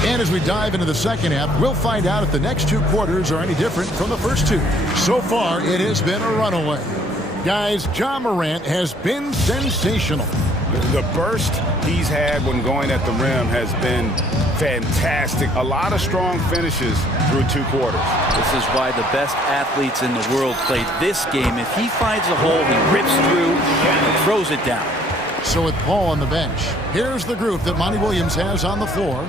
And as we dive into the second half, we'll find out if the next 2 quarters are any different from the first 2. So far, it has been a runaway. Guys, Ja Morant has been sensational. The burst he's had when going at the rim has been fantastic. A lot of strong finishes through 2 quarters. This is why the best athletes in the world play this game. If he finds a hole, he rips through and throws it down. So with Paul on the bench, here's the group that Monty Williams has on the floor.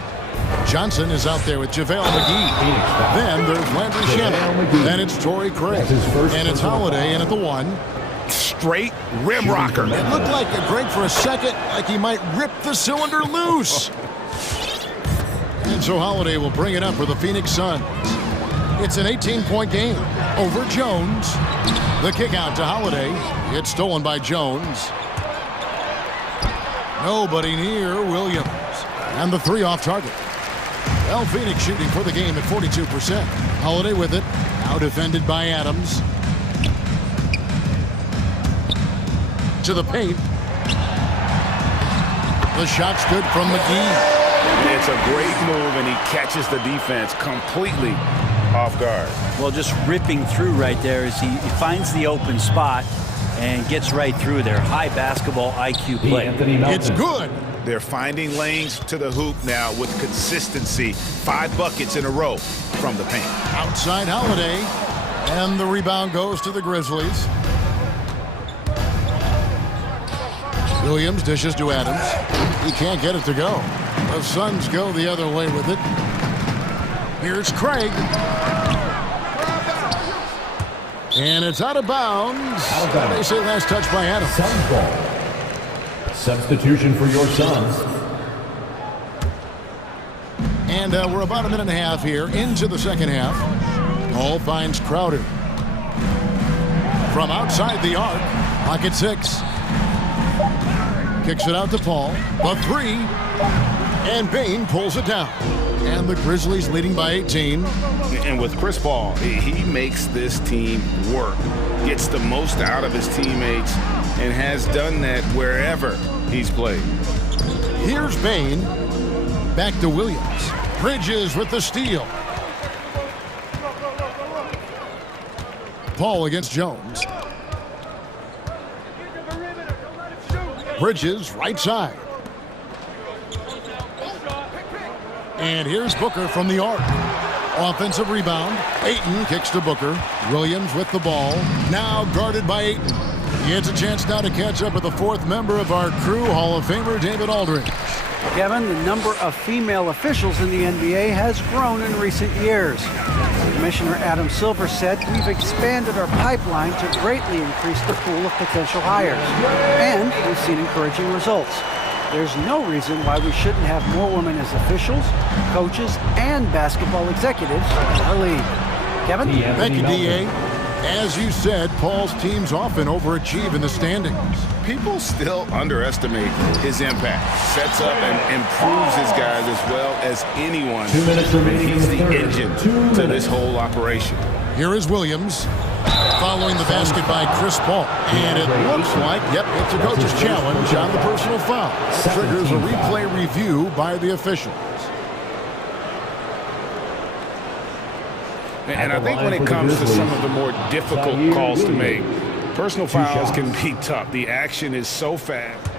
Johnson is out there with JaVale McGee. Then there's Landry Shamet. Then it's Torrey Craig. And it's Holiday in at the 1. Straight rim rocker. It looked like Greg for a second, like he might rip the cylinder loose. And so Holiday will bring it up for the Phoenix Suns. It's an 18-point game over Jones. The kick out to Holiday. It's stolen by Jones. Nobody near Williams. And the 3 off target. Well, Phoenix shooting for the game at 42%. Holiday with it. Now defended by Adams. To the paint. The shot's good from McGee. It's a great move, and he catches the defense completely off guard. Well, just ripping through right there as he finds the open spot and gets right through there. High basketball IQ play. It's good. They're finding lanes to the hoop now with consistency. 5 buckets in a row from the paint. Outside Holiday. And the rebound goes to the Grizzlies. Williams dishes to Adams. He can't get it to go. The Suns go the other way with it. Here's Craig. And it's out of bounds. They say last touch by Adams. Suns ball. Substitution for your Suns. And we're about a minute and a half here into the second half. Paul finds Crowder. From outside the arc, pocket 6. Kicks it out to Paul. The 3. And Bain pulls it down. And the Grizzlies leading by 18. And with Chris Paul, he makes this team work. Gets the most out of his teammates and has done that wherever he's played. Here's Bain. Back to Williams. Bridges with the steal. Paul against Jones. Bridges right side. And here's Booker from the arc. Offensive rebound. Ayton kicks to Booker. Williams with the ball. Now guarded by Ayton. He gets a chance now to catch up with the 4th member of our crew, Hall of Famer David Aldridge. Kevin, the number of female officials in the NBA has grown in recent years. Commissioner Adam Silver said we've expanded our pipeline to greatly increase the pool of potential hires. And we've seen encouraging results. There's no reason why we shouldn't have more women as officials, coaches, and basketball executives in our league. Kevin? Thank you, D.A. As you said, Paul's teams often overachieve in the standings. People still underestimate his impact. Sets up and improves his guys as well as anyone. 2 minutes remaining. He's the engine to this whole operation. Here is Williams. Following the basket by Chris Paul. And it looks like, yep, it's a coach's challenge on the personal foul. Triggers a replay review by the officials. And I think when it comes to some of the more difficult calls to make, personal fouls can be tough. The action is so fast.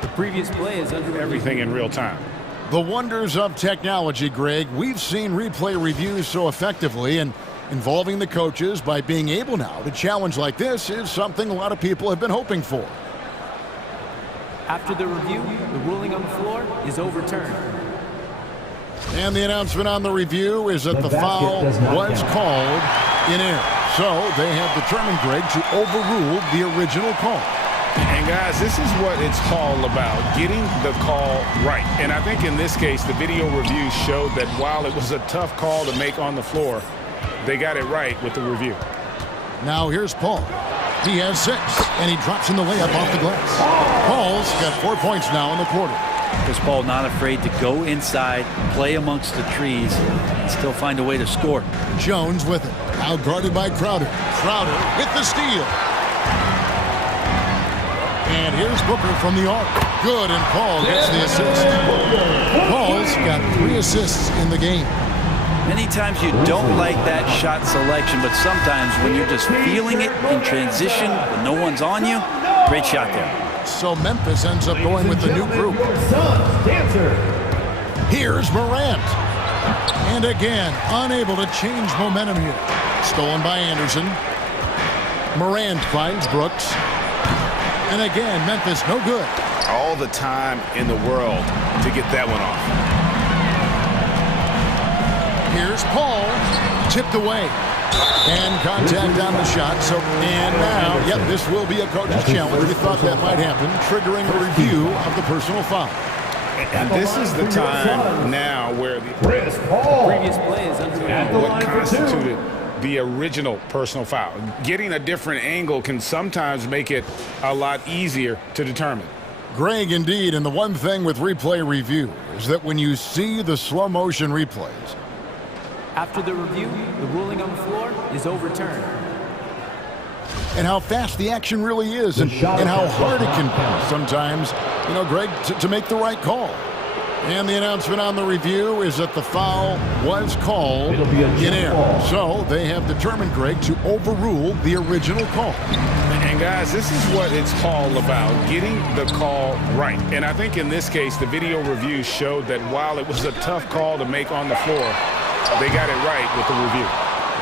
The previous play is under everything in real time. The wonders of technology, Greg. We've seen replay reviews so effectively, and involving the coaches by being able now to challenge like this is something a lot of people have been hoping for. After the review, the ruling on the floor is overturned. And the announcement on the review is that the foul was called in error. So they have determined, Greg, to overrule the original call. And guys, this is what it's all about, getting the call right. And I think in this case, the video review showed that while it was a tough call to make on the floor, they got it right with the review. Now here's Paul. He has 6, and he drops in the layup off the glass. Paul's got 4 points now in the quarter. Chris Paul not afraid to go inside, play amongst the trees, and still find a way to score. Jones with it. Now guarded by Crowder. Crowder with the steal. And here's Booker from the arc. Good, and Paul gets the assist. Paul's got 3 assists in the game. Many times you don't like that shot selection, but sometimes when you're just feeling it in transition, when no one's on you, great shot there. So Memphis ends up going with the new group. Here's Morant. And again, unable to change momentum here. Stolen by Anderson. Morant finds Brooks. And again, Memphis no good. All the time in the world to get that one off. Here's Paul. Tipped away. And contact on the shot. So, and now, yep, this will be a coach's challenge. We thought that might happen, triggering a review of the personal foul. And this is the time now where the previous play is under what constituted the original personal foul. Getting a different angle can sometimes make it a lot easier to determine. Greg, indeed, and the one thing with replay review is that when you see the slow motion replays, After the review, the ruling on the floor is overturned. and how fast the action really is, and how hard it can be sometimes, you know, Greg, to make the right call. And the announcement on the review is that the foul was called in error. So they have determined, Greg, to overrule the original call. And guys, this is what it's all about, getting the call right. And I think in this case, the video review showed that while it was a tough call to make on the floor, they got it right with the review.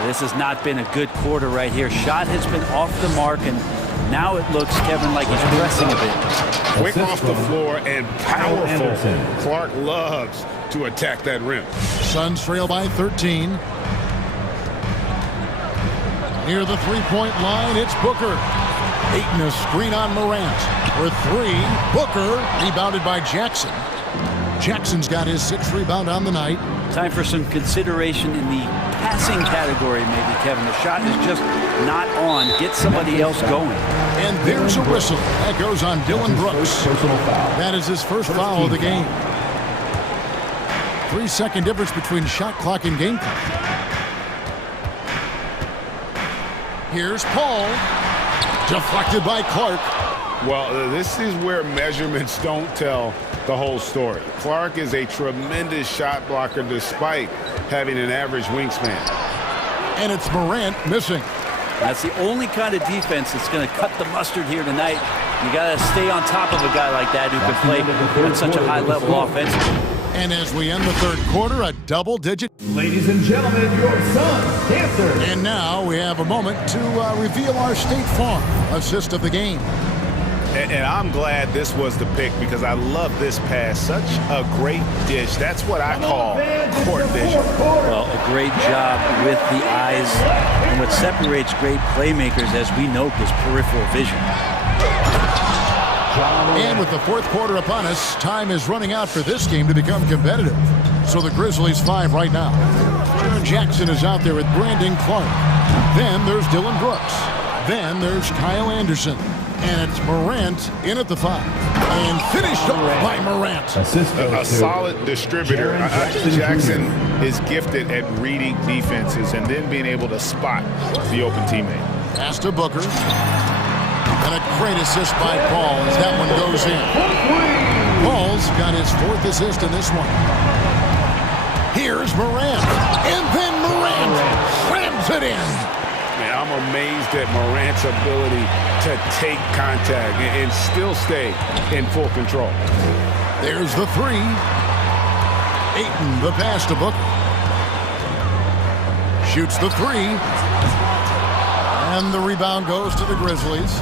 This has not been a good quarter right here. Shot has been off the mark, and now it looks, Kevin, like he's pressing a bit. Quick off the floor and powerful. Clark loves to attack that rim. Suns trail by 13. Near the three-point line, it's Booker. Ayton a screen on Morant. For three, Booker rebounded by Jackson. Jackson's got his sixth rebound on the night. Time for some consideration in the passing category, maybe, Kevin. The shot is just not on. Get somebody else going. And there's a whistle. That goes on Dylan Brooks. That is his first foul of the game. 3-second difference between shot clock and game clock. Here's Paul. Deflected by Clark. Well, this is where measurements don't tell the whole story. Clark is a tremendous shot blocker despite having an average wingspan. And it's Morant missing. That's the only kind of defense that's going to cut the mustard here tonight. You got to stay on top of a guy like that who can play at such a high level offensively. And as we end the third quarter, a double-digit. Ladies and gentlemen, your Suns dancer. And now we have a moment to reveal our State Farm assist of the game. And I'm glad this was the pick because I love this pass. Such a great dish. That's what I call court vision. Well, a great job with the eyes. And what separates great playmakers, as we know, is peripheral vision. And with the fourth quarter upon us, time is running out for this game to become competitive. So the Grizzlies 5 right now. Jaron Jackson is out there with Brandon Clark. Then there's Dylan Brooks. Then there's Kyle Anderson. And it's Morant in at the 5. And finished off by Morant. A solid distributor. I think Jackson is gifted at reading defenses and then being able to spot the open teammate. Pass to Booker. And a great assist by Paul as that one goes in. Paul's got his fourth assist in this one. Here's Morant. And then Morant slams it in. Man, I'm amazed at Morant's ability to take contact and still stay in full control. There's the 3. Ayton, the pass to Booker. Shoots the 3. And the rebound goes to the Grizzlies.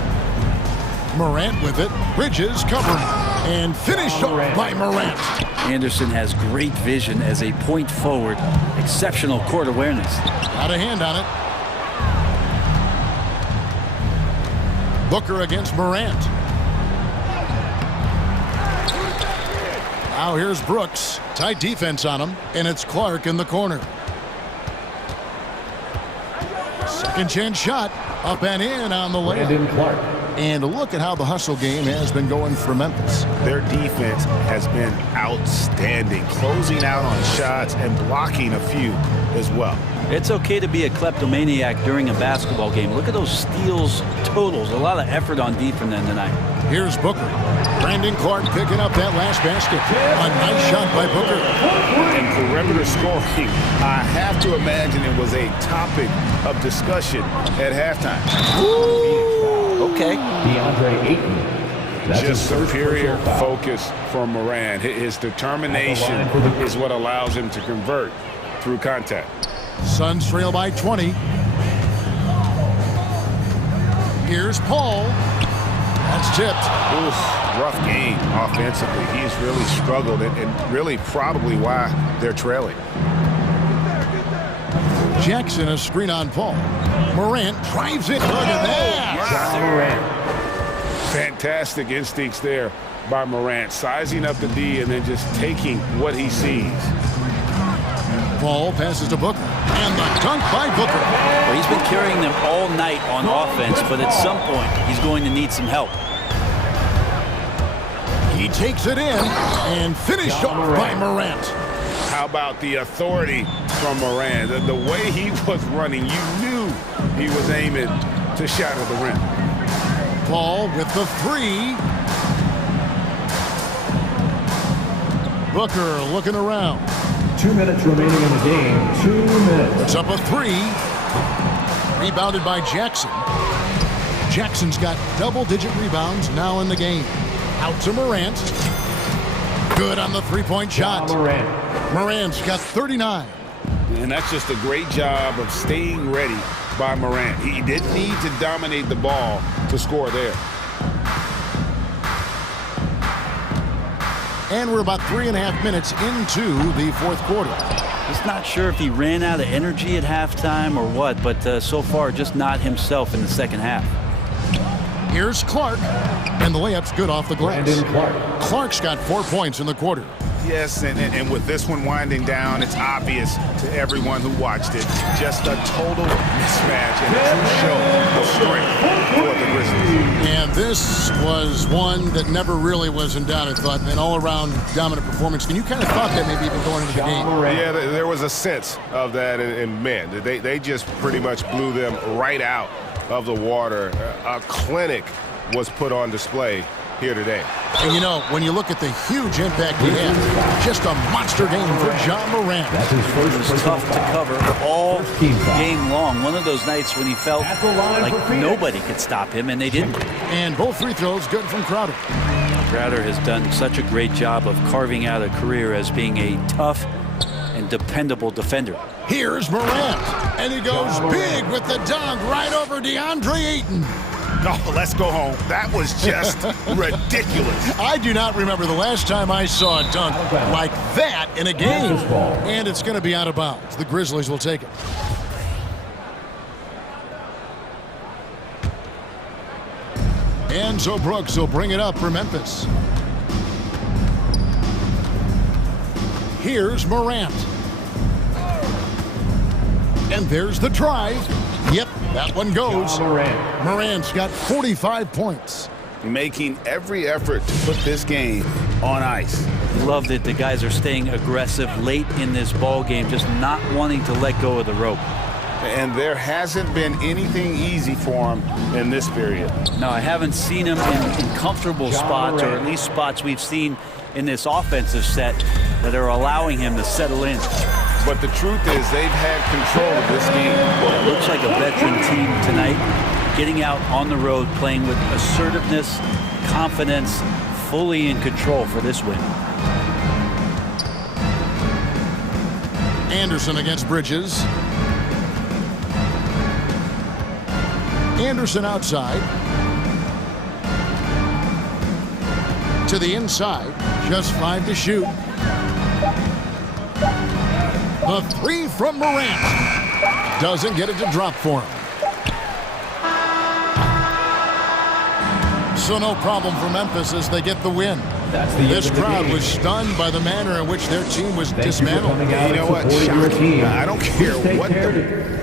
Morant with it. Bridges covering. And finished off by Morant. Anderson has great vision as a point forward. Exceptional court awareness. Got a hand on it. Booker against Morant. Now here's Brooks. Tight defense on him. And it's Clark in the corner. Second chance shot. Up and in on the layup. And look at how the hustle game has been going for Memphis. Their defense has been outstanding, closing out on shots and blocking a few as well. It's okay to be a kleptomaniac during a basketball game. Look at those steals totals. A lot of effort on D from them tonight. Here's Booker. Brandon Clark picking up that last basket. A nice shot by Booker. And perimeter scoring, I have to imagine it was a topic of discussion at halftime. Okay. DeAndre Ayton. Just superior focus from Morant. His determination is what allows him to convert through contact. Suns trail by 20. Here's Paul. That's tipped. Oof, rough game offensively. He's really struggled and really probably why they're trailing. Jackson a screen on Paul. Morant drives it. Look at that. Fantastic instincts there by Morant. Sizing up the D and then just taking what he sees. Paul passes to Booker. And the dunk by Booker. Well, he's been carrying them all night on offense, but at some point, he's going to need some help. He takes it in and finished off by Morant. How about the authority from Morant? The way he was running, you knew he was aiming to shatter the rim. Paul with the three. Booker looking around. 2 minutes remaining in the game. 2 minutes. It's up a three. Rebounded by Jackson. Jackson's got double-digit rebounds now in the game. Out to Morant. Good on the three-point shot. Morant's got 39. And that's just a great job of staying ready by Morant. He didn't need to dominate the ball to score there. And we're about 3.5 minutes into the fourth quarter. Just not sure if he ran out of energy at halftime or what, but so far just not himself in the second half. Here's Clark, and the layup's good off the glass. Clark's got 4 points in the quarter. Yes, and with this one winding down, it's obvious to everyone who watched it. Just a total mismatch and a true show of strength for the Grizzlies. And this was one that never really was in doubt, I thought, an all-around dominant performance. And you kind of thought that maybe even going into the game. Yeah, there was a sense of that, and man, they just pretty much blew them right out of the water. A clinic was put on display here today. And you know, when you look at the huge impact he had, just a monster game for John Morant. It was tough to cover all game long. One of those nights when he felt like nobody could stop him, and they didn't. And both free throws good from Crowder. Crowder has done such a great job of carving out a career as being a tough and dependable defender. Here's Morant, and he goes big with the dunk right over DeAndre Ayton. Oh, let's go home. That was just ridiculous. I do not remember the last time I saw a dunk like that in a game. And it's going to be out of bounds. The Grizzlies will take it. And so Brooks will bring it up for Memphis. Here's Morant. And there's the drive. Yep, that one goes. Morant's got 45 points. Making every effort to put this game on ice. Love that the guys are staying aggressive late in this ball game, just not wanting to let go of the rope. And there hasn't been anything easy for him in this period. No, I haven't seen him in comfortable spots, or at least spots we've seen in this offensive set that are allowing him to settle in. But the truth is they've had control of this game. It looks like a veteran team tonight, getting out on the road, playing with assertiveness, confidence, fully in control for this win. Anderson against Bridges. Anderson outside. To the inside. Just 5 to shoot. The three from Morant. Doesn't get it to drop for him. So no problem for Memphis as they get the win. This crowd was stunned by the manner in which their team was dismantled. You know what? Shocking. I don't care what the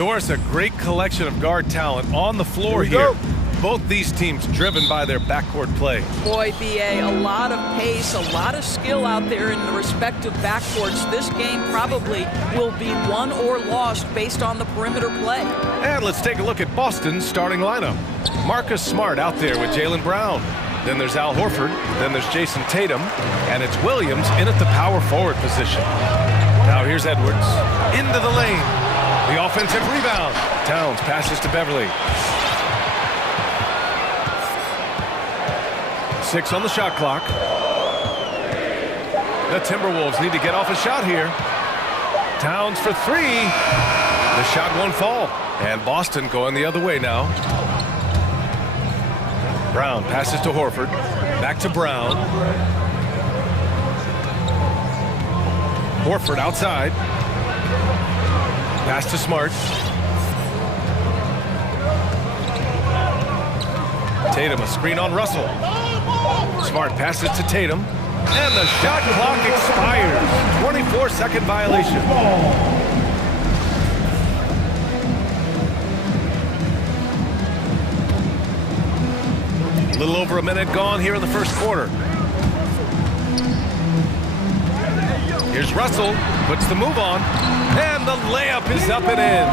Norris, a great collection of guard talent on the floor here. Both these teams driven by their backcourt play. Boy, BA, a lot of pace, a lot of skill out there in the respective backcourts. This game probably will be won or lost based on the perimeter play. And let's take a look at Boston's starting lineup. Marcus Smart out there with Jaylen Brown. Then there's Al Horford. Then there's Jason Tatum. And it's Williams in at the power forward position. Now here's Edwards. Into the lane. The offensive rebound. Towns passes to Beverly. 6 on the shot clock. The Timberwolves need to get off a shot here. Towns for 3. The shot won't fall. And Boston going the other way now. Brown passes to Horford. Back to Brown. Horford outside. Pass to Smart. Tatum, a screen on Russell. Smart passes to Tatum. And the shot clock expires. 24-second violation. A little over a minute gone here in the first quarter. Here's Russell, puts the move on, and the layup is up and in.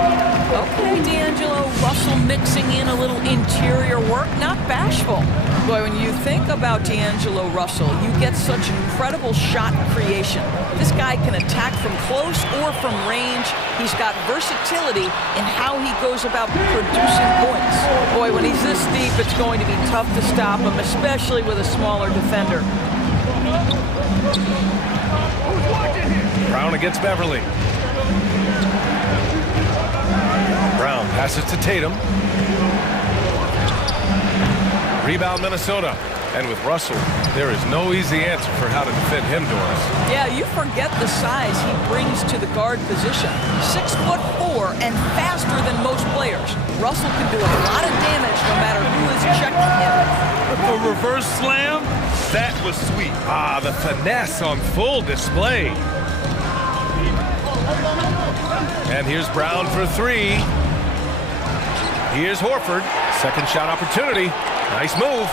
Okay, D'Angelo Russell mixing in a little interior work, not bashful. Boy, when you think about D'Angelo Russell, you get such incredible shot creation. This guy can attack from close or from range. He's got versatility in how he goes about producing points. Boy, when he's this deep, it's going to be tough to stop him, especially with a smaller defender. Brown against Beverly. Brown passes to Tatum. Rebound Minnesota. And with Russell, there is no easy answer for how to defend him, Doris. Yeah, you forget the size he brings to the guard position. 6'4" and faster than most players. Russell can do a lot of damage no matter who is checking him. A reverse slam? That was sweet. Ah, the finesse on full display. And here's Brown for 3. Here's Horford. Second shot opportunity. Nice move.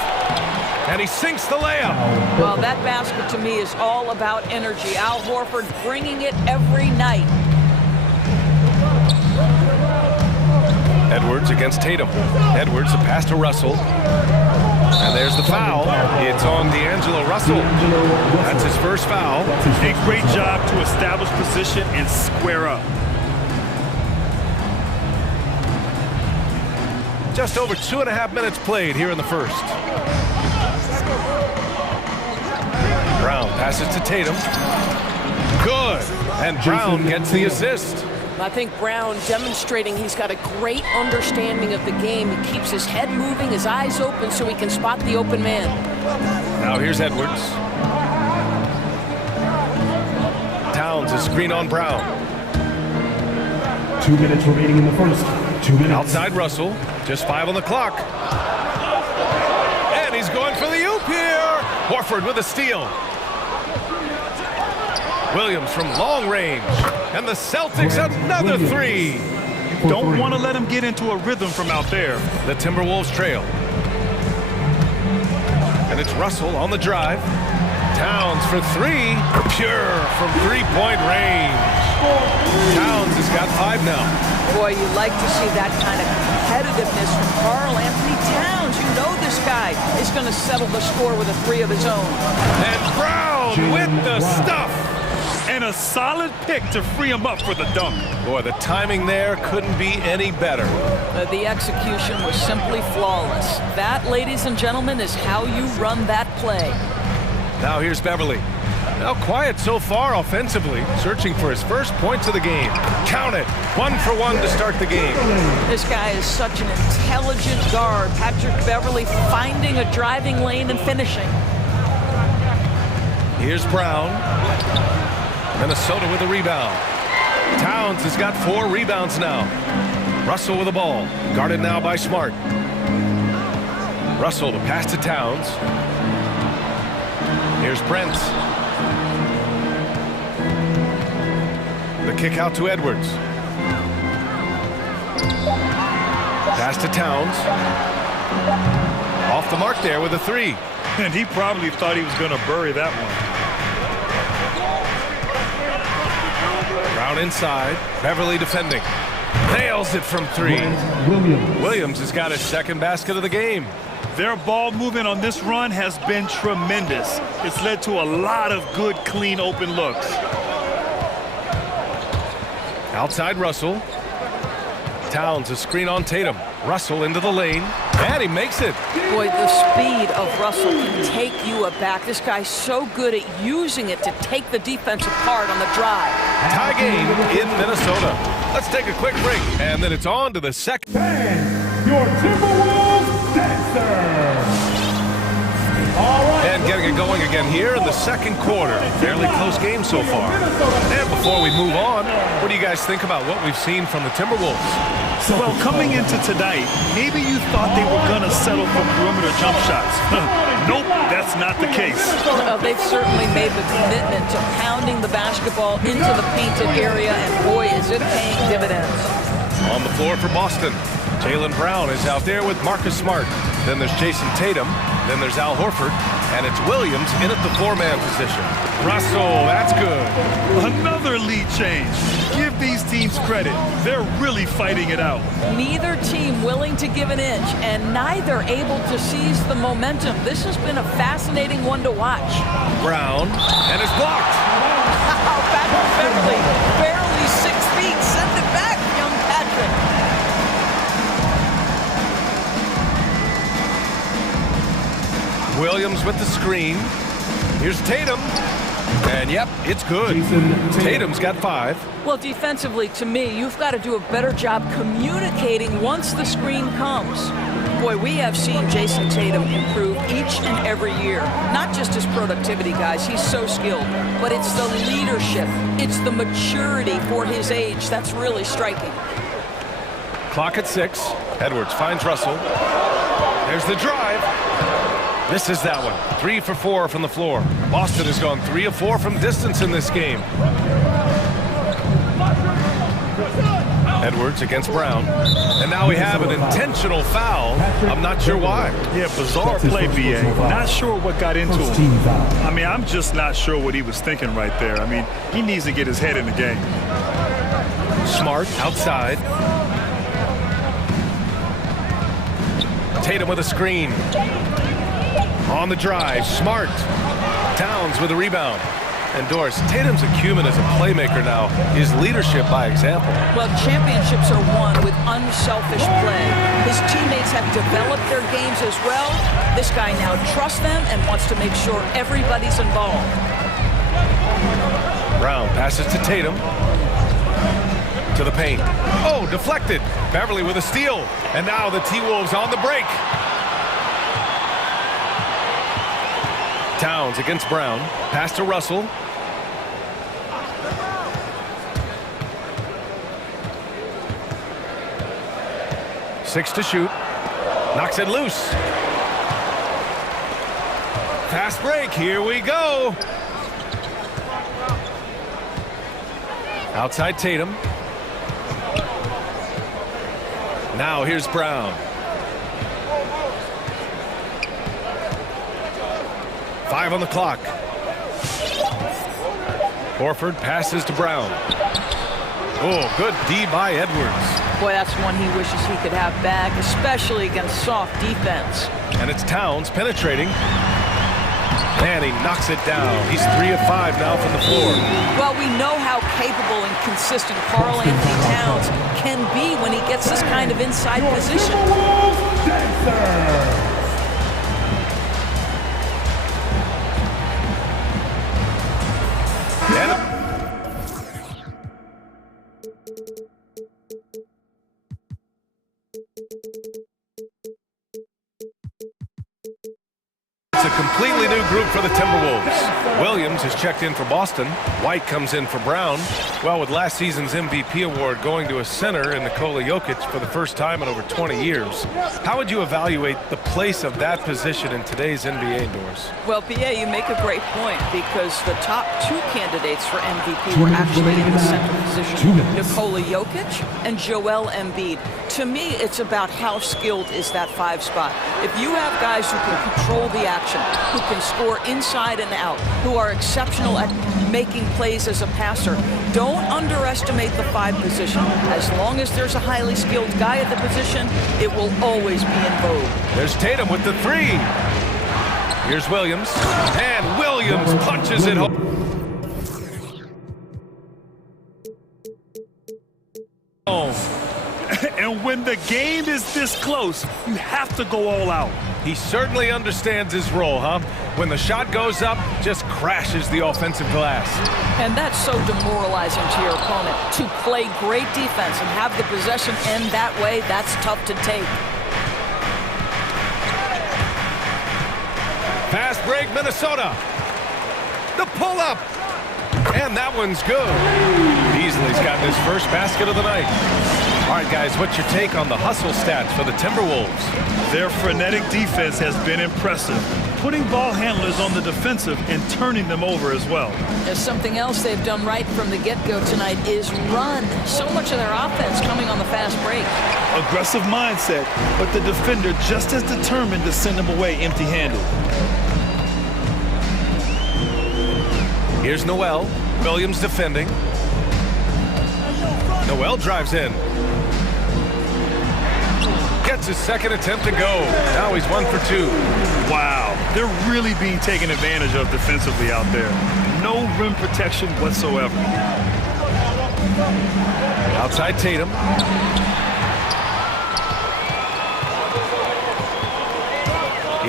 And he sinks the layup. Well, that basket to me is all about energy. Al Horford bringing it every night. Edwards against Tatum. Edwards, a pass to Russell. And there's the foul. It's on D'Angelo Russell. That's his first foul. A great job to establish position and square up. Just over 2.5 minutes played here in the first. Brown passes to Tatum. Good. And Brown gets the assist. I think Brown demonstrating he's got a great understanding of the game. He keeps his head moving, his eyes open so he can spot the open man. Now here's Edwards. Towns is screen on Brown. 2 minutes remaining in the first. 2 minutes. Outside Russell. Just 5 on the clock. And he's going for the oop here. Horford with a steal. Williams from long range. And the Celtics another 3. Don't want to let him get into a rhythm from out there. The Timberwolves trail. And it's Russell on the drive. Towns for 3. Pure from 3-point range. Towns has got 5 now. Boy, you like to see that kind of competitiveness from Karl Anthony Towns. You know this guy is going to settle the score with a 3 of his own. And Brown with the stuff. And a solid pick to free him up for the dunk. Boy, the timing there couldn't be any better. The execution was simply flawless. That, ladies and gentlemen, is how you run that play. Now here's Beverly. Now quiet so far offensively, searching for his first points of the game. Count it, 1 for 1 to start the game. This guy is such an intelligent guard. Patrick Beverly finding a driving lane and finishing. Here's Brown. Minnesota with a rebound. Towns has got 4 rebounds now. Russell with the ball, guarded now by Smart. Russell to pass to Towns. Here's Brent. The kick out to Edwards. Pass to Towns. Off the mark there with a 3. And he probably thought he was going to bury that one. Brown inside. Beverly defending. Nails it from 3. Williams has got his second basket of the game. Their ball movement on this run has been tremendous. It's led to a lot of good, clean, open looks. Outside Russell. Towns a screen on Tatum. Russell into the lane. And he makes it. Boy, the speed of Russell can take you aback. This guy's so good at using it to take the defense apart on the drive. Tie game in Minnesota. Let's take a quick break, and then it's on to the second. Your Timberwolves dancer. And getting it going again here in the second quarter. Fairly close game so far. And before we move on, what do you guys think about what we've seen from the Timberwolves? Well, coming into tonight, maybe you thought they were going to settle for perimeter jump shots. Nope, that's not the case. They've certainly made the commitment to pounding the basketball into the painted area, and boy, is it paying dividends. On the floor for Boston, Jaylen Brown is out there with Marcus Smart. Then there's Jason Tatum. Then there's Al Horford. And it's Williams in at the 4-man position. Russell, that's good. Another lead change. Give these teams credit. They're really fighting it out. Neither team willing to give an inch, and neither able to seize the momentum. This has been a fascinating one to watch. Brown, and it's blocked. Back to Beverly. Barely 6 feet. Send it back, young Patrick. Williams with the screen. Here's Tatum. And yep, it's good. Tatum's got 5. Well, defensively, to me, you've got to do a better job communicating once the screen comes. Boy, we have seen Jason Tatum improve each and every year. Not just his productivity, guys. He's so skilled. But it's the leadership. It's the maturity for his age. That's really striking. Clock at 6. Edwards finds Russell. There's the drive. Misses that one. 3 for 4 from the floor. Boston has gone 3 of 4 from distance in this game. Edwards against Brown. And now we have an intentional foul. I'm not sure why. Yeah, bizarre play, BA. Not sure what got into him. I mean, I'm just not sure what he was thinking right there. I mean, he needs to get his head in the game. Smart outside. Tatum with a screen. On the drive, Smart. Towns with a rebound. And Doris, Tatum's acumen as a playmaker now is leadership by example. Well, championships are won with unselfish play. His teammates have developed their games as well. This guy now trusts them and wants to make sure everybody's involved. Brown passes to Tatum. To the paint. Oh, deflected. Beverly with a steal. And now the T-Wolves on the break. Towns against Brown. Pass to Russell. Six to shoot. Knocks it loose. Fast break. Here we go. Outside Tatum. Now here's Brown. 5 on the clock. Horford passes to Brown. Oh, good D by Edwards. Boy, that's one he wishes he could have back, especially against soft defense. And it's Towns penetrating. And he knocks it down. He's 3 of 5 now from the floor. Well, we know how capable and consistent Karl Anthony Towns can be when he gets this kind of inside position. It's a completely new group for the Timberwolves. Williams is checked in for Boston. White comes in for Brown. Well, with last season's MVP award going to a center in Nikola Jokic for the first time in over 20 years, how would you evaluate the place of that position in today's NBA doors? Well, PA, you make a great point because the top two candidates for MVP were actually in the center position, Nikola Jokic and Joel Embiid. To me, it's about how skilled is that 5 spot. If you have guys who can control the action, who can score inside and out, who are exceptional at making plays as a passer, don't underestimate the 5 position. As long as there's a highly skilled guy at the position, it will always be in vogue. There's Tatum with the 3. Here's Williams, and Williams punches it home. And when the game is this close, you have to go all out. He certainly understands his role, huh? When the shot goes up, just crashes the offensive glass. And that's so demoralizing to your opponent. To play great defense and have the possession end that way, that's tough to take. Fast break, Minnesota. The pull-up. And that one's good. Beasley's got his first basket of the night. All right, guys, what's your take on the hustle stats for the Timberwolves? Their frenetic defense has been impressive, putting ball handlers on the defensive and turning them over as well. There's something else they've done right from the get-go tonight is run. So much of their offense coming on the fast break. Aggressive mindset, but the defender just as determined to send them away empty-handed. Here's Noel. Williams defending. Noel drives in. Gets his second attempt to go. Now he's 1 for 2. Wow, they're really being taken advantage of defensively out there. No rim protection whatsoever. Outside Tatum.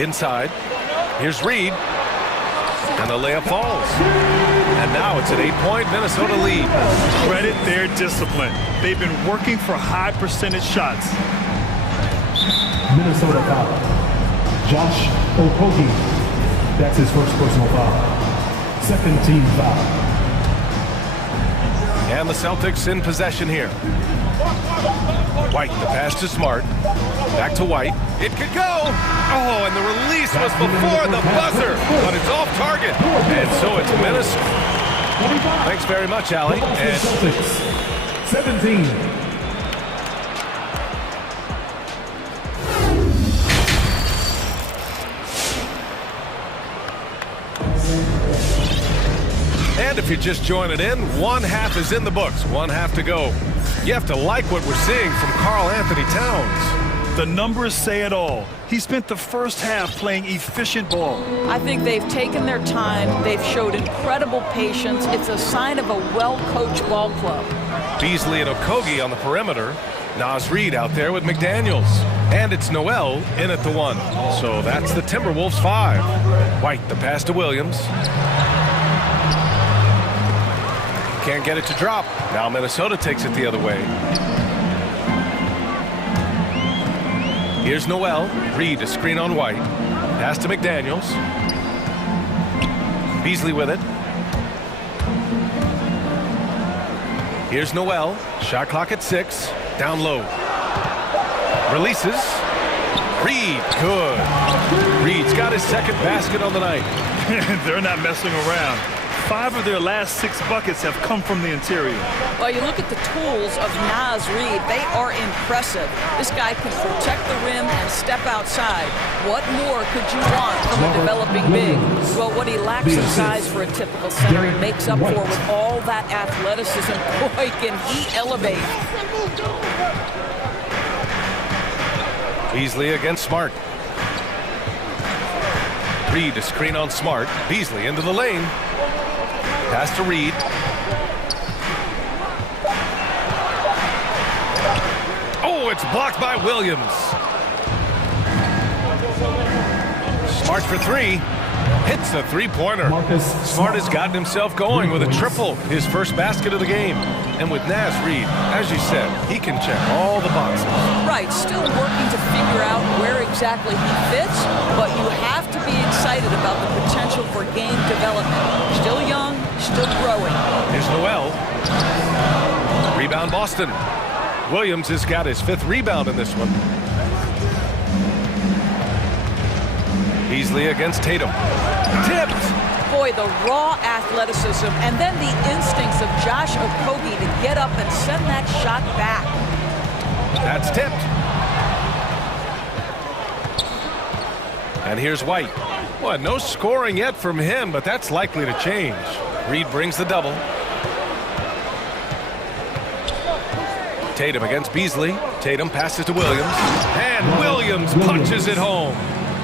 Inside. Here's Reed. And the layup falls. And now it's an 8-point Minnesota lead. Credit their discipline. They've been working for high percentage shots. Minnesota foul. Josh Okogie. That's his first personal foul. Second team foul. And the Celtics in possession here. White, the pass to Smart. Back to White. It could go. Oh, and the release was before the buzzer, but it's off target. And so it's Minnesota. Thanks very much, Allie. And Celtics, 17. And if you're just joining in, 1 half is in the books, 1 half to go. You have to like what we're seeing from Karl Anthony Towns. The numbers say it all. He spent the first half playing efficient ball. I think they've taken their time. They've showed incredible patience. It's a sign of a well-coached ball club. Beasley and Okogie on the perimeter. Naz Reid out there with McDaniels. And it's Noel in at the 1. So that's the Timberwolves 5. White, the pass to Williams. Can't get it to drop. Now Minnesota takes it the other way. Here's Noel. Reed, a screen on White. Pass to McDaniels. Beasley with it. Here's Noel. Shot clock at 6. Down low. Releases. Reed, good. Reed's got his second basket on the night. They're not messing around. 5 of their last 6 buckets have come from the interior. Well, you look at the tools of Naz Reid, they are impressive. This guy can protect the rim and step outside. What more could you want from a developing big? Well, what he lacks in size for a typical center, he makes up for with all that athleticism. Boy, can he elevate. Beasley against Smart. Reed, a screen on Smart. Beasley into the lane. Pass to Reed. Oh, it's blocked by Williams. Smart for 3. hits a three-pointer. Smart has gotten himself going with a triple, his first basket of the game. And with Naz Reid, as you said, he can check all the boxes. Right, still working to figure out where exactly he fits, but you have to be excited about the potential for game development. Still young, still growing. Here's Noel. Rebound Boston. Williams has got his 5th rebound in this one. Beasley against Tatum. Tipped! Boy, the raw athleticism and then the instincts of Josh Okogie to get up and send that shot back. That's tipped. And here's White. Well, no scoring yet from him, but that's likely to change. Reed brings the double. Tatum against Beasley. Tatum passes to Williams. And Williams punches it home.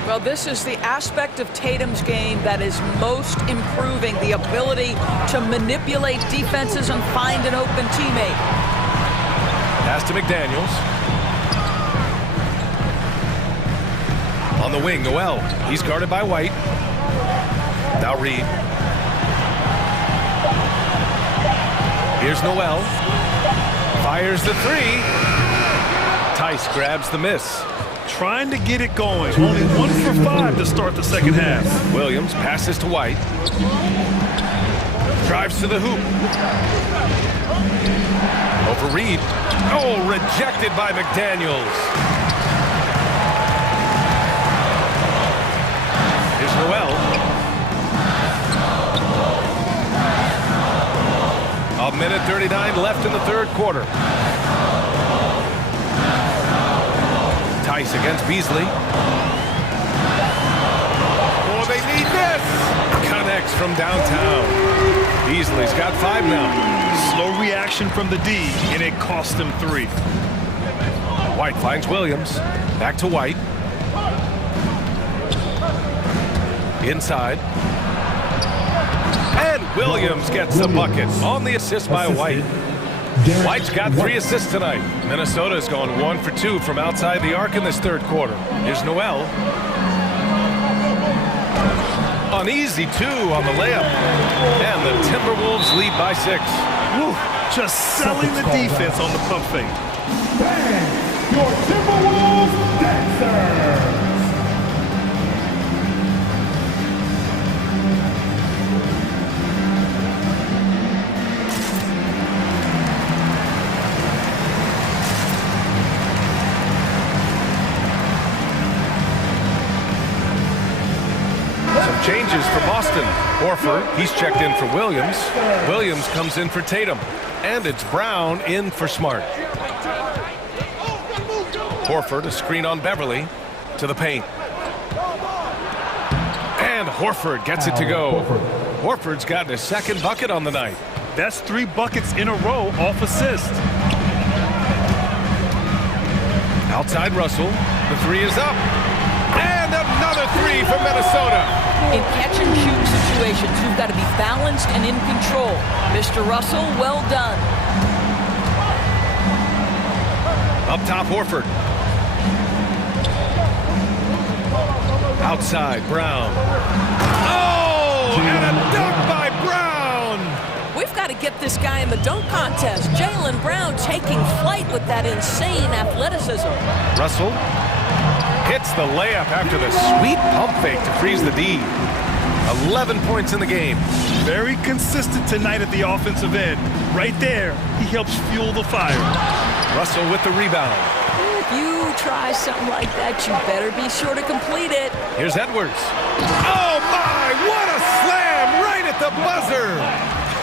Well, this is the aspect of Tatum's game that is most improving, the ability to manipulate defenses and find an open teammate. Pass to McDaniels. On the wing, Noel. He's guarded by White. Now Reed. Here's Noel. Fires the three. Tice grabs the miss. Trying to get it going. Only 1 for 5 to start the second half. Williams passes to White. Drives to the hoop. Over Reed. Oh, rejected by McDaniels. Here's Noel. A minute 39 left in the 3rd quarter. Tice against Beasley. Oh, they need this! Connects from downtown. Beasley's got 5 now. Slow reaction from the D, and it cost him 3. White finds Williams. Back to White. Inside. And Williams gets the bucket on the assist by White. White's got 3 assists tonight. Minnesota's gone 1 for 2 from outside the arc in this 3rd quarter. Here's Noel. An easy 2 on the layup. And the Timberwolves lead by 6. Woo, just selling the defense on the pump fake. Bang! Your Timberwolves dancers! Changes for Boston. Horford, he's checked in for Williams. Williams comes in for Tatum. And it's Brown in for Smart. Horford, a screen on Beverly. To the paint. And Horford gets it to go. Horford's gotten his 2nd bucket on the night. That's 3 buckets in a row off assist. Outside Russell. The 3 is up. And another 3 for Minnesota. In catch-and-shoot situations, you've got to be balanced and in control. Mr. Russell, well done. Up top, Horford. Outside, Brown. Oh, and a dunk by Brown! We've got to get this guy in the dunk contest. Jaylen Brown taking flight with that insane athleticism. Russell hits the layup after the sweet pump fake to freeze the D. 11 points in the game. Very consistent tonight at the offensive end. Right there, he helps fuel the fire. Russell with the rebound. If you try something like that, you better be sure to complete it. Here's Edwards. Oh my, what a slam right at the buzzer.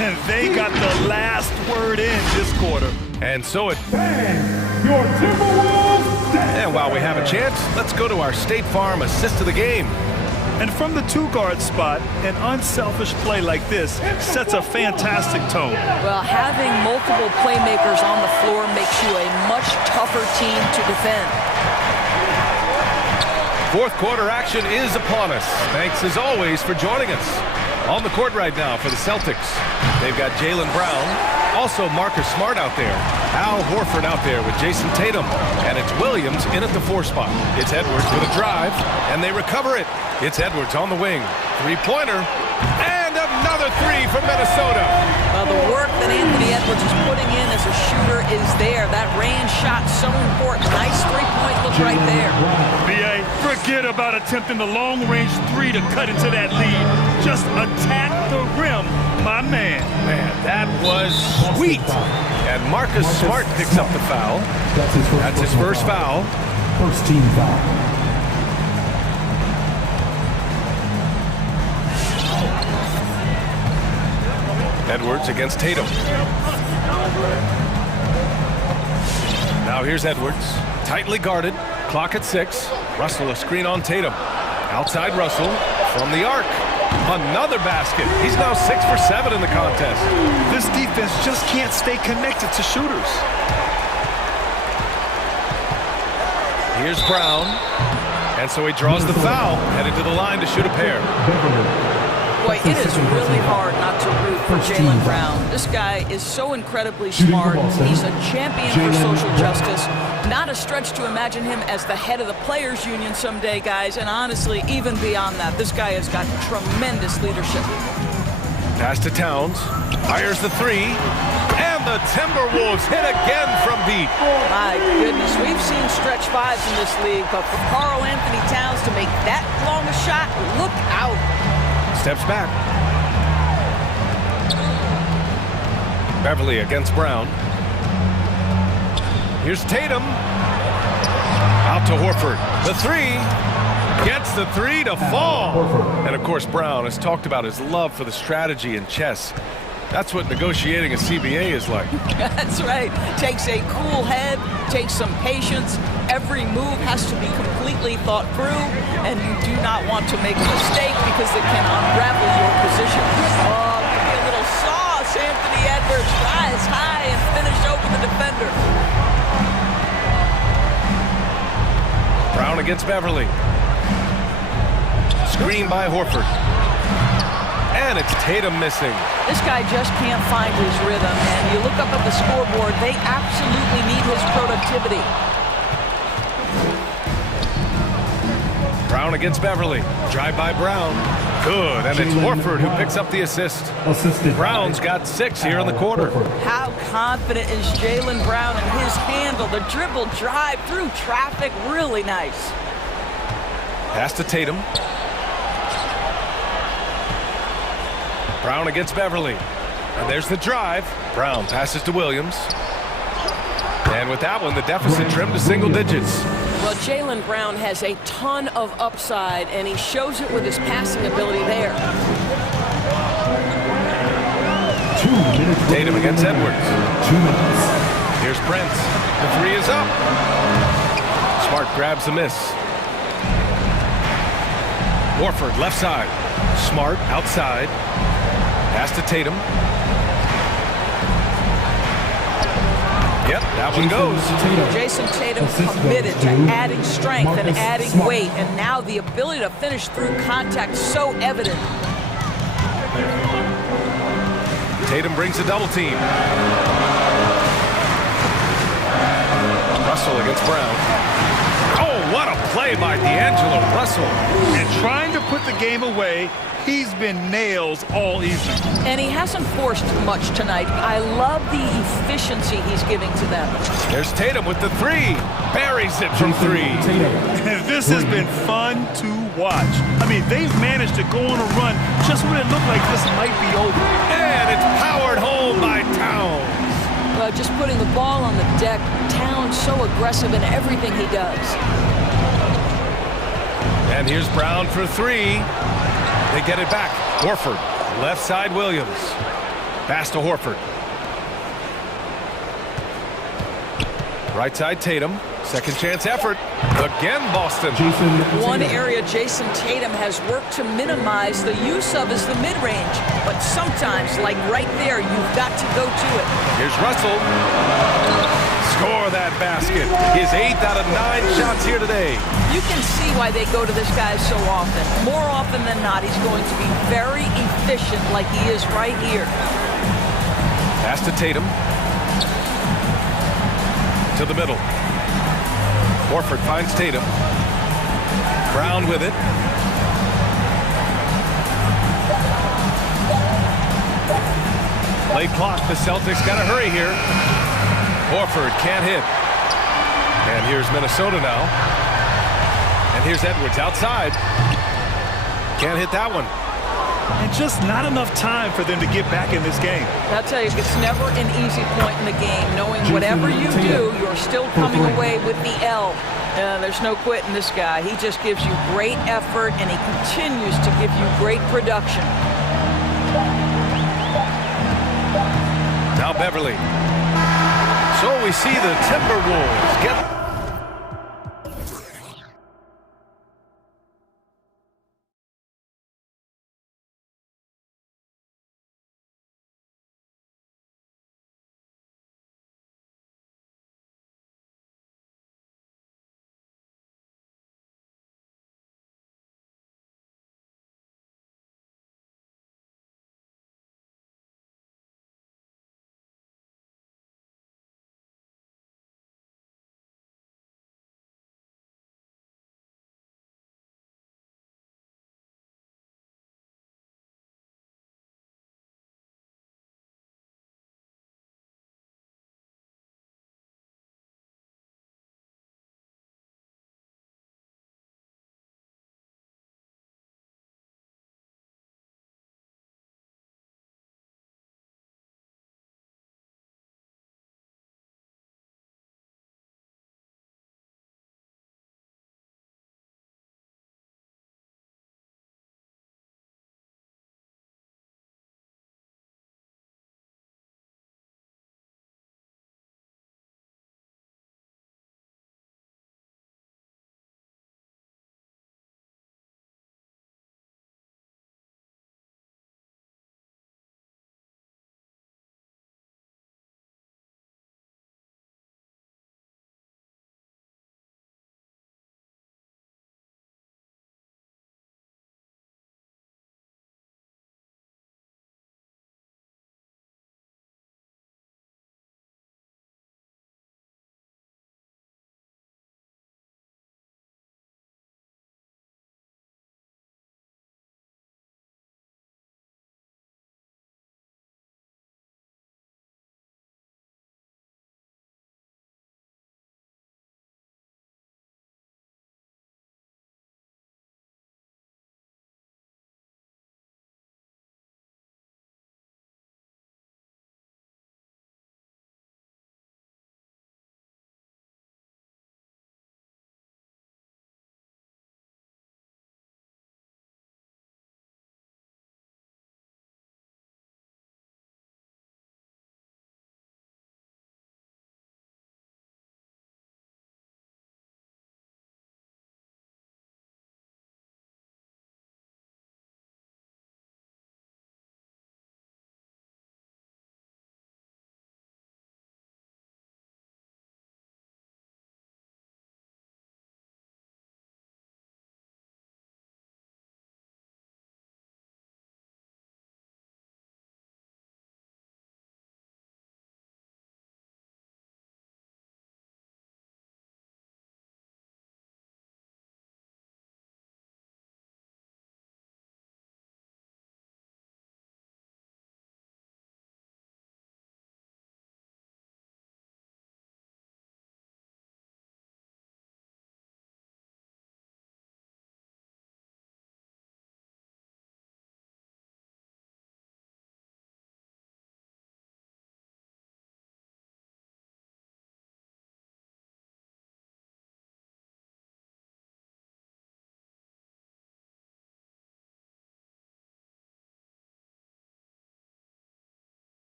And they got the last word in this quarter. And so it... Bang! Your Timberwolves dancers! And while we have a chance, let's go to our State Farm assist of the game. And from the 2-guard spot, an unselfish play like this sets a fantastic tone. Well, having multiple playmakers on the floor makes you a much tougher team to defend. 4th quarter action is upon us. Thanks as always for joining us. On the court right now for the Celtics, they've got Jaylen Brown. Also, Marcus Smart out there. Al Horford out there with Jason Tatum. And it's Williams in at the 4 spot. It's Edwards with a drive, and they recover it. It's Edwards on the wing. Three-pointer, and another three from Minnesota. Well, the work that Anthony Edwards is putting in as a shooter is there. That range shot so important. Nice three-point look right there. B.A., forget about attempting the long-range three to cut into that lead. Just attack the rim, my man. Man, that was sweet. And Marcus Smart picks up the foul. That's his first foul. First team foul. Edwards against Tatum. Now here's Edwards. Tightly guarded. Clock at 6. Russell a screen on Tatum. Outside Russell from the arc. Another basket. He's now 6 for 7 in the contest. This defense just can't stay connected to shooters. Here's Brown. And so he draws the foul, headed to the line to shoot a pair. Boy, it is really hard not to root for Jaylen Brown. This guy is so incredibly smart. He's a champion for social justice. Not a stretch to imagine him as the head of the Players Union someday, guys. And honestly, even beyond that, this guy has got tremendous leadership. Pass to Towns. Fires the three. And the Timberwolves hit again from deep. My goodness, we've seen stretch fives in this league, but for Karl Anthony Towns to make that long a shot, look out. Steps back. Beverly against Brown. Here's Tatum. Out to Horford. The three. Gets the three to fall. And of course, Brown has talked about his love for the strategy in chess. That's what negotiating a CBA is like. That's right. Takes a cool head, takes some patience. Every move has to be completely thought through, and you do not want to make a mistake because it can unravel your position. Oh, give me a little sauce, Anthony Edwards. Rise high and finish over the defender. Brown against Beverly. Screen by Horford. And it's Tatum missing. This guy just can't find his rhythm, and you look up at the scoreboard, they absolutely need his productivity. Brown against Beverly. Drive by Brown. Good, and it's Horford who picks up the assist. Brown's got 6 here in the quarter. How confident is Jaylen Brown in his handle? The dribble drive through traffic, really nice. Pass to Tatum. Brown against Beverly. And there's the drive. Brown passes to Williams. And with that one, the deficit trimmed to single digits. Well, Jaylen Brown has a ton of upside, and he shows it with his passing ability there. Tatum against Edwards. Here's Prince. The three is up. Smart grabs the miss. Horford left side. Smart outside. Pass to Tatum. Yep, that one goes. Jason Tatum committed to adding strength and adding weight, and now the ability to finish through contact so evident. Tatum brings a double team. Russell against Brown. Oh, what a play by D'Angelo Russell. And trying to put the game away, he's been nails all evening. And he hasn't forced much tonight. I love the efficiency he's giving to them. There's Tatum with the three. Buries it from 3. This has been fun to watch. I mean, they've managed to go on a run just when it looked like this might be over. And it's powered home by Towns. Just putting the ball on the deck. Towns so aggressive in everything he does. And here's Brown for 3. They get it back. Horford, left side Williams. Pass to Horford. Right side Tatum. Second chance effort. Again Boston. One area Jason Tatum has worked to minimize the use of is the mid-range. But sometimes, like right there, you've got to go to it. Here's Russell. Score that basket. His 8th out of 9 shots here today. You can see why they go to this guy so often. More often than not, he's going to be very efficient like he is right here. Pass to Tatum. To the middle. Horford finds Tatum. Brown with it. Late clock. The Celtics got to hurry here. Horford can't hit. And here's Minnesota now. And here's Edwards outside. Can't hit that one. And just not enough time for them to get back in this game. I'll tell you, it's never an easy point in the game, knowing whatever you do, you're still coming away with the L. There's no quitting this guy. He just gives you great effort, and he continues to give you great production. Now Beverly. So we see the Timberwolves get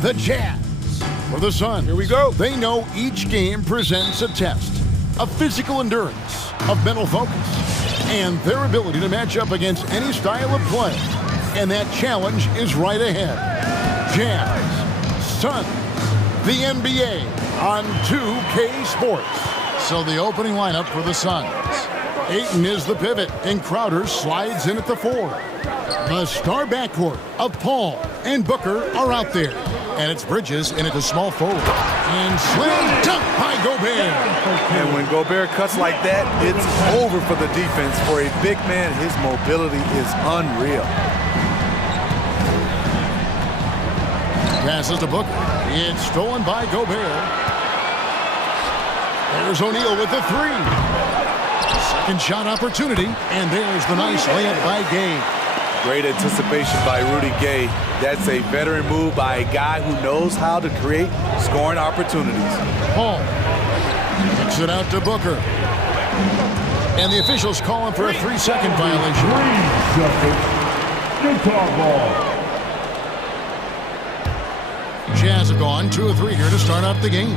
The Jazz. For the Suns, here we go. They know each game presents a test of physical endurance, of mental focus, and their ability to match up against any style of play. And that challenge is right ahead. Jazz, Suns, the NBA on 2K Sports. So the opening lineup for the Suns. Ayton is the pivot, and Crowder slides in at the 4. The star backcourt of Paul and Booker are out there. And it's Bridges in at the small forward. And slam dunk by Gobert. And when Gobert cuts like that, it's over for the defense. For a big man, his mobility is unreal. Passes to Booker. It's stolen by Gobert. There's O'Neal with the 3. Second shot opportunity. And there's the nice layup by Gay. Great anticipation by Rudy Gay. That's a veteran move by a guy who knows how to create scoring opportunities. Paul kicks it out to Booker. And the officials call him for a 3-second violation. 3 seconds. Utah ball. Jazz have gone 2 of 3 here to start out the game.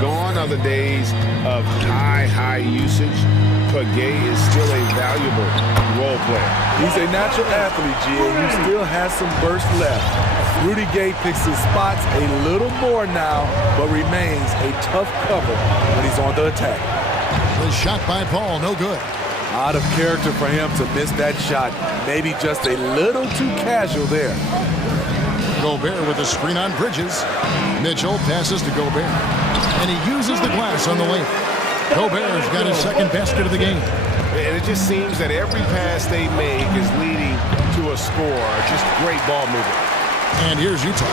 Gone are the days of high usage, but Gay is still a valuable role player. He's a natural athlete, G.A. who still has some burst left. Rudy Gay picks his spots a little more now, but remains a tough cover when he's on the attack. The shot by Paul, no good. Out of character for him to miss that shot. Maybe just a little too casual there. Gobert with a screen on Bridges. Mitchell passes to Gobert. And he uses the glass on the lane. Gobert's got his second basket of the game. And it just seems that every pass they make is leading to a score. Just great ball movement. And here's Utah.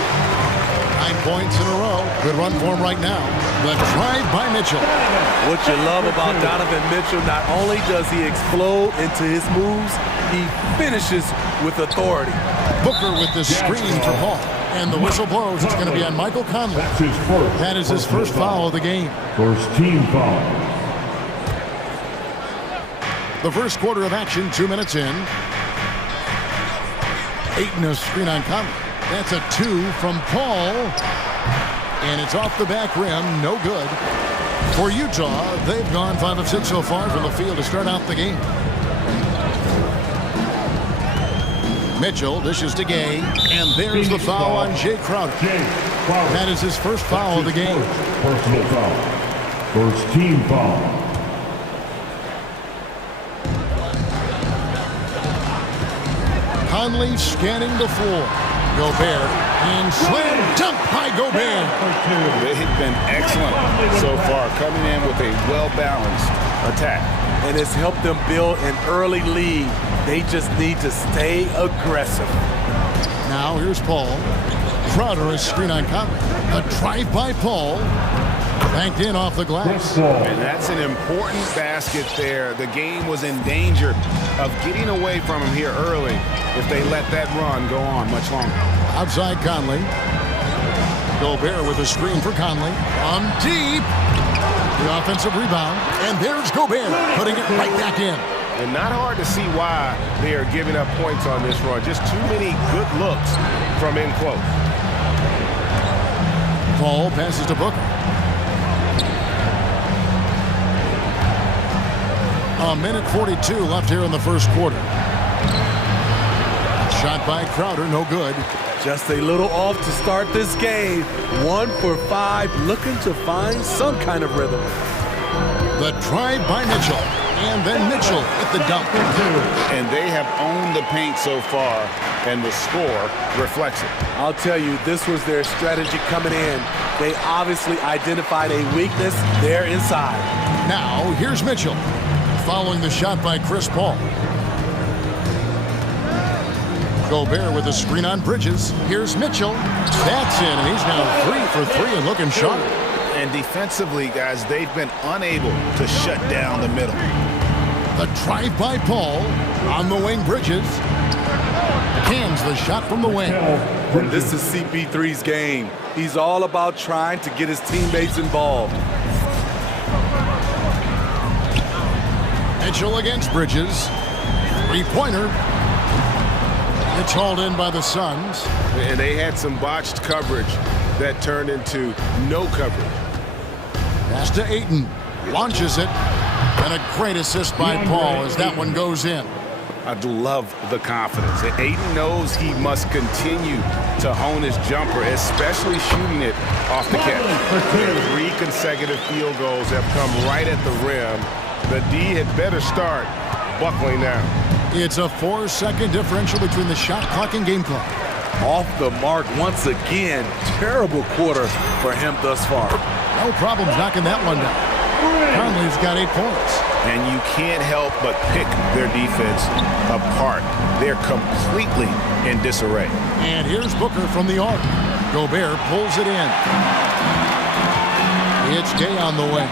9 points in a row. Good run for him right now. The drive by Mitchell. What you love about Donovan Mitchell, not only does he explode into his moves, he finishes with authority. Booker with the screen for Paul. And the whistle blows. It's going to be on Michael Conley. That's his first. That is his first foul of the game. First team foul. The first quarter of action, 2 minutes in. Ayton a screen on Conley. That's a 2 from Paul. And it's off the back rim. No good. For Utah, they've gone 5 of 6 so far from the field to start out the game. Mitchell dishes to Gay, and there's the foul on Jay Crowder. That is his first foul of the game. Personal foul. First team foul. Conley scanning the floor. Gobert, and slam dunk by Gobert. They've been excellent so far, coming in with a well-balanced attack. And it's helped them build an early lead. They just need to stay aggressive. Now here's Paul. Crowder is screen on Conley. A drive by Paul. Banked in off the glass. And that's an important basket there. The game was in danger of getting away from him here early if they let that run go on much longer. Outside Conley. Gobert with a screen for Conley. On deep. The offensive rebound. And there's Gobert putting it right back in. And not hard to see why they are giving up points on this run. Just too many good looks from in close. Paul passes to Booker. A minute 42 left here in the first quarter. Shot by Crowder, no good. Just a little off to start this game. 1 for 5, looking to find some kind of rhythm. The drive by Mitchell. And then Mitchell at the dunk. And they have owned the paint so far, and the score reflects it. I'll tell you, this was their strategy coming in. They obviously identified a weakness there inside. Now, here's Mitchell, following the shot by Chris Paul. Gobert with a screen on Bridges. Here's Mitchell. That's in, and he's now 3 for 3 and looking sharp. And defensively, guys, they've been unable to shut down the middle. The drive by Paul on the wing. Bridges cans the shot from the wing. And this is CP3's game. He's all about trying to get his teammates involved. Mitchell against Bridges. 3-pointer. It's hauled in by the Suns. And they had some botched coverage that turned into no coverage. Pass to Ayton. Launches it. And a great assist by Paul as that one goes in. I love the confidence. Ayton knows he must continue to hone his jumper, especially shooting it off the catch. 3 consecutive field goals have come right at the rim. The D had better start buckling down. It's a 4-second differential between the shot clock and game clock. Off the mark once again. Terrible quarter for him thus far. No problems knocking that one down. Conley's got 8 points. And you can't help but pick their defense apart. They're completely in disarray. And here's Booker from the arc. Gobert pulls it in. It's Gay on the way.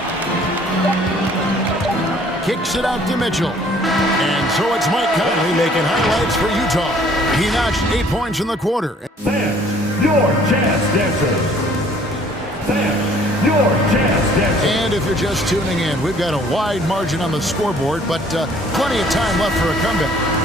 Kicks it out to Mitchell. And so it's Mike Conley making highlights for Utah. He notched 8 points in the quarter. Fans, your jazz dancers. Fans, your jazz dancers. And if you're just tuning in, we've got a wide margin on the scoreboard, but plenty of time left for a comeback.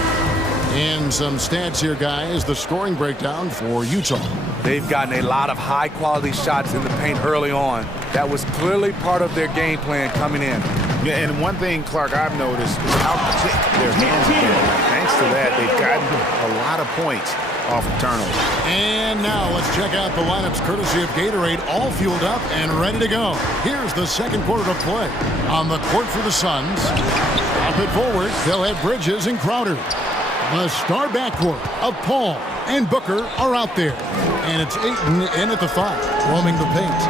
And some stats here, guys. The scoring breakdown for Utah. They've gotten a lot of high-quality shots in the paint early on. That was clearly part of their game plan coming in. Yeah, and one thing, Clark, I've noticed is how quick their hands have been. Thanks to that, they've gotten a lot of points off of turnovers. And now let's check out the lineups courtesy of Gatorade, all fueled up and ready to go. Here's the second quarter to play. On the court for the Suns. Up it forward, they'll have Bridges and Crowder. The star backcourt of Paul and Booker are out there. And it's Ayton in at the 5, roaming the paint.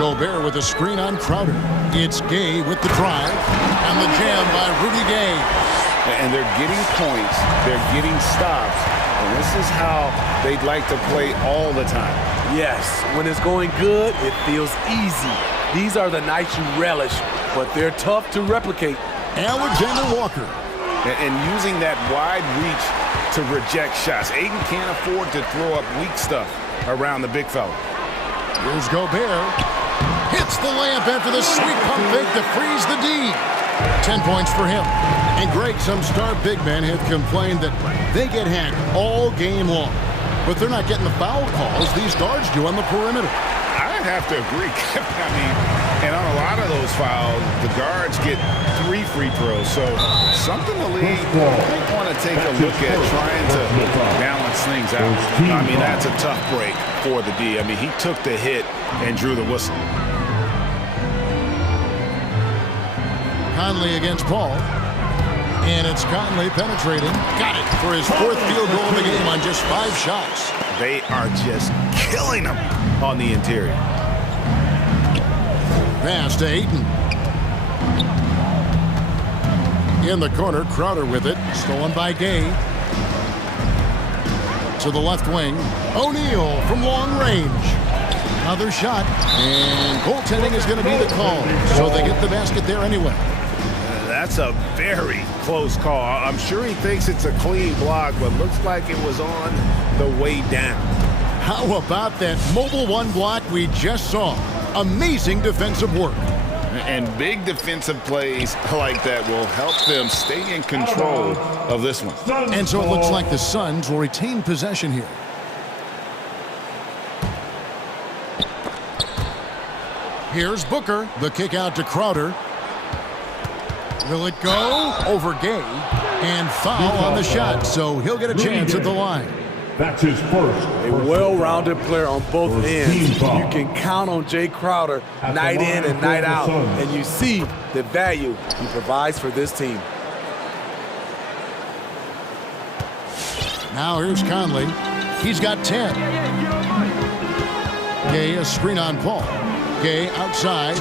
Gobert with a screen on Crowder. It's Gay with the drive. And the jam by Rudy Gay. And they're getting points. They're getting stops. And this is how they'd like to play all the time. Yes, when it's going good, it feels easy. These are the nights you relish, but they're tough to replicate. Alexander Walker. And using that wide reach to reject shots. Ayton can't afford to throw up weak stuff around the big fella. Here's Gobert. Hits the layup after the sweet pump fake to freeze the D. 10 points for him. And Greg, some star big men have complained that they get hacked all game long. But they're not getting the foul calls these guards do on the perimeter. I have to agree. I mean, and on a lot of those fouls, the guards get 3 free throws. So something the league might want to take a look at trying to balance things out. I mean, that's a tough break for the D. I mean, he took the hit and drew the whistle. Conley against Paul. And it's Conley penetrating. Got it for his 4th field goal of the game on just 5 shots. They are just killing him on the interior. Pass to Ayton. In the corner, Crowder with it. Stolen by Gay. To the left wing. O'Neal from long range. Another shot. And goaltending is going to be the call. So they get the basket there anyway. That's a very close call. I'm sure he thinks it's a clean block, but looks like it was on the way down. How about that mobile 1 block we just saw? Amazing defensive work. And big defensive plays like that will help them stay in control of this one. And so it looks like the Suns will retain possession here. Here's Booker. The kick out to Crowder. Will it go? Over Gay. And foul on the shot, so he'll get a chance at the line. That's his first. A well-rounded player on both ends. You can count on Jay Crowder night in and night out, and you see the value he provides for this team. Now here's Conley. He's got 10. Gay, a screen on Paul. Gay outside.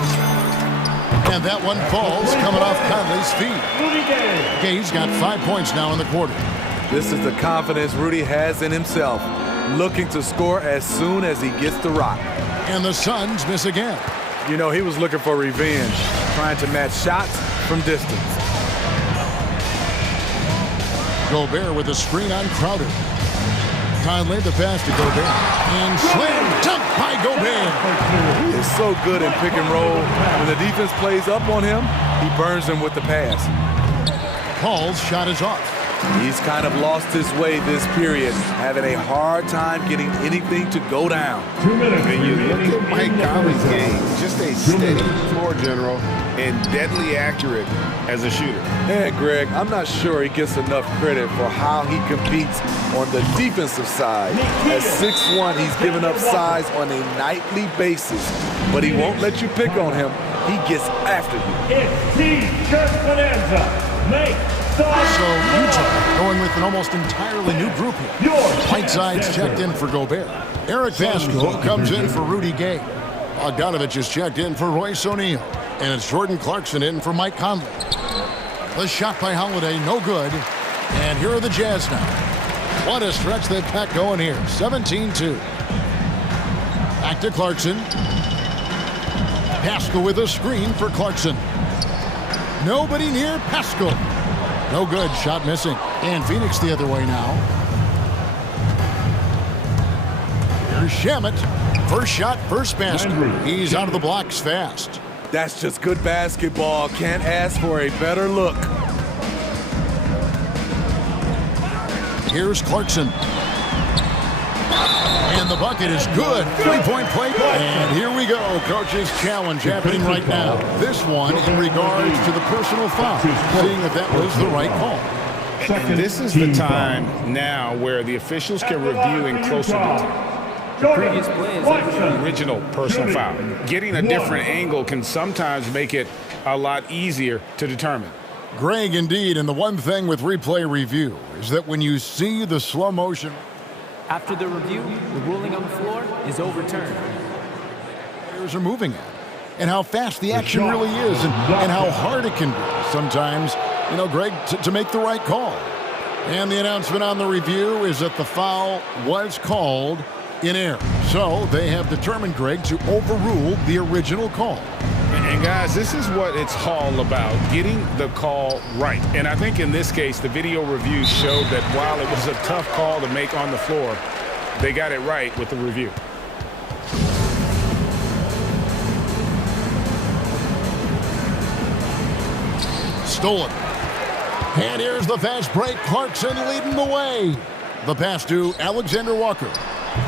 And that one falls, coming off Conley's feet. Gay's got 5 points now in the quarter. This is the confidence Rudy has in himself, looking to score as soon as he gets the rock. And the Suns miss again. You know, he was looking for revenge, trying to match shots from distance. Gobert with a screen on Crowder. Conley the pass to Gobert. And slam dunk by Gobert. He's so good in pick and roll. When the defense plays up on him, he burns them with the pass. Paul's shot is off. He's kind of lost his way this period, having a hard time getting anything to go down. 2 minutes. And you look at Mike Conley's game, just a steady floor general and deadly accurate as a shooter. And Greg, I'm not sure he gets enough credit for how he competes on the defensive side. At 6'1", he's given up size on a nightly basis, but he won't let you pick on him. He gets after you. It's T-shirt bonanza. Make So Utah going with an almost entirely new group here. Whiteside's checked in for Gobert. Eric Vasco comes in for Rudy Gay. Bogdanovich is checked in for Royce O'Neal. And it's Jordan Clarkson in for Mike Conley. The shot by Holiday, no good. And here are the Jazz now. What a stretch they've got going here. 17-2. Back to Clarkson. Pascal with a screen for Clarkson. Nobody near Pascal. No good. Shot missing. And Phoenix the other way now. Here's Shamet. First shot, first basket. He's out of the blocks fast. That's just good basketball. Can't ask for a better look. Here's Clarkson. And the bucket is good. Three-point play. And here we go. Coach's challenge happening right now. This one in regards to the personal foul. Seeing if that was the right call. And this is the time now where the officials can review in closer detail. The previous play is The original personal foul. Getting a different angle can sometimes make it a lot easier to determine. Greg, indeed, and the one thing with replay review is that when you see the slow motion, After the review, the ruling on the floor is overturned. players are moving at, and how fast the action really is, and how hard it can be sometimes, you know, Greg, to make the right call. And the announcement on the review is that the foul was called in error. So they have determined, Greg, to overrule the original call. And guys, this is what it's all about, getting the call right. And I think in this case, the video review showed that while it was a tough call to make on the floor, they got it right with the review. Stolen. And here's the fast break. Clarkson leading the way. The pass to Alexander Walker.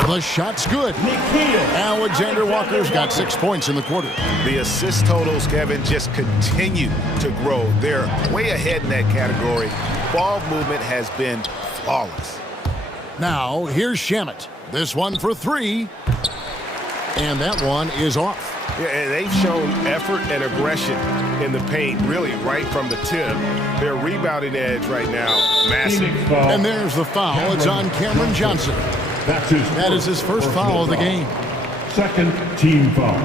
The shot's good. Alexander Walker's got 6 points in the quarter. The assist totals, Kevin, just continue to grow. They're way ahead in that category. Ball movement has been flawless. Now, here's Shamet. This one for three. And that one is off. Yeah, and they've shown effort and aggression in the paint, really right from the tip. Their rebounding edge right now, massive. And there's the foul. It's on Cameron Johnson. That is his first foul of the game. Second team foul.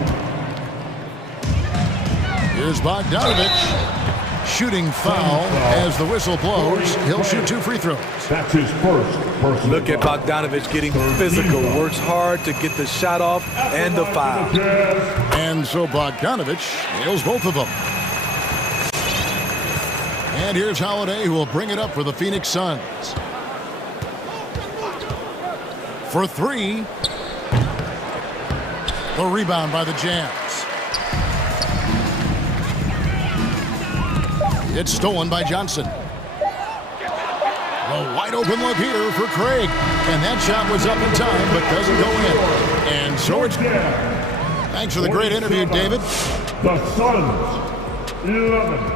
Here's Bogdanovich. Shooting foul as the whistle blows. He'll shoot 2 free throws. That's his first personal Look at Bogdanovich getting physical. Works hard to get the shot off and the foul. And so Bogdanovich nails both of them. And here's Holiday, who will bring it up for the Phoenix Suns. For three. The rebound by the Jazz. It's stolen by Johnson. A wide open look here for Craig. And that shot was up in time, but doesn't go in. And so it's... Thanks for the great interview, David. The Suns, 11.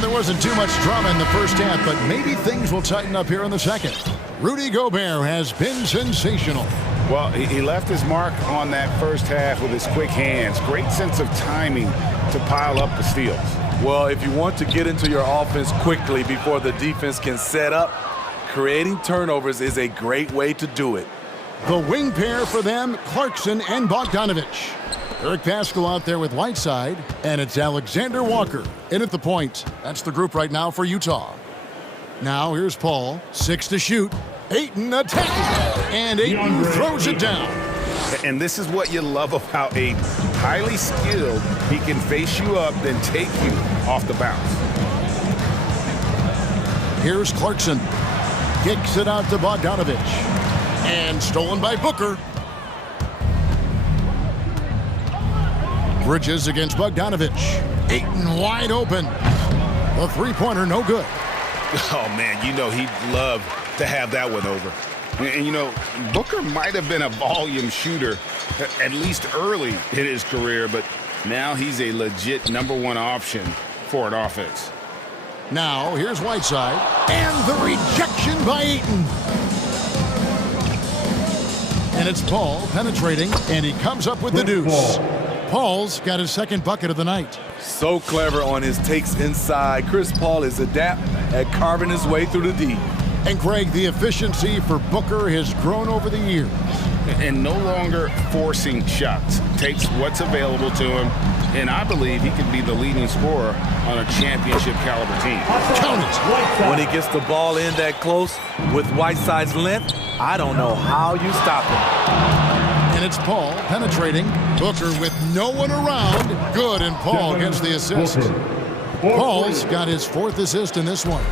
There wasn't too much drama in the first half, but maybe things will tighten up here in the second. Rudy Gobert has been sensational. Well, he left his mark on that first half with his quick hands. Great sense of timing to pile up the steals. Well, if you want to get into your offense quickly before the defense can set up, creating turnovers is a great way to do it. The wing pair for them, Clarkson and Bogdanovich. Eric Pascal out there with Whiteside, and it's Alexander Walker in at the point. That's the group right now for Utah. Now here's Paul, 6 to shoot. Ayton attacking, and Ayton throws it down. And this is what you love about Ayton. Highly skilled, he can face you up, then take you off the bounce. Here's Clarkson, kicks it out to Bogdanovich, and stolen by Booker. Bridges against Bogdanovich. Ayton wide open. The three-pointer no good. Oh, man, you know he'd love to have that one over. And, you know, Booker might have been a volume shooter, at least early in his career, but now he's a legit #1 option for an offense. Now, here's Whiteside. And the rejection by Ayton. And it's Paul penetrating, and he comes up with the deuce. Paul's got his second bucket of the night. So clever on his takes inside. Chris Paul is adept at carving his way through the D. And Greg, the efficiency for Booker has grown over the years. And no longer forcing shots. Takes what's available to him, and I believe he could be the leading scorer on a championship caliber team. Count it. When he gets the ball in that close with Whiteside's length, I don't know how you stop him. And it's Paul penetrating. Booker with no one around. Good, and Paul gets the assist. Paul's got his 4th assist in this one.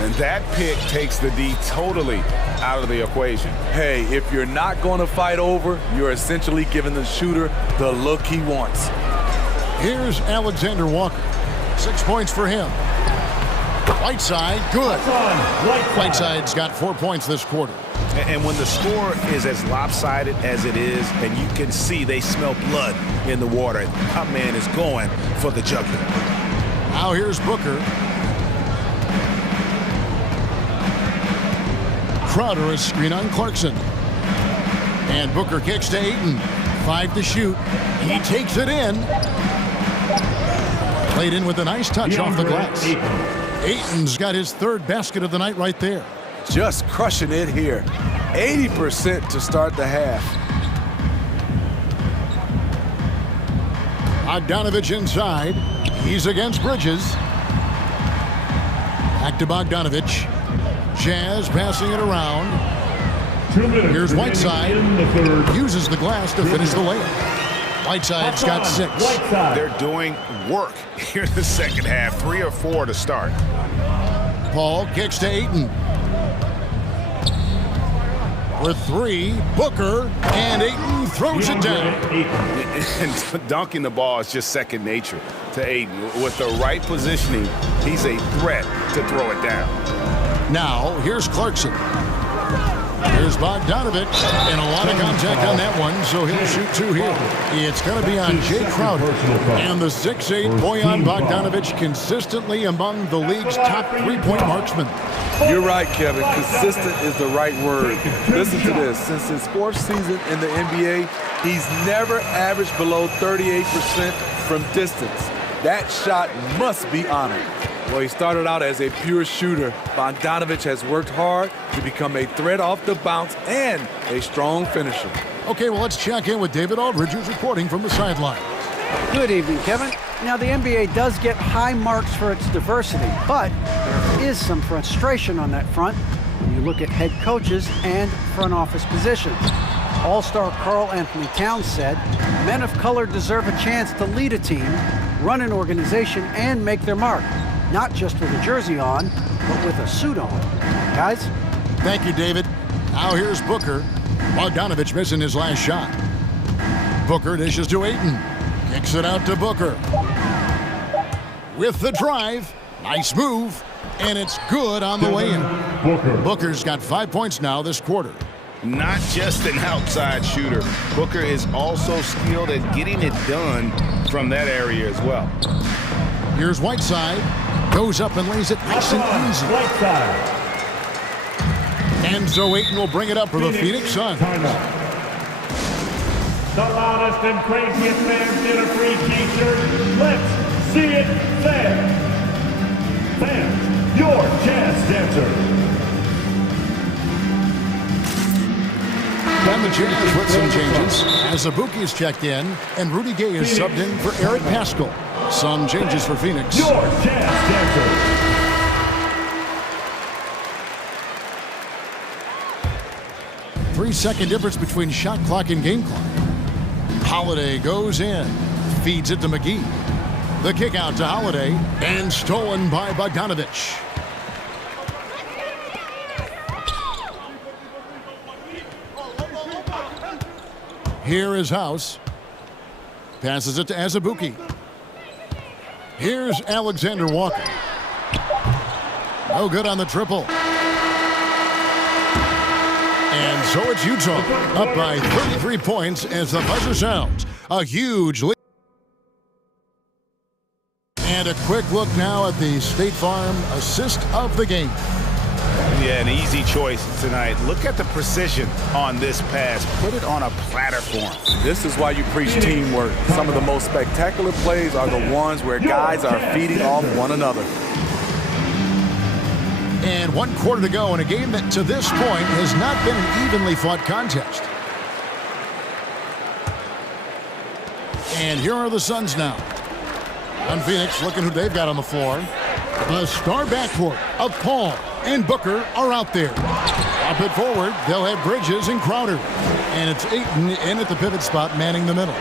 And that pick takes the D totally out of the equation. Hey, if you're not going to fight over, you're essentially giving the shooter the look he wants. Here's Alexander Walker. 6 points for him. Whiteside, good. Whiteside's got 4 points this quarter. And when the score is as lopsided as it is, and you can see they smell blood in the water, that man is going for the jugular. Now here's Booker. Crowder is screen on Clarkson. And Booker kicks to Ayton. 5 to shoot. He takes it in. Played in with a nice touch off the glass. Ayton's got his 3rd basket of the night right there. Just crushing it here. 80% to start the half. Bogdanovich inside. He's against Bridges. Back to Bogdanovich. Jazz passing it around. Here's Whiteside. Uses the glass to finish the layup. Whiteside's got 6. They're doing work here in the second half. 3 or 4 to start. Paul kicks to Ayton. For 3, Booker, and Ayton throws it down. And dunking the ball is just second nature to Ayton. With the right positioning, he's a threat to throw it down. Now, here's Clarkson. Here's Bogdanovich, and a lot of contact on that one, so he'll shoot 2 here. It's going to be on Jay Crowder. And the 6'8" Bojan Bogdanovich consistently among the league's top 3-point marksmen. You're right, Kevin. Consistent is the right word. Listen to this. Since his 4th season in the NBA, he's never averaged below 38% from distance. That shot must be honored. Well, he started out as a pure shooter. Bogdanovich has worked hard to become a threat off the bounce and a strong finisher. Okay, well, let's check in with David Aldridge, who's reporting from the sidelines. Good evening, Kevin. Now, the NBA does get high marks for its diversity, but there is some frustration on that front when you look at head coaches and front office positions. All-star Karl Anthony Towns said, men of color deserve a chance to lead a team, run an organization, and make their mark. Not just with a jersey on, but with a suit on. Guys? Thank you, David. Now here's Booker. Bogdanovich missing his last shot. Booker dishes to Ayton. Kicks it out to Booker. With the drive. Nice move. And it's good on the way in. Booker's got 5 points now this quarter. Not just an outside shooter. Booker is also skilled at getting it done from that area as well. Here's Whiteside. Goes up and lays it nice and easy. And so Ayton will bring it up for the Phoenix Suns. The loudest and craziest fans get a free t-shirt. Let's see it there. Fans, your Jazz dancer. And the Jazz with some changes as Abuki's checked in and Rudy Gay is subbed in for Eric Paschall. Some changes for Phoenix. Your Jazz dancer. 3-second difference between shot clock and game clock. Holiday goes in, feeds it to McGee. The kick out to Holiday and stolen by Bogdanovich. Here is House. Passes it to Azubuike. Here's Alexander Walker. No good on the triple. And so it's Utah up by 33 points as the buzzer sounds. A huge lead. And a quick look now at the State Farm assist of the game. Yeah, an easy choice tonight. Look at the precision on this pass. Put it on a platter form. This is why you preach teamwork. Some of the most spectacular plays are the ones where guys are feeding off one another. And 1 quarter to go in a game that to this point has not been an evenly fought contest. And here are the Suns now. On Phoenix, looking who they've got on the floor. The star backcourt of Paul and Booker are out there. Up it forward, they'll have Bridges and Crowder. And it's Ayton in at the pivot spot, manning the middle.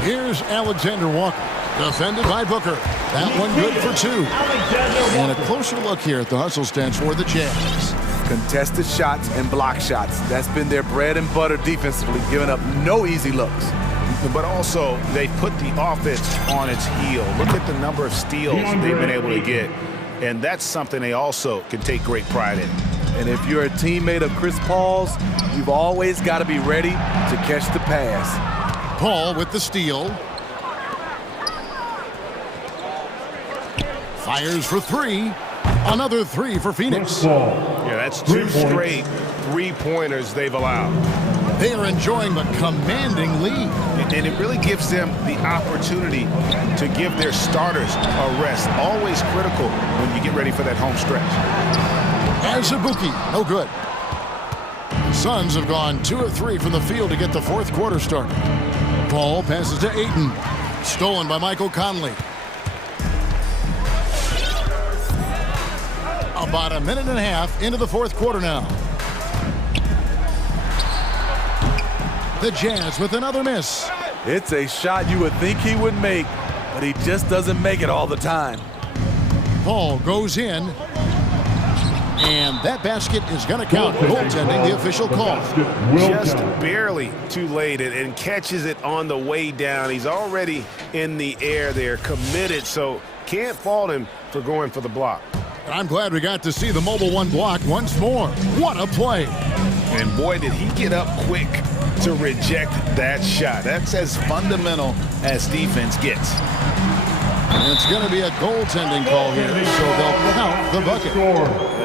Here's Alexander Walker, defended by Booker. That one good for 2. And a closer look here at the hustle stance for the Jazz. Contested shots and block shots. That's been their bread and butter defensively, giving up no easy looks. But also, they put the offense on its heel. Look at the number of steals they've been able to get. And that's something they also can take great pride in. And if you're a teammate of Chris Paul's, you've always got to be ready to catch the pass. Paul with the steal. Fires for 3. Another 3 for Phoenix. Yeah, that's 2 straight three-pointers they've allowed. They are enjoying the commanding lead. And it really gives them the opportunity to give their starters a rest. Always critical when you get ready for that home stretch. Azubuike, no good. The Suns have gone 2 of 3 from the field to get the 4th quarter started. Paul passes to Ayton. Stolen by Michael Conley. About a minute and a half into the 4th quarter now. The Jazz with another miss. It's a shot you would think he would make, but he just doesn't make it all the time. Paul goes in, and that basket is going to count. Goaltending, the official call. Just barely too late and catches it on the way down. He's already in the air there, committed, so can't fault him for going for the block. I'm glad we got to see the mobile 1 block once more. What a play. And boy, did he get up quick to reject that shot. That's as fundamental as defense gets. And it's going to be a goaltending call here, so they'll count the bucket.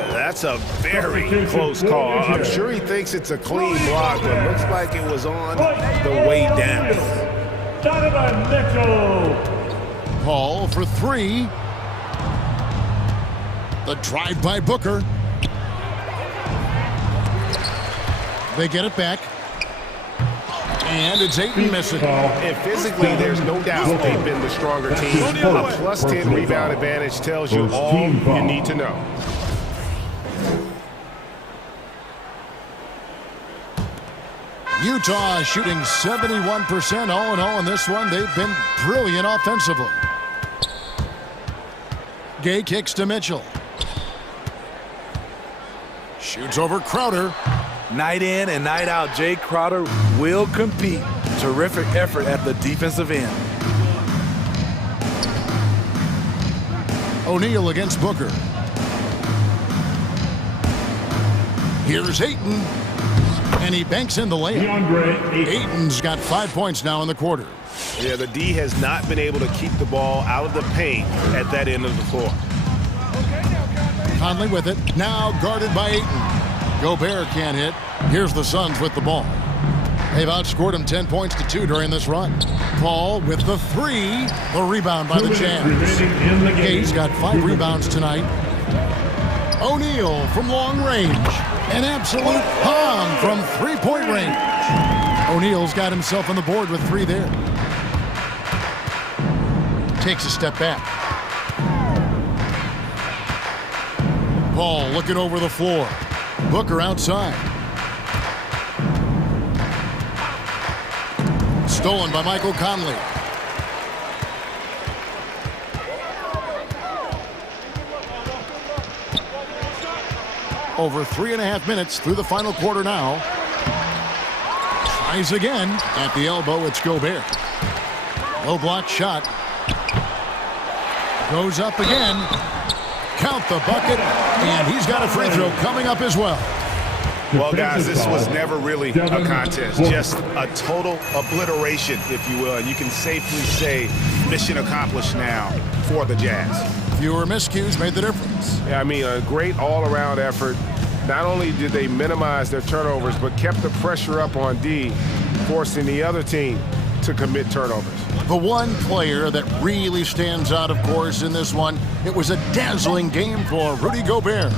That's a very close call. I'm sure he thinks it's a clean block, but it looks like it was on the way down. Donovan Mitchell. Paul for 3. The drive by Booker. They get it back. And it's Ayton missing. And physically, there's no doubt they've been the stronger team. A plus 10 rebound advantage tells you all you need to know. Utah shooting 71% all in all in this one. They've been brilliant offensively. Gay kicks to Mitchell. Shoots over Crowder. Night in and night out, Jay Crowder will compete. Terrific effort at the defensive end. O'Neal against Booker. Here's Ayton. And he banks in the layup. Ayton's got 5 points now in the quarter. Yeah, the D has not been able to keep the ball out of the paint at that end of the floor. Conley with it. Now guarded by Ayton. Gobert can't hit. Here's the Suns with the ball. They've outscored him 10 points to 2 during this run. Paul with the 3. The rebound by the Jazz. Gay's got 5 rebounds tonight. O'Neal from long range. An absolute bomb from 3-point range. O'Neal's got himself on the board with 3 there. Takes a step back. Paul looking over the floor. Booker outside. Stolen by Michael Conley. Over 3.5 minutes through the final quarter now. Tries again. At the elbow, it's Gobert. Low block shot. Goes up again. Count the bucket. And he's got a free throw coming up as well. Well, guys, this was never really a contest, just a total obliteration, if you will. And you can safely say mission accomplished now for the Jazz. Fewer miscues made the difference. Yeah, I mean, a great all-around effort. Not only did they minimize their turnovers, but kept the pressure up on D, forcing the other team to commit turnovers. The one player that really stands out, of course, in this one, it was a dazzling game for Rudy Gobert.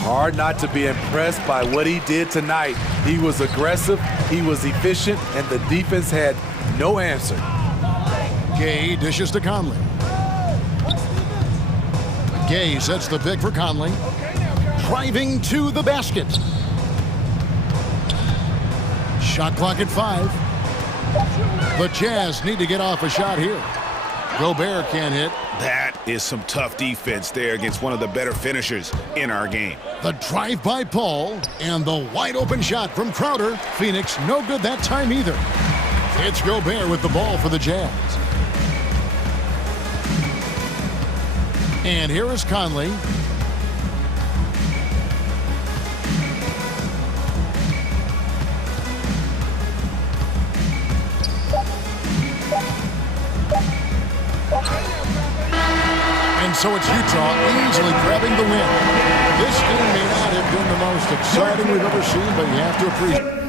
Hard not to be impressed by what he did tonight. He was aggressive, he was efficient, and the defense had no answer. Gay dishes to Conley. Gay sets the pick for Conley. Driving to the basket. Shot clock at 5. The Jazz need to get off a shot here. Gobert can't hit. That is some tough defense there against one of the better finishers in our game. The drive by Paul and the wide open shot from Crowder. Phoenix no good that time either. It's Gobert with the ball for the Jazz. And here is Conley. And so it's Utah easily grabbing the win. This game may not have been the most exciting we've ever seen, but you have to appreciate it.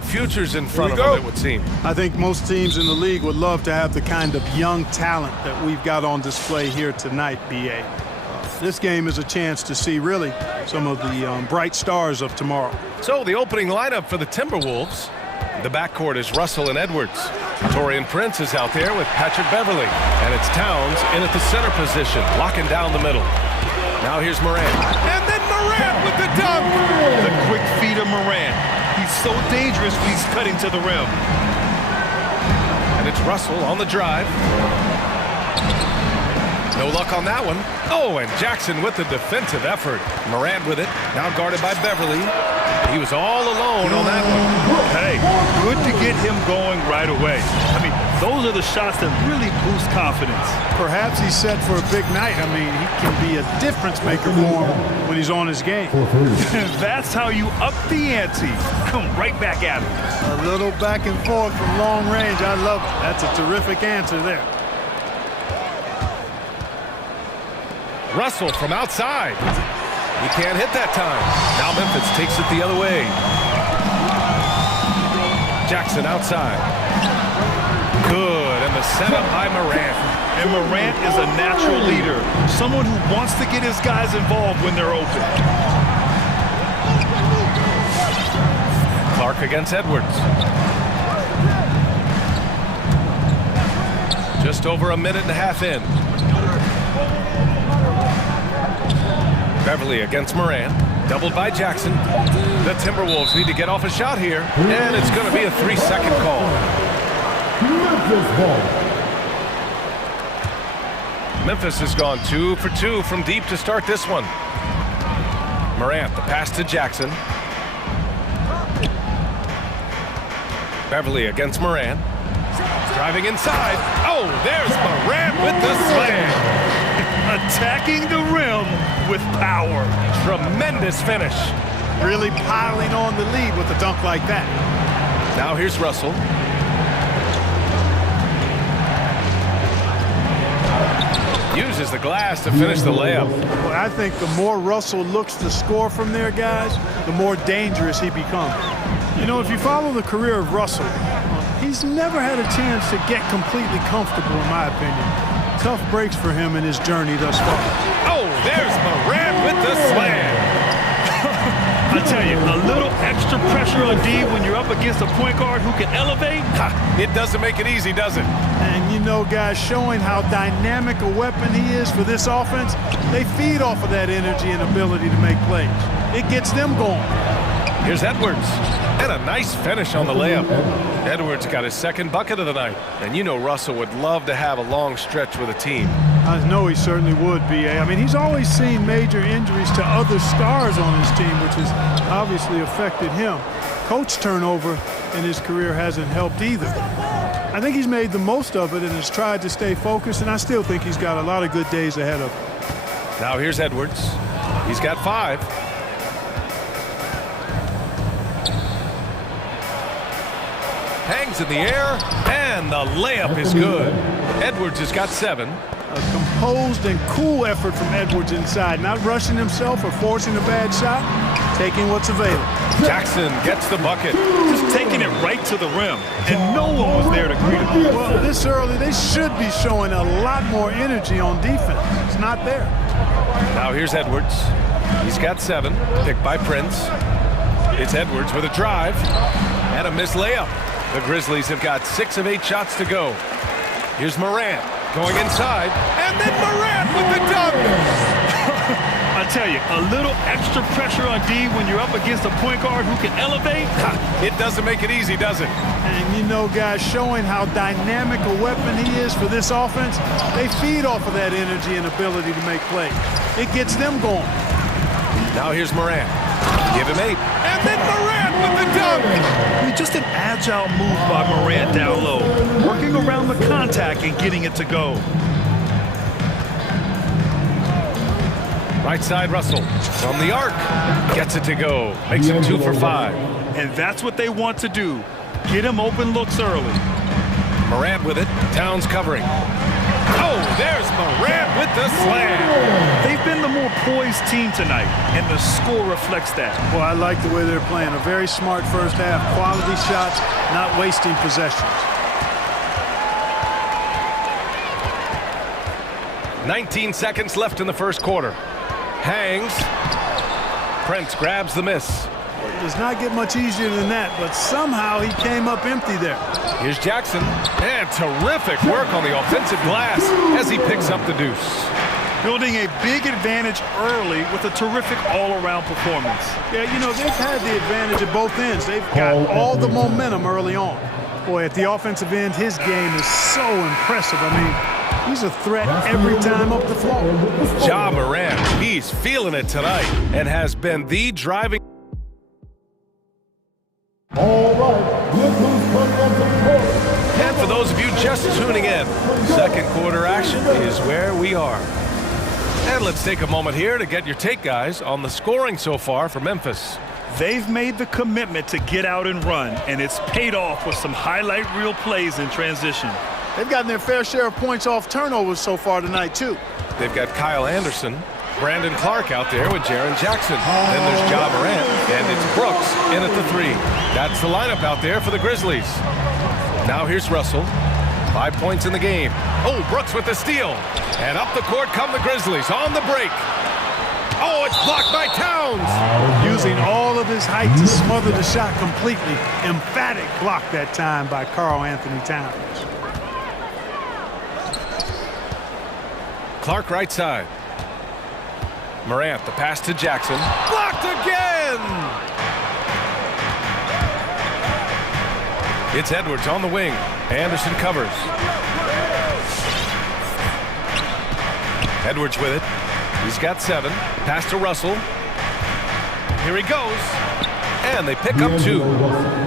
Futures in front of him, it would seem. I think most teams in the league would love to have the kind of young talent that we've got on display here tonight, B.A. This game is a chance to see really some of the bright stars of tomorrow. So the opening lineup for the Timberwolves. The backcourt is Russell and Edwards. Torian Prince is out there with Patrick Beverly. And it's Towns in at the center position, locking down the middle. Now here's Morant. And then Morant with the dunk! The quick feed of Morant. He's so dangerous when he's cutting to the rim. And it's Russell on the drive. No luck on that one. Oh, and Jackson with the defensive effort. Morant with it, now guarded by Beverly. He was all alone on that one. Hey, good to get him going right away. I mean, those are the shots that really boost confidence. Perhaps he's set for a big night. I mean, he can be a difference maker for him when he's on his game. That's how you up the ante. Come right back at him. A little back and forth from long range. I love it. That's a terrific answer there. Russell from outside. He can't hit that time. Now Memphis takes it the other way. Jackson outside. Good, and the setup by Morant. And Morant is a natural leader. Someone who wants to get his guys involved when they're open. Clark against Edwards. Just over a minute and a half in. Beverly against Morant, doubled by Jackson. The Timberwolves need to get off a shot here, and it's going to be a 3-second call. Memphis has gone 2 for 2 from deep to start this one. Morant, the pass to Jackson. Beverly against Morant. Driving inside. Oh, there's Morant with the slam. Attacking the rim with power. Tremendous finish. Really piling on the lead with a dunk like that. Now here's Russell. Uses the glass to finish the layup. Well, I think the more Russell looks to score from there, guys, the more dangerous he becomes. You know, if you follow the career of Russell, he's never had a chance to get completely comfortable, in my opinion. Tough breaks for him in his journey thus far. Oh, there's Morant with the slam. I tell you, a little extra pressure on D when you're up against a point guard who can elevate. It doesn't make it easy, does it? And you know, guys, showing how dynamic a weapon he is for this offense, they feed off of that energy and ability to make plays. It gets them going. Here's Edwards. And a nice finish on the layup. Edwards got his second bucket of the night. And you know Russell would love to have a long stretch with a team. I know he certainly would, B.A. I mean, he's always seen major injuries to other stars on his team, which has obviously affected him. Coach turnover in his career hasn't helped either. I think he's made the most of it and has tried to stay focused, and I still think he's got a lot of good days ahead of him. Now here's Edwards. He's got 5. Hangs in the air, and the layup is good. Edwards has got 7. A composed and cool effort from Edwards inside, not rushing himself or forcing a bad shot, taking what's available. Jackson gets the bucket. Just taking it right to the rim, and no one was there to greet him. Well, this early, they should be showing a lot more energy on defense. It's not there. Now here's Edwards. He's got 7, picked by Prince. It's Edwards with a drive and a missed layup. The Grizzlies have got 6 of 8 shots to go. Here's Morant going inside, and then Morant with the dunk. I tell you, a little extra pressure on D when you're up against a point guard who can elevate. It doesn't make it easy, does it? And you know, guys, showing how dynamic a weapon he is for this offense, they feed off of that energy and ability to make plays. It gets them going. Now here's Morant. Give him 8. And then Morant with the dunk. I mean, just an agile move by Morant down low. Working around the contact and getting it to go. Right side Russell from the arc. Gets it to go. Makes it 2 for 5. And that's what they want to do. Get him open looks early. Morant with it. Towns covering. Oh, there's Morant with the slam. They've been the more poised team tonight, and the score reflects that. Well, I like the way they're playing. A very smart first half. Quality shots, not wasting possessions. 19 seconds left in the first quarter. Hangs. Prince grabs the miss. It does not get much easier than that, but somehow he came up empty there. Here's Jackson. And terrific work on the offensive glass as he picks up the deuce. Building a big advantage early with a terrific all-around performance. Yeah, you know, they've had the advantage at both ends. They've got all the momentum early on. Boy, at the offensive end, his game is so impressive. I mean, he's a threat every time up the floor. Ja Morant, he's feeling it tonight and has been the driving. All right, look who's coming up to the court. And for those of you just tuning in, second quarter action is where we are. And let's take a moment here to get your take, guys, on the scoring so far for Memphis. They've made the commitment to get out and run, and it's paid off with some highlight reel plays in transition. They've gotten their fair share of points off turnovers so far tonight, too. They've got Kyle Anderson, Brandon Clark out there with Jaren Jackson. Then there's Ja Morant, and it's Brooks in at the 3. That's the lineup out there for the Grizzlies. Now here's Russell. 5 points in the game. Oh, Brooks with the steal. And up the court come the Grizzlies on the break. Oh, it's blocked by Towns. Using all of his height to smother the shot completely. Emphatic block that time by Karl Anthony Towns. Clark right side. Morant, the pass to Jackson. Blocked again! It's Edwards on the wing. Anderson covers. Edwards with it. He's got 7. Pass to Russell. Here he goes. And they pick up 2.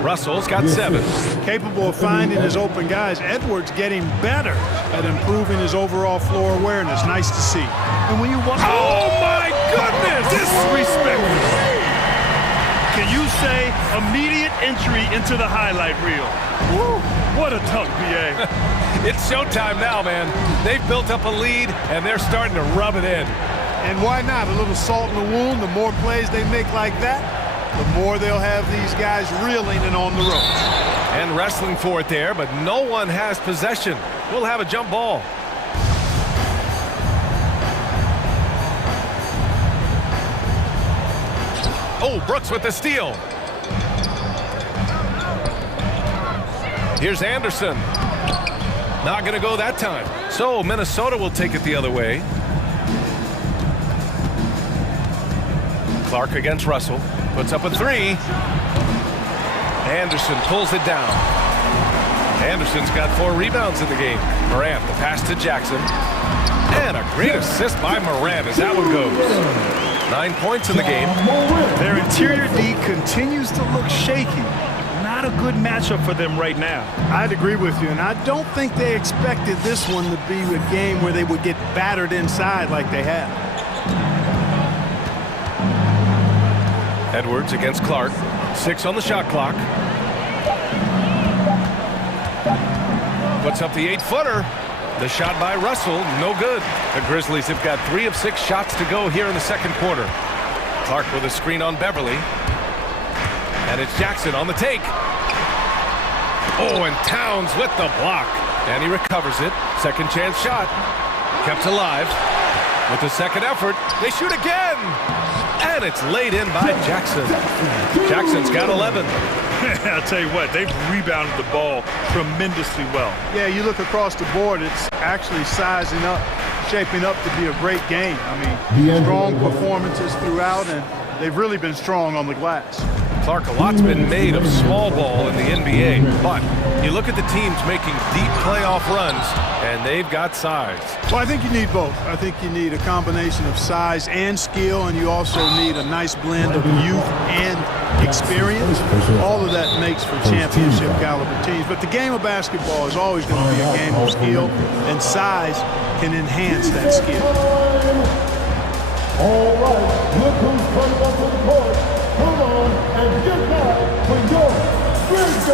Russell's got 7. Capable of finding his open guys. Edwards getting better at improving his overall floor awareness. Nice to see. And when you watch... Oh, my goodness! Disrespectful. Can you say immediate entry into the highlight reel? Woo, what a tough BA. It's showtime now, man. They've built up a lead, and they're starting to rub it in. And why not? A little salt in the wound. The more plays they make like that, the more they'll have these guys reeling and on the ropes. And wrestling for it there, but no one has possession. We'll have a jump ball. Oh, Brooks with the steal. Here's Anderson. Not going to go that time. So Minnesota will take it the other way. Clark against Russell. Puts up a 3. Anderson pulls it down. Anderson's got 4 rebounds in the game. Morant, the pass to Jackson. And a great assist by Morant as that one goes. 9 points in the game. Their interior D continues to look shaky. Not a good matchup for them right now. I'd agree with you, and I don't think they expected this one to be a game where they would get battered inside like they have. Edwards against Clark. 6 on the shot clock. Puts up the 8-footer. The shot by Russell, no good. The Grizzlies have got 3 of 6 shots to go here in the second quarter. Clark with a screen on Beverly. And it's Jackson on the take. Oh, and Towns with the block. And he recovers it. Second chance shot. Kept alive. With the second effort, they shoot again. And it's laid in by Jackson. Jackson's got 11. I'll tell you what, they've rebounded the ball tremendously well. Yeah, you look across the board, it's actually sizing up, shaping up to be a great game. I mean, strong performances throughout, and they've really been strong on the glass. Clark, a lot's been made of small ball in the NBA, but you look at the teams making deep playoff runs, and they've got size. Well, I think you need both. I think you need a combination of size and skill, and you also need a nice blend of youth and experience. All of that makes for championship caliber teams. But the game of basketball is always going to be a game of skill, and size can enhance that skill. All right, look who's coming up to the court. Come on and get back for your Grizzlies.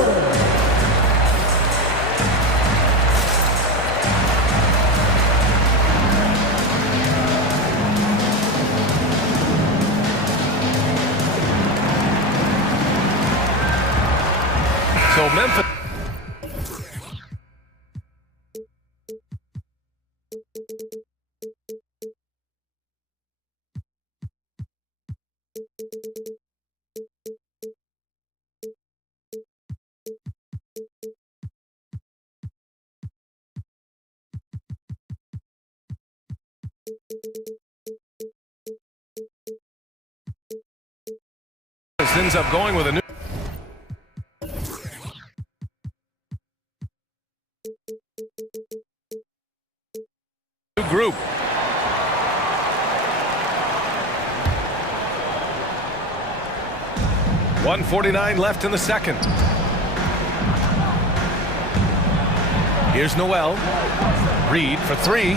Memphis. Ends up going with a new group. .149 left in the second. Here's Noel. Reed for three.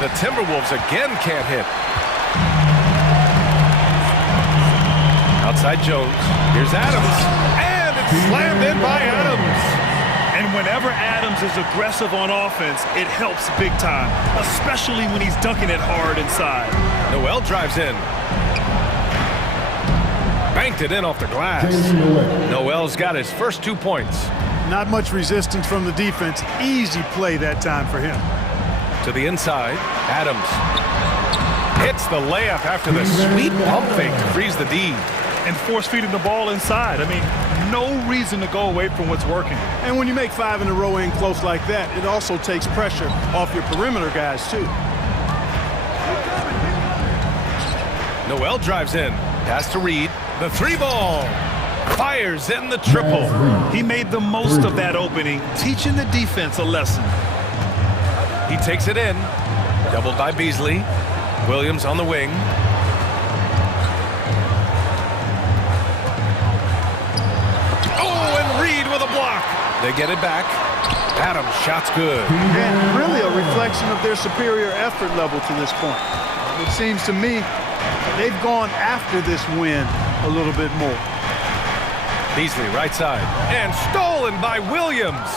The Timberwolves again can't hit. Outside Jones. Here's Adams. And it's slammed in by Adams. And whenever Adams is aggressive on offense, it helps big time, especially when he's dunking it hard inside. Noel drives in. Banked it in off the glass. Noel's got his first 2 points. Not much resistance from the defense. Easy play that time for him. To the inside. Adams hits the layup after the sweet pump fake to freeze the D. And force-feeding the ball inside. I mean, no reason to go away from what's working. And when you make 5 in a row in close like that, it also takes pressure off your perimeter guys, too. Noel drives in. Pass to Reed. The three ball. Fires in the triple. He made the most of that opening, teaching the defense a lesson. He takes it in. Doubled by Beasley. Williams on the wing. With a block. They get it back. Adams, shot's good. And really a reflection of their superior effort level to this point. It seems to me they've gone after this win a little bit more. Beasley, right side. And stolen by Williams.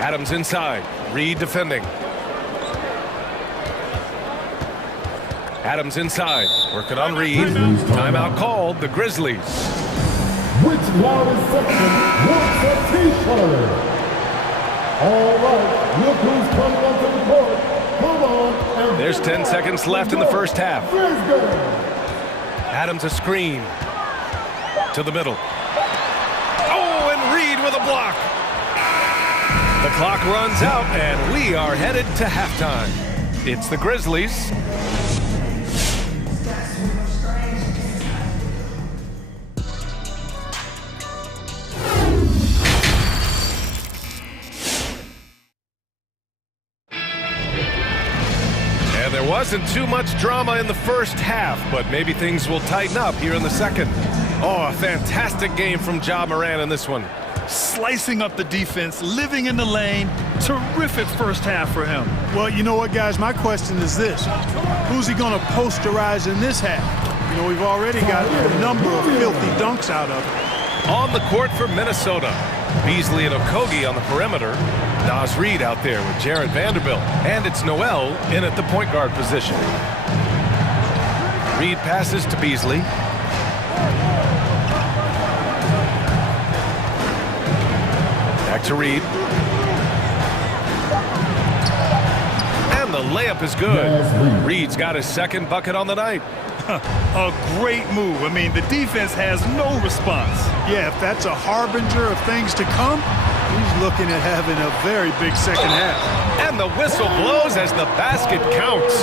Adams inside. Reed defending. Adams inside, working on Reed. Timeout called, the Grizzlies. Which loudest section wants a t-shirt? All right, look who's coming onto the court. Come on. There's 10 seconds left in the first half. Adams a screen. To the middle. Oh, and Reed with a block. The clock runs out, and we are headed to halftime. It's the Grizzlies. There wasn't too much drama in the first half, but maybe things will tighten up here in the second. Oh, a fantastic game from Ja Morant in this one. Slicing up the defense, living in the lane. Terrific first half for him. Well, you know what, guys? My question is this. Who's he going to posterize in this half? You know, we've already got a number of filthy dunks out of it. On the court for Minnesota. Beasley and Okogie on the perimeter. Naz Reid out there with Jared Vanderbilt. And it's Noel in at the point guard position. Reed passes to Beasley. Back to Reed. And the layup is good. Reed's got his second bucket on the night. A great move. I mean, the defense has no response. Yeah, if that's a harbinger of things to come, he's looking at having a very big second half. And the whistle blows as the basket counts.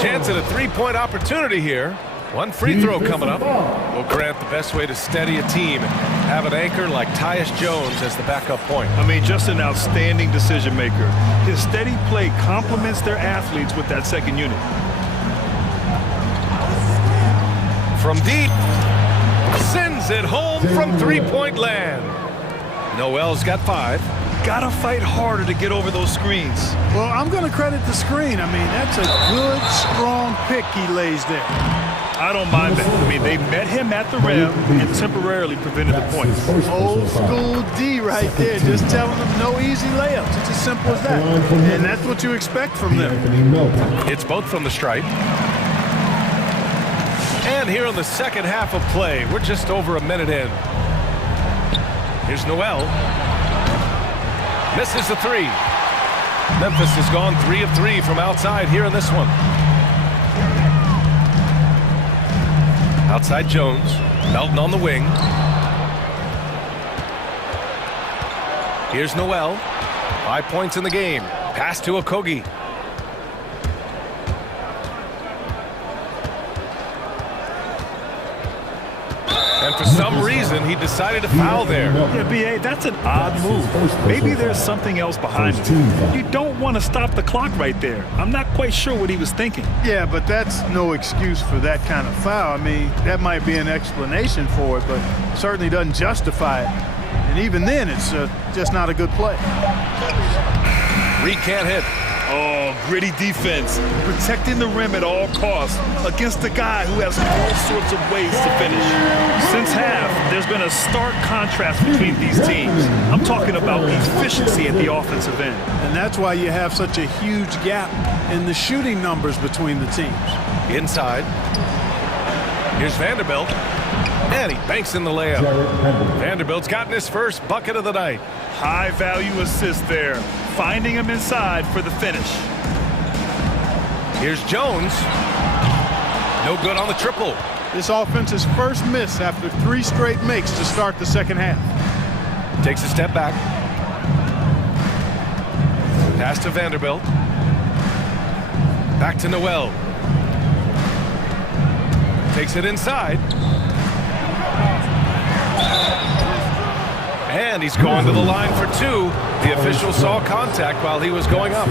Chance at a three-point opportunity here. One free throw coming up. Will grant the best way to steady a team. Have an anchor like Tyus Jones as the backup point. I mean, just an outstanding decision maker. His steady play complements their athletes with that second unit. From deep, sends it home from three-point land. Noel's got 5. Gotta fight harder to get over those screens. Well, I'm going to credit the screen. I mean, that's a good, strong pick he lays there. I don't mind that. I mean, they met him at the rim and temporarily prevented the points. Old school D right there, just telling them no easy layups. It's as simple as that. And that's what you expect from them. It's both from the stripe. And here in the second half of play, we're just over a minute in. Here's Noel. Misses the three. Memphis has gone 3 of 3 from outside here in this one. Outside Jones. Melton on the wing. Here's Noel. 5 points in the game. Pass to Okogie. And for some reason, he decided to foul there. Yeah, B.A., that's an odd move. Maybe there's something else behind it. You don't want to stop the clock right there. I'm not quite sure what he was thinking. Yeah, but that's no excuse for that kind of foul. I mean, that might be an explanation for it, but certainly doesn't justify it. And even then, it's just not a good play. Reed can't hit. Oh, gritty defense. Protecting the rim at all costs against a guy who has all sorts of ways to finish. Since half, there's been a stark contrast between these teams. I'm talking about efficiency at the offensive end. And that's why you have such a huge gap in the shooting numbers between the teams. Inside. Here's Vanderbilt. And he banks in the layup. Vanderbilt's gotten his first bucket of the night. High-value assist there. Finding him inside for the finish. Here's Jones. No good on the triple. This offense's first miss after 3 straight makes to start the second half. Takes a step back. Pass to Vanderbilt. Back to Noel. Takes it inside. And he's going to the line for 2. The official saw contact while he was going up.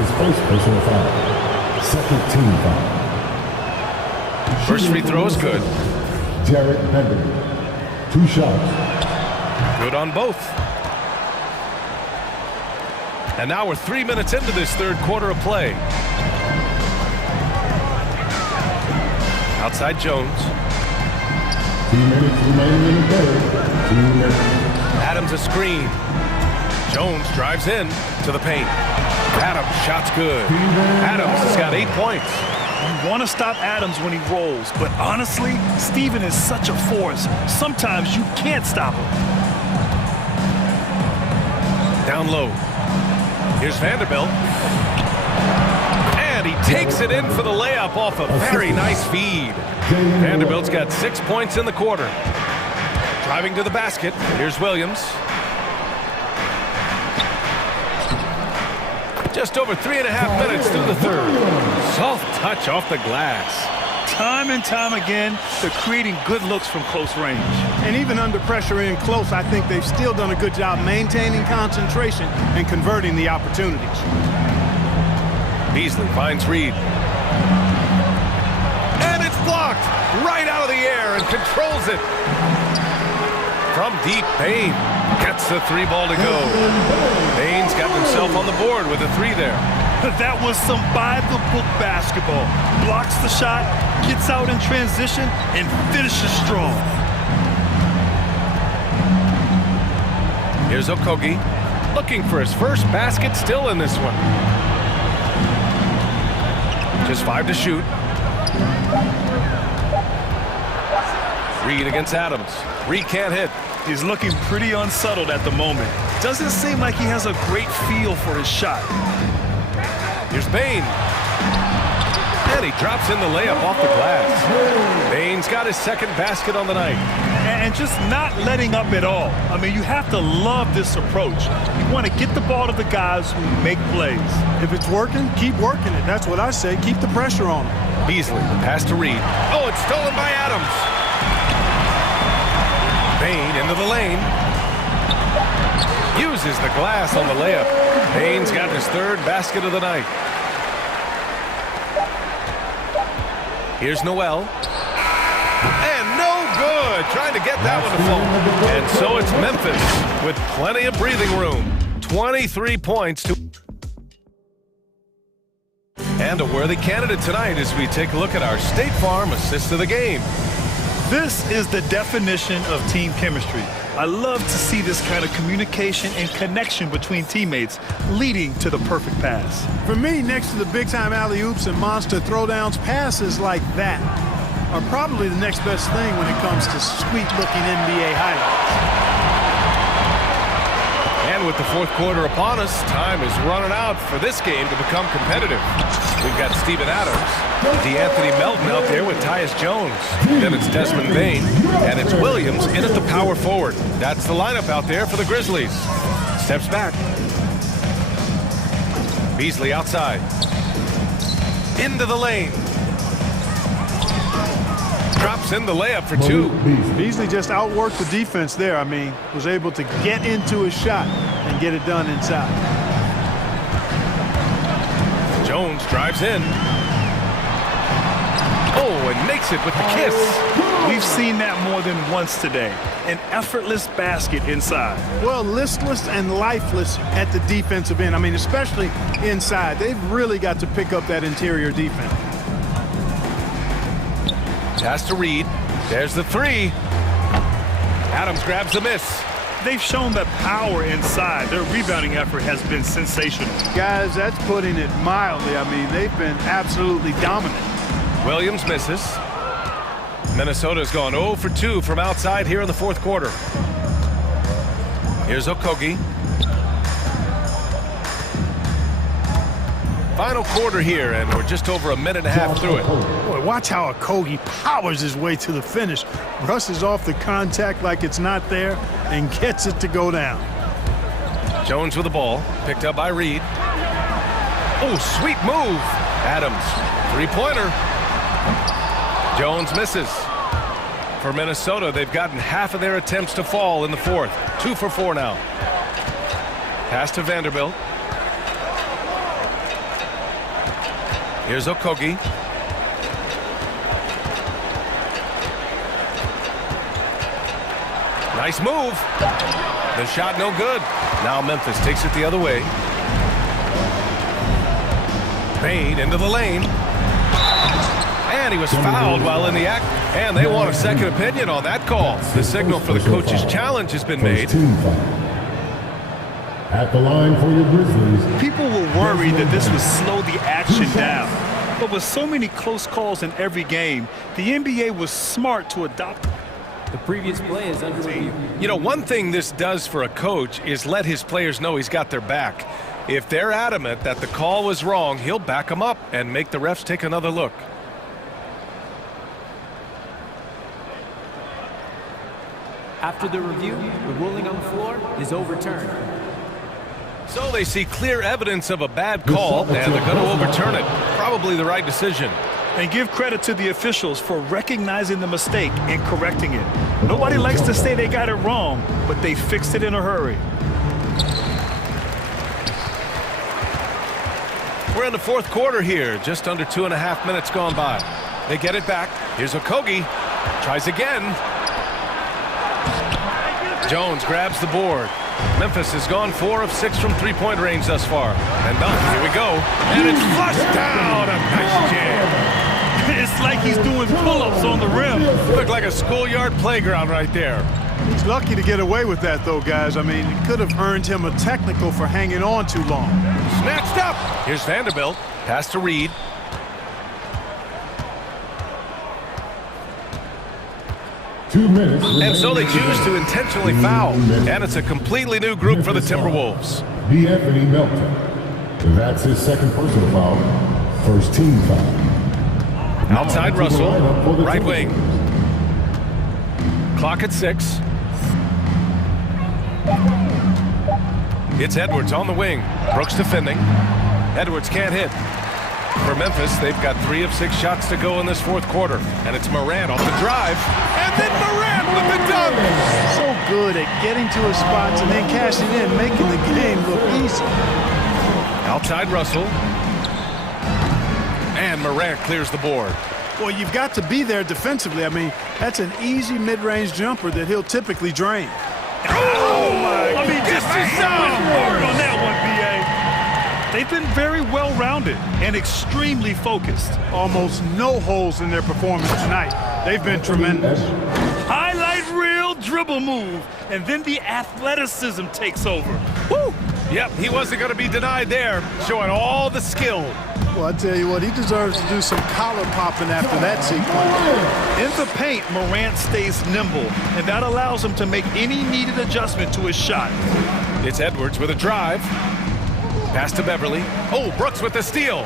Second team foul. First free throw is good. Jared Bender. 2 shots. Good on both. And now we're 3 minutes into this third quarter of play. Outside Jones. 2 minutes remaining in the third. 2 minutes. Adams a screen. Jones drives in to the paint. Adams, shot's good. Adams has got 8 points. You want to stop Adams when he rolls, but honestly, Steven is such a force. Sometimes you can't stop him. Down low. Here's Vanderbilt. And he takes it in for the layup off a very nice feed. Vanderbilt's got 6 points in the quarter. Driving to the basket. Here's Williams. Just over 3.5 minutes through the third. Soft touch off the glass. Time and time again, they're creating good looks from close range. And even under pressure in close, I think they've still done a good job maintaining concentration and converting the opportunities. Beasley finds Reed. And it's blocked right out of the air and controls it. From deep, Payne gets the 3 ball to go. Payne's got himself on the board with a 3 there. That was some by-the-book basketball. Blocks the shot, gets out in transition, and finishes strong. Here's Okogie, looking for his first basket, still in this one. Just 5 to shoot. Reed against Adams. Reed can't hit. He's looking pretty unsettled at the moment. Doesn't seem like he has a great feel for his shot. Here's Bain. And he drops in the layup off the glass. Bain's got his second basket on the night. And just not letting up at all. I mean, you have to love this approach. You want to get the ball to the guys who make plays. If it's working, keep working it. That's what I say. Keep the pressure on him. Beasley, pass to Reed. Oh, it's stolen by Adams. Bain into the lane. Uses the glass on the layup. Bain's got his 3rd basket of the night. Here's Noel. And no good. Trying to get that one to fall. And so it's Memphis with plenty of breathing room. 23 points to... And a worthy candidate tonight as we take a look at our State Farm assist of the game. This is the definition of team chemistry. I love to see this kind of communication and connection between teammates leading to the perfect pass. For me, next to the big-time alley-oops and monster throwdowns, passes like that. are probably the next best thing when it comes to sweet-looking NBA highlights. And with the fourth quarter upon us, time is running out for this game to become competitive. We've got Steven Adams, DeAnthony Melton out there with Tyus Jones. Then it's Desmond Bain, and it's Williams in at the power forward. That's the lineup out there for the Grizzlies. Steps back. Beasley outside. Into the lane. Drops in the layup for two. Beasley just outworked the defense there. I mean, was able to get into his shot and get it done inside. Jones drives in. Oh, and makes it with the kiss. We've seen that more than once today. An effortless basket inside. Well, listless and lifeless at the defensive end. I mean, especially inside. They've really got to pick up that interior defense. Pass to Reed. There's the three. Adams grabs the miss. They've shown that power inside. Their rebounding effort has been sensational. Guys, that's putting it mildly. I mean, they've been absolutely dominant. Williams misses. Minnesota's gone 0 for 2 from outside here in the fourth quarter. Here's Okogie. Final quarter here, and we're just over a minute and a half through it. Boy, watch how Okogie powers his way to the finish. Rushes off the contact like it's not there and gets it to go down. Jones with the ball, picked up by Reed. Oh, sweet move. Adams, three-pointer. Jones misses. For Minnesota, they've gotten half of their attempts to fall in the fourth. 2 for 4 now. Pass to Vanderbilt. Here's Okogie. Nice move. The shot no good. Now Memphis takes it the other way. Bain into the lane. And he was fouled while in the act. And they want a second opinion on that call. The signal for the coach's challenge has been made. At the line for your Grizzlies. People were worried that this would slow the action down. But with so many close calls in every game, the NBA was smart to adopt. The previous play is under review. You know, one thing this does for a coach is let his players know he's got their back. If they're adamant that the call was wrong, he'll back them up and make the refs take another look. After the review, the ruling on the floor is overturned. So they see clear evidence of a bad call, and they're going to overturn it. Probably the right decision. And give credit to the officials for recognizing the mistake and correcting it. Nobody likes to say they got it wrong, but they fixed it in a hurry. We're in the fourth quarter here, just under 2.5 minutes gone by. They get it back. Here's Okogie. Tries again. Jones grabs the board. Memphis has gone 4 of 6 from three-point range thus far. And here we go. And it's flushed down. A nice jam. It's like he's doing pull-ups on the rim. Looked like a schoolyard playground right there. He's lucky to get away with that, though, guys. I mean, it could have earned him a technical for hanging on too long. Snatched up. Here's Vanderbilt. Pass to Reed. And so they choose to intentionally foul. And it's a completely new group for the Timberwolves. DeAnthony Melton. That's his second personal foul. First team foul. Outside Russell, right wing. Clock at 6. It's Edwards on the wing. Brooks defending. Edwards can't hit. For Memphis, they've got 3 of 6 shots to go in this fourth quarter. And it's Morant off the drive. And then Morant with the dunk. So good at getting to his spots and then cashing in, making the game look easy. Outside Russell. And Morant clears the board. Well, you've got to be there defensively. I mean, that's an easy mid-range jumper that he'll typically drain. Oh, my! I mean, just so hard on that one, B.A. They've been very well-rounded and extremely focused. Almost no holes in their performance tonight. They've been tremendous. Highlight reel dribble move, and then the athleticism takes over. Woo! Yep, he wasn't going to be denied there, showing all the skill. Well, I tell you what, he deserves to do some collar popping after that sequence. In the paint, Morant stays nimble, and that allows him to make any needed adjustment to his shot. It's Edwards with a drive. Pass to Beverly. Oh, Brooks with the steal.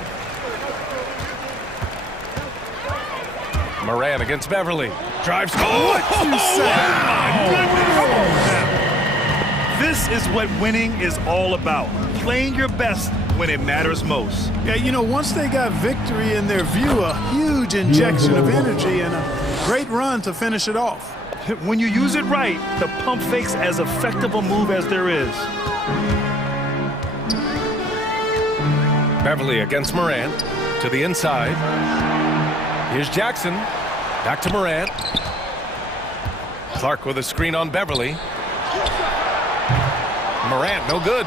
Morant against Beverly. Drives. Oh, what you say? This is what winning is all about. Playing your best when it matters most. Yeah, you know, once they got victory in their view, a huge injection of energy and a great run to finish it off. When you use it right, the pump fake's as effective a move as there is. Beverly against Morant. To the inside. Here's Jackson. Back to Morant. Clark with a screen on Beverly. Morant, no good.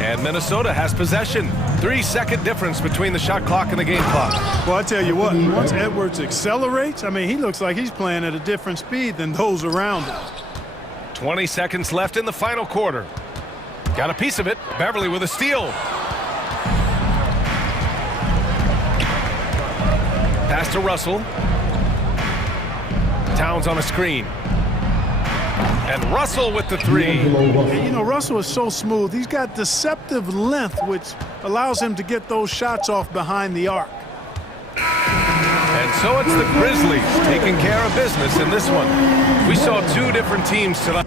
And Minnesota has possession. 3-second difference between the shot clock and the game clock. Well, I tell you what, once Edwards accelerates, I mean, he looks like he's playing at a different speed than those around him. 20 seconds left in the final quarter. Got a piece of it. Beverly with a steal. Pass to Russell. Towns on a screen. And Russell with the three. You know, Russell is so smooth. He's got deceptive length, which allows him to get those shots off behind the arc. And so it's the Grizzlies taking care of business in this one. We saw two different teams tonight.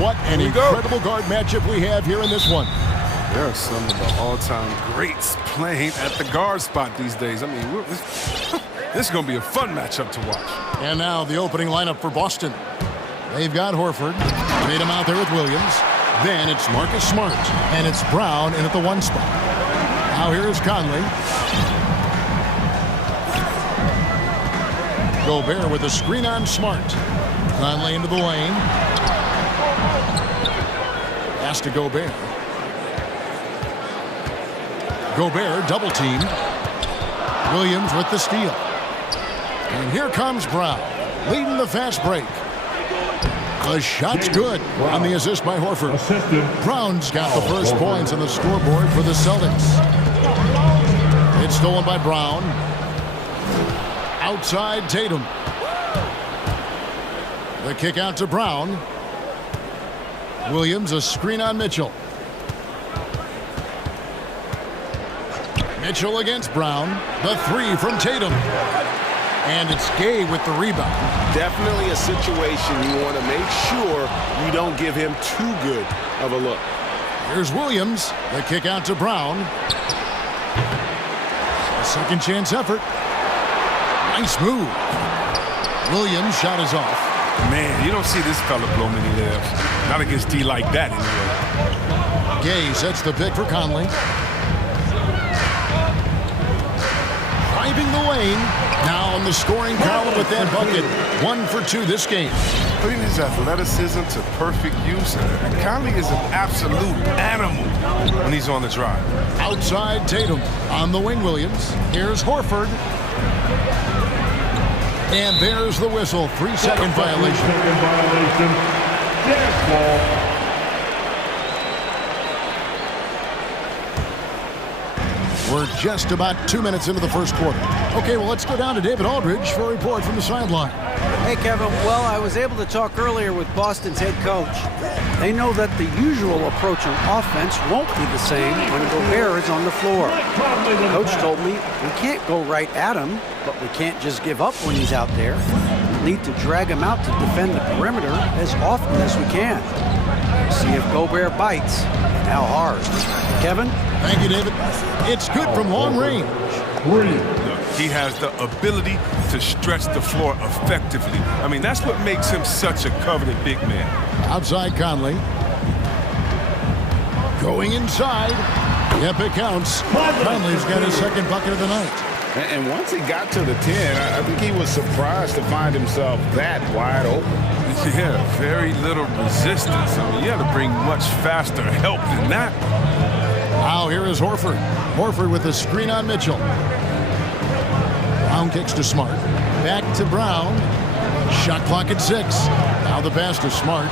What an incredible guard matchup we have here in this one. There are some of the all-time greats playing at the guard spot these days. I mean, this is going to be a fun matchup to watch. And now the opening lineup for Boston. They've got Horford. Made him out there with Williams. Then it's Marcus Smart. And it's Brown in at the 1 spot. Now here's Conley. Gobert with a screen on Smart. Conley into the lane. Pass to Gobert. Gobert double teamed. Williams with the steal. And here comes Brown, leading the fast break. The shot's good on the assist by Horford. Brown's got the first points on the scoreboard for the Celtics. It's stolen by Brown. Outside Tatum. The kick out to Brown. Williams, a screen on Mitchell. Mitchell against Brown. The 3 from Tatum. And it's Gay with the rebound. Definitely a situation you want to make sure you don't give him too good of a look. Here's Williams. The kick out to Brown. A second chance effort. Nice move. Williams' shot is off. Man, you don't see this fella blow many layups. Not against D like that, anyway. Gay sets the pick for Conley. Driving the lane. Now in the scoring column with that bucket. 1 for 2 this game. Putting his athleticism to perfect use. Conley is an absolute animal when he's on the drive. Outside Tatum. On the wing, Williams. Here's Horford. And there's the whistle. 3-second violation. 3-second violation. Dance ball. We're just about 2 minutes into the first quarter. Okay, well, let's go down to David Aldridge for a report from the sideline. Hey, Kevin. Well, I was able to talk earlier with Boston's head coach. They know that the usual approach on offense won't be the same when Gobert is on the floor. Coach told me we can't go right at him, but we can't just give up when he's out there. We need to drag him out to defend the perimeter as often as we can. See if Gobert bites and how hard. Kevin? Thank you, David. It's good from long range. He has the ability to stretch the floor effectively. I mean, that's what makes him such a coveted big man. Outside Conley. Going inside. Yep, it counts. Conley's got his second bucket of the night. And once he got to the 10, I think he was surprised to find himself that wide open. Yeah, very little resistance. I mean, you had to bring much faster help than that. Now here is Horford. Horford with a screen on Mitchell. Brown kicks to Smart. Back to Brown. Shot clock at 6. Now the pass to Smart.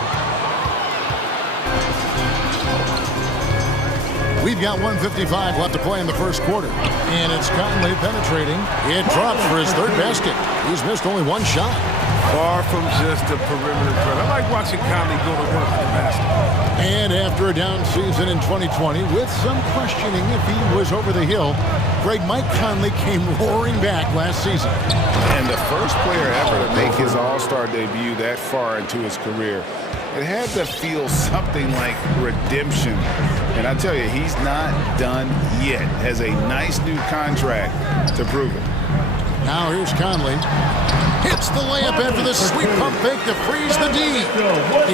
We've got 1:55 left to play in the first quarter. And it's Conley penetrating. It drops for his third basket. He's missed only 1 shot. Far from just a perimeter threat. I like watching Conley go to work at the basket. And after a down season in 2020, with some questioning if he was over the hill, Mike Conley came roaring back last season. And the first player ever to make his All-Star debut that far into his career. It had to feel something like redemption. And I tell you, he's not done yet. Has a nice new contract to prove it. Now here's Conley. Hits the layup after the sweet pump fake to freeze the D.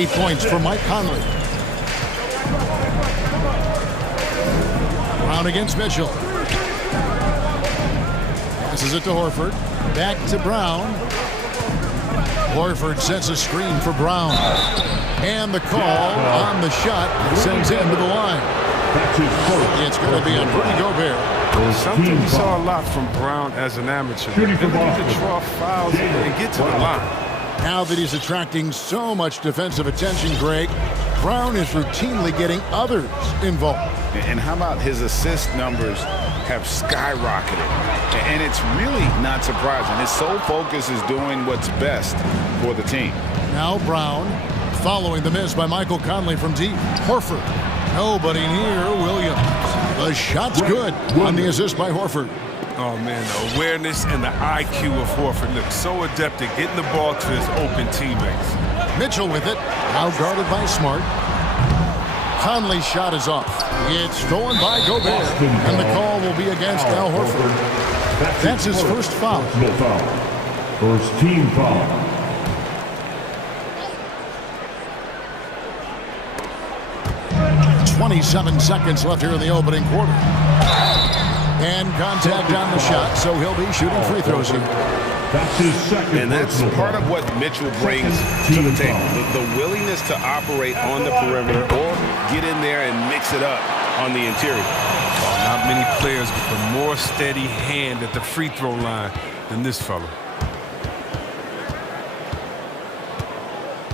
8 points for Mike Conley. Brown against Mitchell. Passes it to Horford. Back to Brown. Horford sets a screen for Brown. And the call on the shot sends him to the line. It's going to be on Rudy Gobert. Something we saw a lot from Brown as an amateur. The ability to draw fouls and get to the line. Now that he's attracting so much defensive attention, Greg, Brown is routinely getting others involved. And how about his assist numbers have skyrocketed? And it's really not surprising. His sole focus is doing what's best for the team. Now Brown following the miss by Michael Conley from deep. Horford. Nobody near Williams. The shot's good on the assist by Horford. Oh, man, the awareness and the IQ of Horford looks so adept at getting the ball to his open teammates. Mitchell with it. Now guarded by Smart. Conley's shot is off. It's stolen by Gobert. And the call will be against Al Horford. That's his first foul. First team foul. .27 seconds left here in the opening quarter. And contact on the shot, so he'll be shooting free throws here. And that's part of what Mitchell brings to the table. The willingness to operate on the perimeter or get in there and mix it up on the interior. Not many players with a more steady hand at the free throw line than this fella.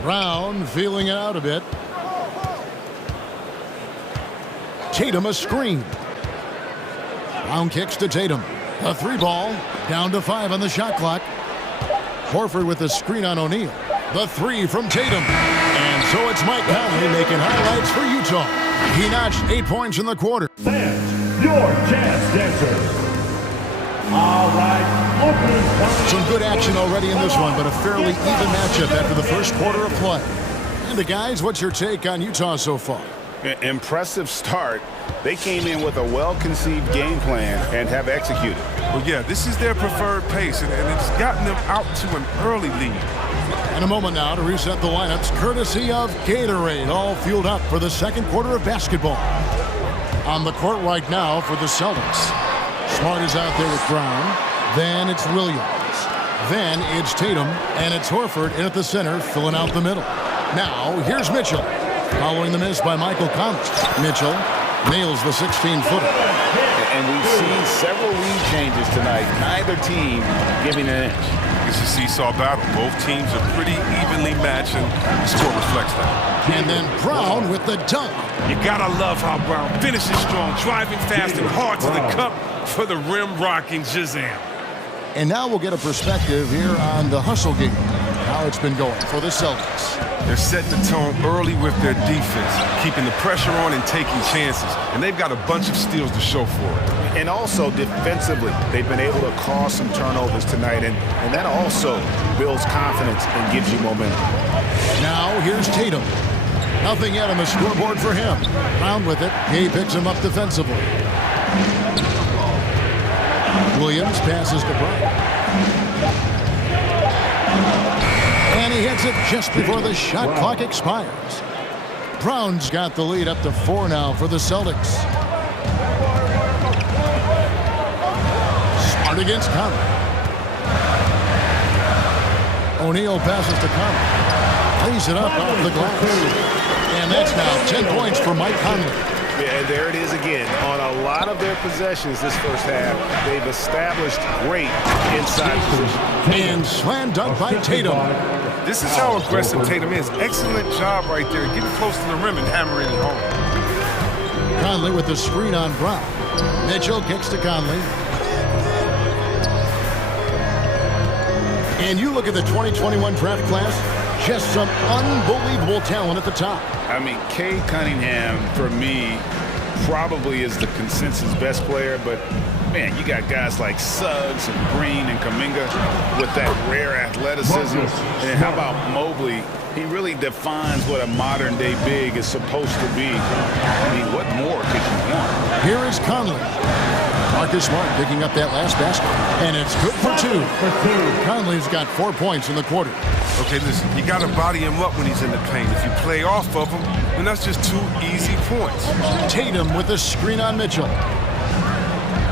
Brown feeling it out a bit. Tatum a screen. Brown kicks to Tatum. A three ball. Down to 5 on the shot clock. Horford with the screen on O'Neal. The three from Tatum. And so it's Mike Conley making highlights for Utah. He notched 8 points in the quarter. Fans, your chance dancer. All right. Some good action already in this one, but a fairly even matchup after the first quarter of play. And the guys, what's your take on Utah so far? Impressive start. They came in with a well-conceived game plan and have executed. Well, yeah, this is their preferred pace, and it's gotten them out to an early lead. In a moment now to reset the lineups, courtesy of Gatorade, all fueled up for the second quarter of basketball. On the court right now for the Celtics. Smart is out there with Brown. Then it's Williams. Then it's Tatum, and it's Horford in at the center, filling out the middle. Now, here's Mitchell. Following the miss by Michael Conley. Mitchell nails the 16-footer. And we've seen several lead changes tonight. Neither team giving an inch. It's a seesaw battle. Both teams are pretty evenly matched, and the score reflects that. And then Brown with the dunk. You gotta love how Brown finishes strong, driving fast and hard to the cup for the rim-rocking Shazam. And now we'll get a perspective here on the hustle game. How it's been going for the Celtics. They're setting the tone early with their defense, keeping the pressure on and taking chances. And they've got a bunch of steals to show for it. And also defensively, they've been able to cause some turnovers tonight, and that also builds confidence and gives you momentum. Now here's Tatum. Nothing yet on the scoreboard for him. Brown with it. He picks him up defensively. Williams passes to Brown. And he hits it just before the shot clock expires. Brown's got the lead up to 4 now for the Celtics. Smart against Conley. O'Neal passes to Conley. Lays it up off the glass. And that's now 10 points for Mike Conley. Yeah, and there it is again. On a lot of their possessions this first half, they've established great inside position. And slam dunk by Tatum. This is how aggressive Tatum is. Excellent job right there. Getting close to the rim and hammering it home. Conley with the screen on Brown. Mitchell kicks to Conley. And you look at the 2021 draft class, just some unbelievable talent at the top. I mean, Cade Cunningham, for me, probably is the consensus best player, but man, you got guys like Suggs and Green and Kuminga with that rare athleticism. And how about Mobley? He really defines what a modern-day big is supposed to be. I mean, what more could you want? Here is Conley. Marcus Smart picking up that last basket. And it's good for 2. Conley's got 4 points in the quarter. Okay, listen, you got to body him up when he's in the paint. If you play off of him, then that's just 2 easy points. Tatum with the screen on Mitchell.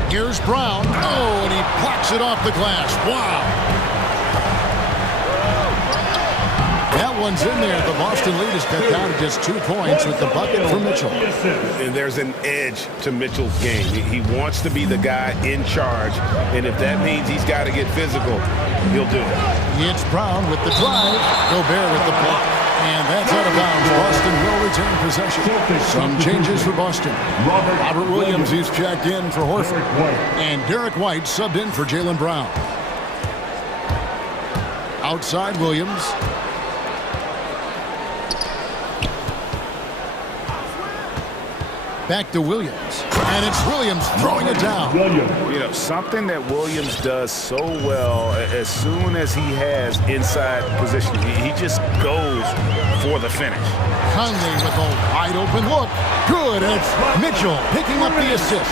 Here's Brown. Oh, and he plucks it off the glass. Wow. That one's in there. The Boston lead is cut down to just 2 points with the bucket from Mitchell. And there's an edge to Mitchell's game. He wants to be the guy in charge, and if that means he's got to get physical, he'll do it. It's Brown with the drive. Gobert with the block. And that's out of bounds. Boston will retain possession. Some changes for Boston. Robert Williams, he's checked in for Horford. And Derek White subbed in for Jaylen Brown. Outside Williams. Back to Williams. And it's Williams throwing it down. You know, something that Williams does so well, as soon as he has inside position, he just goes for the finish. Conley with a wide open look. Good. And it's Mitchell picking up the assist.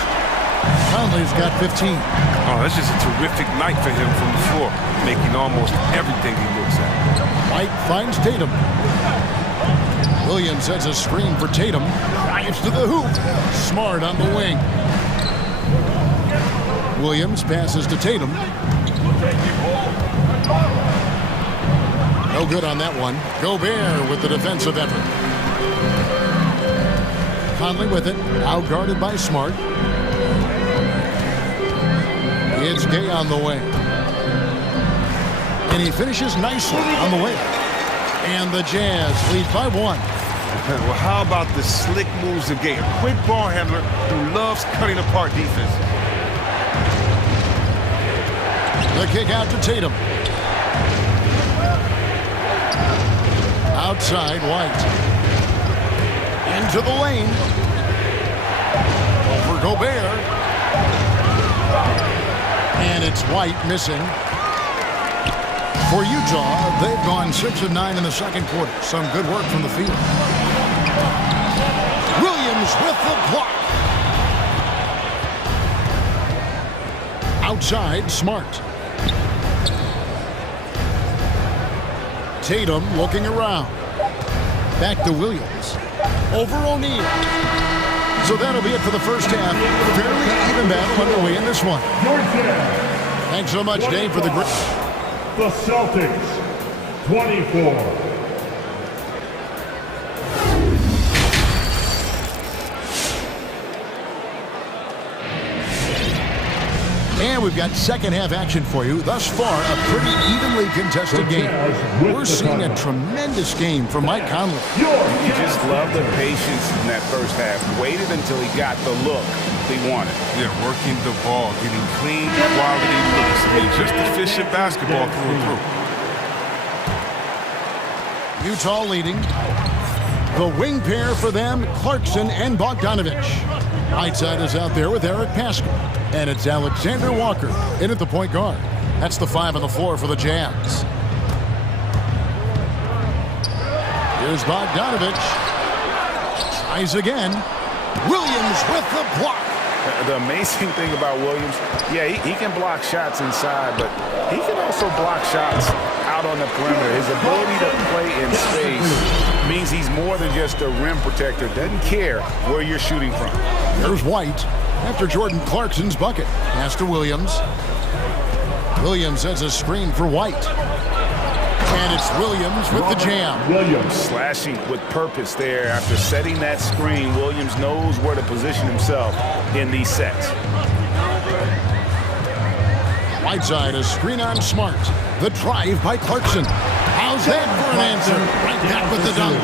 Conley's got 15. Oh, that's just a terrific night for him from the floor, making almost everything he looks at. White finds Tatum. Williams sets a screen for Tatum. Drives to the hoop. Smart on the wing. Williams passes to Tatum. No good on that one. Gobert with the defensive effort. Conley with it. Outguarded by Smart. It's Gay on the way. And he finishes nicely on the way. And the Jazz lead by 1. Well, how about the slick moves of Gay? A quick ball handler who loves cutting apart defense. The kick out to Tatum. Outside, White. Into the lane. Over Gobert. And it's White missing. For Utah, they've gone 6 of 9 in the second quarter. Some good work from the field. Williams with the block. Outside, Smart. Tatum looking around. Back to Williams. Over O'Neal. So that'll be it for the first half. Fairly even battle underway in this one. Thanks so much, Dave, for the great... The Celtics, 24. And we've got second half action for you. Thus far, a pretty evenly contested game. We're seeing a tremendous game from Mike Conley. You just love the patience in that first half. Waited until he got the look he wanted. Yeah, working the ball, getting clean, quality looks. I mean, just efficient basketball through and through. Utah leading. The wing pair for them, Clarkson and Bogdanovich. Whiteside is out there with Eric Pascal. And it's Alexander Walker in at the point guard. That's the 5 on the floor for the Jazz. Here's Bogdanovich. Tries again. Williams with the block. The amazing thing about Williams, yeah, he can block shots inside, but he can also block shots out on the perimeter. His ability to play in space means he's more than just a rim protector. Doesn't care where you're shooting from. There's White after Jordan Clarkson's bucket. Pass to Williams. Williams sets a screen for White. And it's Williams with the jam. Williams slashing with purpose there. After setting that screen, Williams knows where to position himself in these sets. Whiteside, a screen on Smart. The drive by Clarkson. How's that for an answer? Right back with the dunk.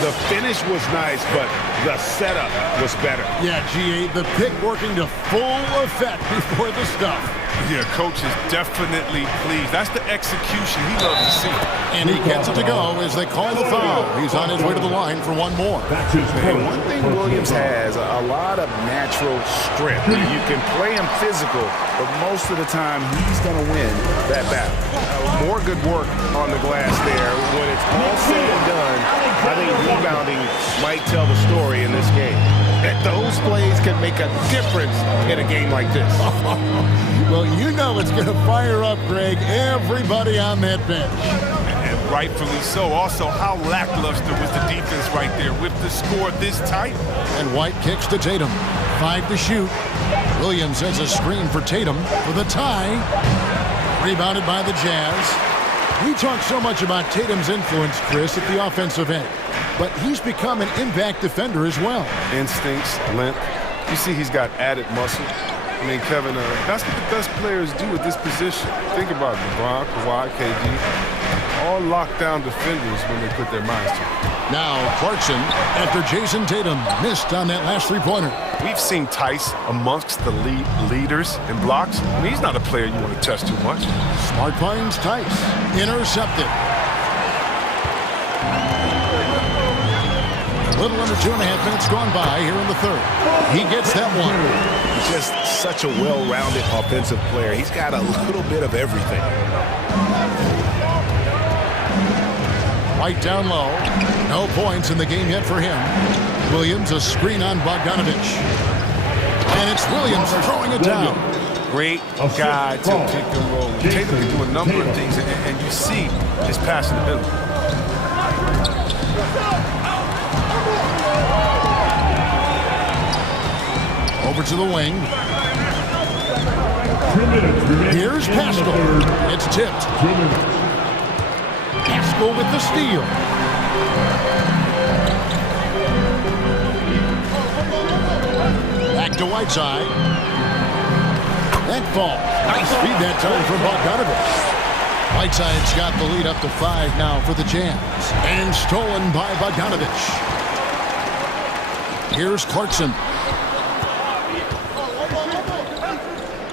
The finish was nice, but the setup was better. Yeah, G8, the pick working to full effect before the stuff. Yeah, coach is definitely pleased. That's the execution he loves to see. And he gets it to go as they call the foul. He's on his way to the line for one more. And one thing Williams has, a lot of natural strength. You can play him physical, but most of the time he's going to win that battle. More good work on the glass there. When it's all said and done, I think rebounding might tell the story in this game. That those plays can make a difference in a game like this. Well, you know it's going to fire up, Greg, everybody on that bench. And rightfully so. Also, how lackluster was the defense right there with the score this tight. And White kicks to Tatum. 5 to shoot. Williams sets a screen for Tatum for the tie. Rebounded by the Jazz. We talk so much about Tatum's influence, Chris, at the offensive end. But he's become an impact defender as well. Instincts, length. You see he's got added muscle. I mean, Kevin, that's what the best players do at this position. Think about LeBron, Kawhi, KD. All lockdown defenders when they put their minds to it. Now Clarkson, after Jason Tatum missed on that last three-pointer. We've seen Tice amongst the leaders in blocks. I mean, he's not a player you want to touch too much. Smart finds Tice. Intercepted. Little under 2.5 minutes gone by here in the third. He gets that one. Just such a well-rounded offensive player. He's got a little bit of everything. White down low. No points in the game yet for him. Williams, a screen on Bogdanovich. And it's Williams throwing it down. Great guy to pick and roll. Tatum can do a number of things, and you see his passing ability. Over to the wing. Here's Pascal. It's tipped. Pascal with the steal. Back to Whiteside. That ball. Nice feed that time from Bogdanovich. Whiteside's got the lead up to 5 now for the Jazz. And stolen by Bogdanovich. Here's Clarkson.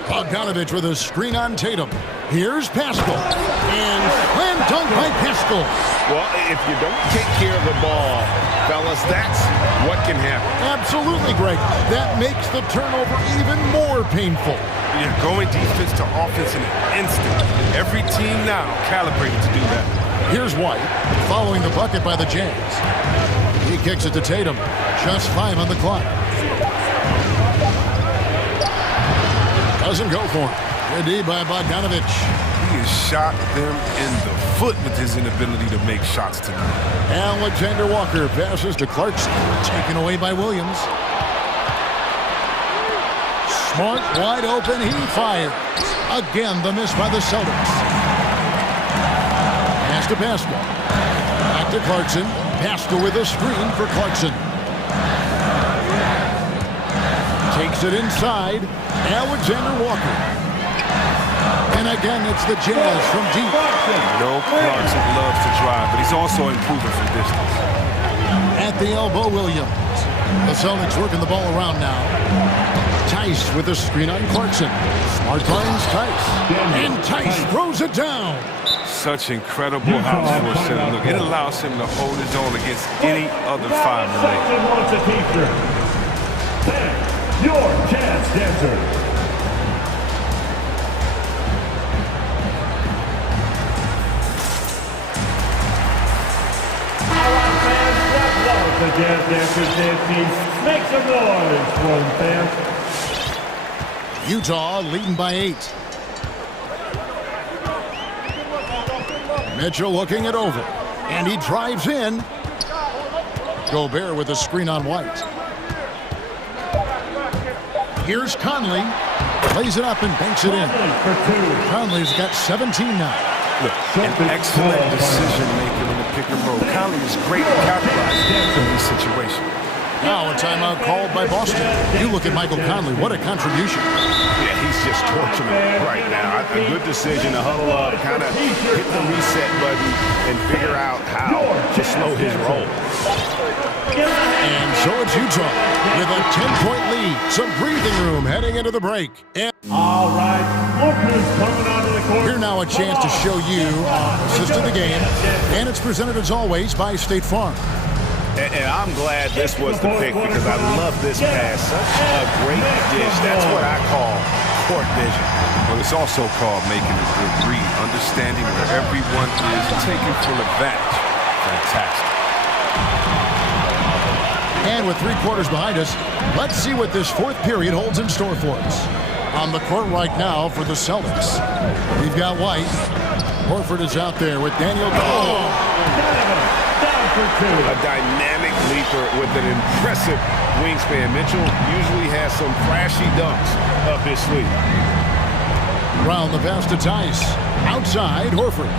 Bogdanovich with a screen on Tatum. Here's Pascal. And slam dunk by Pascal. Well, if you don't take care of the ball, fellas, that's what can happen. Absolutely, Greg. That makes the turnover even more painful. You're going defense to offense in an instant. Every team now calibrated to do that. Here's White, following the bucket by the Jazz. He kicks it to Tatum. Just 5 on the clock. Doesn't go for it. Good D by Bogdanovich. He has shot them in the foot with his inability to make shots tonight. Alexander Walker passes to Clarkson. Taken away by Williams. Smart, wide open, he fires. Again, the miss by the Celtics. Pass to Pascal. Back to Clarkson. Pascal with a screen for Clarkson. Takes it inside. Alexander Walker. And again, it's the Jazz from deep. No, Clarkson loves to drive, but he's also improving from distance. At the elbow, Williams. The Celtics working the ball around now. Tice with a screen on Clarkson. Smart finds Tice. And Tice throws it down. Such incredible house for a center. Look, it allows him to hold his own against any other 5 in the league. Your Jazz Dancer. The Jazz Dancers dance team. Make some noise for them, fans. Utah leading by 8. Mitchell looking it over. And he drives in. Gobert with a screen on White. Here's Conley. Plays it up and banks it in. Conley's got 17 now. Look, an excellent decision-maker in the pick and roll. Conley is great at capitalizing in these situations. Now a timeout called by Boston. You look at Michael Conley. What a contribution. Yeah, he's just torching it right now. A good decision to huddle up, kind of hit the reset button and figure out how to slow his roll. And so it's Utah with a 10-point lead. Some breathing room heading into the break. And all right, Walker's coming onto the court. Here now a chance to show you assist of the game. And it's presented as always by State Farm. And I'm glad this was the pick because I love this pass. Such a great dish. That's what I call court vision. Well, it's also called making a good read, understanding where everyone is, taking full advantage. Fantastic. And with 3 quarters behind us, let's see what this 4th period holds in store for us. On the court right now for the Celtics, we've got White. Horford is out there with Daniel. A dynamic leaper with an impressive wingspan. Mitchell usually has some flashy dunks up his sleeve. Brown the pass to Tice. Outside, Horford.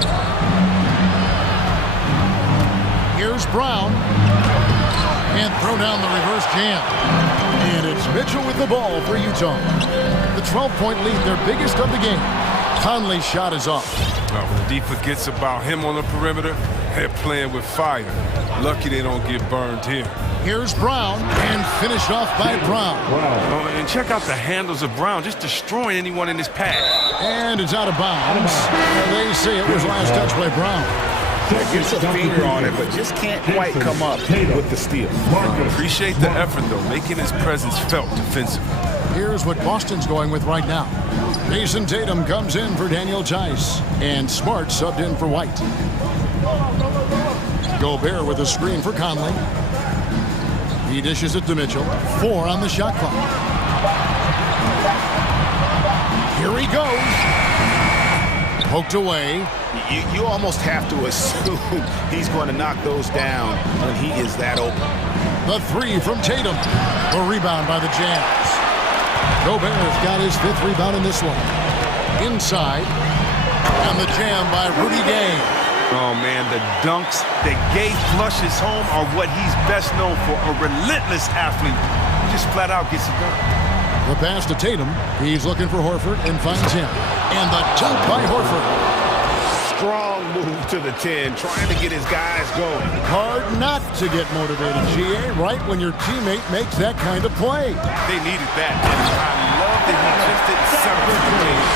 Here's Brown. And throw down the reverse jam. And it's Mitchell with the ball for Utah. The 12-point lead, their biggest of the game. Conley's shot is off. Well, when D forgets about him on the perimeter, they're playing with fire. Lucky they don't get burned here. Here's Brown, and finished off by Brown. Oh, and check out the handles of Brown, just destroying anyone in his path. And it's out of bounds. They say it was last touch by Brown. Gets a finger on it, but just can't quite come up with the steal. Appreciate the effort, though, making his presence felt defensively. Here's what Boston's going with right now. Jason Tatum comes in for Daniel Tice, and Smart subbed in for White. Gobert with a screen for Conley. He dishes it to Mitchell. 4 on the shot clock. Here he goes. Poked away. You almost have to assume he's going to knock those down when he is that open. The 3 from Tatum. A rebound by the Jazz. Gobert's got his 5th rebound in this one. Inside. And the jam by Rudy Gay. Oh, man, the dunks that Gay flushes home are what he's best known for. A relentless athlete. He just flat out gets it done. The pass to Tatum. He's looking for Horford and finds him. And the dunk by Horford. Strong move to the 10, trying to get his guys going. Hard not to get motivated, GA, right when your teammate makes that kind of play. They needed that, and I love that he just didn't settle for the game.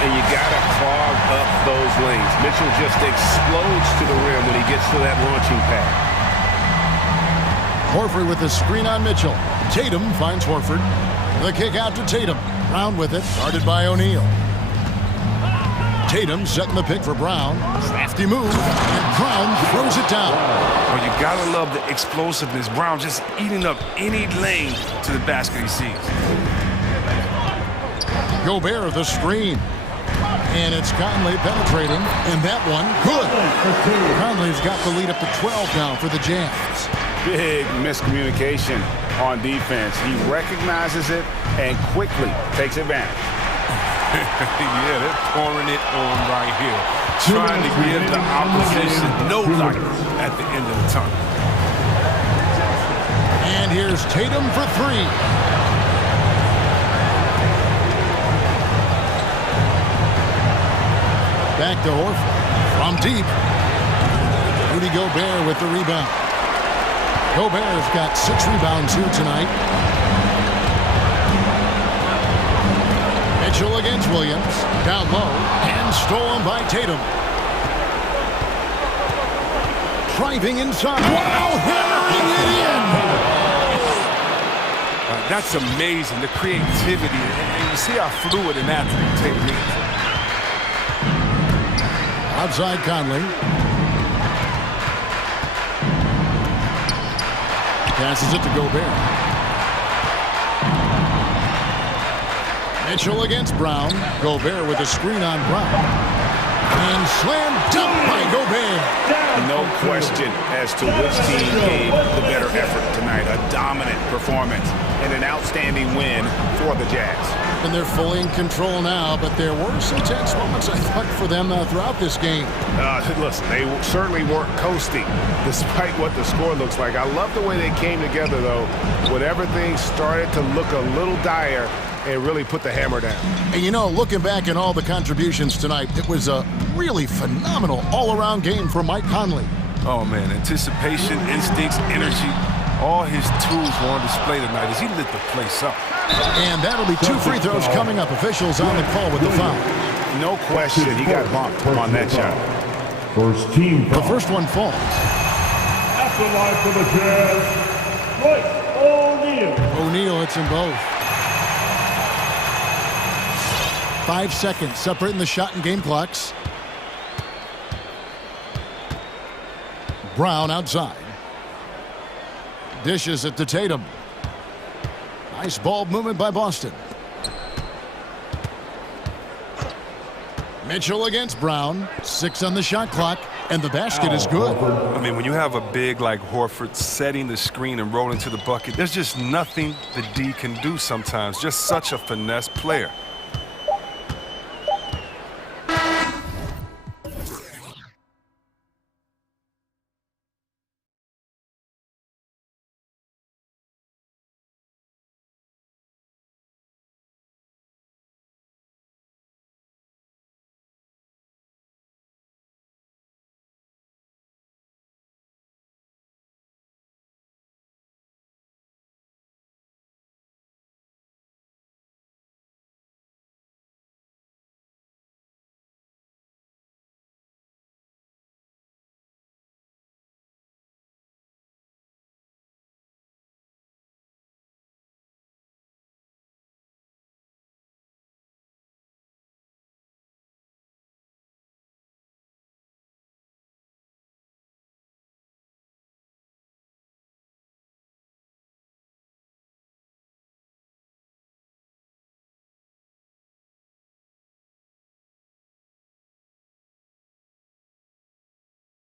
And you got to clog up those lanes. Mitchell just explodes to the rim when he gets to that launching pad. Horford with the screen on Mitchell. Tatum finds Horford. The kick out to Tatum. Brown with it, guarded by O'Neal. Tatum setting the pick for Brown. Crafty move, and Brown throws it down. Well, you gotta love the explosiveness. Brown just eating up any lane to the basket he sees. Gobert the screen. And it's Conley penetrating, and that one, good. Conley's got the lead up to 12 now for the Jazz. Big miscommunication on defense. He recognizes it and quickly takes advantage. Yeah, they're pouring it on right here. Trying to give the opposition no light at the end of the tunnel. And here's Tatum for 3. Back to Horford from deep. Rudy Gobert with the rebound. Gobert's got 6 rebounds here tonight. Mitchell against Williams. Down low and stolen by Tatum. Driving inside. Wow, hammering it in. That's amazing, the creativity. And you see how fluid an athlete Tatum is. Outside Conley. Passes it to Gobert. Mitchell against Brown. Gobert with a screen on Brown. And slam dunk by Gobert. No question as to which team gave the better effort tonight. A dominant performance and an outstanding win for the Jazz. And they're fully in control now, but there were some tense moments, I thought, for them throughout this game. Listen, they certainly weren't coasting, despite what the score looks like. I love the way they came together, though, when everything started to look a little dire and really put the hammer down. And you know, looking back at all the contributions tonight, it was a really phenomenal all-around game for Mike Conley. Oh, man, anticipation, instincts, energy, all his tools were on display tonight as he lit the place up. And that'll be 2 free throws coming up. Officials on the call with the foul. No question, he got bumped on that shot. First team foul. The first one falls. After line for the Jazz, Royce O'Neal. O'Neal hits them both. 5 seconds separating the shot and game clocks. Brown outside. Dishes it to Tatum. Nice ball movement by Boston. Mitchell against Brown. 6 on the shot clock, and the basket is good. I mean, when you have a big like Horford setting the screen and rolling to the bucket, there's just nothing the D can do sometimes. Just such a finesse player.